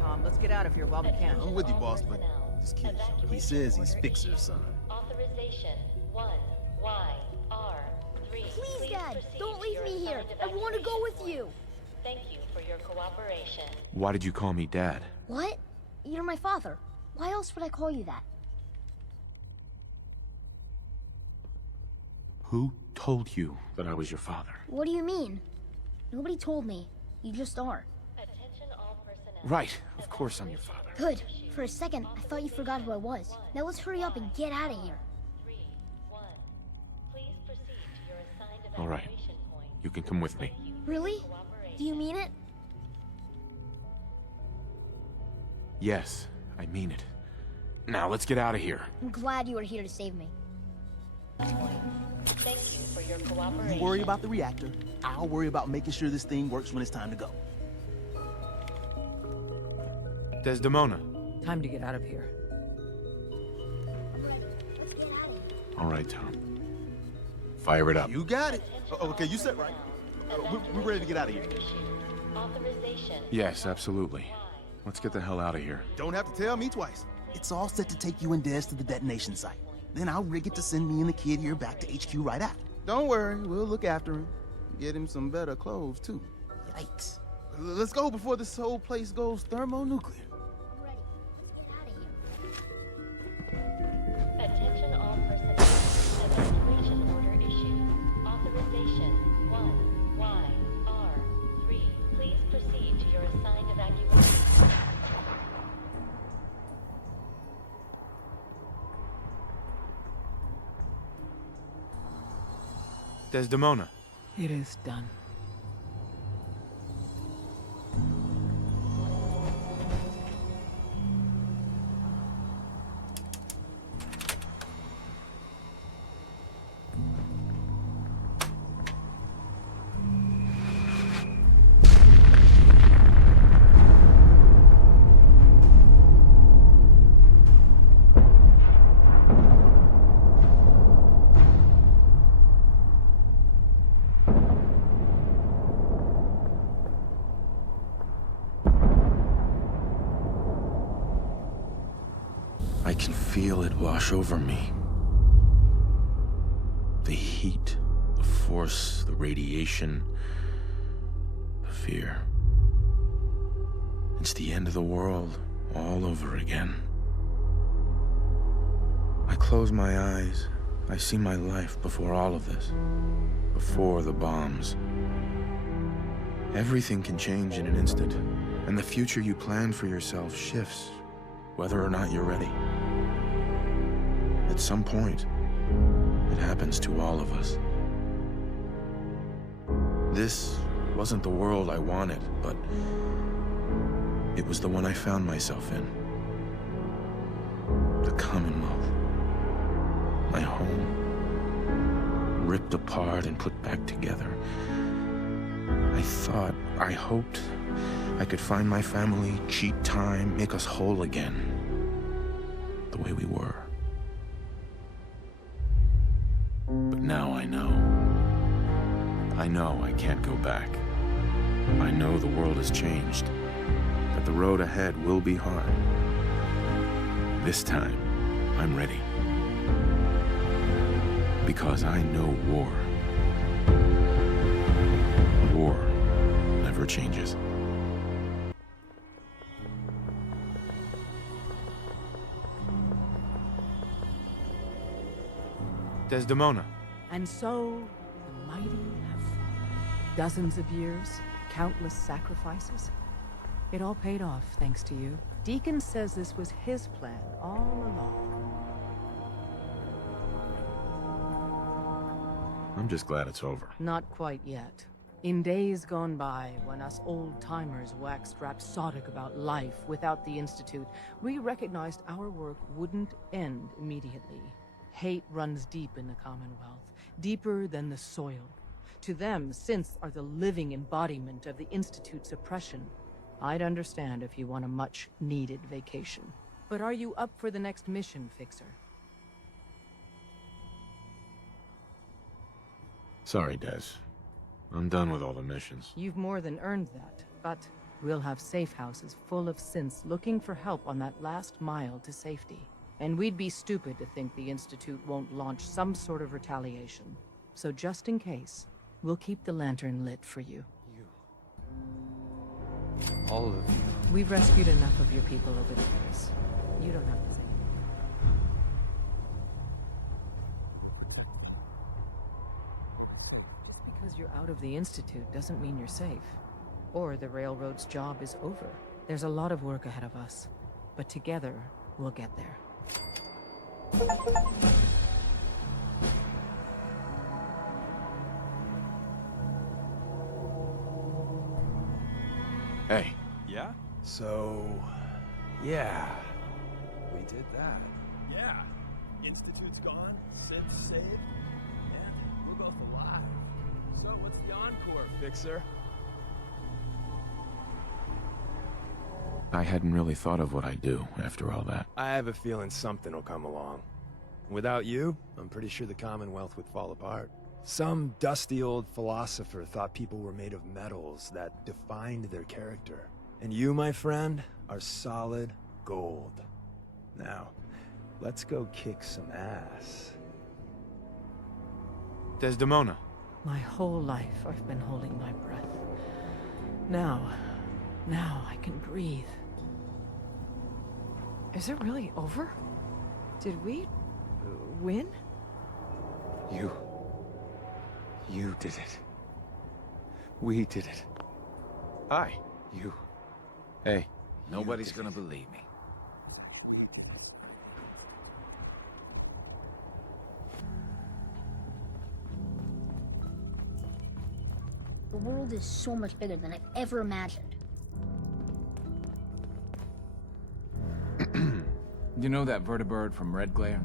Tom, let's get out of here while we can. I'm with you, boss, but this kid, he says he's Fixer's son. Authorization 1YR3. Please, Dad, don't leave me here. I want to go with you. Thank you for your cooperation. Why did you call me Dad? What? You're my father. Why else would I call you that? Who told you that I was your father? What do you mean? Nobody told me. You just are. Attention all personnel. Right, of course I'm your father. Good. For a second, I thought you forgot who I was. Now let's hurry up and get out of here. 3, 1. Please proceed to your assigned All right, evacuation point. you can come with me. Really? Do you mean it? Yes, I mean it. Now let's get out of here. I'm glad you are here to save me. Thank you for your cooperation. You worry about the reactor. I'll worry about making sure this thing works when it's time to go. Desdemona. Time to get out of here. All right, Tom. Fire it up. You got it. Okay, you said right. We're ready to get out of here. Authorization. Yes, absolutely. Let's get the hell out of here. Don't have to tell me twice. It's all set to take you and Des to the detonation site. Then I'll rig it to send me and the kid here back to HQ right after. Don't worry, we'll look after him. Get him some better clothes, too. Yikes. Let's go before this whole place goes thermonuclear. Attention all personnel. Evacuation order issued. Authorization 1YR3. Please proceed to your assigned evacuation. Desdemona. It is done. I can feel it wash over me. The heat, the force, the radiation, the fear. It's the end of the world all over again. I close my eyes. I see my life before all of this. Before the bombs. Everything can change in an instant, and the future you plan for yourself shifts, whether or not you're ready. At some point, it happens to all of us. This wasn't the world I wanted, but it was the one I found myself in. The Commonwealth. My home. Ripped apart and put back together. I hoped I could find my family, cheat time, make us whole again. The way we were. But now I know. I know I can't go back. I know the world has changed. That the road ahead will be hard. This time, I'm ready. Because I know war. War never changes. Desdemona. And so, the mighty have fallen. Dozens of years, countless sacrifices. It all paid off, thanks to you. Deacon says this was his plan all along. I'm just glad it's over. Not quite yet. In days gone by, when us old-timers waxed rhapsodic about life without the Institute, we recognized our work wouldn't end immediately. Hate runs deep in the Commonwealth, deeper than the soil. To them, synths are the living embodiment of the Institute's oppression. I'd understand if you want a much-needed vacation. But are you up for the next mission, Fixer? Sorry, Des. I'm done with all the missions. You've more than earned that, but we'll have safe houses full of synths looking for help on that last mile to safety. And we'd be stupid to think the Institute won't launch some sort of retaliation. So just in case, we'll keep the lantern lit for you. All of you. We've rescued enough of your people over the years. You don't have to say. Just because you're out of the Institute doesn't mean you're safe. Or the Railroad's job is over. There's a lot of work ahead of us. But together, we'll get there. Hey. Yeah? So... yeah. We did that. Yeah. Institute's gone, synths saved, and we're both alive. So what's the encore, Fixer? I hadn't really thought of what I'd do after all that. I have a feeling something will come along. Without you, I'm pretty sure the Commonwealth would fall apart. Some dusty old philosopher thought people were made of metals that defined their character. And you, my friend, are solid gold. Now, let's go kick some ass. Desdemona. My whole life, I've been holding my breath. Now I can breathe. Is it really over? Did we win? You did it. We did it. Hi. You. Hey. Nobody's gonna believe me. The world is so much bigger than I've ever imagined. You know that vertibird from Red Glare?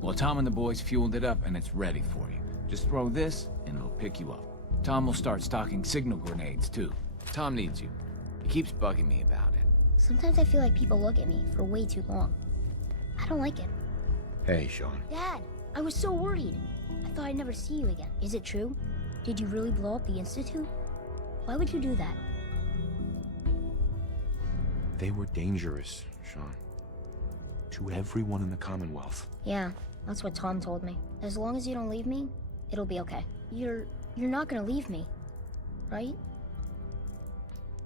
Well, Tom and the boys fueled it up and it's ready for you. Just throw this and it'll pick you up. Tom will start stocking signal grenades too. Tom needs you. He keeps bugging me about it. Sometimes I feel like people look at me for way too long. I don't like it. Hey, Shaun. Dad, I was so worried. I thought I'd never see you again. Is it true? Did you really blow up the Institute? Why would you do that? They were dangerous, Shaun. To everyone in the Commonwealth. Yeah, that's what Tom told me. As long as you don't leave me, it'll be okay. You're not gonna leave me, right?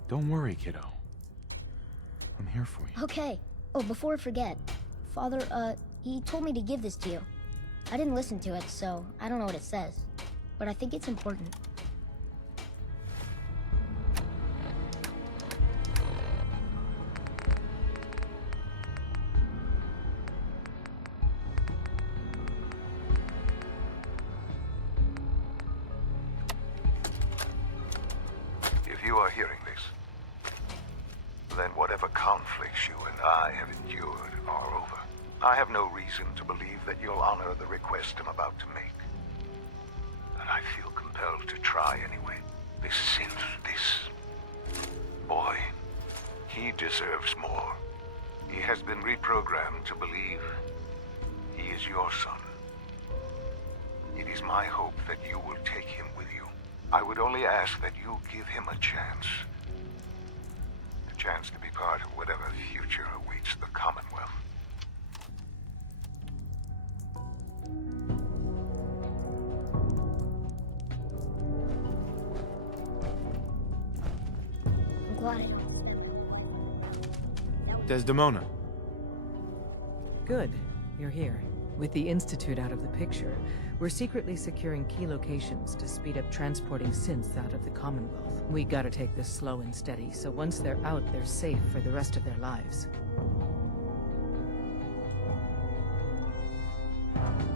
Don't worry, kiddo. I'm here for you. Okay. Oh, before I forget, Father, he told me to give this to you. I didn't listen to it, so I don't know what it says. But I think it's important. If you are hearing this, then whatever conflicts you and I have endured are over. I have no reason to believe that you'll honor the request I'm about to make. And I feel compelled to try anyway. This synth, this boy, he deserves more. He has been reprogrammed to believe he is your son. It is my hope that you will take him with you. I would only ask that you give him a chance. A chance to be part of whatever future awaits the Commonwealth. I'm glad Desdemona. Good. You're here. With the Institute out of the picture, we're secretly securing key locations to speed up transporting synths out of the Commonwealth. We gotta take this slow and steady, so once they're out, they're safe for the rest of their lives.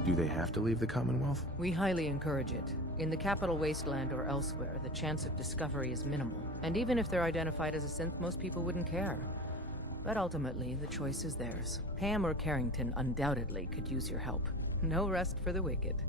Do they have to leave the Commonwealth? We highly encourage it. In the capital wasteland or elsewhere, the chance of discovery is minimal. And even if they're identified as a synth, most people wouldn't care. But ultimately, the choice is theirs. Pam or Carrington undoubtedly could use your help. No rest for the wicked.